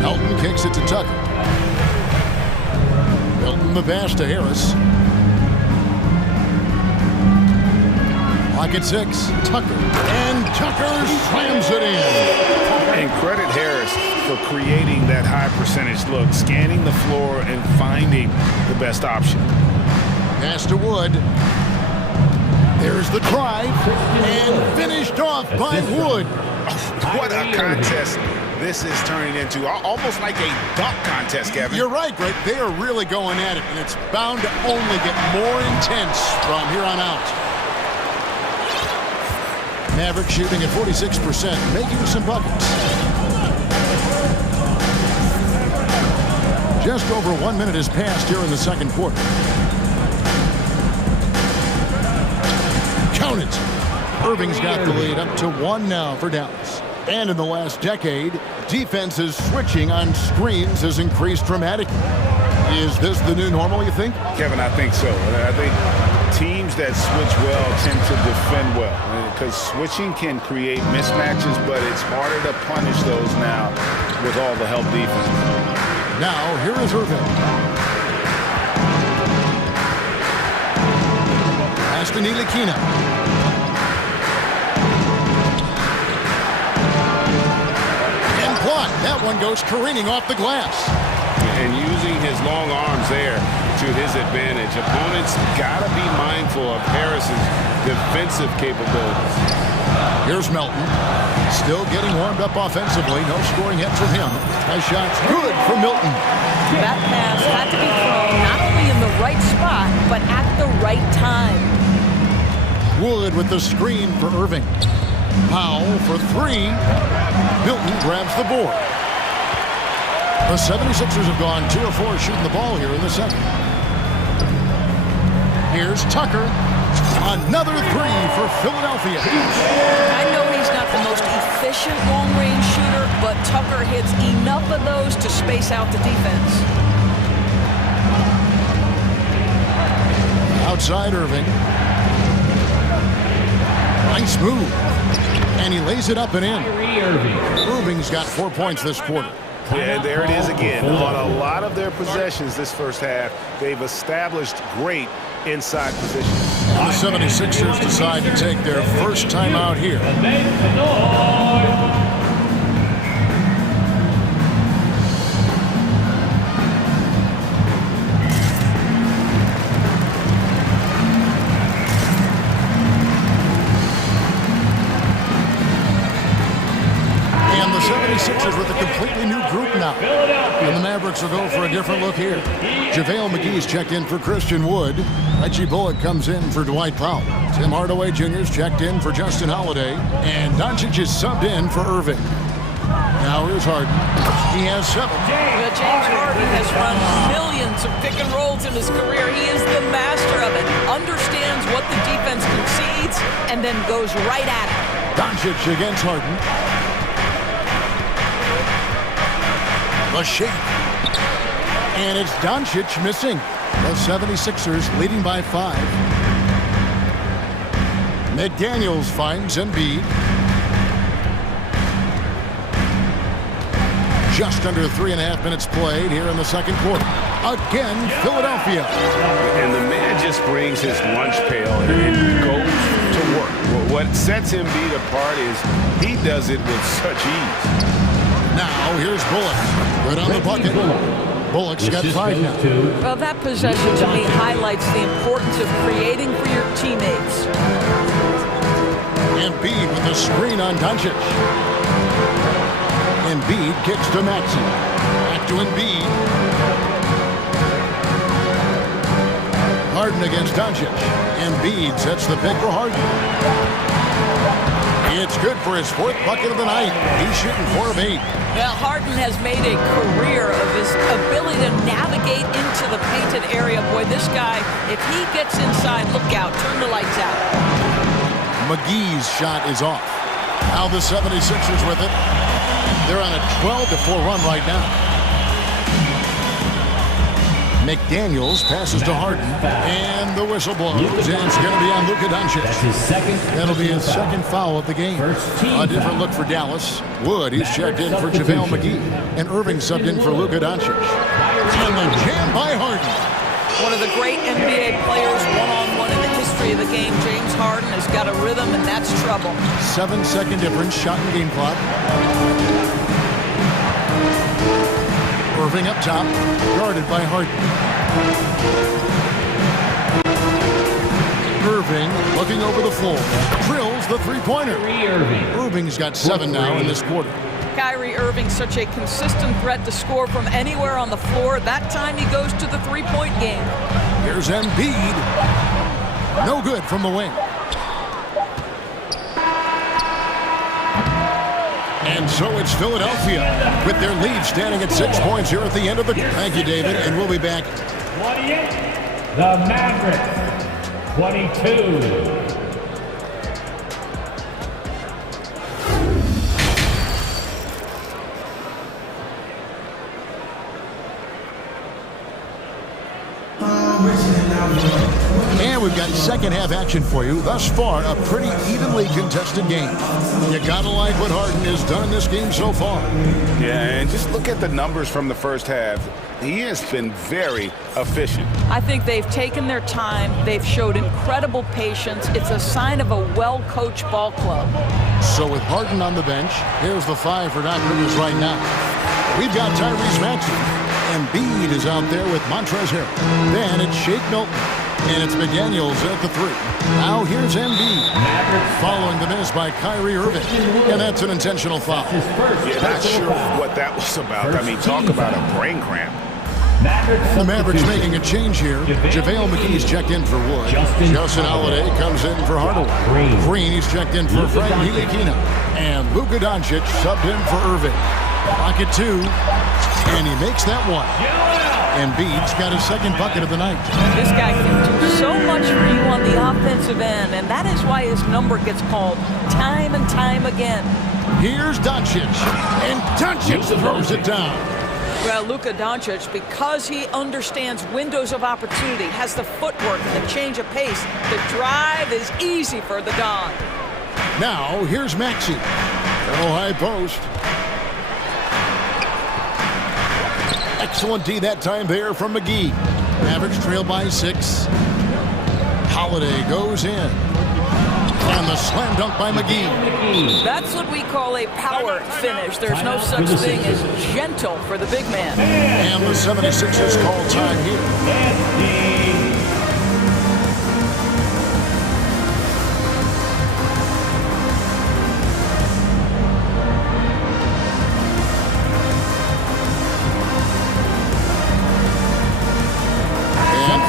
Elton kicks it to Tucker. Elton the pass to Harris. Clock at 6. Tucker. And Tucker slams it in. And credit Harris for creating that high percentage look, scanning the floor and finding the best option. Pass to Wood. There's the drive. And finished off by Wood. What a contest this is turning into. Almost like a dunk contest, Kevin. You're right, Greg. They are really going at it, and it's bound to only get more intense from here on out. Mavericks shooting at 46%, making some buckets. Just over 1 minute has passed here in the second quarter. Count it. Irving's got the lead up to 1 now for Dallas. And in the last decade, defenses switching on screens has increased dramatically. Is this the new normal, you think? Kevin, I think so. I think teams that switch well tend to defend well, because switching can create mismatches, but it's harder to punish those now with all the help defense. Now, here is Irving. Pass to Ntilikina. And blocked. That one goes careening off the glass. And using his long arms there to his advantage. Opponents got to be mindful of Harris's defensive capabilities. Here's Melton. Still getting warmed up offensively. No scoring hits from him. Nice shots. Good for Milton. That pass had to be thrown not only in the right spot, but at the right time. Wood with the screen for Irving. Powell for 3. Milton grabs the board. The 76ers have gone 2 of 4 shooting the ball here in the second. Here's Tucker. Another 3 for Philadelphia. I know he's not the most efficient long-range shooter, but Tucker hits enough of those to space out the defense. Outside Irving. Nice move. And he lays it up and in. Irving's got 4 points this quarter. Yeah, there it is again. On a lot of their possessions this first half, they've established great inside positions. And the 76ers decide to take their first time out here. And the 76ers with a completely new group now. And the Mavericks will go for a different look here. JaVale McGee's checked in for Christian Wood. Reggie Bullock comes in for Dwight Powell. Tim Hardaway Jr.'s checked in for Justin Holiday. And Doncic is subbed in for Irving. Now here's Harden. He has 7. James Harden has run millions of pick and rolls in his career. He is the master of it. Understands what the defense concedes and then goes right at it. Doncic against Harden. The shake. And it's Doncic missing. The 76ers leading by 5. McDaniels finds Embiid. Just under 3.5 minutes played here in the second quarter. Again, Philadelphia. And the man just brings his lunch pail and goes to work. What sets Embiid apart is he does it with such ease. Now here's Bullock. Right on the bucket. Bullock's got 5 now. Well, that possession to me highlights the importance of creating for your teammates. Embiid with the screen on Doncic. Embiid kicks to Maxey. Back to Embiid. Harden against Doncic. Embiid sets the pick for Harden. It's good for his 4th bucket of the night. He's shooting 4 of 8. Well, Harden has made a career of his ability to navigate into the painted area. Boy, this guy, if he gets inside, look out, turn the lights out. McGee's shot is off. Now the 76ers with it. They're on a 12-4 run right now. McDaniels passes to Harden, and the whistle blows, and it's going to be on Luka Doncic. That's his second. That'll be his second foul of the game. A different look for Dallas. Wood, he's checked in for JaVale McGee, and Irving subbed in for Luka Doncic. And the jam by Harden. One of the great NBA players, one-on-one in the history of the game, James Harden, has got a rhythm, and that's trouble. 7-second difference, shot and game clock. Irving up top, guarded by Harden. Irving looking over the floor, drills the three-pointer. Irving's got 7 now in this quarter. Kyrie Irving, such a consistent threat to score from anywhere on the floor. That time he goes to the three-point game. Here's Embiid. No good from the wing. And so it's Philadelphia with their lead standing at 6 points here at the end of the game. Thank you, David, and we'll be back. 28, the Mavericks, 22. And we've got second half action for you. Thus far, a pretty evenly contested game. You gotta like what Harden has done in this game so far. Yeah, and just look at the numbers from the first half. He has been very efficient. I think they've taken their time. They've showed incredible patience. It's a sign of a well-coached ball club. So with Harden on the bench, here's the 5 for Doc Rivers right now. We've got Tyrese Maxey. Embiid is out there with Montrezl Harrell. Then it's Shake Milton. And it's McDaniels at the 3. Now here's Embiid. Following the miss by Kyrie Irving. And that's an intentional foul. Yeah, not sure what that was about. I mean, talk about a brain cramp. The Mavericks making a change here. JaVale McGee's checked in for Wood. Justin Holiday comes in for Hardaway. Green, he's checked in for Frank Ntilikina. And Luka Doncic subbed in for Irving. Pocket 2. And he makes that one. Embiid's got his second bucket of the night. This guy can do so much for you on the offensive end, and that is why his number gets called time and time again. Here's Doncic, and Doncic throws it down. Well, Luka Doncic, because he understands windows of opportunity, has the footwork and the change of pace, the drive is easy for the Don. Now, here's Maxey. Oh, high post. Excellent D that time there from McGee. Mavericks trail by 6. Holiday goes in. And the slam dunk by McGee. That's what we call a power finish. There's no such thing as gentle for the big man. And the 76ers call time here.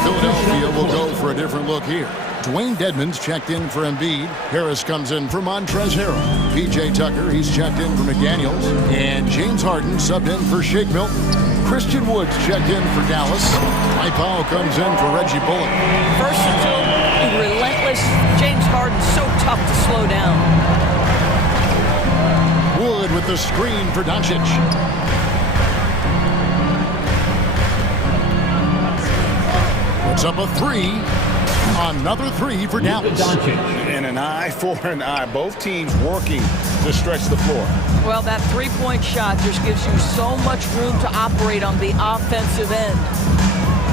Philadelphia will go for a different look here. Dwayne Dedmon's checked in for Embiid. Harris comes in for Montrezl Harrell. P.J. Tucker, he's checked in for McDaniels. And James Harden subbed in for Shake Milton. Christian Woods checked in for Dallas. Mike Powell comes in for Reggie Bullock. Versatile, relentless. James Harden so tough to slow down. Wood with the screen for Doncic. Puts up a three. Another three for Dallas. And an eye for an eye. Both teams working to stretch the floor. Well, that three-point shot just gives you so much room to operate on the offensive end.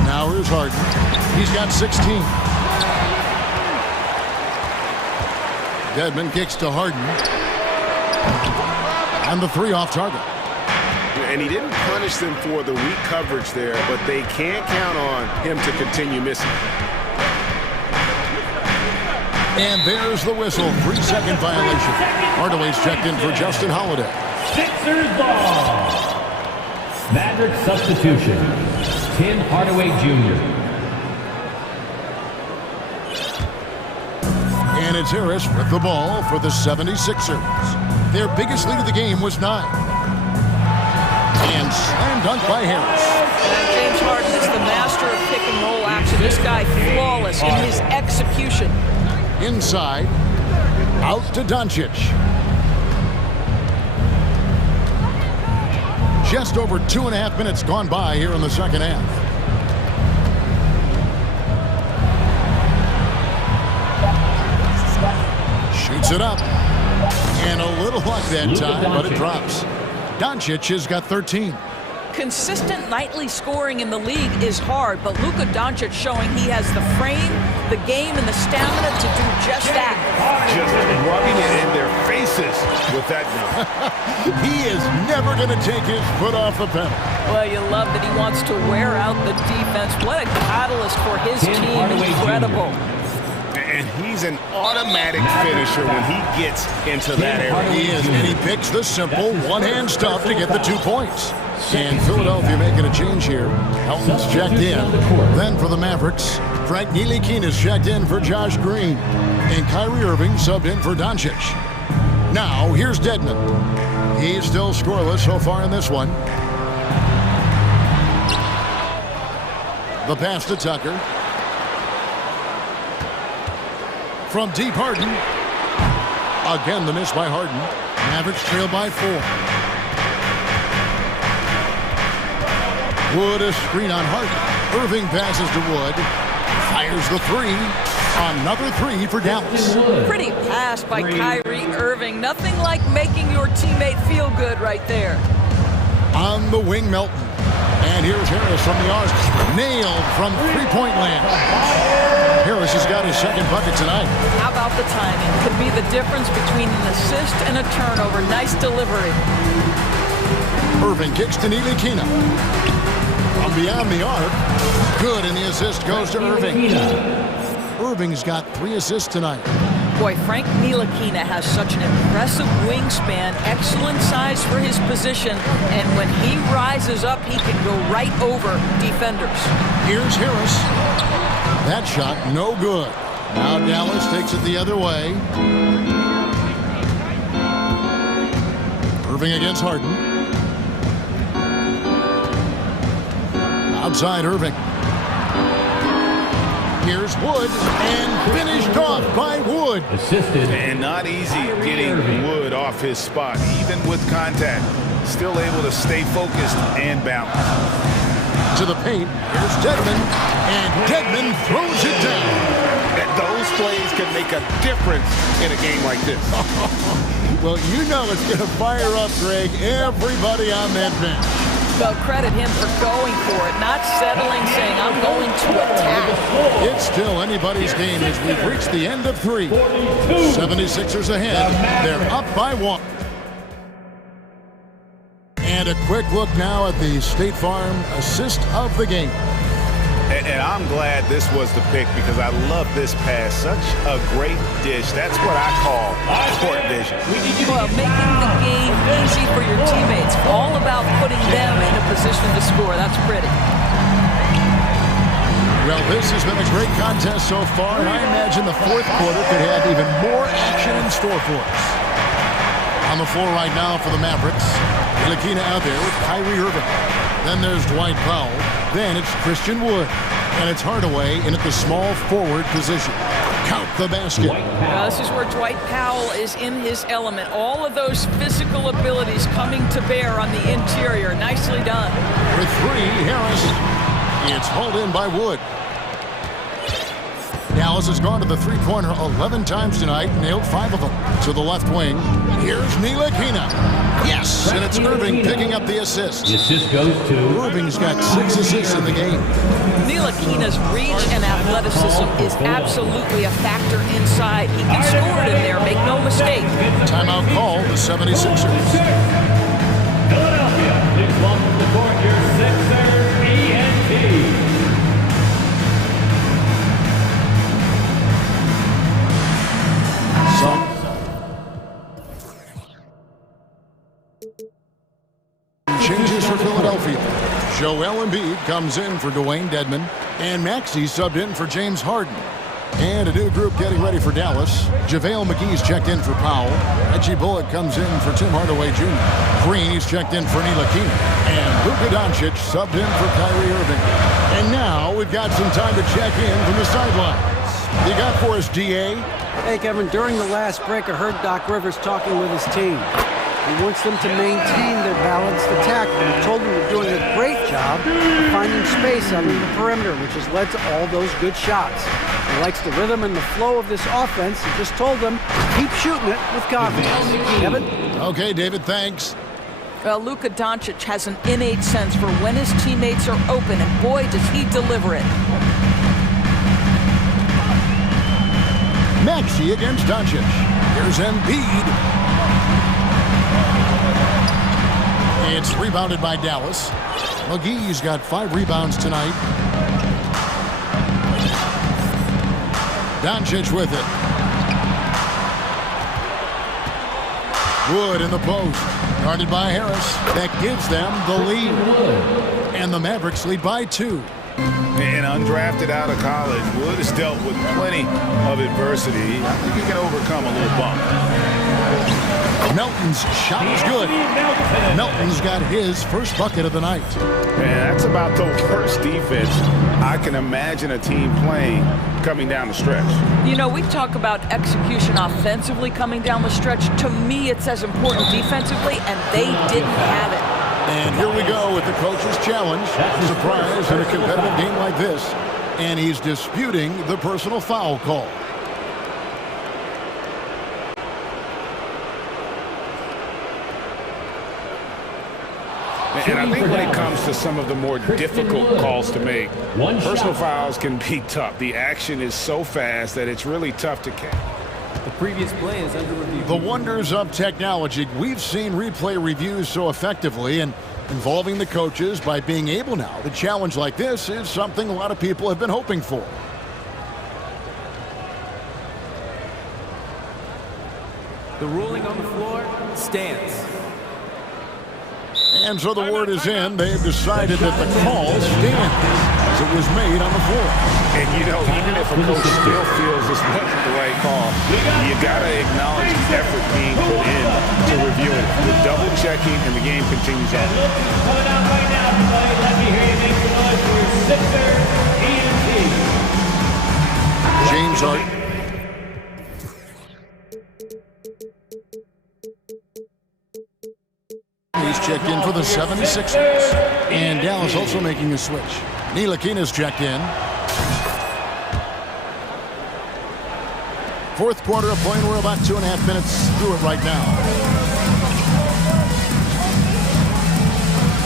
Now here's Harden. He's got 16. Dedmon kicks to Harden. And the three off target. And he didn't punish them for the weak coverage there, but they can't count on him to continue missing. And there's the whistle. 3-second violation. Hardaway's checked in for Justin Holiday. Sixers ball. Maverick substitution. Tim Hardaway Jr. And it's Harris with the ball for the 76ers. Their biggest lead of the game was 9. And slam dunk by Harris. James Harden is the master of pick and roll action. This guy flawless in his execution. Inside, out to Doncic. Just over 2.5 minutes gone by here in the second half. Shoots it up. And a little luck that time, but it drops. Doncic has got 13. Consistent nightly scoring in the league is hard, but Luka Doncic showing he has the frame, the game, and the stamina to do just that. Just rubbing it in their faces with that. He is never going to take his foot off the pedal. Well, you love that he wants to wear out the defense. What a catalyst for his team. Incredible. And he's an automatic finisher when he gets into that area. He is, and he picks the simple one-hand stuff to get the 2 points. And Philadelphia making a change here. Elton's checked in. Then for the Mavericks, Frank Ntilikina is checked in for Josh Green. And Kyrie Irving subbed in for Doncic. Now, here's Dedmon. He's still scoreless so far in this one. The pass to Tucker. From deep, Harden. Again, the miss by Harden. Mavericks trail by 4. Wood a screen on Harden. Irving passes to Wood. Fires the three. Another three for Dallas. Pretty pass by Kyrie Irving. Nothing like making your teammate feel good right there. On the wing, Melton. And here's Harris from the arc. Nailed from three-point land. Harris has got his second bucket tonight. How about the timing? Could be the difference between an assist and a turnover. Nice delivery. Irving kicks to Ntilikina. From beyond the arc. Good, and the assist goes to Irving. Irving's got 3 assists tonight. Boy, Frank Ntilikina has such an impressive wingspan, excellent size for his position, and when he rises up, he can go right over defenders. Here's Harris. That shot, no good. Now Dallas takes it the other way. Irving against Harden. Outside Irving. Here's Wood, and finished off by Wood. Assisted. And not easy getting Wood off his spot, even with contact. Still able to stay focused and balanced. To the paint, here's Dedmon, and Dedmon throws it down. And those plays can make a difference in a game like this. Well, you know it's going to fire up, Greg, everybody on that bench. Well, credit him for going for it, not settling, saying, I'm going to attack. It's still anybody's game as we've reached the end of 3. 76ers ahead. They're up by 1. And a quick look now at the State Farm assist of the game. And I'm glad this was the pick because I love this pass. Such a great dish. That's what I call court vision. Well, making the game easy for your teammates. All about putting them in a position to score. That's pretty. Well, this has been a great contest so far, and I imagine the fourth quarter could have even more action in store for us. On the floor right now for the Mavericks. Ntilikina out there with Kyrie Irving. Then there's Dwight Powell. Then it's Christian Wood. And it's Hardaway in at the small forward position. Count the basket. This is where Dwight Powell is in his element. All of those physical abilities coming to bear on the interior. Nicely done. With three, Harris. It's hauled in by Wood. Dallas has gone to the three-pointer 11 times tonight, nailed 5 of them. To the left wing, here's Ntilikina. Yes, and it's Irving picking up the assist. The assist goes to... Irving's got 6 assists in the game. Ntilikina's reach and athleticism is absolutely a factor inside. He can score it in there, make no mistake. Timeout call, the 76ers. Philadelphia, please welcome to court your Sixer ENT. Changes for Philadelphia. Joel Embiid comes in for Dwayne Dedmon, and Maxey subbed in for James Harden. And a new group getting ready for Dallas. JaVale McGee's checked in for Powell. Reggie Bullock comes in for Tim Hardaway Jr. Green's checked in for Ntilikina. And Luka Doncic subbed in for Kyrie Irving. And now we've got some time to check in from the sidelines. You got for us, DA? Hey, Kevin, during the last break, I heard Doc Rivers talking with his team. He wants them to maintain their balanced attack. And he told them they're doing a great job of finding space on the perimeter, which has led to all those good shots. He likes the rhythm and the flow of this offense. He just told them, keep shooting it with confidence. Kevin? Okay, David, thanks. Well, Luka Doncic has an innate sense for when his teammates are open, and boy, does he deliver it. Maxey against Doncic. Here's Embiid. It's rebounded by Dallas. McGee's got 5 rebounds tonight. Doncic with it. Wood in the post. Guarded by Harris. That gives them the lead. And the Mavericks lead by 2. And undrafted out of college, Wood has dealt with plenty of adversity. I think he can overcome a little bump. Melton's shot is good. Melton's got his first bucket of the night. Man, that's about the worst defense I can imagine a team playing coming down the stretch. You know, we talk about execution offensively coming down the stretch. To me, it's as important defensively, and they didn't have it. And here we go with the coach's challenge. Surprise in a competitive game like this. And he's disputing the personal foul call. And I think when it comes to some of the more difficult calls to make, personal fouls can be tough. The action is so fast that it's really tough to catch. The previous play is under review. The wonders of technology. We've seen replay reviews so effectively, and involving the coaches by being able now to challenge like this is something a lot of people have been hoping for. The ruling on the floor stands. And so the word is in. They've decided that the call stands as it was made on the floor. And, you know, even if a coach still feels this wasn't the right call, you got to acknowledge the effort being put in to review it. We're double-checking, and the game continues on. Coming out right now, everybody. Let me hear you make the noise for your Sixer ENT. James Harden. He's checked in for the 76ers. And Dallas also making a switch. Ntilikina's checked in. Fourth quarter of play, and we're about 2.5 minutes through it right now.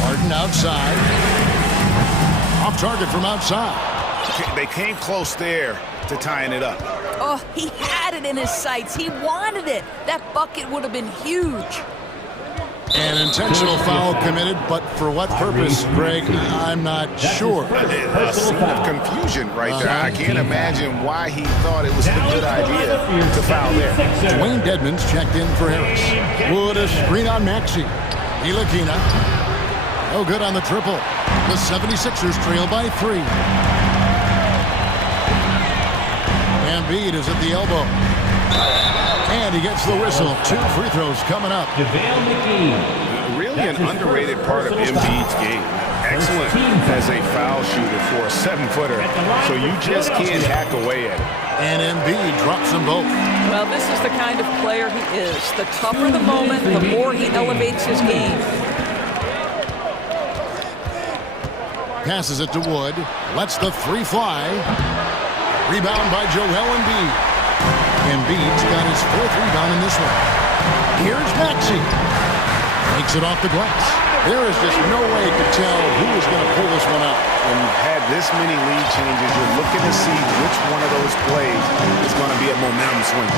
Harden outside. Off target from outside. They came close there to tying it up. Oh, he had it in his sights. He wanted it. That bucket would have been huge. An intentional foul committed, but for what purpose, Greg, I'm not sure. A scene of confusion right there. I can't imagine why he thought it was a good idea to foul there. Dwayne Dedmon's checked in for Harris. Wood a screen on Maxey. Ntilikina. No good on the triple. The 76ers trail by 3. Embiid is at the elbow. And he gets the whistle. 2 free throws coming up. Really an underrated part of Embiid's game. Excellent as a foul shooter for a 7-footer, so you just can't hack away at it. And Embiid drops them both. Well, this is the kind of player he is. The tougher the moment, the more he elevates his game. Passes it to Wood. Lets the 3 fly. Rebound by Joel Embiid. Embiid's got his 4th rebound in this one. Here's Maxey. Takes it off the glass. There is just no way to tell who is going to pull this one out. When you've had this many lead changes, you're looking to see which one of those plays is going to be a momentum swing.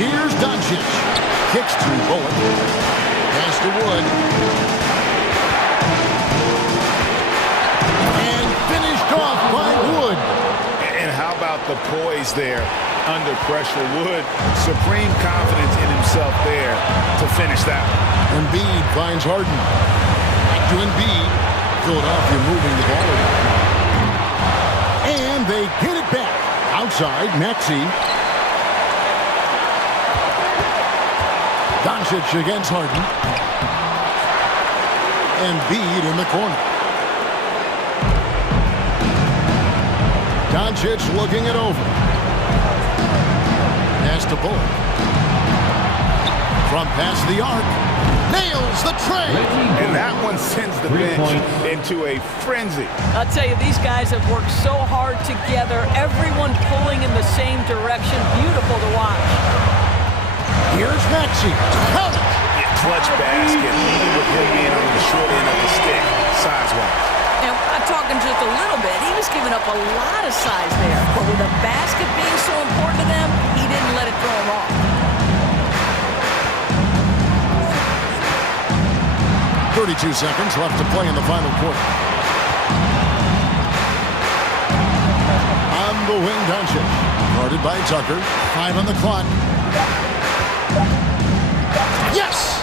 Here's Doncic. Kicks to Bullock. Pass to Wood. And finished off by Wood. And how about the poise there under pressure? Wood, supreme confidence in himself there to finish that one. Embiid finds Harden. Back to Embiid. Philadelphia moving the ball around. And they get it back. Outside, Maxey. Doncic against Harden. Embiid in the corner. Doncic looking it over. Pass to Bullock. From past the arc. Nails the tray. And that one sends the bench into a frenzy. I'll tell you, these guys have worked so hard together. Everyone pulling in the same direction. Beautiful to watch. Here's Maxey. Count it. Clutch basket, even with him being on the short end of the stick, size-wise. And we're not talking just a little bit. He was giving up a lot of size there. But with the basket being so important to them, he didn't let it throw him off. 32 seconds left to play in the final quarter. On the wing, Doncic. Guarded by Tucker. 5 on the clock. Yes!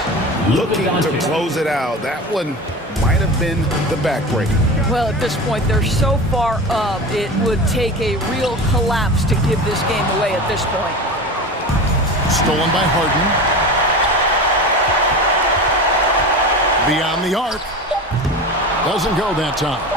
Looking to close it out. That one might have been the backbreaker. Well, at this point, they're so far up, it would take a real collapse to give this game away at this point. Stolen by Harden. Beyond the arc. Doesn't go that time.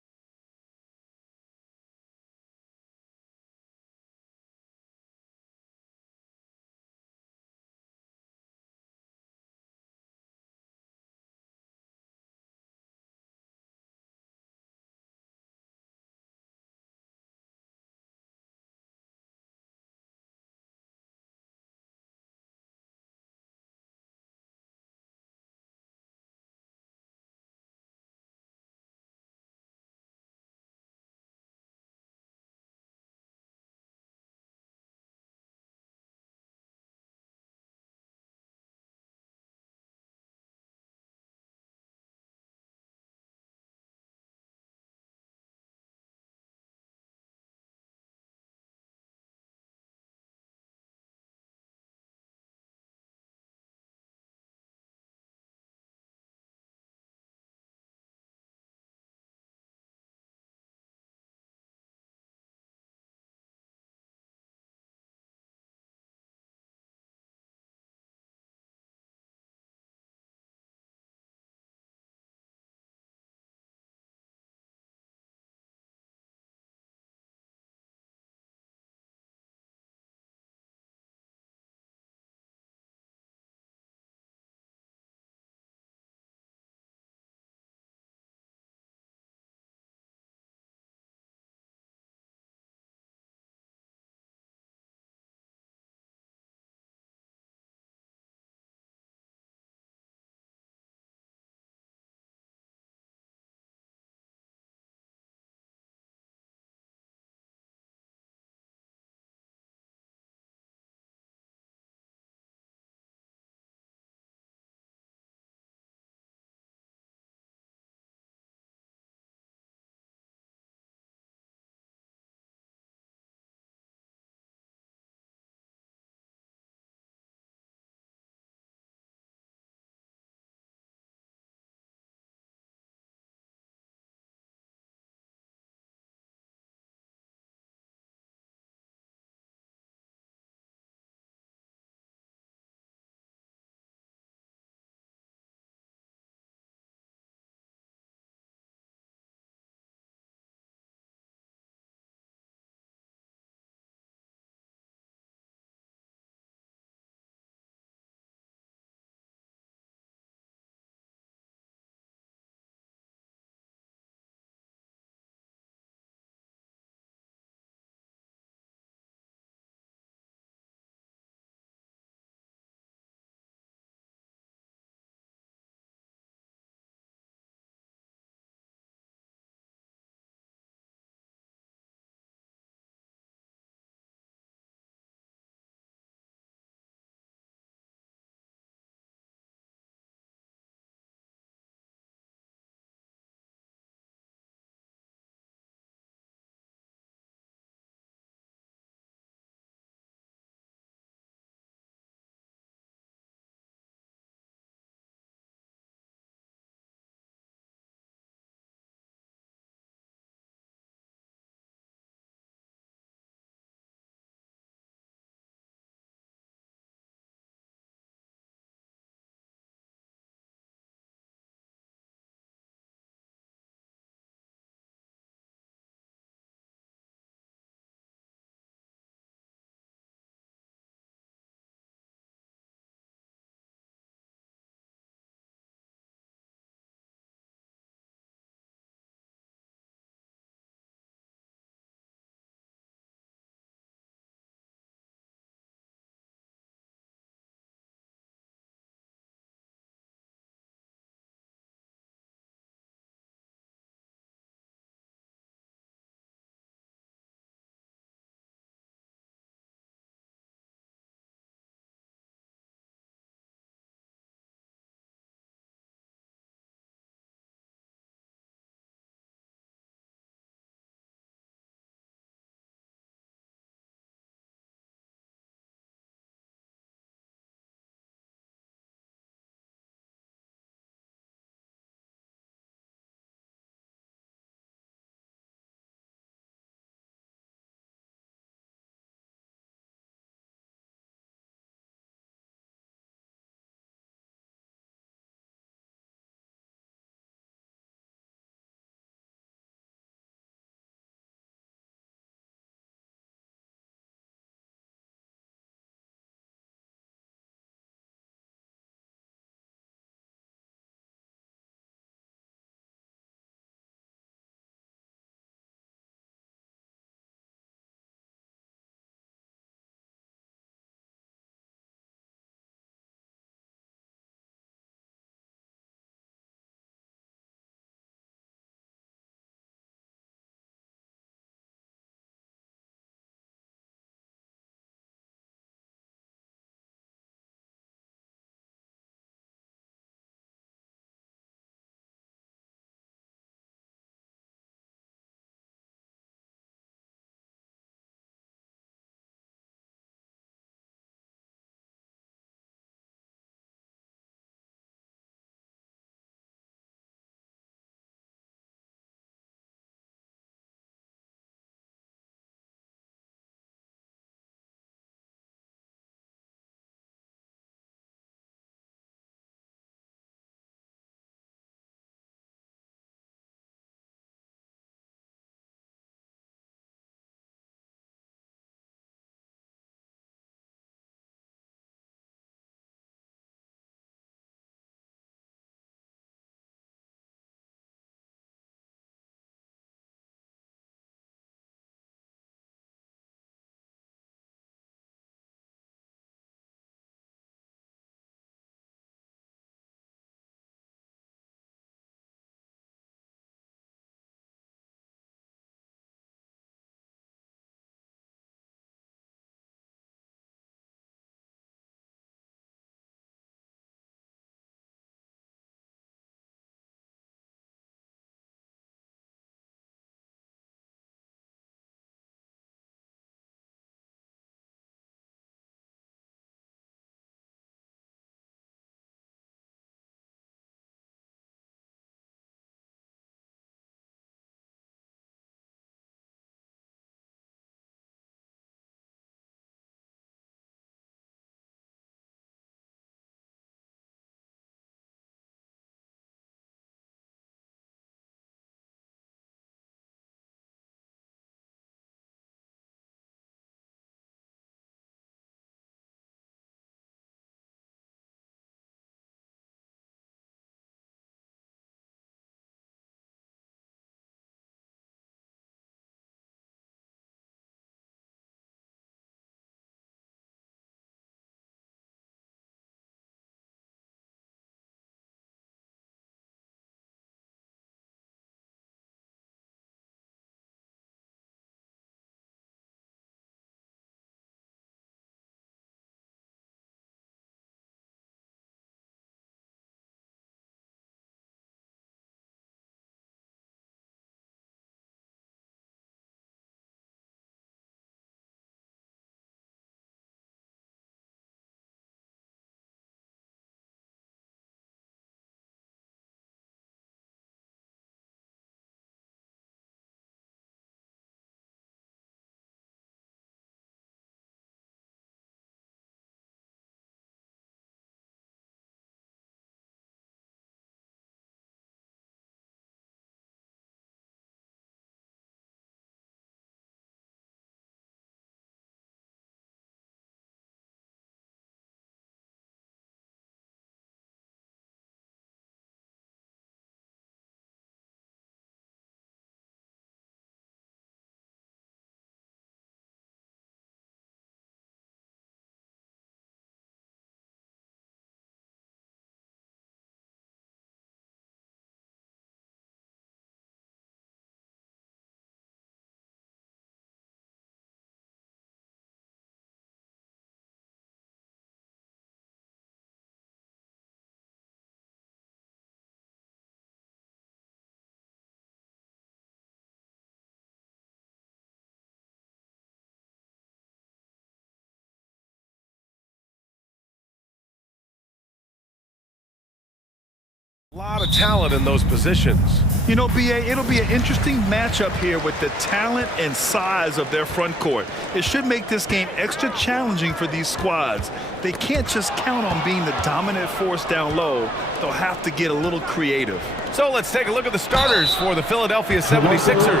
A lot of talent in those positions. You know, BA, it'll be an interesting matchup here with the talent and size of their front court. It should make this game extra challenging for these squads. They can't just count on being the dominant force down low. They'll have to get a little creative. So let's take a look at the starters for the Philadelphia 76ers.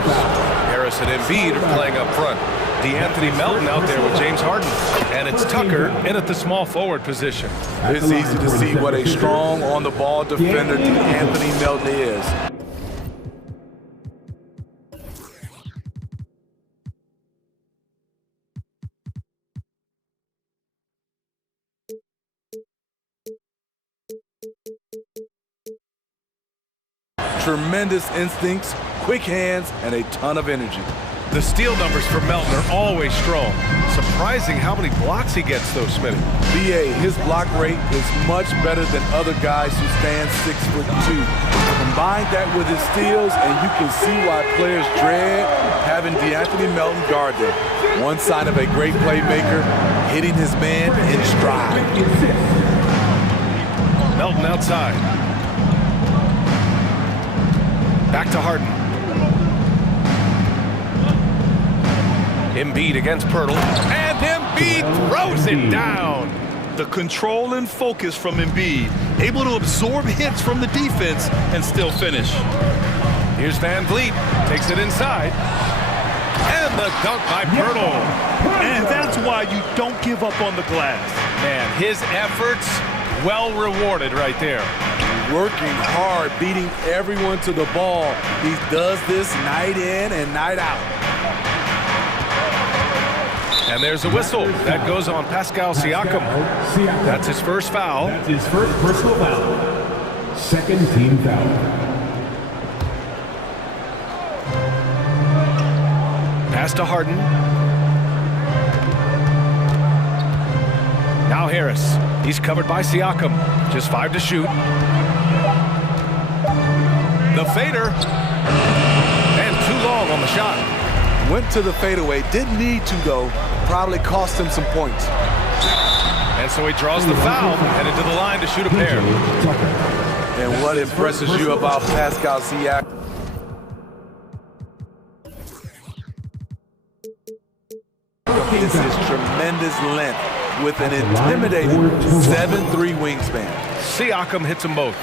Harris and Embiid are playing up front. D'Anthony Melton out there with James Harden. And it's Tucker in at the small forward position. It's easy to see what a strong on-the-ball defender D'Anthony Melton is. Tremendous instincts, quick hands, and a ton of energy. The steal numbers for Melton are always strong. Surprising how many blocks he gets, though, Smitty. BA, his block rate is much better than other guys who stand 6'2". Combine that with his steals, and you can see why players dread having D'Anthony Melton guard them. One sign of a great playmaker, hitting his man in stride. Melton outside. Back to Harden. Embiid against Pirtle, and Embiid throws it down. The control and focus from Embiid, able to absorb hits from the defense and still finish. Here's Van Vliet, takes it inside, and the dunk by Pirtle. And that's why you don't give up on the glass. Man, his efforts well rewarded right there. Working hard, beating everyone to the ball. He does this night in and night out. And there's a whistle. That goes on Pascal Siakam. That's his first foul. That's his first personal foul. Second team foul. Pass to Harden. Now Harris. He's covered by Siakam. Just 5 to shoot. The fader. And too long on the shot. Went to the fadeaway. Didn't need to, though. Probably cost him some points. And so he draws the foul, headed to the line to shoot a pair. And what impresses you about Pascal Siakam? This is tremendous length with an intimidating 7'3" wingspan. Siakam hits them both.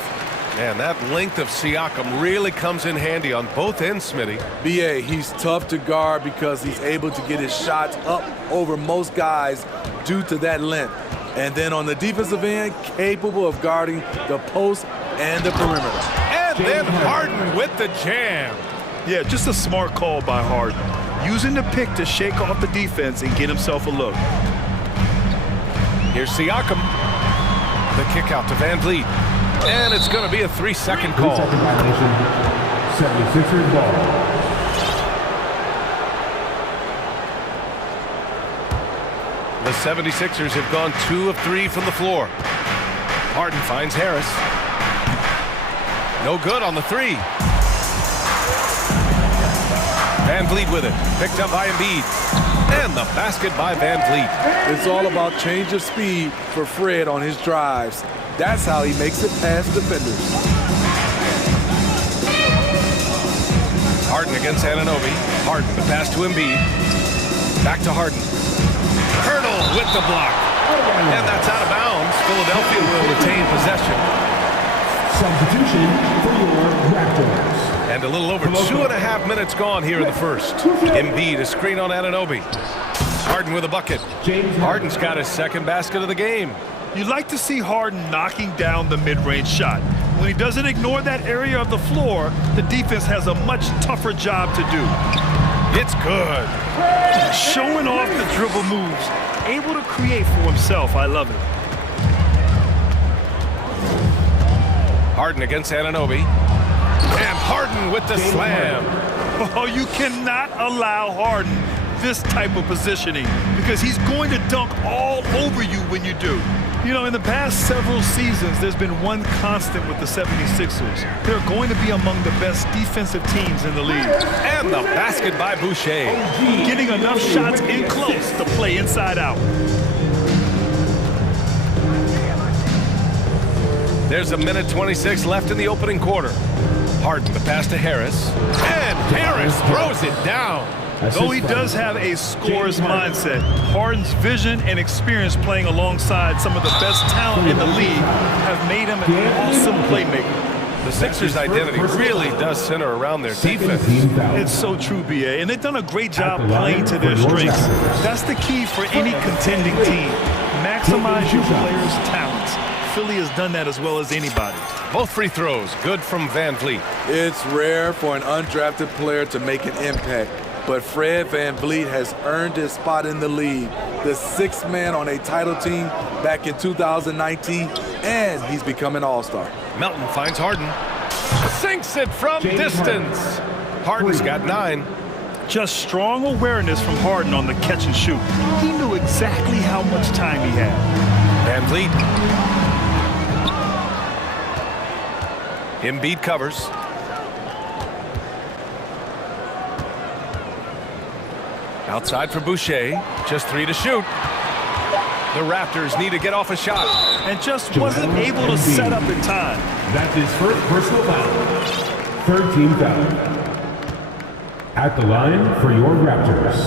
Man, that length of Siakam really comes in handy on both ends, Smitty. BA, he's tough to guard because he's able to get his shots up over most guys due to that length. And then on the defensive end, capable of guarding the post and the perimeter. And then Harden with the jam. Yeah, just a smart call by Harden. Using the pick to shake off the defense and get himself a look. Here's Siakam. The kick out to Van Vliet. And it's going to be a 3-second call. 3-second violation. 76ers ball. The 76ers have gone 2 of 3 from the floor. Harden finds Harris. No good on the 3. Van Vliet with it. Picked up by Embiid. And the basket by Van Vliet. It's all about change of speed for Fred on his drives. That's how he makes it past defenders. Harden against Anunoby. Harden, the pass to Embiid. Back to Harden. Pirtle with the block. And that's out of bounds. Philadelphia will retain possession. Substitution for your Raptors. And a little over 2.5 minutes gone here in the first. Embiid, a screen on Anunoby. Harden with a bucket. Harden's got his second basket of the game. You like to see Harden knocking down the mid-range shot. When he doesn't ignore that area of the floor, the defense has a much tougher job to do. It's good. Showing off the dribble moves. Able to create for himself. I love it. Harden against Anunoby. And Harden with the slam. Oh, you cannot allow Harden this type of positioning because he's going to dunk all over you when you do. You know, in the past several seasons, there's been one constant with the 76ers. They're going to be among the best defensive teams in the league. And the basket by Boucher. Getting enough shots in close to play inside out. There's a minute 26 left in the opening quarter. Harden, the pass to Harris. And Harris throws it down. Though he does have a scorer's mindset, Harden's vision and experience playing alongside some of the best talent in the league have made him an awesome playmaker. The Sixers' identity really does center around their defense. It's so true, BA, and they've done a great job playing to their strengths. That's the key for any contending team. Maximize your players' talents. Philly has done that as well as anybody. Both free throws, good from Van Vliet. It's rare for an undrafted player to make an impact, but Fred VanVleet has earned his spot in the league, the sixth man on a title team back in 2019, and he's become an all-star. Melton finds Harden. Sinks it from distance. Harden's got 9. Just strong awareness from Harden on the catch and shoot. He knew exactly how much time he had. Van Vliet. Embiid covers. Outside for Boucher. Just 3 to shoot. The Raptors need to get off a shot. And just wasn't able to set up in time. That's his first personal foul. Third team foul. At the line for your Raptors,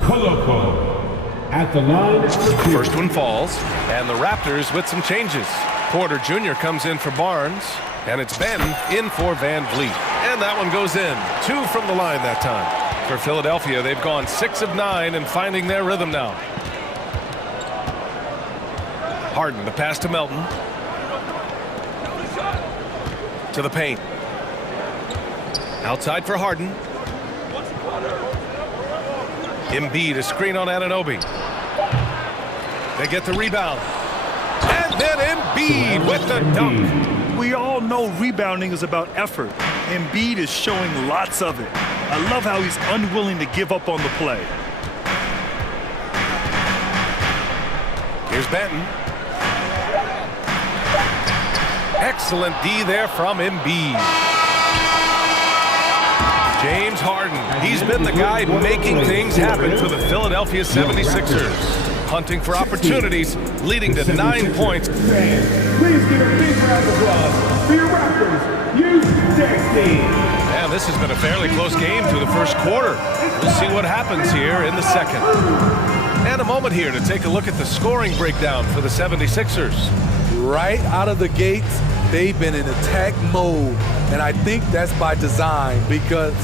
Koloko. At the line. First one falls, and the Raptors with some changes. Porter Jr. comes in for Barnes, and it's Ben in for Van Vliet. And that one goes in. 2 from the line that time. For Philadelphia, they've gone 6 of 9 and finding their rhythm now. Harden, the pass to Melton. To the paint. Outside for Harden. Embiid, a screen on Anunoby. They get the rebound. And then Embiid with the dunk. We all know rebounding is about effort. Embiid is showing lots of it. I love how he's unwilling to give up on the play. Here's Benton. Excellent D there from Embiid. James Harden. He's been the guy making things happen for the Philadelphia 76ers. Hunting for opportunities, leading to 9 points. Please give a big round of applause for your Raptors, U16. And this has been a fairly close game through the first quarter. We'll see what happens here in the second. And a moment here to take a look at the scoring breakdown for the 76ers. Right out of the gates, they've been in attack mode, and I think that's by design because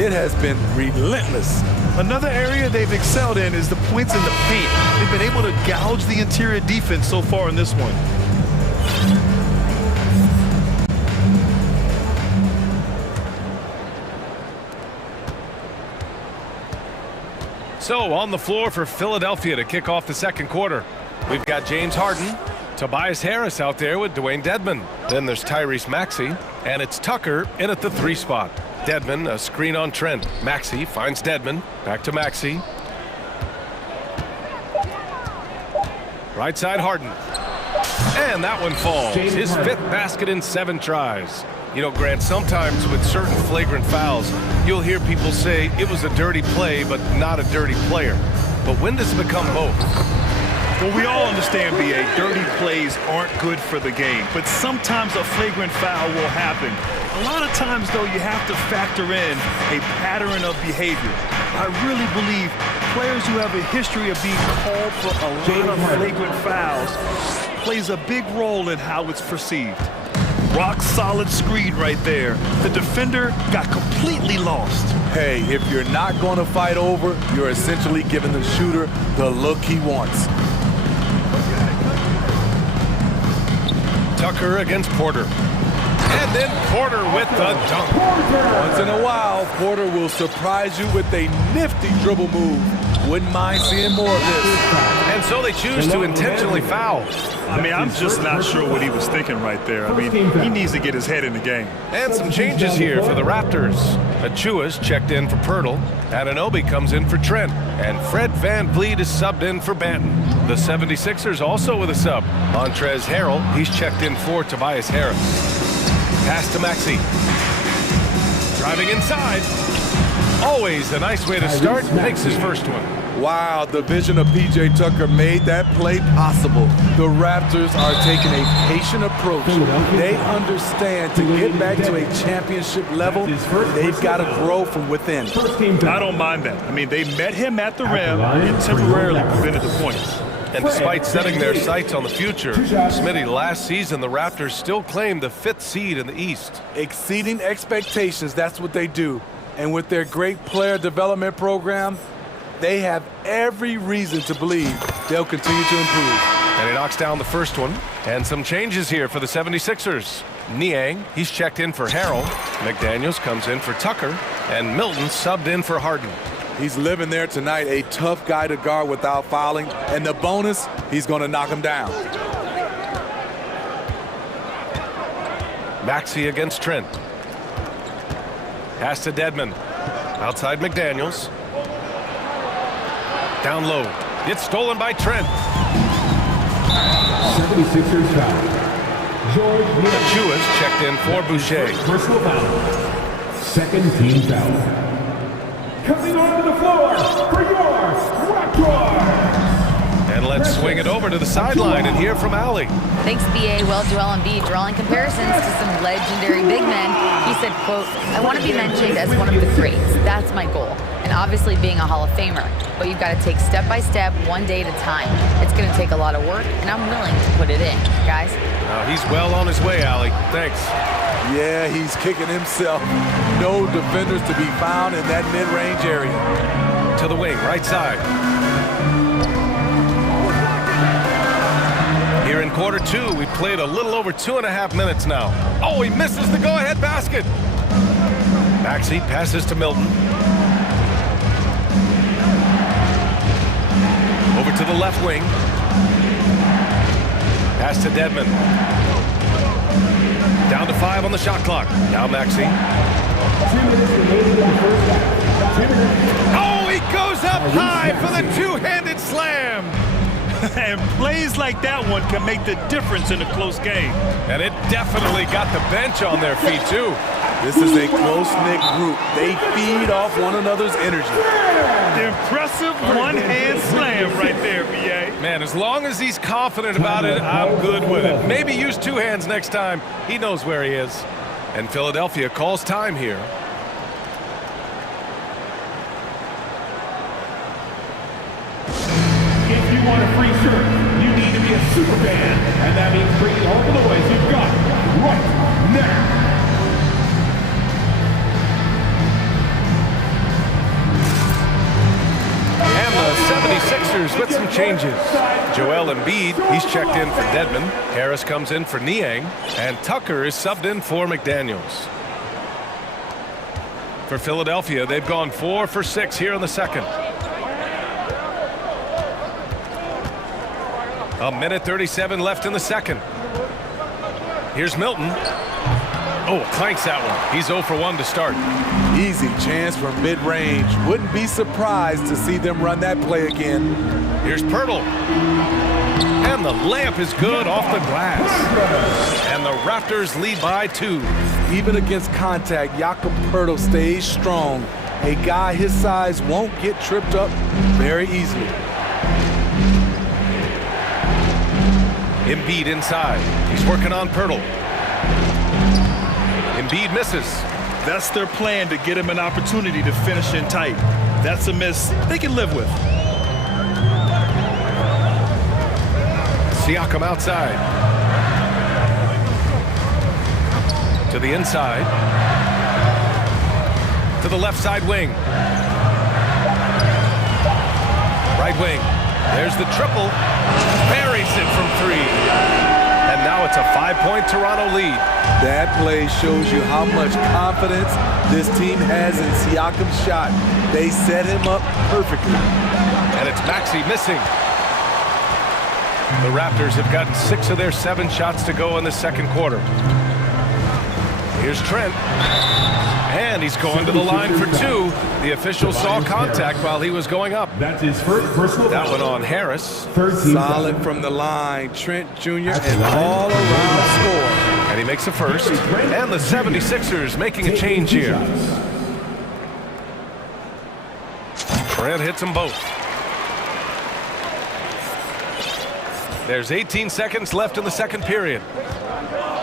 it has been relentless. Another area they've excelled in is the points in the paint. They've been able to gouge the interior defense so far in this one. So on the floor for Philadelphia to kick off the second quarter. We've got James Harden, Tobias Harris out there with Dwayne Dedmon. Then there's Tyrese Maxey, and it's Tucker in at the 3 spot. Dedmon, a screen on Trent. Maxey finds Dedmon. Back to Maxey. Right side Harden. And that one falls. His 5th basket in 7 tries. You know, Grant, sometimes with certain flagrant fouls, you'll hear people say it was a dirty play, but not a dirty player. But when does it become both? Well, we all understand, B.A., dirty plays aren't good for the game, but sometimes a flagrant foul will happen. A lot of times, though, you have to factor in a pattern of behavior. I really believe players who have a history of being called for a lot of flagrant fouls plays a big role in how it's perceived. Rock solid screen right there. The defender got completely lost. Hey, if you're not going to fight over, you're essentially giving the shooter the look he wants. Tucker against Porter. And then Porter with the dunk. Once in a while, Porter will surprise you with a nifty dribble move. Wouldn't mind seeing more of this. And so they choose to intentionally foul. I mean, I'm just not sure what he was thinking right there. I mean, he needs to get his head in the game. And some changes here for the Raptors. Achua's checked in for Pirtle. Anunoby comes in for Trent. And Fred VanVleet is subbed in for Banton. The 76ers also with a sub. Montrezl Harrell, he's checked in for Tobias Harris. Pass to Maxey. Driving inside. Always a nice way to start. Makes his first one. Wow, the vision of P.J. Tucker made that play possible. The Raptors are taking a patient approach. They understand to get back to a championship level, they've got to grow from within. I don't mind that. I mean, they met him at the rim and temporarily prevented the points. And despite setting their sights on the future, Smitty, last season the Raptors still claimed the 5th seed in the East. Exceeding expectations, that's what they do. And with their great player development program, they have every reason to believe they'll continue to improve. And he knocks down the first one. And some changes here for the 76ers. Niang, he's checked in for Harrell. McDaniels comes in for Tucker. And Milton subbed in for Harden. He's living there tonight, a tough guy to guard without fouling. And the bonus, he's going to knock him down. Maxey against Trent. Pass to Dedmon. Outside McDaniels. Down low. It's stolen by Trent. 76ers foul. George Achua's checked in for Boucher. Personal foul. Second team foul. Coming onto the floor for your Raptors. And let's swing it over to the sideline and hear from Allie. Thanks, B.A. Well, Joel Embiid drawing comparisons to some legendary big men. He said, quote, "I want to be mentioned as one of the greats. That's my goal. And obviously being a Hall of Famer. But you've got to take step by step, one day at a time. It's going to take a lot of work, and I'm willing to put it in." Guys? He's well on his way, Allie. Thanks. Yeah, he's kicking himself. No defenders to be found in that mid-range area. To the wing, right side. Here in quarter 2, we played a little over 2.5 minutes now. Oh, he misses the go-ahead basket. Maxey passes to Milton. Over to the left wing. Pass to Dedmon. Down to 5 on the shot clock. Now Maxey. Oh, he goes up high for the two-handed slam. And plays like that one can make the difference in a close game. And it definitely got the bench on their feet, too. This is a close-knit group. They feed off one another's energy. The impressive one-hand slam right there, B.A. Man, as long as he's confident about it, I'm good with it. Maybe use 2 hands next time. He knows where he is. And Philadelphia calls time here. If you want a free shirt, you need to be a super fan, and that means bringing all the boys you've got right now. And the 76ers with some changes. Joel Embiid, he's checked in for Dedmon. Harris comes in for Niang. And Tucker is subbed in for McDaniels. For Philadelphia, they've gone 4 for 6 here in the second. A minute 37 left in the second. Here's Milton. Oh, clanks that one. He's 0 for 1 to start. Easy chance from mid-range. Wouldn't be surprised to see them run that play again. Here's Pirtle. And the layup is good off the glass. And the Raptors lead by 2. Even against contact, Jakob Pirtle stays strong. A guy his size won't get tripped up very easily. Embiid inside. He's working on Pirtle. Embiid misses. That's their plan, to get him an opportunity to finish in tight. That's a miss they can live with. Siakam outside. To the inside. To the left side wing. Right wing. There's the triple. Buries it from 3. And now it's a 5-point Toronto lead. That play shows you how much confidence this team has in Siakam's shot. They set him up perfectly. And it's Maxey missing. The Raptors have gotten 6 of their 7 shots to go in the second quarter. Here's Trent. And he's going to the line for 2. The official saw contact while he was going up. That's his first personal. That one on Harris. Solid from the line. Trent Jr. and all-around score. And he makes a first. And the 76ers making a change here. Trent hits them both. There's 18 seconds left in the second period.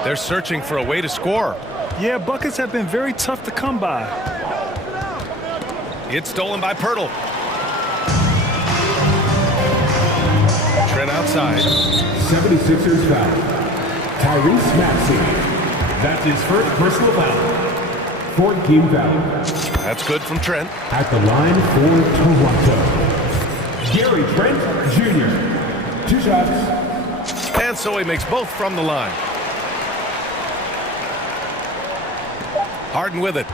They're searching for a way to score. Yeah, buckets have been very tough to come by. It's stolen by Pirtle. Trent outside. 76ers foul. Tyrese Maxey. That's his first personal foul. 4-team foul. That's good from Trent. At the line for Toronto, Gary Trent Jr. 2 shots. And so he makes both from the line. Harden with it.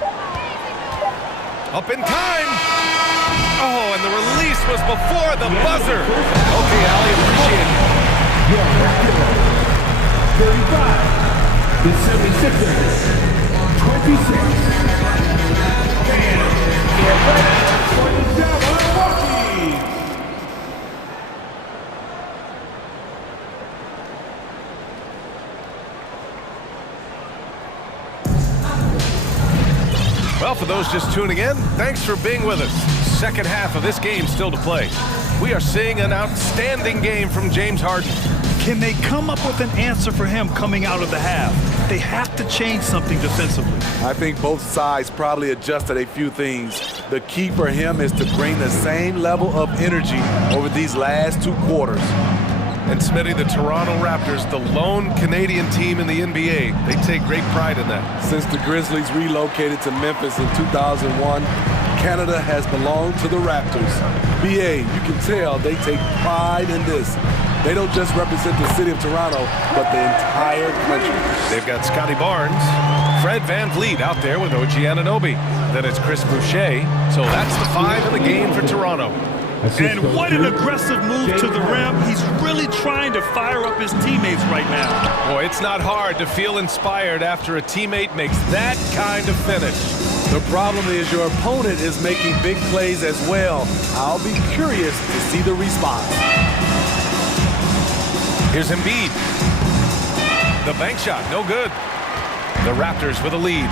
Up in time. Oh, and the release was before the buzzer. Okay, Ali, appreciate it. 35. The 76ers. 26. And get ready for the Milwaukee. Well, for those just tuning in, thanks for being with us. Second half of this game still to play. We are seeing an outstanding game from James Harden. Can they come up with an answer for him coming out of the half? They have to change something defensively. I think both sides probably adjusted a few things. The key for him is to bring the same level of energy over these last 2 quarters. And Smitty, the Toronto Raptors, the lone Canadian team in the NBA, they take great pride in that. Since the Grizzlies relocated to Memphis in 2001, Canada has belonged to the Raptors. BA, you can tell they take pride in this. They don't just represent the city of Toronto, but the entire country. They've got Scotty Barnes, Fred VanVleet out there with OG Anunoby. Then it's Chris Boucher. So that's the 5 in the game for Toronto. And what an aggressive move to the rim. He's really trying to fire up his teammates right now. Boy, it's not hard to feel inspired after a teammate makes that kind of finish. The problem is your opponent is making big plays as well. I'll be curious to see the response. Here's Embiid. The bank shot, no good. The Raptors with a lead.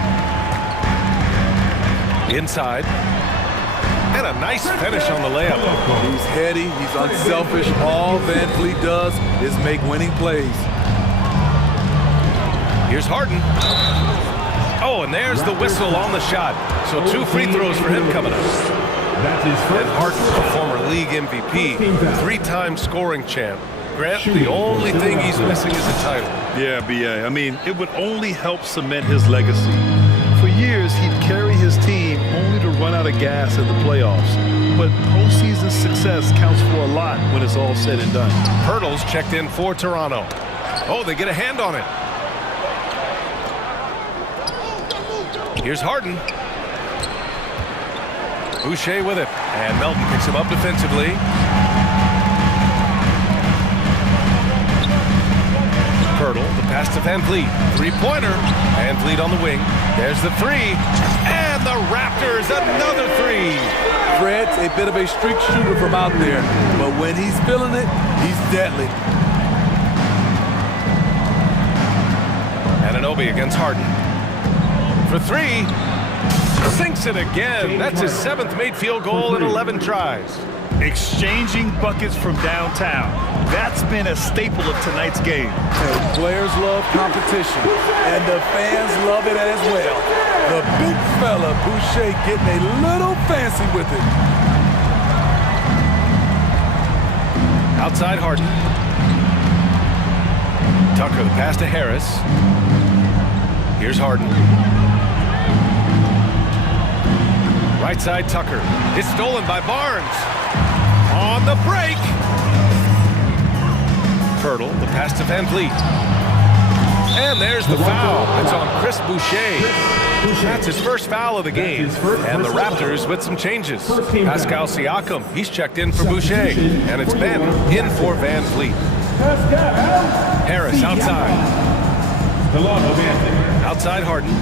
Inside. And a nice finish on the layup. He's heady, he's unselfish. All VanVleet does is make winning plays. Here's Harden. Oh, and there's the whistle on the shot. So 2 free throws for him coming up. And Harden, a former league MVP, 3-time scoring champ. Grant, the only thing he's missing is a title. Yeah, B.A. I mean, it would only help cement his legacy. For years, he'd carry his team only to run out of gas in the playoffs. But postseason success counts for a lot when it's all said and done. Pirtle's checked in for Toronto. Oh, they get a hand on it. Here's Harden. Boucher with it. And Melton picks him up defensively. Pirtle, the pass to VanVleet. 3-pointer. VanVleet on the wing. There's the 3. And the Raptors, another 3. Fred's a bit of a streak shooter from out there, but when he's feeling it, he's deadly. Anunoby against Harden. For 3. Sinks it again. That's his 7th made field goal in 11 tries. Exchanging buckets from downtown. That's been a staple of tonight's game. And players love competition, and the fans love it as well. The big fella, Boucher, getting a little fancy with it. Outside Harden. Tucker, the pass to Harris. Here's Harden. Right side Tucker. It's stolen by Barnes. On the break. Pirtle, the pass to VanVleet. And there's the foul. It's on Chris Boucher. That's his first foul of the game. And the Raptors with some changes. Pascal Siakam, he's checked in for Boucher. And it's Ben in for VanVleet. Harris outside. Outside Harden.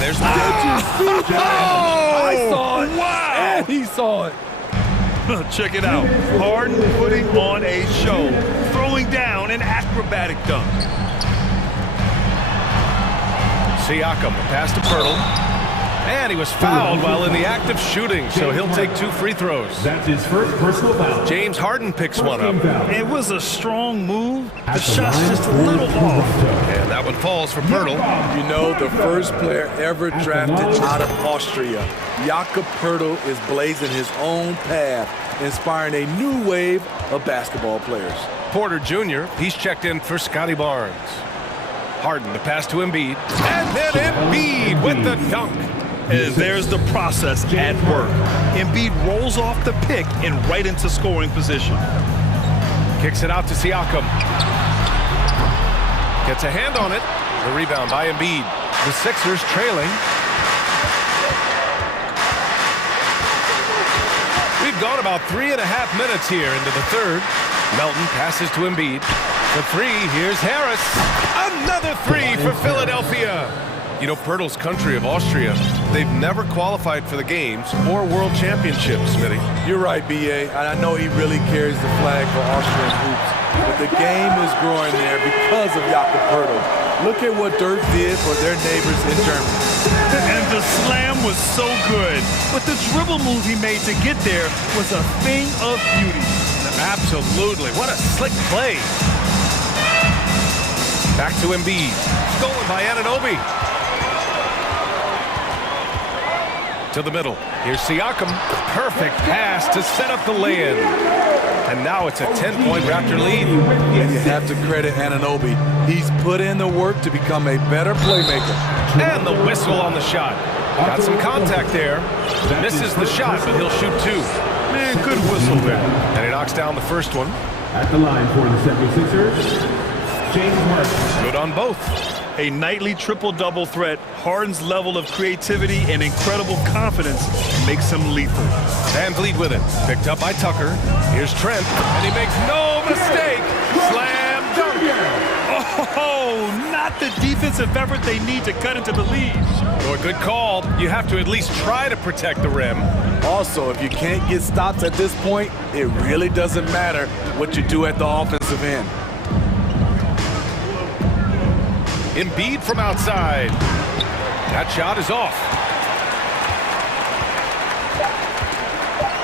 There's the I saw it. Wow. And he saw it. Check it out. Harden putting on a show. Throwing down an acrobatic dunk. Siakam, the pass to Pirtle. And he was fouled while in the act of shooting, so he'll take 2 free throws. That's his first personal foul. James Harden picks one up. It was a strong move. The shot's just a little off. And that one falls for Pirtle. You know, the first player ever drafted out of Austria, Jakob Pirtle, is blazing his own path, inspiring a new wave of basketball players. Porter Jr., he's checked in for Scotty Barnes. Harden to pass to Embiid. And then Embiid with the dunk. And there's the process at work. Embiid rolls off the pick and right into scoring position. Kicks it out to Siakam. Gets a hand on it. The rebound by Embiid. The Sixers trailing. We've gone about 3.5 minutes here into the third. Melton passes to Embiid. The 3, here's Harris. Another 3 for Philadelphia. You know, Pirtle's country of Austria, they've never qualified for the games or world championships, Smitty. You're right, B.A. And I know he really carries the flag for Austrian hoops. But the game is growing there because of Jakob Pirtle. Look at what Dirk did for their neighbors in Germany. And the slam was so good. But the dribble move he made to get there was a thing of beauty. Absolutely. What a slick play. Back to Embiid. Stolen by Anunoby. To the middle. Here's Siakam. Perfect pass to set up the lay-in. And now it's a 10-point Raptor lead. And you have to credit Anunoby. He's put in the work to become a better playmaker. And the whistle on the shot. Got some contact there. Misses the shot, but he'll shoot 2. Man, good whistle there. And he knocks down the first one. At the line for the 76ers, James Harden. Good on both. A nightly triple-double threat. Harden's level of creativity and incredible confidence makes him lethal. Van Vliet with it. Picked up by Tucker. Here's Trent. And he makes no mistake. Slam dunk. Oh, not the defensive effort they need to cut into the lead. Oh, a good call. You have to at least try to protect the rim. Also, if you can't get stops at this point, it really doesn't matter what you do at the offensive end. Embiid from outside. That shot is off.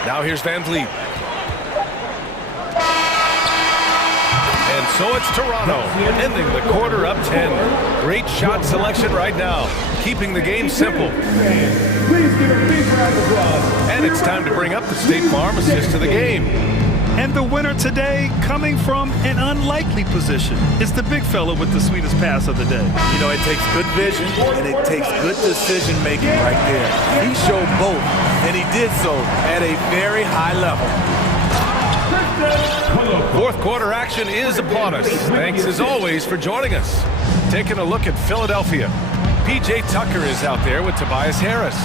Now here's Van Vliet. And so it's Toronto, ending the quarter up 10. Great shot selection right now, keeping the game simple. Please give a big round of applause. And it's time to bring up the State Farm assist to the game. And the winner today, coming from an unlikely position, is the big fella with the sweetest pass of the day. You know, it takes good vision and it takes good decision-making right there. He showed both, and he did so at a very high level. Fourth quarter action is upon us. Thanks, as always, for joining us. Taking a look at Philadelphia. P.J. Tucker is out there with Tobias Harris.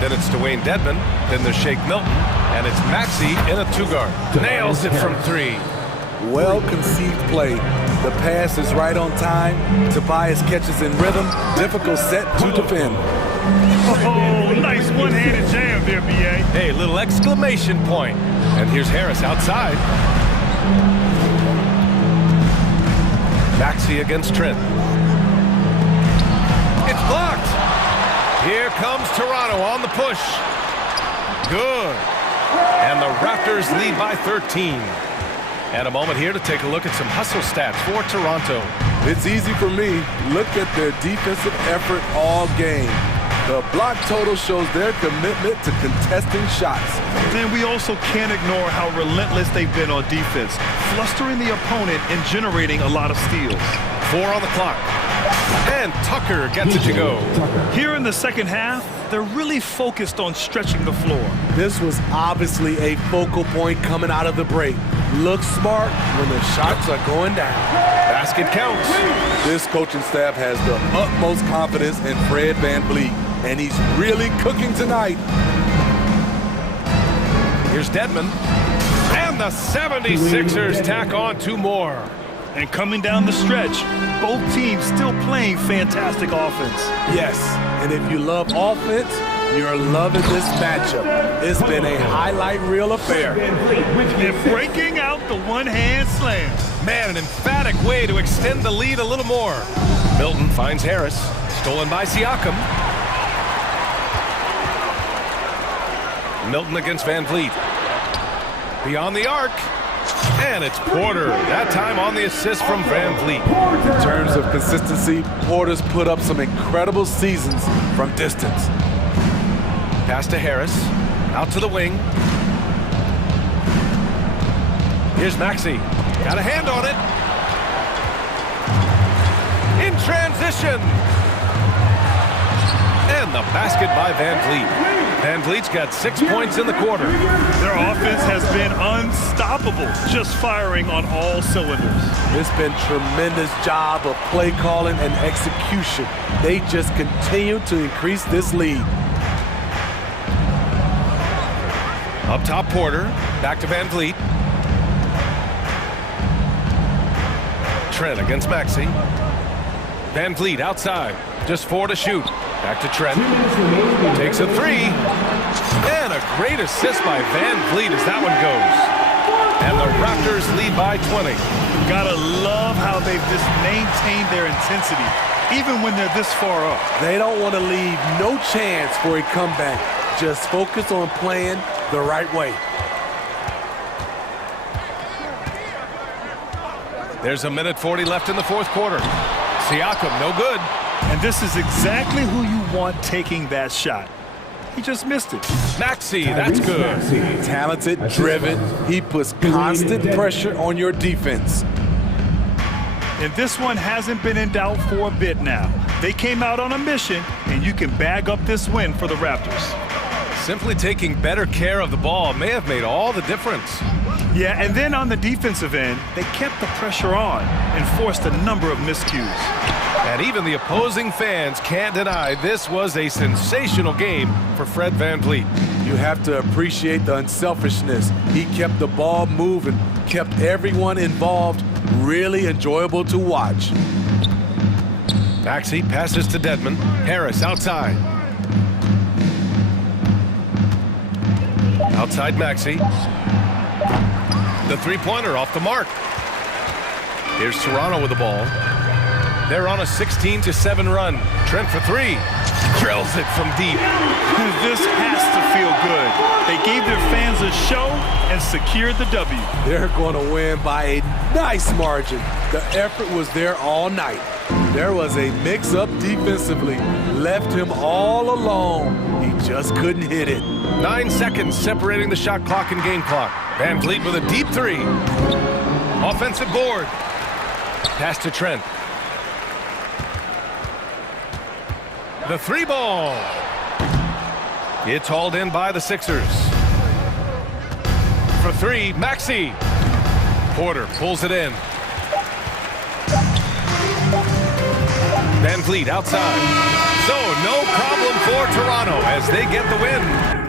Then it's Dwayne Dedmon. Then there's Shake Milton. And it's Maxey in a 2-guard. Nails it from 3. Well-conceived play. The pass is right on time. Tobias catches in rhythm. Difficult set to defend. Oh, nice one-handed jam there, B.A. Hey, little exclamation point. And here's Harris outside. Maxey against Trent. It's blocked. Here comes Toronto on the push. Good. And the Raptors lead by 13. And a moment here to take a look at some hustle stats for Toronto. It's easy for me. Look at their defensive effort all game. The block total shows their commitment to contesting shots. And we also can't ignore how relentless they've been on defense, flustering the opponent and generating a lot of steals. 4 on the clock. And Tucker gets it to go. Here in the second half, they're really focused on stretching the floor. This was obviously a focal point coming out of the break. Look smart when the shots are going down. Basket counts. This coaching staff has the utmost confidence in Fred VanVleet, and he's really cooking tonight. Here's Dedmon. And the 76ers tack on 2 more. And coming down the stretch, both teams still playing fantastic offense. Yes, and if you love offense, you're loving this matchup. It's been a highlight reel affair. And breaking out the one-hand slam. Man, an emphatic way to extend the lead a little more. Milton finds Harris. Stolen by Siakam. Milton against Van Vliet. Beyond the arc. And it's Porter. That time on the assist from Van Vliet. In terms of consistency, Porter's put up some incredible seasons from distance. Pass to Harris. Out to the wing. Here's Maxey. Got a hand on it. In transition. And the basket by Van Vliet. Van Vliet's got 6 points in the quarter. Their offense has been unstoppable, just firing on all cylinders. It's been tremendous job of play calling and execution. They just continue to increase this lead. Up top, Porter. Back to Van Vliet. Trent against Maxey. Van Vliet outside. Just 4 to shoot. Back to Trent. Takes a 3. And a great assist by Van Vliet as that one goes. And the Raptors lead by 20. Gotta love how they've just maintained their intensity, even when they're this far up. They don't want to leave no chance for a comeback. Just focus on playing the right way. There's a minute 40 left in the fourth quarter. Siakam, no good. And this is exactly who you want taking that shot. He just missed it. Maxey, that's good. Talented, driven. He puts constant pressure on your defense. And this one hasn't been in doubt for a bit now. They came out on a mission, and you can bag up this win for the Raptors. Simply taking better care of the ball may have made all the difference. Yeah, and then on the defensive end, they kept the pressure on and forced a number of miscues. And even the opposing fans can't deny this was a sensational game for Fred Van Vliet. You have to appreciate the unselfishness. He kept the ball moving, kept everyone involved, really enjoyable to watch. Maxey passes to Dedmon. Harris outside. Outside Maxey. The three-pointer off the mark. Here's Toronto with the ball. They're on a 16-7 run. Trent for 3. Drills it from deep. This has to feel good. They gave their fans a show and secured the W. They're going to win by a nice margin. The effort was there all night. There was a mix-up defensively. Left him all alone. He just couldn't hit it. 9 seconds separating the shot clock and game clock. Van Vliet with a deep 3. Offensive board. Pass to Trent. The 3 ball. It's hauled in by the Sixers. For 3, Maxey. Porter pulls it in. Van Vliet outside. So no problem for Toronto as they get the win.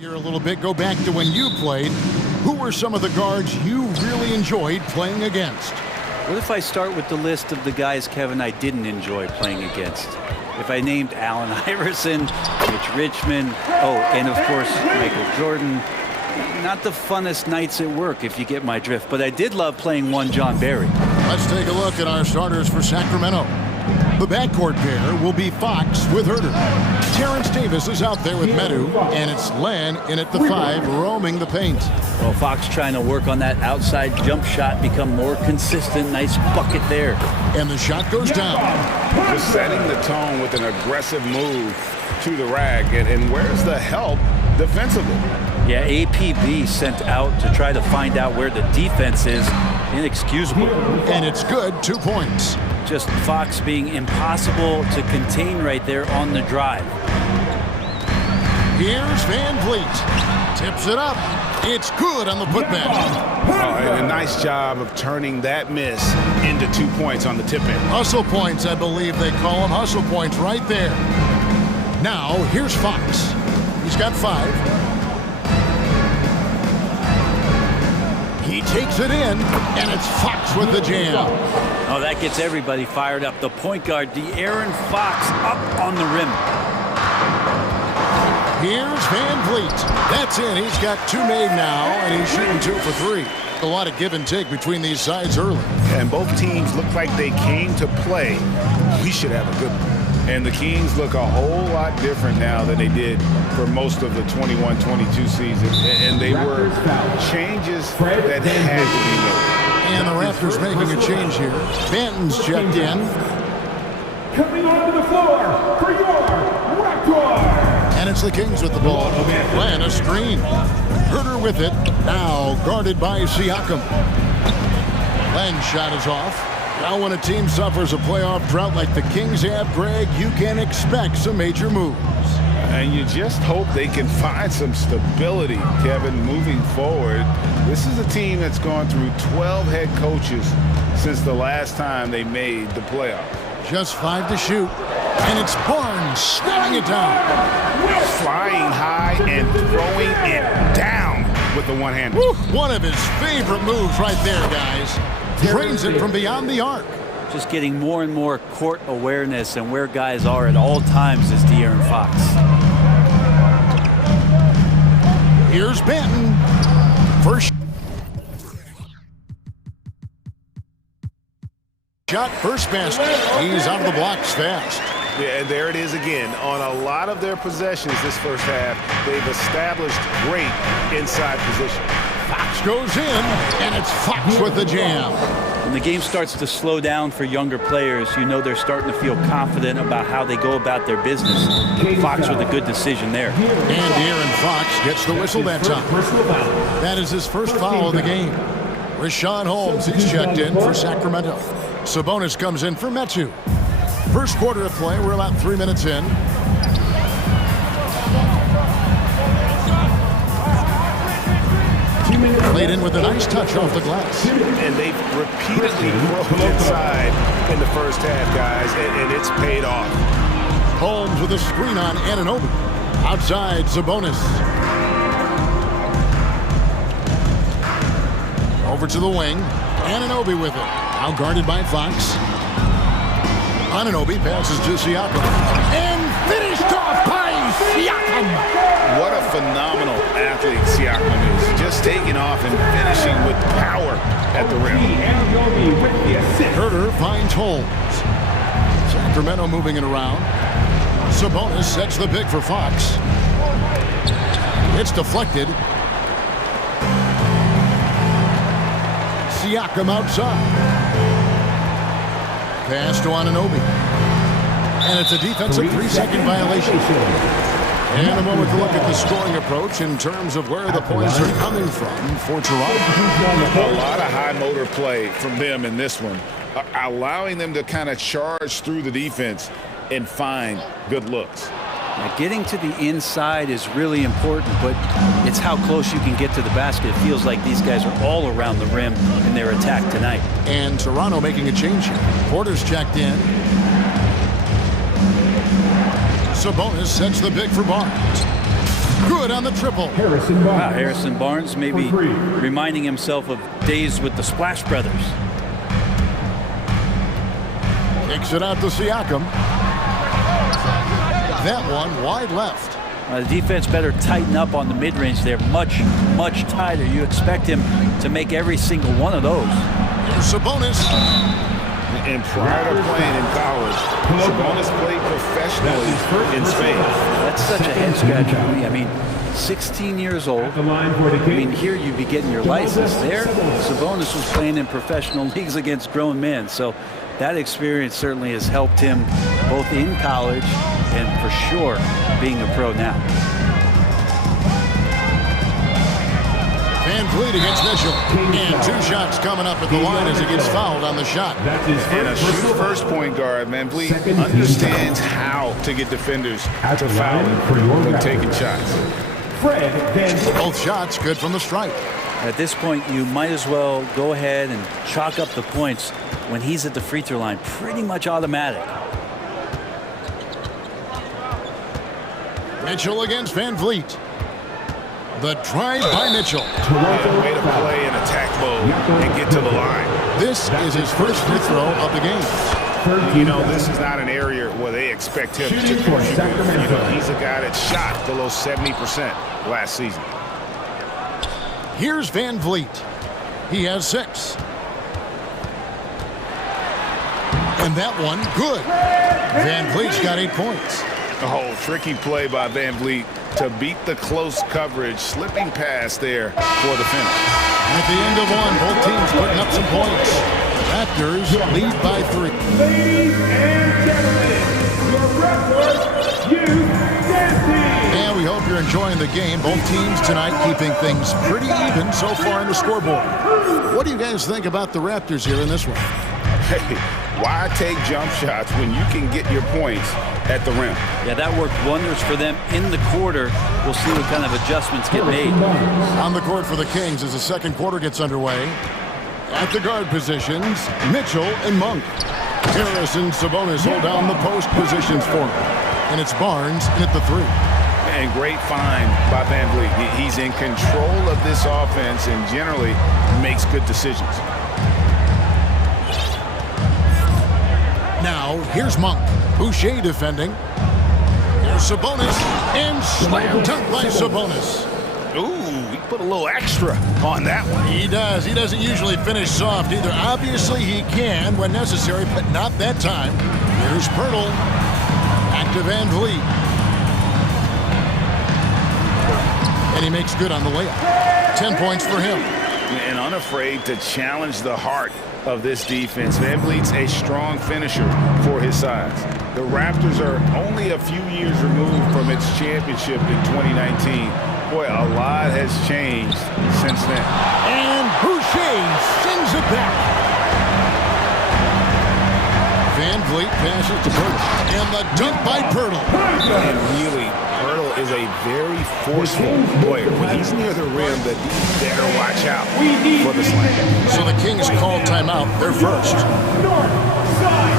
Here a little bit, go back to when you played. Who were some of the guards you really enjoyed playing against? What if I start with the list of the guys, Kevin, I didn't enjoy playing against? If I named Allen Iverson, Mitch Richmond, and of course, Michael Jordan, not the funnest nights at work, if you get my drift, but I did love playing one John Barry. Let's take a look at our starters for Sacramento. The backcourt pair will be Fox with Herter. Terrence Davis is out there with Medu, and it's Len in at the 5, roaming the paint. Well, Fox trying to work on that outside jump shot, become more consistent. Nice bucket there. And the shot goes down. Just setting the tone with an aggressive move to the rack. And where's the help defensively? Yeah, APB sent out to try to find out where the defense is. Inexcusable. And it's good, 2 points. Just Fox being impossible to contain right there on the drive. Here's Van Vliet. Tips it up. It's good on the putback. And a nice job of turning that miss into 2 points on the tip in. Hustle points, I believe they call them. Hustle points right there. Now, here's Fox. He's got 5. He takes it in, and it's Fox with the jam. Oh, that gets everybody fired up. The point guard, De'Aaron Fox, up on the rim. Here's Van Vliet. That's in. He's got 2 made now, and he's shooting 2 for 3. A lot of give and take between these sides early. And both teams look like they came to play. We should have a good one. And the Kings look a whole lot different now than they did for most of the 21-22 season. And they were changes that had to be made. And the Raptors making a change here. Banton's checked in. Coming onto the floor for your Raptors. And it's the Kings with the ball. Plan a screen. Herter with it. Now guarded by Siakam. Len's shot is off. Now when a team suffers a playoff drought like the Kings have, Greg, you can expect some major moves. And you just hope they can find some stability, Kevin, moving forward. This is a team that's gone through 12 head coaches since the last time they made the playoffs. Just 5 to shoot. And it's Barnes slamming it down. Flying high and throwing it down with the one-hander. One of his favorite moves right there, guys. Drains it from beyond the arc. Just getting more and more court awareness and where guys are at all times is De'Aaron Fox. Here's Banton. First shot, first basket. He's out of the blocks fast. Yeah, and there it is again. On a lot of their possessions this first half, they've established great inside position. Fox goes in, and it's Fox with the jam. When the game starts to slow down for younger players, you know they're starting to feel confident about how they go about their business. Fox with a good decision there. And De'Aaron Fox gets the whistle that time. That is his first foul of the game. Rashawn Holmes, he's checked in for Sacramento. Sabonis comes in for Metu. First quarter of play, we're about 3 minutes in. Laid in with a nice touch off the glass. And they've repeatedly broken inside in the first half, guys, and it's paid off. Holmes with a screen on Anunoby. Outside, Sabonis. Over to the wing. Anunoby with it. Now guarded by Fox. Anunoby passes to Siakam. And finished off by Siakam. What a phenomenal athlete Siakam is. Just taking off and finishing with power at the rim. Herter finds Holmes. Sacramento moving it around. Sabonis sets the pick for Fox. It's deflected. Siakam outside. Pass to Anunoby. And it's a defensive 3-second violation. And a moment to look at the scoring approach in terms of where the points are coming from for Toronto. A lot of high motor play from them in this one, allowing them to kind of charge through the defense and find good looks. Now, getting to the inside is really important, but it's how close you can get to the basket. It feels like these guys are all around the rim in their attack tonight. And Toronto making a change here. Porter's checked in. Sabonis sets the pick for Barnes. Good on the triple. Harrison Barnes may be reminding himself of days with the Splash Brothers. Kicks it out to Siakam. That one wide left. The defense better tighten up on the mid-range there. Much, much tighter. You expect him to make every single one of those. Here's Sabonis. And prior to playing in college, Sabonis played professionally in Spain. That's such a head scratcher for me. I mean, 16 years old. I mean, here you'd be getting your license. There, Sabonis was playing in professional leagues against grown men. So that experience certainly has helped him both in college and for sure being a pro now. Van Vliet against Mitchell. And 2 shots coming up at the line as he gets fouled on the shot. And a true first point guard, Van Vliet understands how to get defenders to foul him when taking shots. Both shots good from the stripe. At this point, you might as well go ahead and chalk up the points when he's at the free throw line. Pretty much automatic. Mitchell against Van Vliet. The drive by Mitchell. Way to play in attack mode and get to the line. This is his first free throw of the game. You know, this is not an area where they expect him to contribute. You know, he's a guy that shot below 70% last season. Here's Van Vliet. He has 6. And that one, good. Van Vliet's got 8 points. Oh, tricky play by Van Vliet to beat the close coverage, slipping past there for the finish. At the end of one, both teams putting up some points. Raptors lead by 3. Ladies and gentlemen, your Raptors youth dance team. And we hope you're enjoying the game. Both teams tonight keeping things pretty even so far on the scoreboard. What do you guys think about the Raptors here in this one? Hey, why take jump shots when you can get your points at the rim? Yeah, that worked wonders for them in the quarter. We'll see what kind of adjustments get made. On the court for the Kings as the second quarter gets underway. At the guard positions, Mitchell and Monk. Harris and Sabonis hold down the post positions for him. And it's Barnes in at the 3. And great find by Van Vliet. He's in control of this offense and generally makes good decisions. Now, here's Monk. Boucher defending. Here's Sabonis. And slam dunk by Sabonis. Ooh, he put a little extra on that one. He does. He doesn't usually finish soft either. Obviously, he can when necessary, but not that time. Here's Pirtle. Back to Van Vliet. And he makes good on the layup. 10 points for him. And unafraid to challenge the heart of this defense. Van Vliet's a strong finisher for his size. The Raptors are only a few years removed from its championship in 2019. Boy, a lot has changed since then. And Boucher sends it back. Van Vliet passes to Pirtle. And the dunk by Pirtle. And really, Pirtle is a very forceful player. When he's near the rim, the defense better watch out for the slam. So the Kings call timeout. They're first. North side.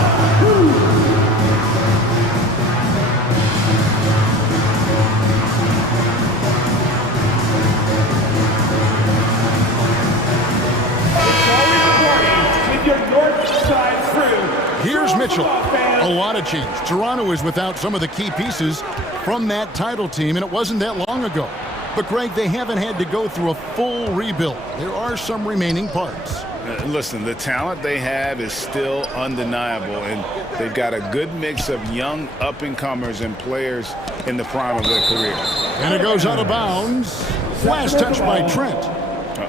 Here's Mitchell. A lot of change. Toronto is without some of the key pieces from that title team, and it wasn't that long ago. But, Greg, they haven't had to go through a full rebuild. There are some remaining parts. Listen, the talent they have is still undeniable, and they've got a good mix of young up-and-comers and players in the prime of their career. And it goes out of bounds. Last touch by Trent.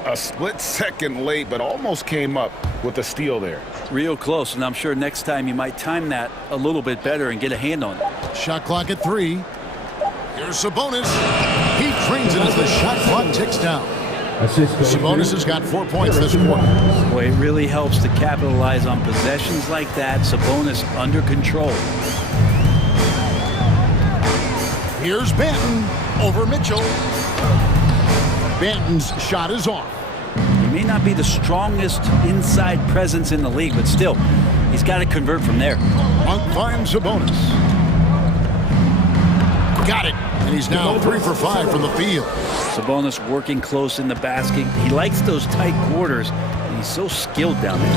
A split second late, but almost came up with a steal there. Real close, and I'm sure next time you might time that a little bit better and get a hand on it. Shot clock at 3. Here's Sabonis. He trains it as the shot clock ticks down. Sabonis has got 4 points this quarter. Boy, it really helps to capitalize on possessions like that. Sabonis under control. Here's Banton over Mitchell. Banton's shot is off. He may not be the strongest inside presence in the league, but still, he's got to convert from there. Monk finds Sabonis. Got it. And he's now 3 for 5 from the field. Sabonis working close in the basket. He likes those tight quarters, and he's so skilled down there.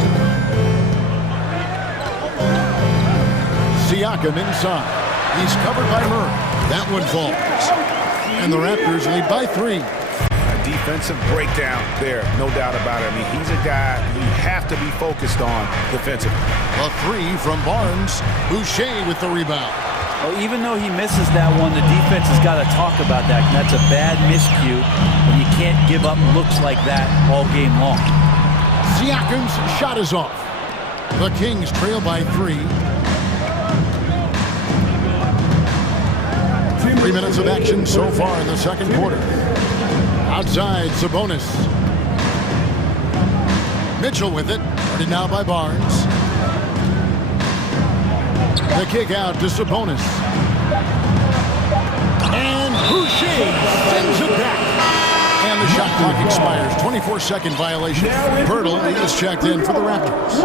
Siakam inside. He's covered by Murray. That one falls. And the Raptors lead by 3. A defensive breakdown there, no doubt about it. I mean, he's a guy you have to be focused on defensively. A 3 from Barnes. Boucher with the rebound. Well, even though he misses that one, the defense has got to talk about that. And that's a bad miscue when you can't give up looks like that all game long. Siakam's shot is off. The Kings trail by 3. 3 minutes of action so far in the second quarter. Outside, Sabonis. Mitchell with it. Guarded now by Barnes. The kick out to Sabonis. And Boucher sends it back. And the shot clock expires. 24-second violation. Pirtle is checked in for the Raptors.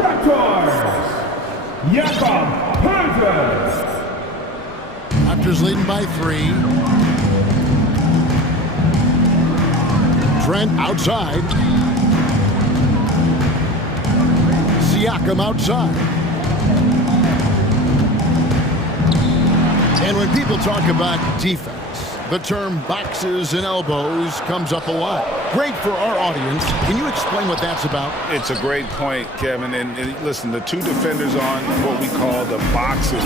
Raptors leading by 3. Trent outside. Siakam outside. And when people talk about defense, the term boxes and elbows comes up a lot. Great for our audience. Can you explain what that's about? It's a great point, Kevin. And listen, the 2 defenders on what we call the boxes,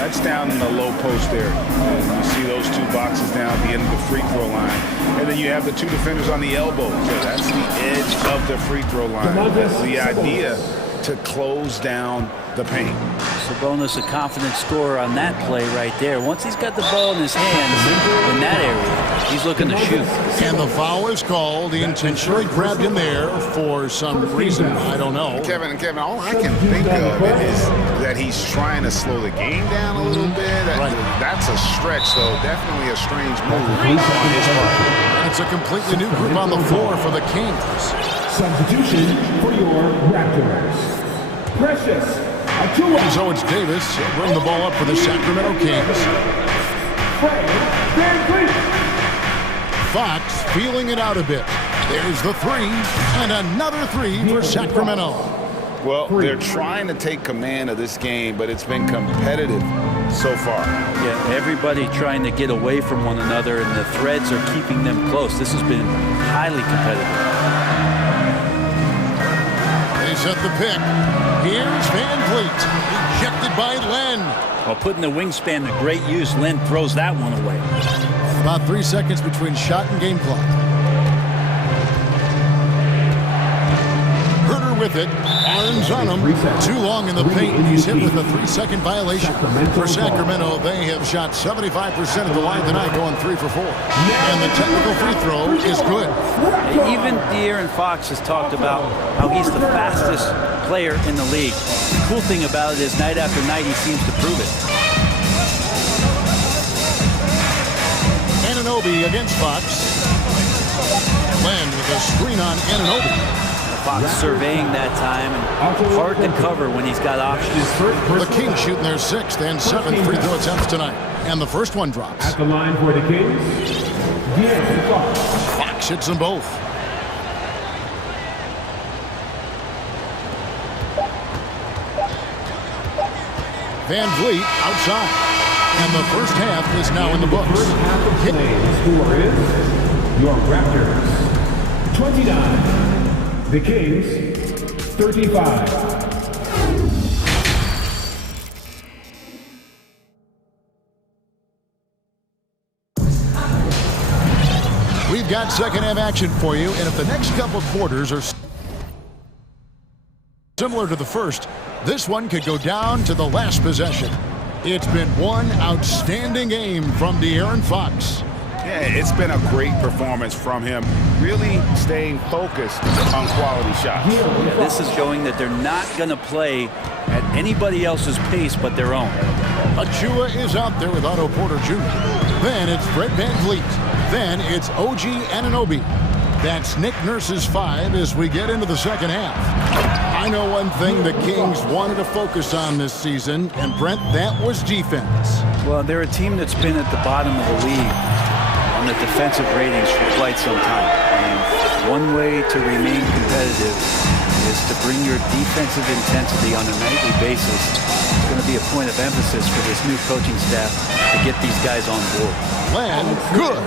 that's down in the low post there. And you see those 2 boxes down at the end of the free throw line. And then you have the 2 defenders on the elbows. So that's the edge of the free throw line. That's the idea to close down the paint. Sabonis, a confident scorer on that play right there. Once he's got the ball in his hands in that area, he's looking to shoot. And the foul is called. He intentionally grabbed him there for some reason. I don't know. Kevin, all I can think of is that he's trying to slow the game down a little bit. Right. That's a stretch, so definitely a strange move on his part. And it's a completely new group on the floor for the Kings. Substitution for your Raptors. Precious. So it's Davis. He'll bring the ball up for the Sacramento Kings. Fox feeling it out a bit. There's the 3, and another 3 for Sacramento. Well, they're trying to take command of this game, but it's been competitive so far. Yeah, everybody trying to get away from one another, and the threads are keeping them close. This has been highly competitive. They set the pick. Here's Van Vliet, ejected by Len. While putting the wingspan to great use, Len throws that one away. About 3 seconds between shot and game clock. Herter with it. Arms on him. Too long in the paint. He's hit with a 3-second violation. For Sacramento, they have shot 75% of the line tonight, going 3 for 4. And the technical free throw is good. Even De'Aaron Fox has talked about how he's the fastest player in the league. The cool thing about it is night after night he seems to prove it. Anunoby against Fox. Len with a screen on Anunoby. Fox surveying that time, and hard to cover when he's got options. The Kings shooting their 6th and 7th free throw attempts tonight. And the first one drops. At the line for the Kings, De'Aaron Fox. Fox hits them both. Van Vliet outside. And the first half is now in the books. The score is your Raptors 29. The Kings 35. We've got second half action for you, and if the next couple quarters are similar to the first, this one could go down to the last possession. It's been one outstanding game from De'Aaron Fox. Yeah, it's been a great performance from him, really staying focused on quality shots. Yeah, this is showing that they're not going to play at anybody else's pace but their own. Achua is out there with Otto Porter Jr. Then it's Fred Van Vliet. Then it's OG Anunoby. That's Nick Nurse's 5 as we get into the second half. I know one thing the Kings wanted to focus on this season, and Brent, that was defense. Well, they're a team that's been at the bottom of the league on the defensive ratings for quite some time. And one way to remain competitive is to bring your defensive intensity on a nightly basis. It's going to be a point of emphasis for this new coaching staff to get these guys on board. Len, good.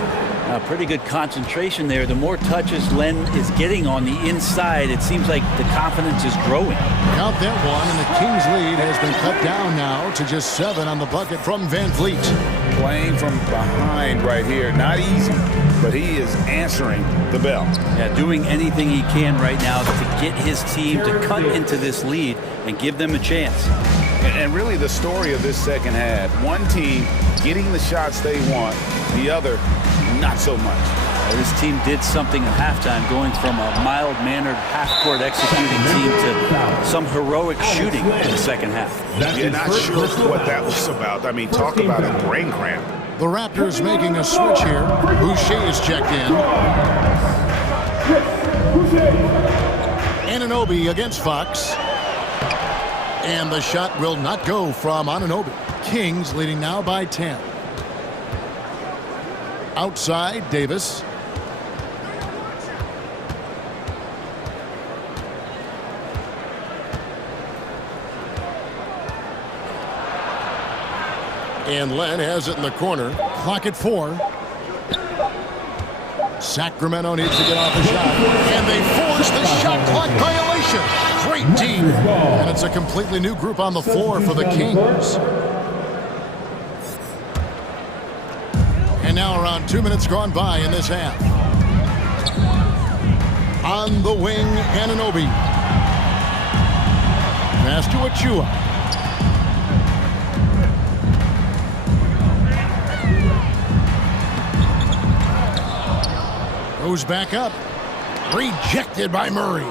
Pretty good concentration there. The more touches Len is getting on the inside, it seems like the confidence is growing. Count that one, and the Kings' lead has been cut down now to just 7 on the bucket from Van Vliet. Playing from behind right here. Not easy, but he is answering the bell. Yeah, doing anything he can right now to get his team to cut into this lead and give them a chance. And really the story of this second half, one team getting the shots they want, the other not so much. This team did something at halftime, going from a mild-mannered half-court executing team to some heroic shooting in the second half. You're not sure what that was about. I mean, talk about a brain cramp. The Raptors making a switch here. Boucher is checked in. Anunoby against Fox. And the shot will not go from Anunoby. Kings leading now by 10. Outside, Davis. And Len has it in the corner. Clock at 4. Sacramento needs to get off the shot. And they force the shot clock violation. Great team. And it's a completely new group on the floor for the Kings. And now around 2 minutes gone by in this half. On the wing, Anunoby. Pass to Achua. Goes back up. Rejected by Murray.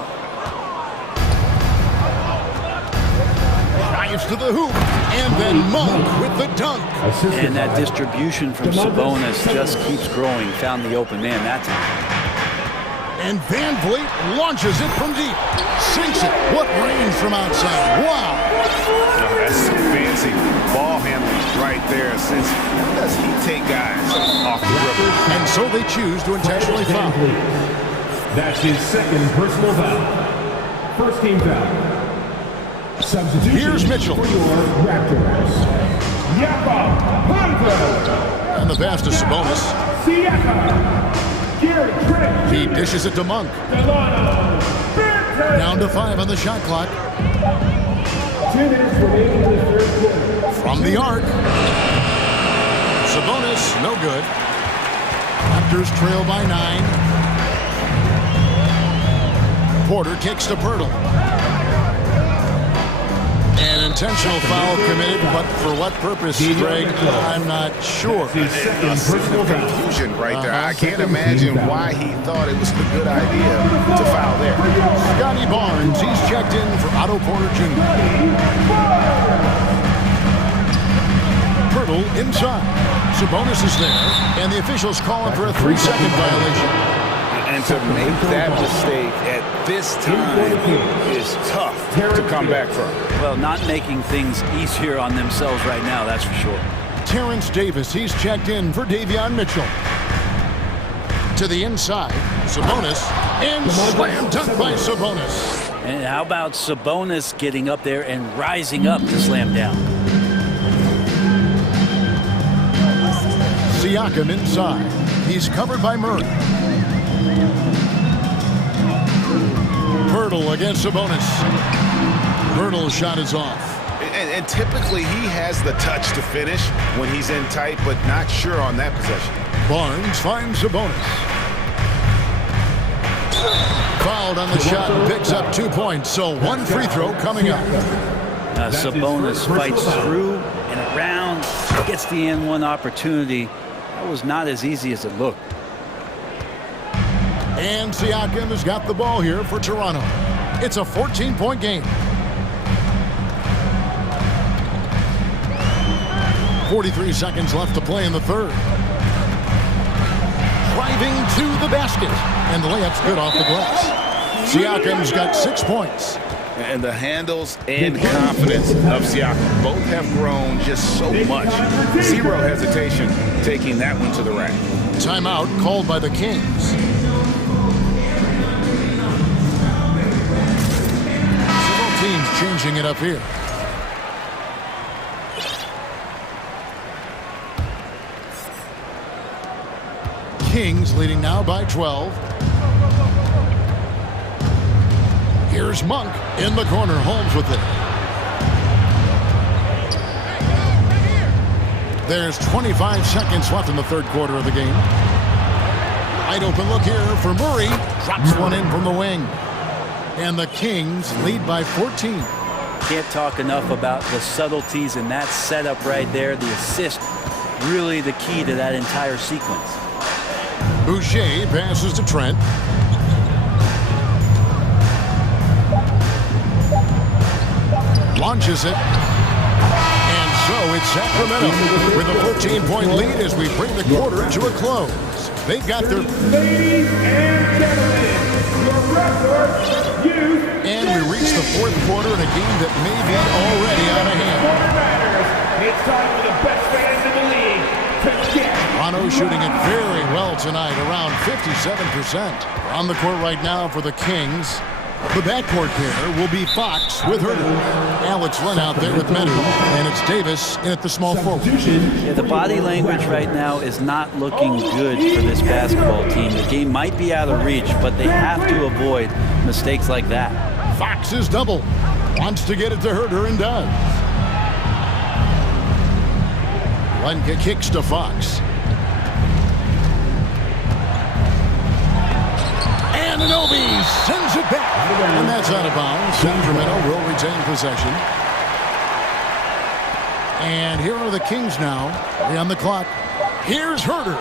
Drives to the hoop. And then Monk with the dunk. And that distribution from Sabonis just keeps growing. Found the open man that time. And Van Vliet launches it from deep. Sinks it. What range from outside. Wow. Oh, that's some fancy ball handling right there. Since when does he take guys off the dribble? And so they choose to intentionally foul. That's his second personal foul. First team foul. Substitution. Here's Mitchell. For your Raptors. And the pass to Sabonis. He dishes it to Monk. Down to 5 on the shot clock. 2 minutes remaining in the third quarter. From the arc. Sabonis, no good. Raptors trail by 9. Porter kicks to Pirtle. An intentional foul committed, but for what purpose, Greg, I'm not sure. Some confusion right there. I can't imagine why he thought it was a good idea to foul there. Scotty Barnes, he's checked in for Otto Porter Jr. Pirtle inside. Sabonis is there, and the officials calling for a 3-second violation. And to make that mistake at this time is tough to come back from. Well, not making things easier on themselves right now, that's for sure. Terrence Davis, he's checked in for Davion Mitchell. To the inside, Sabonis, and slam dunk by Sabonis. And how about Sabonis getting up there and rising up to slam down? Siakam inside. He's covered by Murray. Pirtle against Sabonis. Pirtle's shot is off. And typically he has the touch to finish when he's in tight, but not sure on that possession. Barnes finds Sabonis. Fouled on the shot and picks up 2 points, so 1 free throw coming up. Sabonis fights through and around, gets the N1 opportunity. That was not as easy as it looked. And Siakam has got the ball here for Toronto. It's a 14-point game. 43 seconds left to play in the third. driving to the basket. And the layup's good off the glass. Siakam's got 6 points. And the handles and confidence of Siakam both have grown just so much. Zero hesitation taking that one to the rack. Timeout called by the Kings. Several teams changing it up here. Kings leading now by 12. Here's Monk in the corner. Holmes with it. There's 25 seconds left in the third quarter of the game. Wide open look here for Murray. Drops one in from the wing. And the Kings lead by 14. Can't talk enough about the subtleties in that setup right there. The assist, really the key to that entire sequence. Boucher passes to Trent. Launches it. And so it's Sacramento with a 14-point lead as we bring the quarter to a close. They've got their... Ladies and gentlemen, your referee, and we reach the fourth quarter in a game that may be already out of hand. It's time for the best fans in the league to get. Toronto shooting it very well tonight, around 57%. On the court right now for the Kings. The backcourt pair will be Fox with Herder. Alex Len out there with Medu, and it's Davis in at the small forward. Yeah, the body language right now is not looking good for this basketball team. The game might be out of reach, but they have to avoid mistakes like that. Fox is double. Wants to get it to Herder and does. Lenka kicks to Fox. And Anunoby sends it back. And that's out of bounds. Sacramento will retain possession. And here are the Kings now. On the clock. Here's Herder.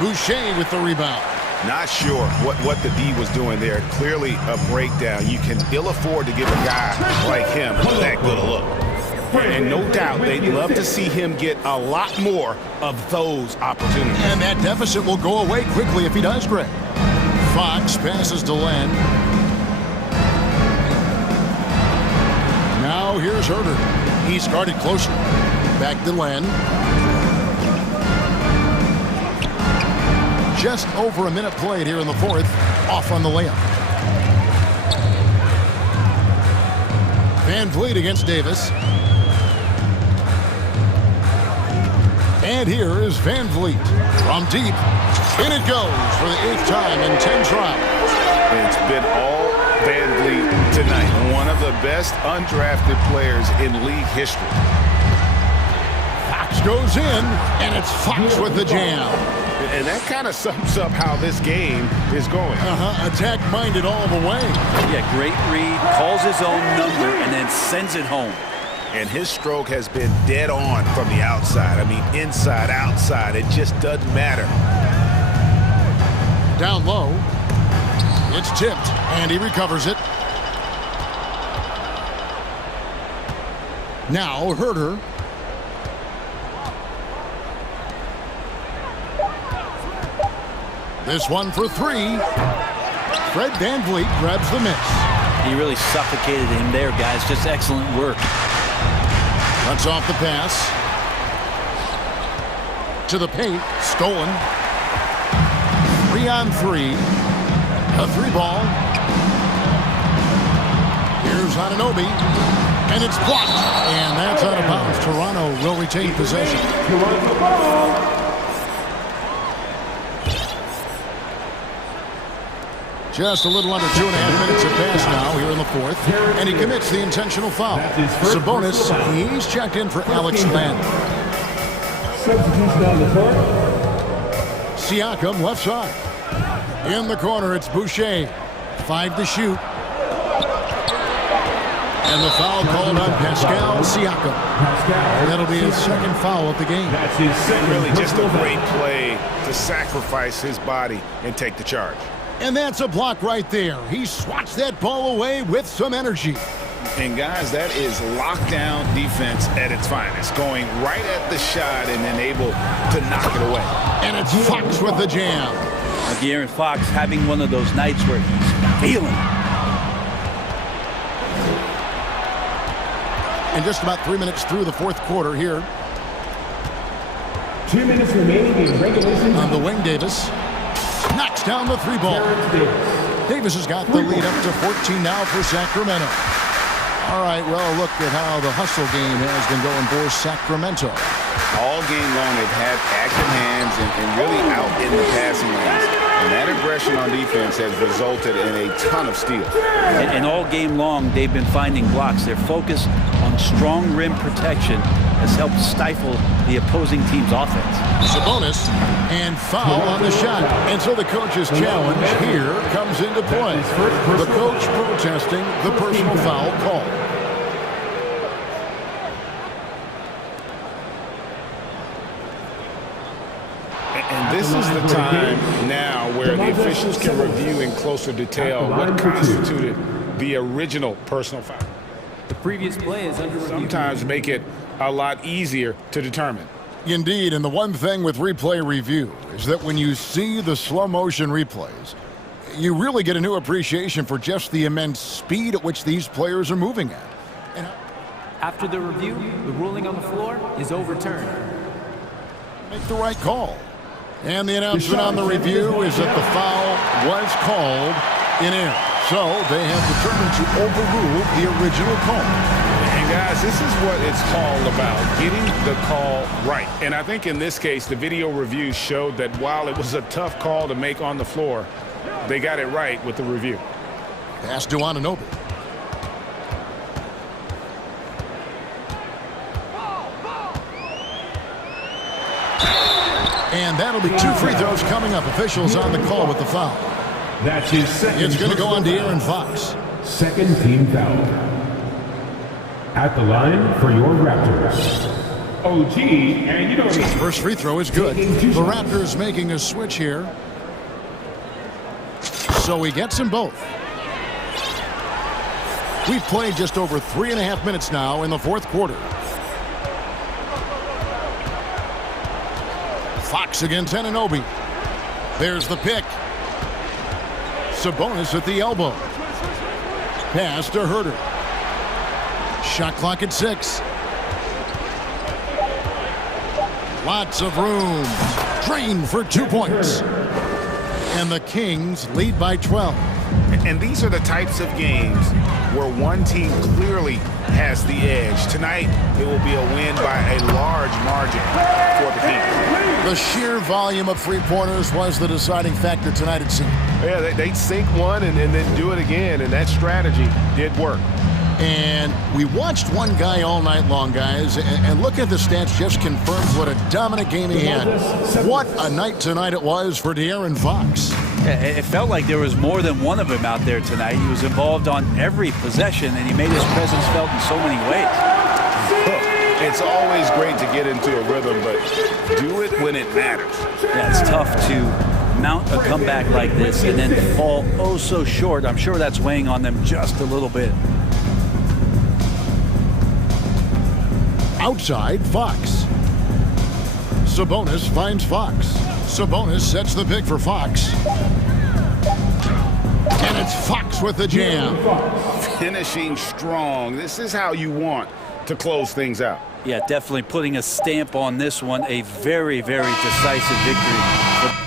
Boucher with the rebound. Not sure what the D was doing there. Clearly a breakdown. You can ill afford to give a guy like him that good a look. And no doubt they'd love to see him get a lot more of those opportunities. And that deficit will go away quickly if he does, Greg. Fox passes to Len. Now here's Herder. He's guarded closer. Back to Len. Just over a minute played here in the fourth. Off on the layup. Van Vliet against Davis. And here is Van Vliet from deep. In it goes for the 8th time in 10 tries. It's been all Van Vliet tonight. One of the best undrafted players in league history. Fox goes in, and it's Fox with the jam. And that kind of sums up how this game is going. Attack-minded all the way. Yeah, great read, calls his own number, and then sends it home. And his stroke has been dead on from the outside. I mean, inside, outside, it just doesn't matter. Down low. It's tipped, and he recovers it. Now, Herder. This one for three. Fred Van Vliet grabs the miss. He really suffocated him there, guys. Just excellent work. Cuts off the pass. To the paint. Stolen. 3-on-3. A three ball. Here's Anunoby. And it's blocked. And that's out of bounds. Toronto will retain possession. Just a little under 2.5 minutes have passed now here in the fourth. And he commits the intentional foul. Sabonis, he's checked in for Alex Len. Substitution on the court. Siakam left side. In the corner, it's Boucher. 5 to shoot. And the foul called on Pascal Siakam. That'll be his second foul of the game. That's his second. Really just a great play to sacrifice his body and take the charge. And that's a block right there. He swats that ball away with some energy. And guys, that is lockdown defense at its finest, going right at the shot and then able to knock it away. And it's Fox with the jam. De'Aaron Fox having one of those nights where he's feeling it. And just about 3 minutes through the fourth quarter here. 2 minutes remaining in regulation. On the wing, Davis knocks down the three ball. Davis has got the lead up to 14 now for Sacramento. All right, well, look at how the hustle game has been going for Sacramento. All game long, they've had active hands and really out in the passing lanes. And that aggression on defense has resulted in a ton of steals. And all game long, they've been finding blocks. Their focus on strong rim protection has helped stifle the opposing team's offense. Sabonis and foul on the shot. And so the coach's challenge here comes into play. The coach protesting the personal foul call. And this is the time now where the officials can review in closer detail what constituted the original personal foul. The previous play is under review. Sometimes make it a lot easier to determine. Indeed, and the one thing with replay review is that when you see the slow motion replays, you really get a new appreciation for just the immense speed at which these players are moving at. And after the review, the ruling on the floor is overturned. Make the right call. And the announcement on the review is that the foul was called in error. So they have determined to overrule the original call. And guys, this is what it's all about, getting the call right. And I think in this case, the video review showed that while it was a tough call to make on the floor, they got it right with the review. Pass to Anunoby. And that'll be 2 free throws coming up. Officials on the call with the foul. That's his second. It's going to go on De'Aaron Fox. Second team foul. At the line for your Raptors. OG, and you know what? First free throw is good. The Raptors making a switch here. So he gets them both. We've played just over 3.5 minutes now in the fourth quarter. Fox against Anunoby. There's the pick. Sabonis at the elbow. Pass to Herter. Shot clock at 6. Lots of room. Drain for 2 points. And the Kings lead by 12. And these are the types of games where one team clearly has the edge. Tonight, it will be a win by a large margin for the Kings. The sheer volume of three-pointers was the deciding factor tonight, it seemed. Yeah, they sink one and then do it again, and that strategy did work. And we watched one guy all night long, guys, and look at the stats just confirms what a dominant game he had. What a night tonight it was for De'Aaron Fox. It felt like there was more than one of them out there tonight. He was involved on every possession, and he made his presence felt in so many ways. It's always great to get into a rhythm, but do it when it matters. Yeah, it's tough to mount a comeback like this and then fall oh so short. I'm sure that's weighing on them just a little bit. Outside, Fox. Sabonis finds Fox. Sabonis sets the pick for Fox. And it's Fox with the jam. Finishing strong. This is how you want to close things out. Yeah, definitely putting a stamp on this one. A very, very decisive victory.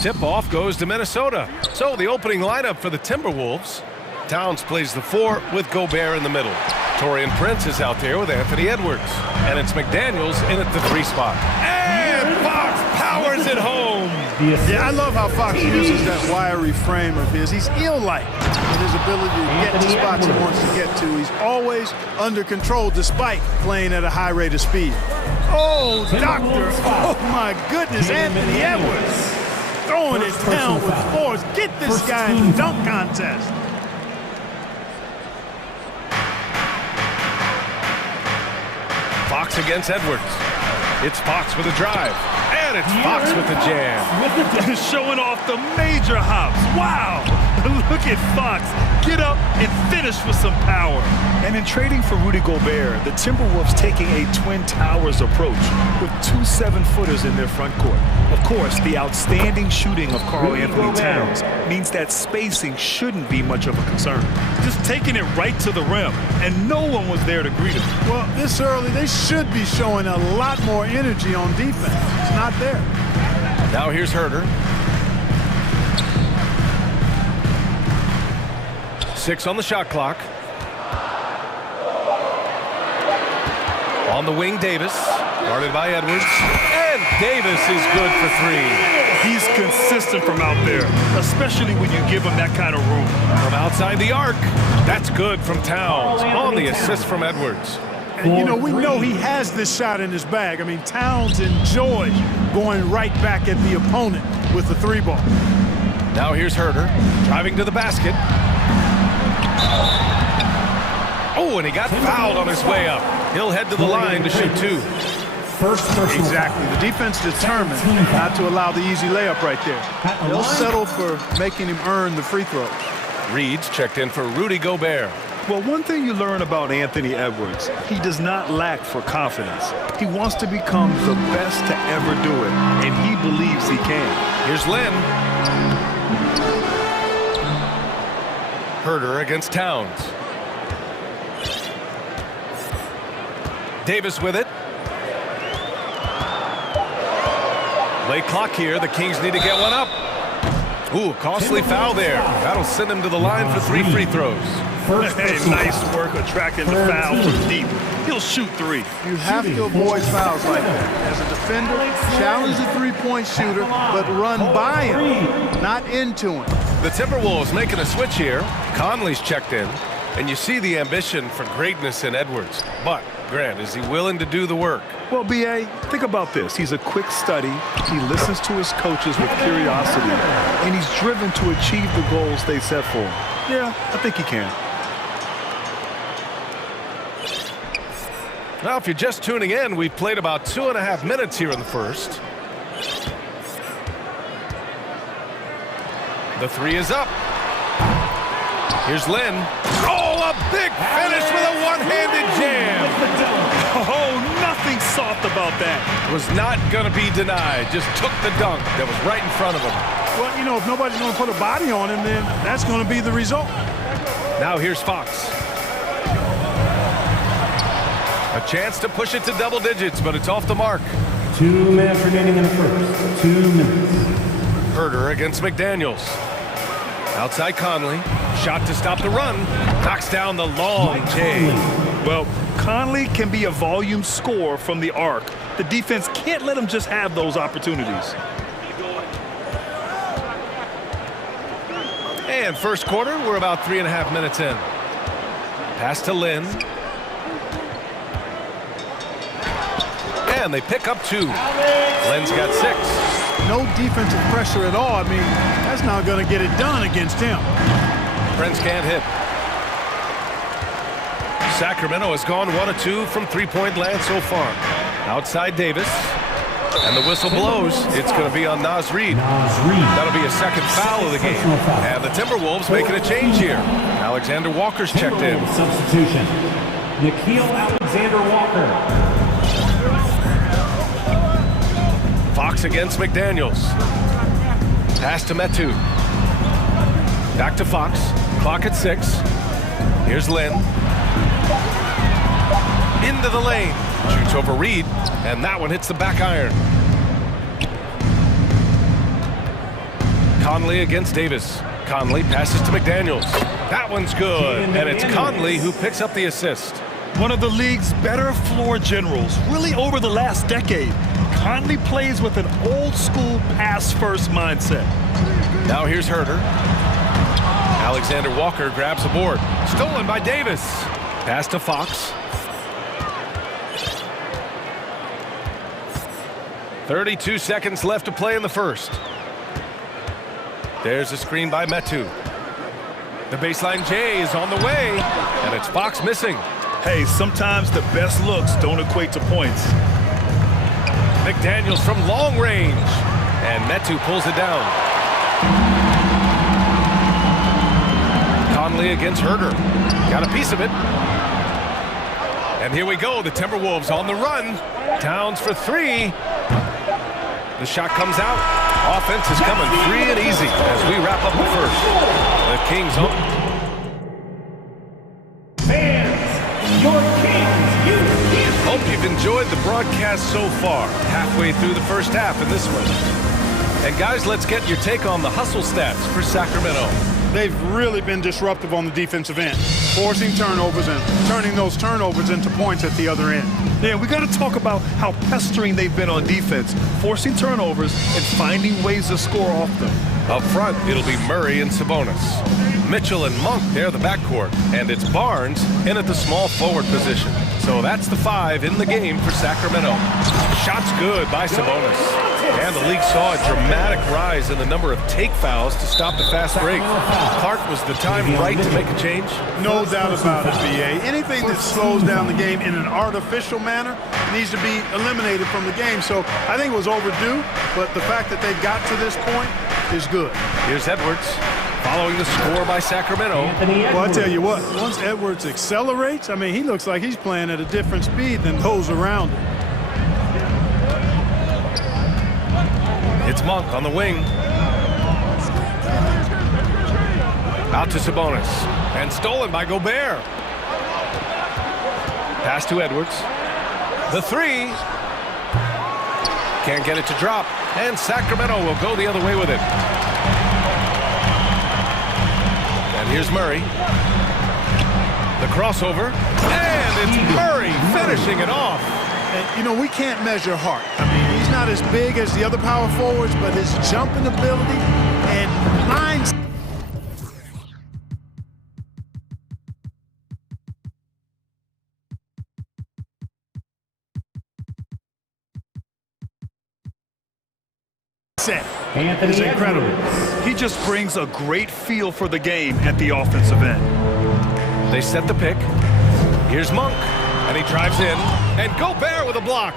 Tip-off goes to Minnesota. So the opening lineup for the Timberwolves. Towns plays the 4 with Gobert in the middle. Torian Prince is out there with Anthony Edwards. And it's McDaniels in at the 3 spot. And Fox powers it home. Yeah, I love how Fox uses that wiry frame of his. He's eel-like in his ability to get to spots he wants to get to. He's always under control despite playing at a high rate of speed. Oh, doctor. Oh, my goodness, Anthony Edwards. Throwing it down with force. Get this guy in the dunk contest. Fox against Edwards. It's Fox with a drive. And it's Fox with the jam. Showing off the major hops. Wow. Look at Fox. Get up and finish with some power. And in trading for Rudy Gobert, the Timberwolves taking a Twin Towers approach with 2 7-footers in their front court. Of course, the outstanding shooting of Karl Anthony Towns means that spacing shouldn't be much of a concern. Just taking it right to the rim, and no one was there to greet him. Well, this early, they should be showing a lot more energy on defense. It's not there. Now here's Herter. 6 on the shot clock. On the wing, Davis. Guarded by Edwards. And Davis is good for 3. He's consistent from out there, especially when you give him that kind of room. From outside the arc. That's good from Towns. On the assist from Edwards. And, you know, we know he has this shot in his bag. I mean, Towns enjoys going right back at the opponent with the 3 ball. Now here's Herter. Driving to the basket. Oh, and he got fouled on his way up. He'll head to the line to shoot 2. Exactly. The defense determined not to allow the easy layup right there. They'll settle for making him earn the free throws. Reed's checked in for Rudy Gobert. Well, one thing you learn about Anthony Edwards, he does not lack for confidence. He wants to become the best to ever do it, and he believes he can. Here's Lynn. Herter against Towns. Davis with it. Late clock here. The Kings need to get one up. Ooh, costly foul there. That'll send him to the line for 3 free throws. Hey, nice work attracting the foul from deep. He'll shoot 3. You have to avoid fouls like that. As a defender, challenge the 3-point shooter, but run by him, not into him. The Timberwolves making a switch here. Conley's checked in, and you see the ambition for greatness in Edwards. But, Grant, is he willing to do the work? Well, B.A., think about this. He's a quick study. He listens to his coaches with curiosity, and he's driven to achieve the goals they set for him. Yeah, I think he can. Now, if you're just tuning in, we've played about 2.5 minutes here in the first. The 3 is up. Here's Lynn. Oh, a big finish with a one-handed jam. Oh, nothing soft about that. Was not going to be denied. Just took the dunk that was right in front of him. Well, you know, if nobody's going to put a body on him, then that's going to be the result. Now here's Fox. A chance to push it to double digits, but it's off the mark. 2 minutes remaining in the first. 2 minutes. Herter against McDaniels. Outside Conley. Shot to stop the run. Knocks down the long J. Well, Conley can be a volume scorer from the arc. The defense can't let him just have those opportunities. And first quarter, we're about 3.5 minutes in. Pass to Lynn. And they pick up 2. Lynn's got 6. No defensive pressure at all. I mean, that's not going to get it done against him. Prince can't hit. Sacramento has gone 1 of 2 from 3-point land so far. Outside Davis. And the whistle blows. It's going to be on Naz Reid. That'll be a second foul of the game. And the Timberwolves making a change here. Alexander Walker's checked in. Substitution. Nickeil Alexander-Walker. Fox against McDaniels. Pass to Metu. Back to Fox. Clock at 6. Here's Lynn. Into the lane. Shoots over Reed, and that one hits the back iron. Conley against Davis. Conley passes to McDaniels. That one's good, and it's Conley who picks up the assist. One of the league's better floor generals, really over the last decade. Conley plays with an old-school pass-first mindset. Now here's Herter. Alexander Walker grabs the board. Stolen by Davis. Pass to Fox. 32 seconds left to play in the first. There's a screen by Metu. The baseline J is on the way, and it's Fox missing. Hey, sometimes the best looks don't equate to points. McDaniels from long range, and Metu pulls it down. Conley against Herter. Got a piece of it. And here we go, the Timberwolves on the run. Towns for three. The shot comes out. Offense is coming free and easy as we wrap up the first. The Kings up. Fans, your Kings, Hope you've enjoyed the broadcast so far. Halfway through the first half in this one. And guys, let's get your take on the hustle stats for Sacramento. They've really been disruptive on the defensive end, forcing turnovers and turning those turnovers into points at the other end. Yeah, we got to talk about how pestering they've been on defense, forcing turnovers and finding ways to score off them. Up front, it'll be Murray and Sabonis. Mitchell and Monk, they're the backcourt. And it's Barnes in at the small forward position. So that's the five in the game for Sacramento. Shot's good by Sabonis. And the league saw a dramatic rise in the number of take fouls to stop the fast break. Clark, was the time right to make a change? No doubt about it, B.A. Anything that slows down the game in an artificial manner needs to be eliminated from the game. So I think it was overdue, but the fact that they got to this point is good. Here's Edwards following the score by Sacramento. Well, I tell you what, once Edwards accelerates, I mean, he looks like he's playing at a different speed than those around him. It's Monk on the wing. Out to Sabonis. And stolen by Gobert. Pass to Edwards. The three. Can't get it to drop. And Sacramento will go the other way with it. And here's Murray. The crossover. And it's Murray finishing it off. And, you know, we can't measure heart. I mean, he's not as big as the other power forwards, but his jumping ability and lines. It's incredible. He just brings a great feel for the game at the offensive end. They set the pick. Here's Monk, and he drives in, and Gobert with a block.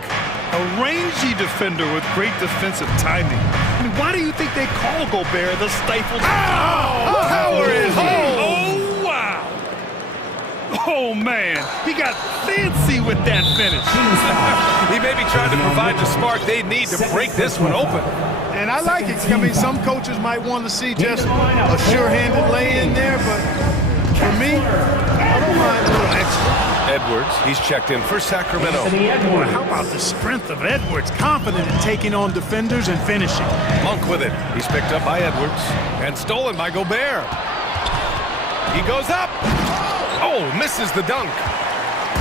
A rangy defender with great defensive timing. I mean, why do you think they call Gobert the stifled? Oh, power is home. Oh, wow. Oh, man. He got fancy with that finish. He may be trying to provide the spark they need to break this one open. And I like it. I mean, some coaches might want to see just a sure-handed lay-in there, but for me, I don't mind a little extra. Edwards, he's checked in for Sacramento. Boy, how about the strength of Edwards? Confident in taking on defenders and finishing. Monk with it. He's picked up by Edwards and stolen by Gobert. He goes up. Oh, misses the dunk.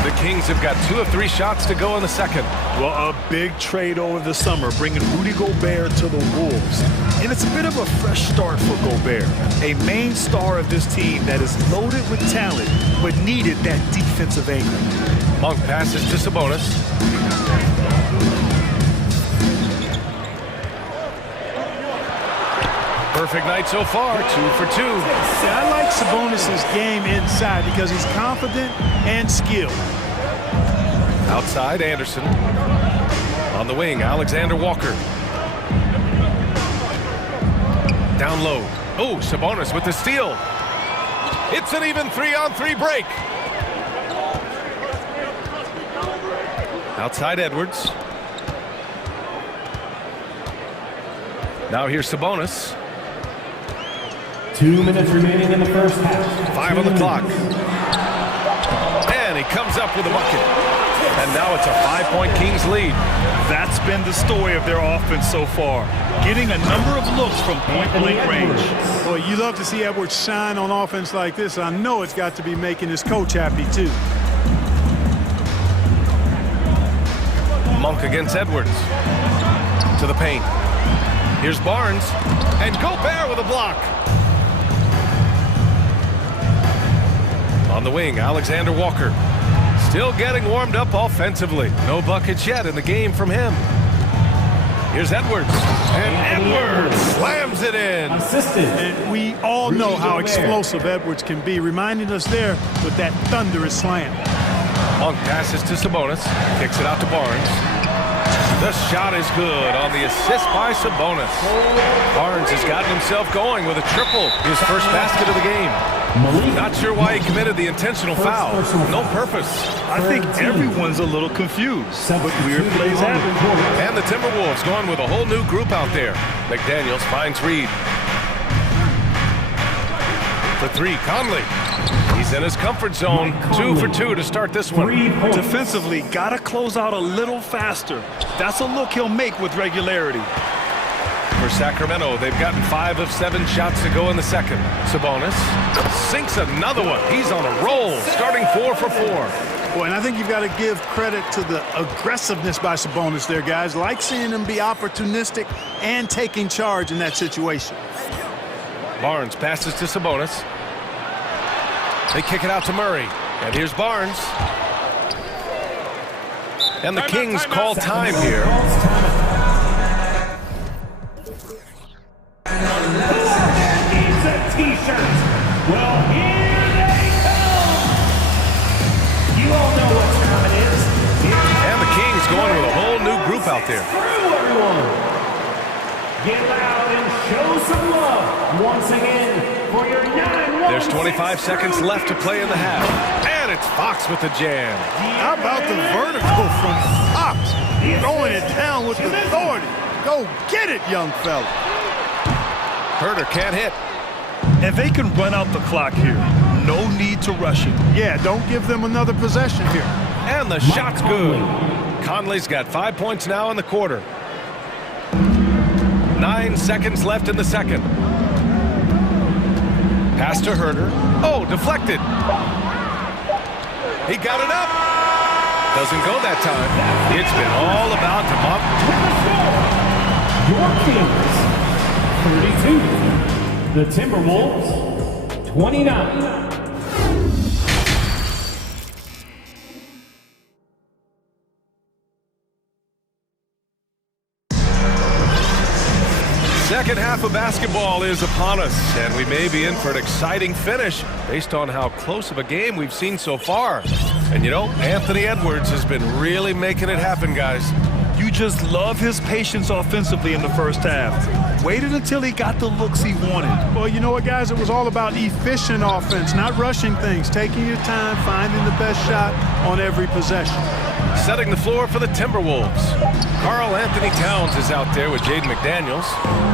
The Kings have got 2 of 3 shots to go in the second. Well, a big trade over the summer, bringing Rudy Gobert to the Wolves. And it's a bit of a fresh start for Gobert, a main star of this team that is loaded with talent, but needed that defensive anchor. Monk passes to Sabonis. Perfect night so far, 2 for 2. Yeah, I like Sabonis' game inside because he's confident and skilled. Outside, Anderson. On the wing, Alexander Walker. Down low. Oh, Sabonis with the steal. It's an even 3-on-3 break. Outside, Edwards. Now here's Sabonis. 2 minutes remaining in the first half. 5 on the clock. And he comes up with a bucket. And now it's a 5-point Kings lead. That's been the story of their offense so far. Getting a number of looks from point-blank range. Boy, you love to see Edwards shine on offense like this. I know it's got to be making his coach happy, too. Monk against Edwards. To the paint. Here's Barnes. And Gobert with a block. On the wing, Alexander Walker. Still getting warmed up offensively. No buckets yet in the game from him. Here's Edwards. And Edwards slams it in. And we all know how explosive Edwards can be, reminding us there with that thunderous slam. Monk passes to Sabonis. Kicks it out to Barnes. The shot is good on the assist by Sabonis. Barnes has gotten himself going with a triple. His first basket of the game. Not sure why he committed the intentional foul. No purpose. I think everyone's a little confused, but weird plays happen. And the Timberwolves going with a whole new group out there. McDaniels finds Reed. The three, Conley. He's in his comfort zone. 2 for 2 to start this one. Defensively, gotta close out a little faster. That's a look he'll make with regularity. For Sacramento, they've gotten 5 of 7 shots to go in the second. Sabonis sinks another one. He's on a roll, starting 4 for 4. Boy, and I think you've got to give credit to the aggressiveness by Sabonis there, guys. Like seeing him be opportunistic and taking charge in that situation. Barnes passes to Sabonis. They kick it out to Murray. And here's Barnes. And the Kings call time here. T-shirts. Well, here they come. You all know what time it is. And the Kings going with a whole new group out there. Get loud and show some love once again for your 9-1. There's 25 seconds left to play in the half. And it's Fox with the jam. How about the vertical from Fox? Throwing it down with authority. Go get it, young fella. Herter can't hit. And they can run out the clock here. No need to rush it. Yeah, don't give them another possession here. And the shot's good. Conley's got 5 points now in the quarter. 9 seconds left in the second. Pass to Herter. Oh, deflected. He got it up. Doesn't go that time. It's been all about Your Kings, 32. The Timberwolves, 29. Second half of basketball is upon us, and we may be in for an exciting finish based on how close of a game we've seen so far. And you know, Anthony Edwards has been really making it happen, guys. You just love his patience offensively in the first half. Waited until he got the looks he wanted. Well, you know what, guys? It was all about efficient offense, not rushing things, taking your time, finding the best shot on every possession. Setting the floor for the Timberwolves. Karl Anthony Towns is out there with Jaden McDaniels.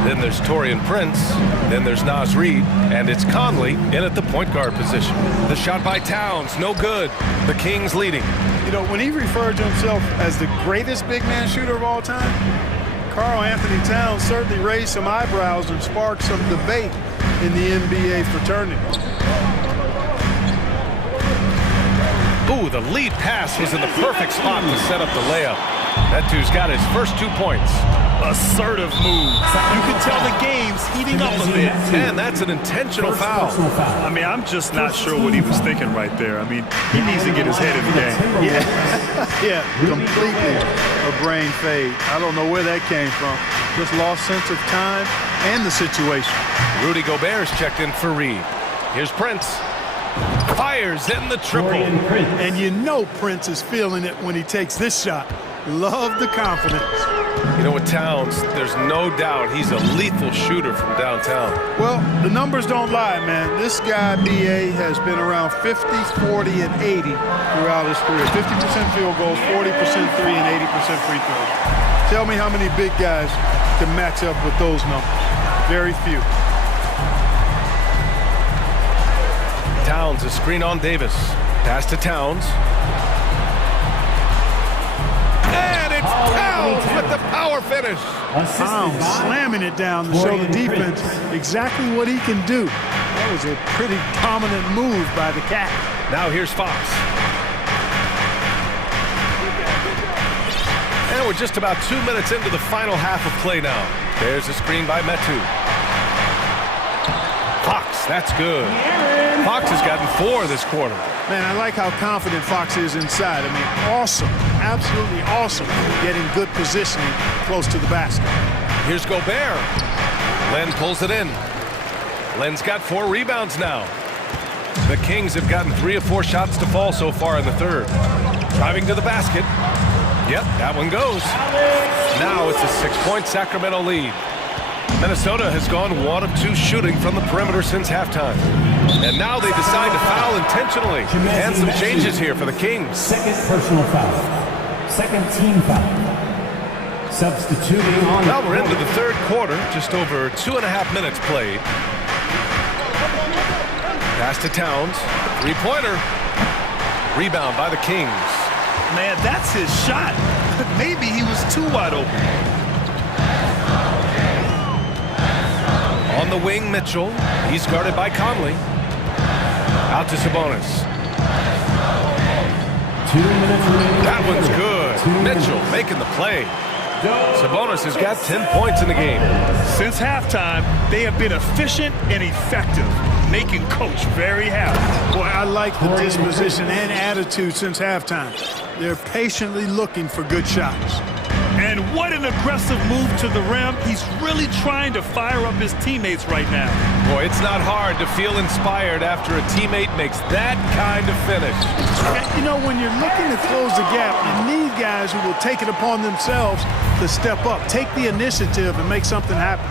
Then there's Taurean Prince. Then there's Naz Reid. And it's Conley in at the point guard position. The shot by Towns, no good. The Kings leading. You know, when he referred to himself as the greatest big man shooter of all time, Karl Anthony Towns certainly raised some eyebrows and sparked some debate in the NBA fraternity. Ooh, the lead pass was in the perfect spot to set up the layup. That dude's got his first 2 points. Assertive move. You can tell the game's heating up a bit. And that's an intentional foul. I mean, I'm just not sure what he was thinking right there. I mean, he needs to get his head in the game. Yeah, completely a brain fade. I don't know where that came from. Just lost sense of time and the situation. Rudy Gobert's checked in for Reed. Here's Prince. Fires in the triple. And you know Prince is feeling it when he takes this shot. Love the confidence. You know, with Towns, there's no doubt he's a lethal shooter from downtown. Well, the numbers don't lie, man. This guy, B.A., has been around 50, 40, and 80 throughout his career. 50% field goals, 40% three, and 80% free throws. Tell me how many big guys can match up with those numbers. Very few. Towns, a screen on Davis. Pass to Towns. power finish. Pound slamming it down to show the defense exactly what he can do. That was a pretty dominant move by the Cat. Now here's Fox. And we're just about 2 minutes into the final half of play now. There's a screen by Metu. Fox, that's good. Fox has gotten 4 this quarter. Man, I like how confident Fox is inside. I mean, awesome, absolutely awesome getting good positioning close to the basket. Here's Gobert. Len pulls it in. Len's got 4 rebounds now. The Kings have gotten 3 of 4 shots to fall so far in the third. Driving to the basket. Yep, that one goes. Now it's a 6-point Sacramento lead. Minnesota has gone 1 of 2 shooting from the perimeter since halftime. And now they decide to foul intentionally. And some changes here for the Kings. Second personal foul. Second team foul. Substituting on. Now we're into the third quarter. Just over 2.5 minutes played. Pass to Towns. 3-pointer. Rebound by the Kings. Man, that's his shot. Maybe he was too wide open. On the wing, Mitchell. He's guarded by Conley. Out to Sabonis. 2 minutes remaining. That one's good. Mitchell making the play. Sabonis has got 10 points in the game. Since halftime, they have been efficient and effective, making Coach very happy. Boy, I like the disposition and attitude since halftime. They're patiently looking for good shots. And what an aggressive move to the rim. He's really trying to fire up his teammates right now. Boy, it's not hard to feel inspired after a teammate makes that kind of finish. You know, when you're looking to close the gap, you need guys who will take it upon themselves to step up, take the initiative, and make something happen.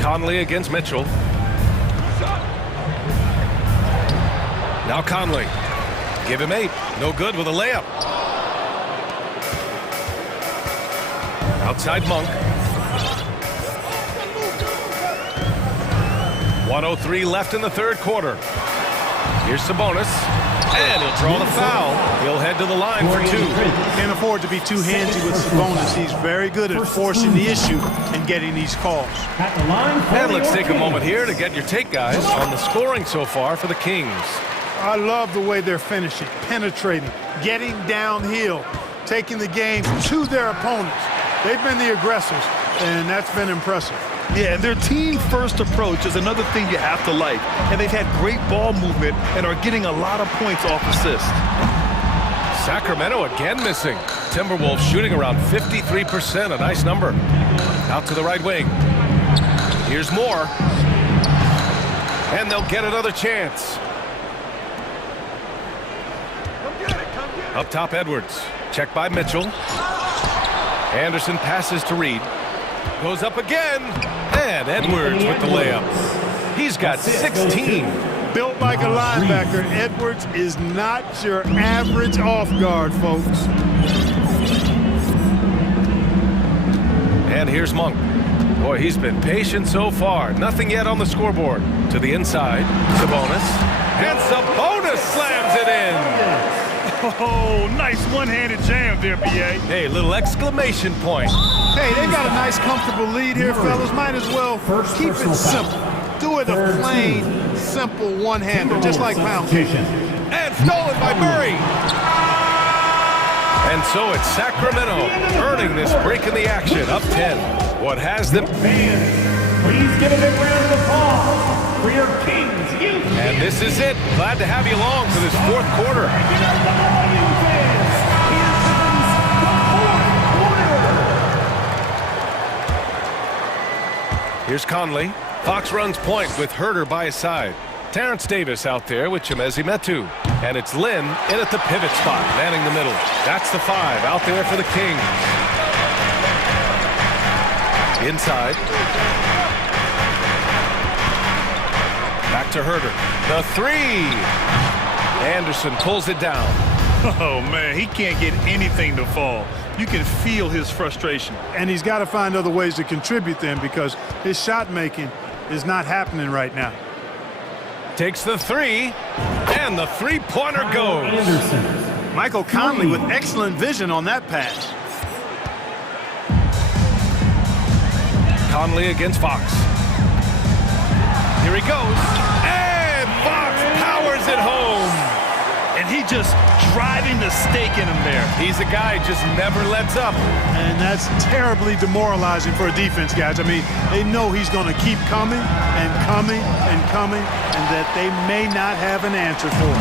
Conley against Mitchell. Now Conley. Give him 8. No good with a layup. Outside Monk. 1:03 left in the third quarter. Here's Sabonis. And he'll draw the foul. He'll head to the line for 2. Can't afford to be too handsy with Sabonis. He's very good at forcing the issue and getting these calls. And let's take a moment here to get your take, guys, on the scoring so far for the Kings. I love the way they're finishing, penetrating, getting downhill, taking the game to their opponents. They've been the aggressors, and that's been impressive. Yeah, and their team-first approach is another thing you have to like. And they've had great ball movement and are getting a lot of points off assists. Sacramento again missing. Timberwolves shooting around 53%, a nice number. Out to the right wing. Here's Moore. And they'll get another chance. Up top, Edwards. Checked by Mitchell. Anderson passes to Reed. Goes up again. And Edwards with the layup. He's got 16. Built like a linebacker, Edwards is not your average off guard, folks. And here's Monk. Boy, he's been patient so far. Nothing yet on the scoreboard. To the inside, Sabonis. And Sabonis slams it in. Oh, nice one-handed jam there, B.A. Hey, little exclamation point. Hey, they got a nice, comfortable lead here, fellas. Might as well keep it simple. Do it a plain, simple one-hander, just like pound cake. And stolen by Murray. And so it's Sacramento earning this break in the action, up 10. What has them? Please give a big round of applause for your Kings youth. And this is it. Glad to have you along for this fourth quarter. Here's Conley. Fox runs point with Herter by his side. Terrence Davis out there with Chimezie Metu. And it's Lynn in at the pivot spot, manning the middle. That's the 5 out there for the Kings. Inside. Back to Herter. The 3. Anderson pulls it down. Oh, man, he can't get anything to fall. You can feel his frustration. And he's got to find other ways to contribute then because his shot making is not happening right now. Takes the 3, and the 3-pointer goes. Anderson. Michael Conley with excellent vision on that pass. Conley against Fox. Here he goes. And Fox powers it home. And he just driving the stake in him there. He's a guy who just never lets up. And that's terribly demoralizing for a defense, guys. I mean, they know he's going to keep coming and coming and coming, and that they may not have an answer for him.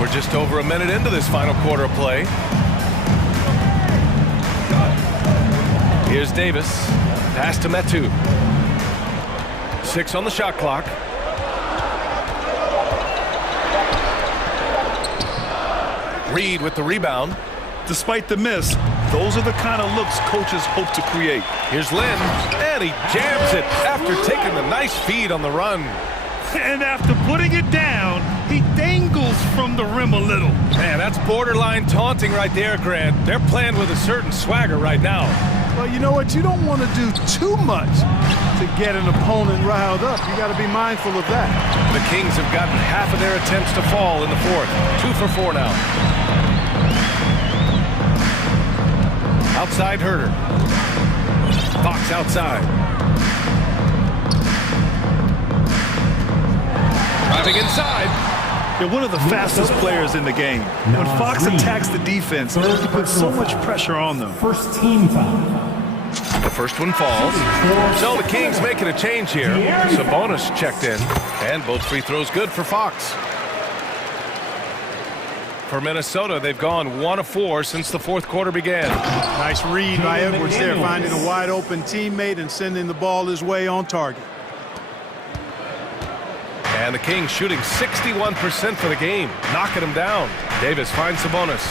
We're just over a minute into this final quarter of play. Here's Davis. Pass to Metu. 6 on the shot clock. Reed with the rebound. Despite the miss, those are the kind of looks coaches hope to create. Here's Lynn, and he jams it after taking the nice feed on the run. And after putting it down, he dangles from the rim a little. Man, that's borderline taunting right there, Grant. They're playing with a certain swagger right now. Well, you know what? You don't want to do too much to get an opponent riled up. You got to be mindful of that. The Kings have gotten half of their attempts to fall in the fourth. 2 for 4 now. Outside Herter. Fox outside. Driving inside. They're one of the fastest players in the game. When Fox attacks the defense, he puts so much pressure on them. First team foul. The first one falls. So the Kings making a change here. Sabonis checked in, and both free throws good for Fox. For Minnesota, they've gone 1 of 4 since the fourth quarter began. Nice read by Edwards there, finding a wide open teammate and sending the ball his way on target. And the Kings shooting 61% for the game, knocking them down. Davis finds Sabonis.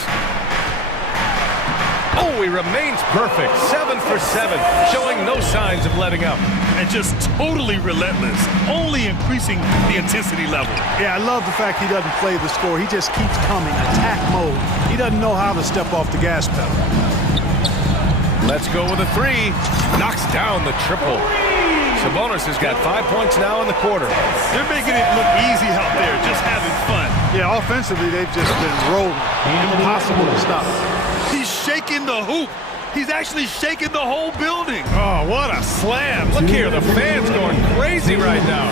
Oh, he remains perfect. 7 for 7, showing no signs of letting up. And just totally relentless, only increasing the intensity level. Yeah, I love the fact he doesn't play the score. He just keeps coming, attack mode. He doesn't know how to step off the gas pedal. Let's go with a 3. Knocks down the triple. Sabonis has got 5 points now in the quarter. They're making it look easy out there, just having fun. Yeah, offensively, they've just been rolling. Impossible to stop. He's shaking the hoop. He's actually shaking the whole building. Oh, what a slam. Look here, the fans going crazy right now.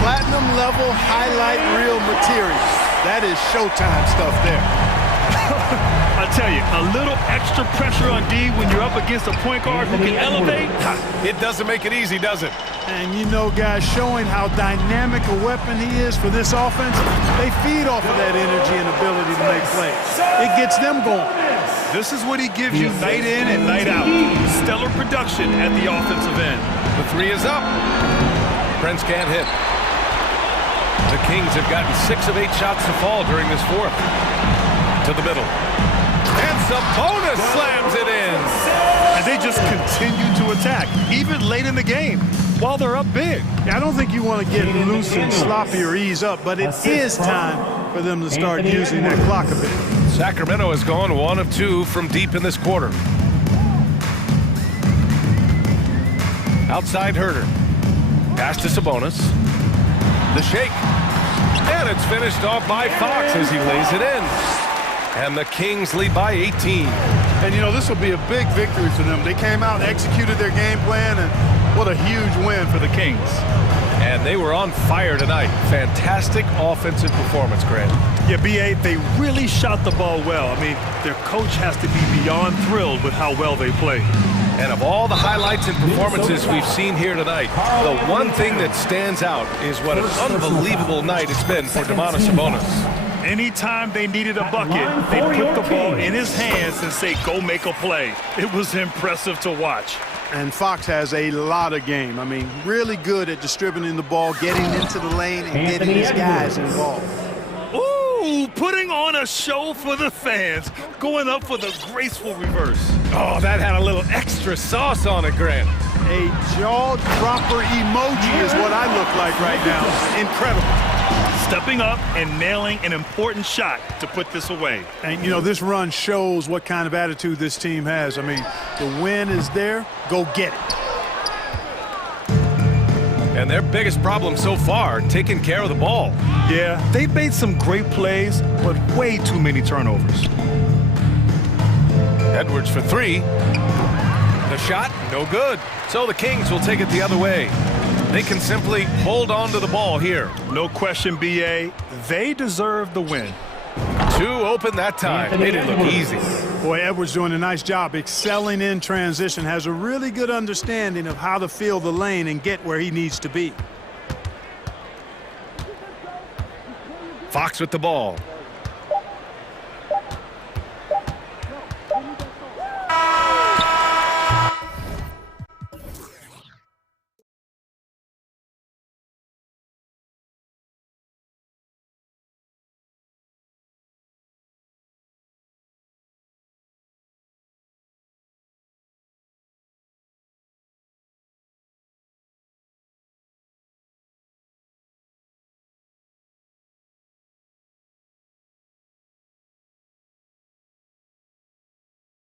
Platinum level highlight reel material. That is Showtime stuff there. I tell you, a little extra pressure on D when you're up against a point guard who can elevate. It doesn't make it easy, does it? And you know, guys, showing how dynamic a weapon he is for this offense, they feed off of that energy and ability to make plays. It gets them going. This is what he gives you night in and night out. Stellar production at the offensive end. The 3 is up. Prince can't hit. The Kings have gotten 6 of 8 shots to fall during this fourth. To the middle. And Sabonis slams it in. And they just continue to attack, even late in the game, while they're up big. I don't think you want to get loose and sloppy or ease up, but it is time for them to start using that clock a bit. Sacramento has gone 1 of 2 from deep in this quarter. Outside Herter. Pass to Sabonis. The shake. And it's finished off by Fox as he lays it in. And the Kings lead by 18. And, you know, this will be a big victory for them. They came out and executed their game plan, and what a huge win for the Kings. And they were on fire tonight. Fantastic offensive performance, Grant. Yeah, B.A., they really shot the ball well. I mean, their coach has to be beyond thrilled with how well they play. And of all the highlights and performances we've seen here tonight, the one thing that stands out is what an unbelievable night it's been for Domantas Sabonis. Anytime they needed a bucket, they put the ball in his hands and say, go make a play. It was impressive to watch. And Fox has a lot of game. I mean, really good at distributing the ball, getting into the lane, and getting his guys involved. Ooh, putting on a show for the fans, going up for the graceful reverse. Oh, that had a little extra sauce on it, Grant. A jaw-dropper emoji is what I look like right now. Incredible. Stepping up and nailing an important shot to put this away. And, you know, this run shows what kind of attitude this team has. I mean, the win is there. Go get it. And their biggest problem so far, taking care of the ball. Yeah, they've made some great plays, but way too many turnovers. Edwards for three. The shot, no good. So the Kings will take it the other way. They can simply hold on to the ball here. No question, B.A. They deserve the win. Two open that time. Made it look easy. Boy, Edwards doing a nice job excelling in transition, has a really good understanding of how to feel the lane and get where he needs to be. Fox with the ball.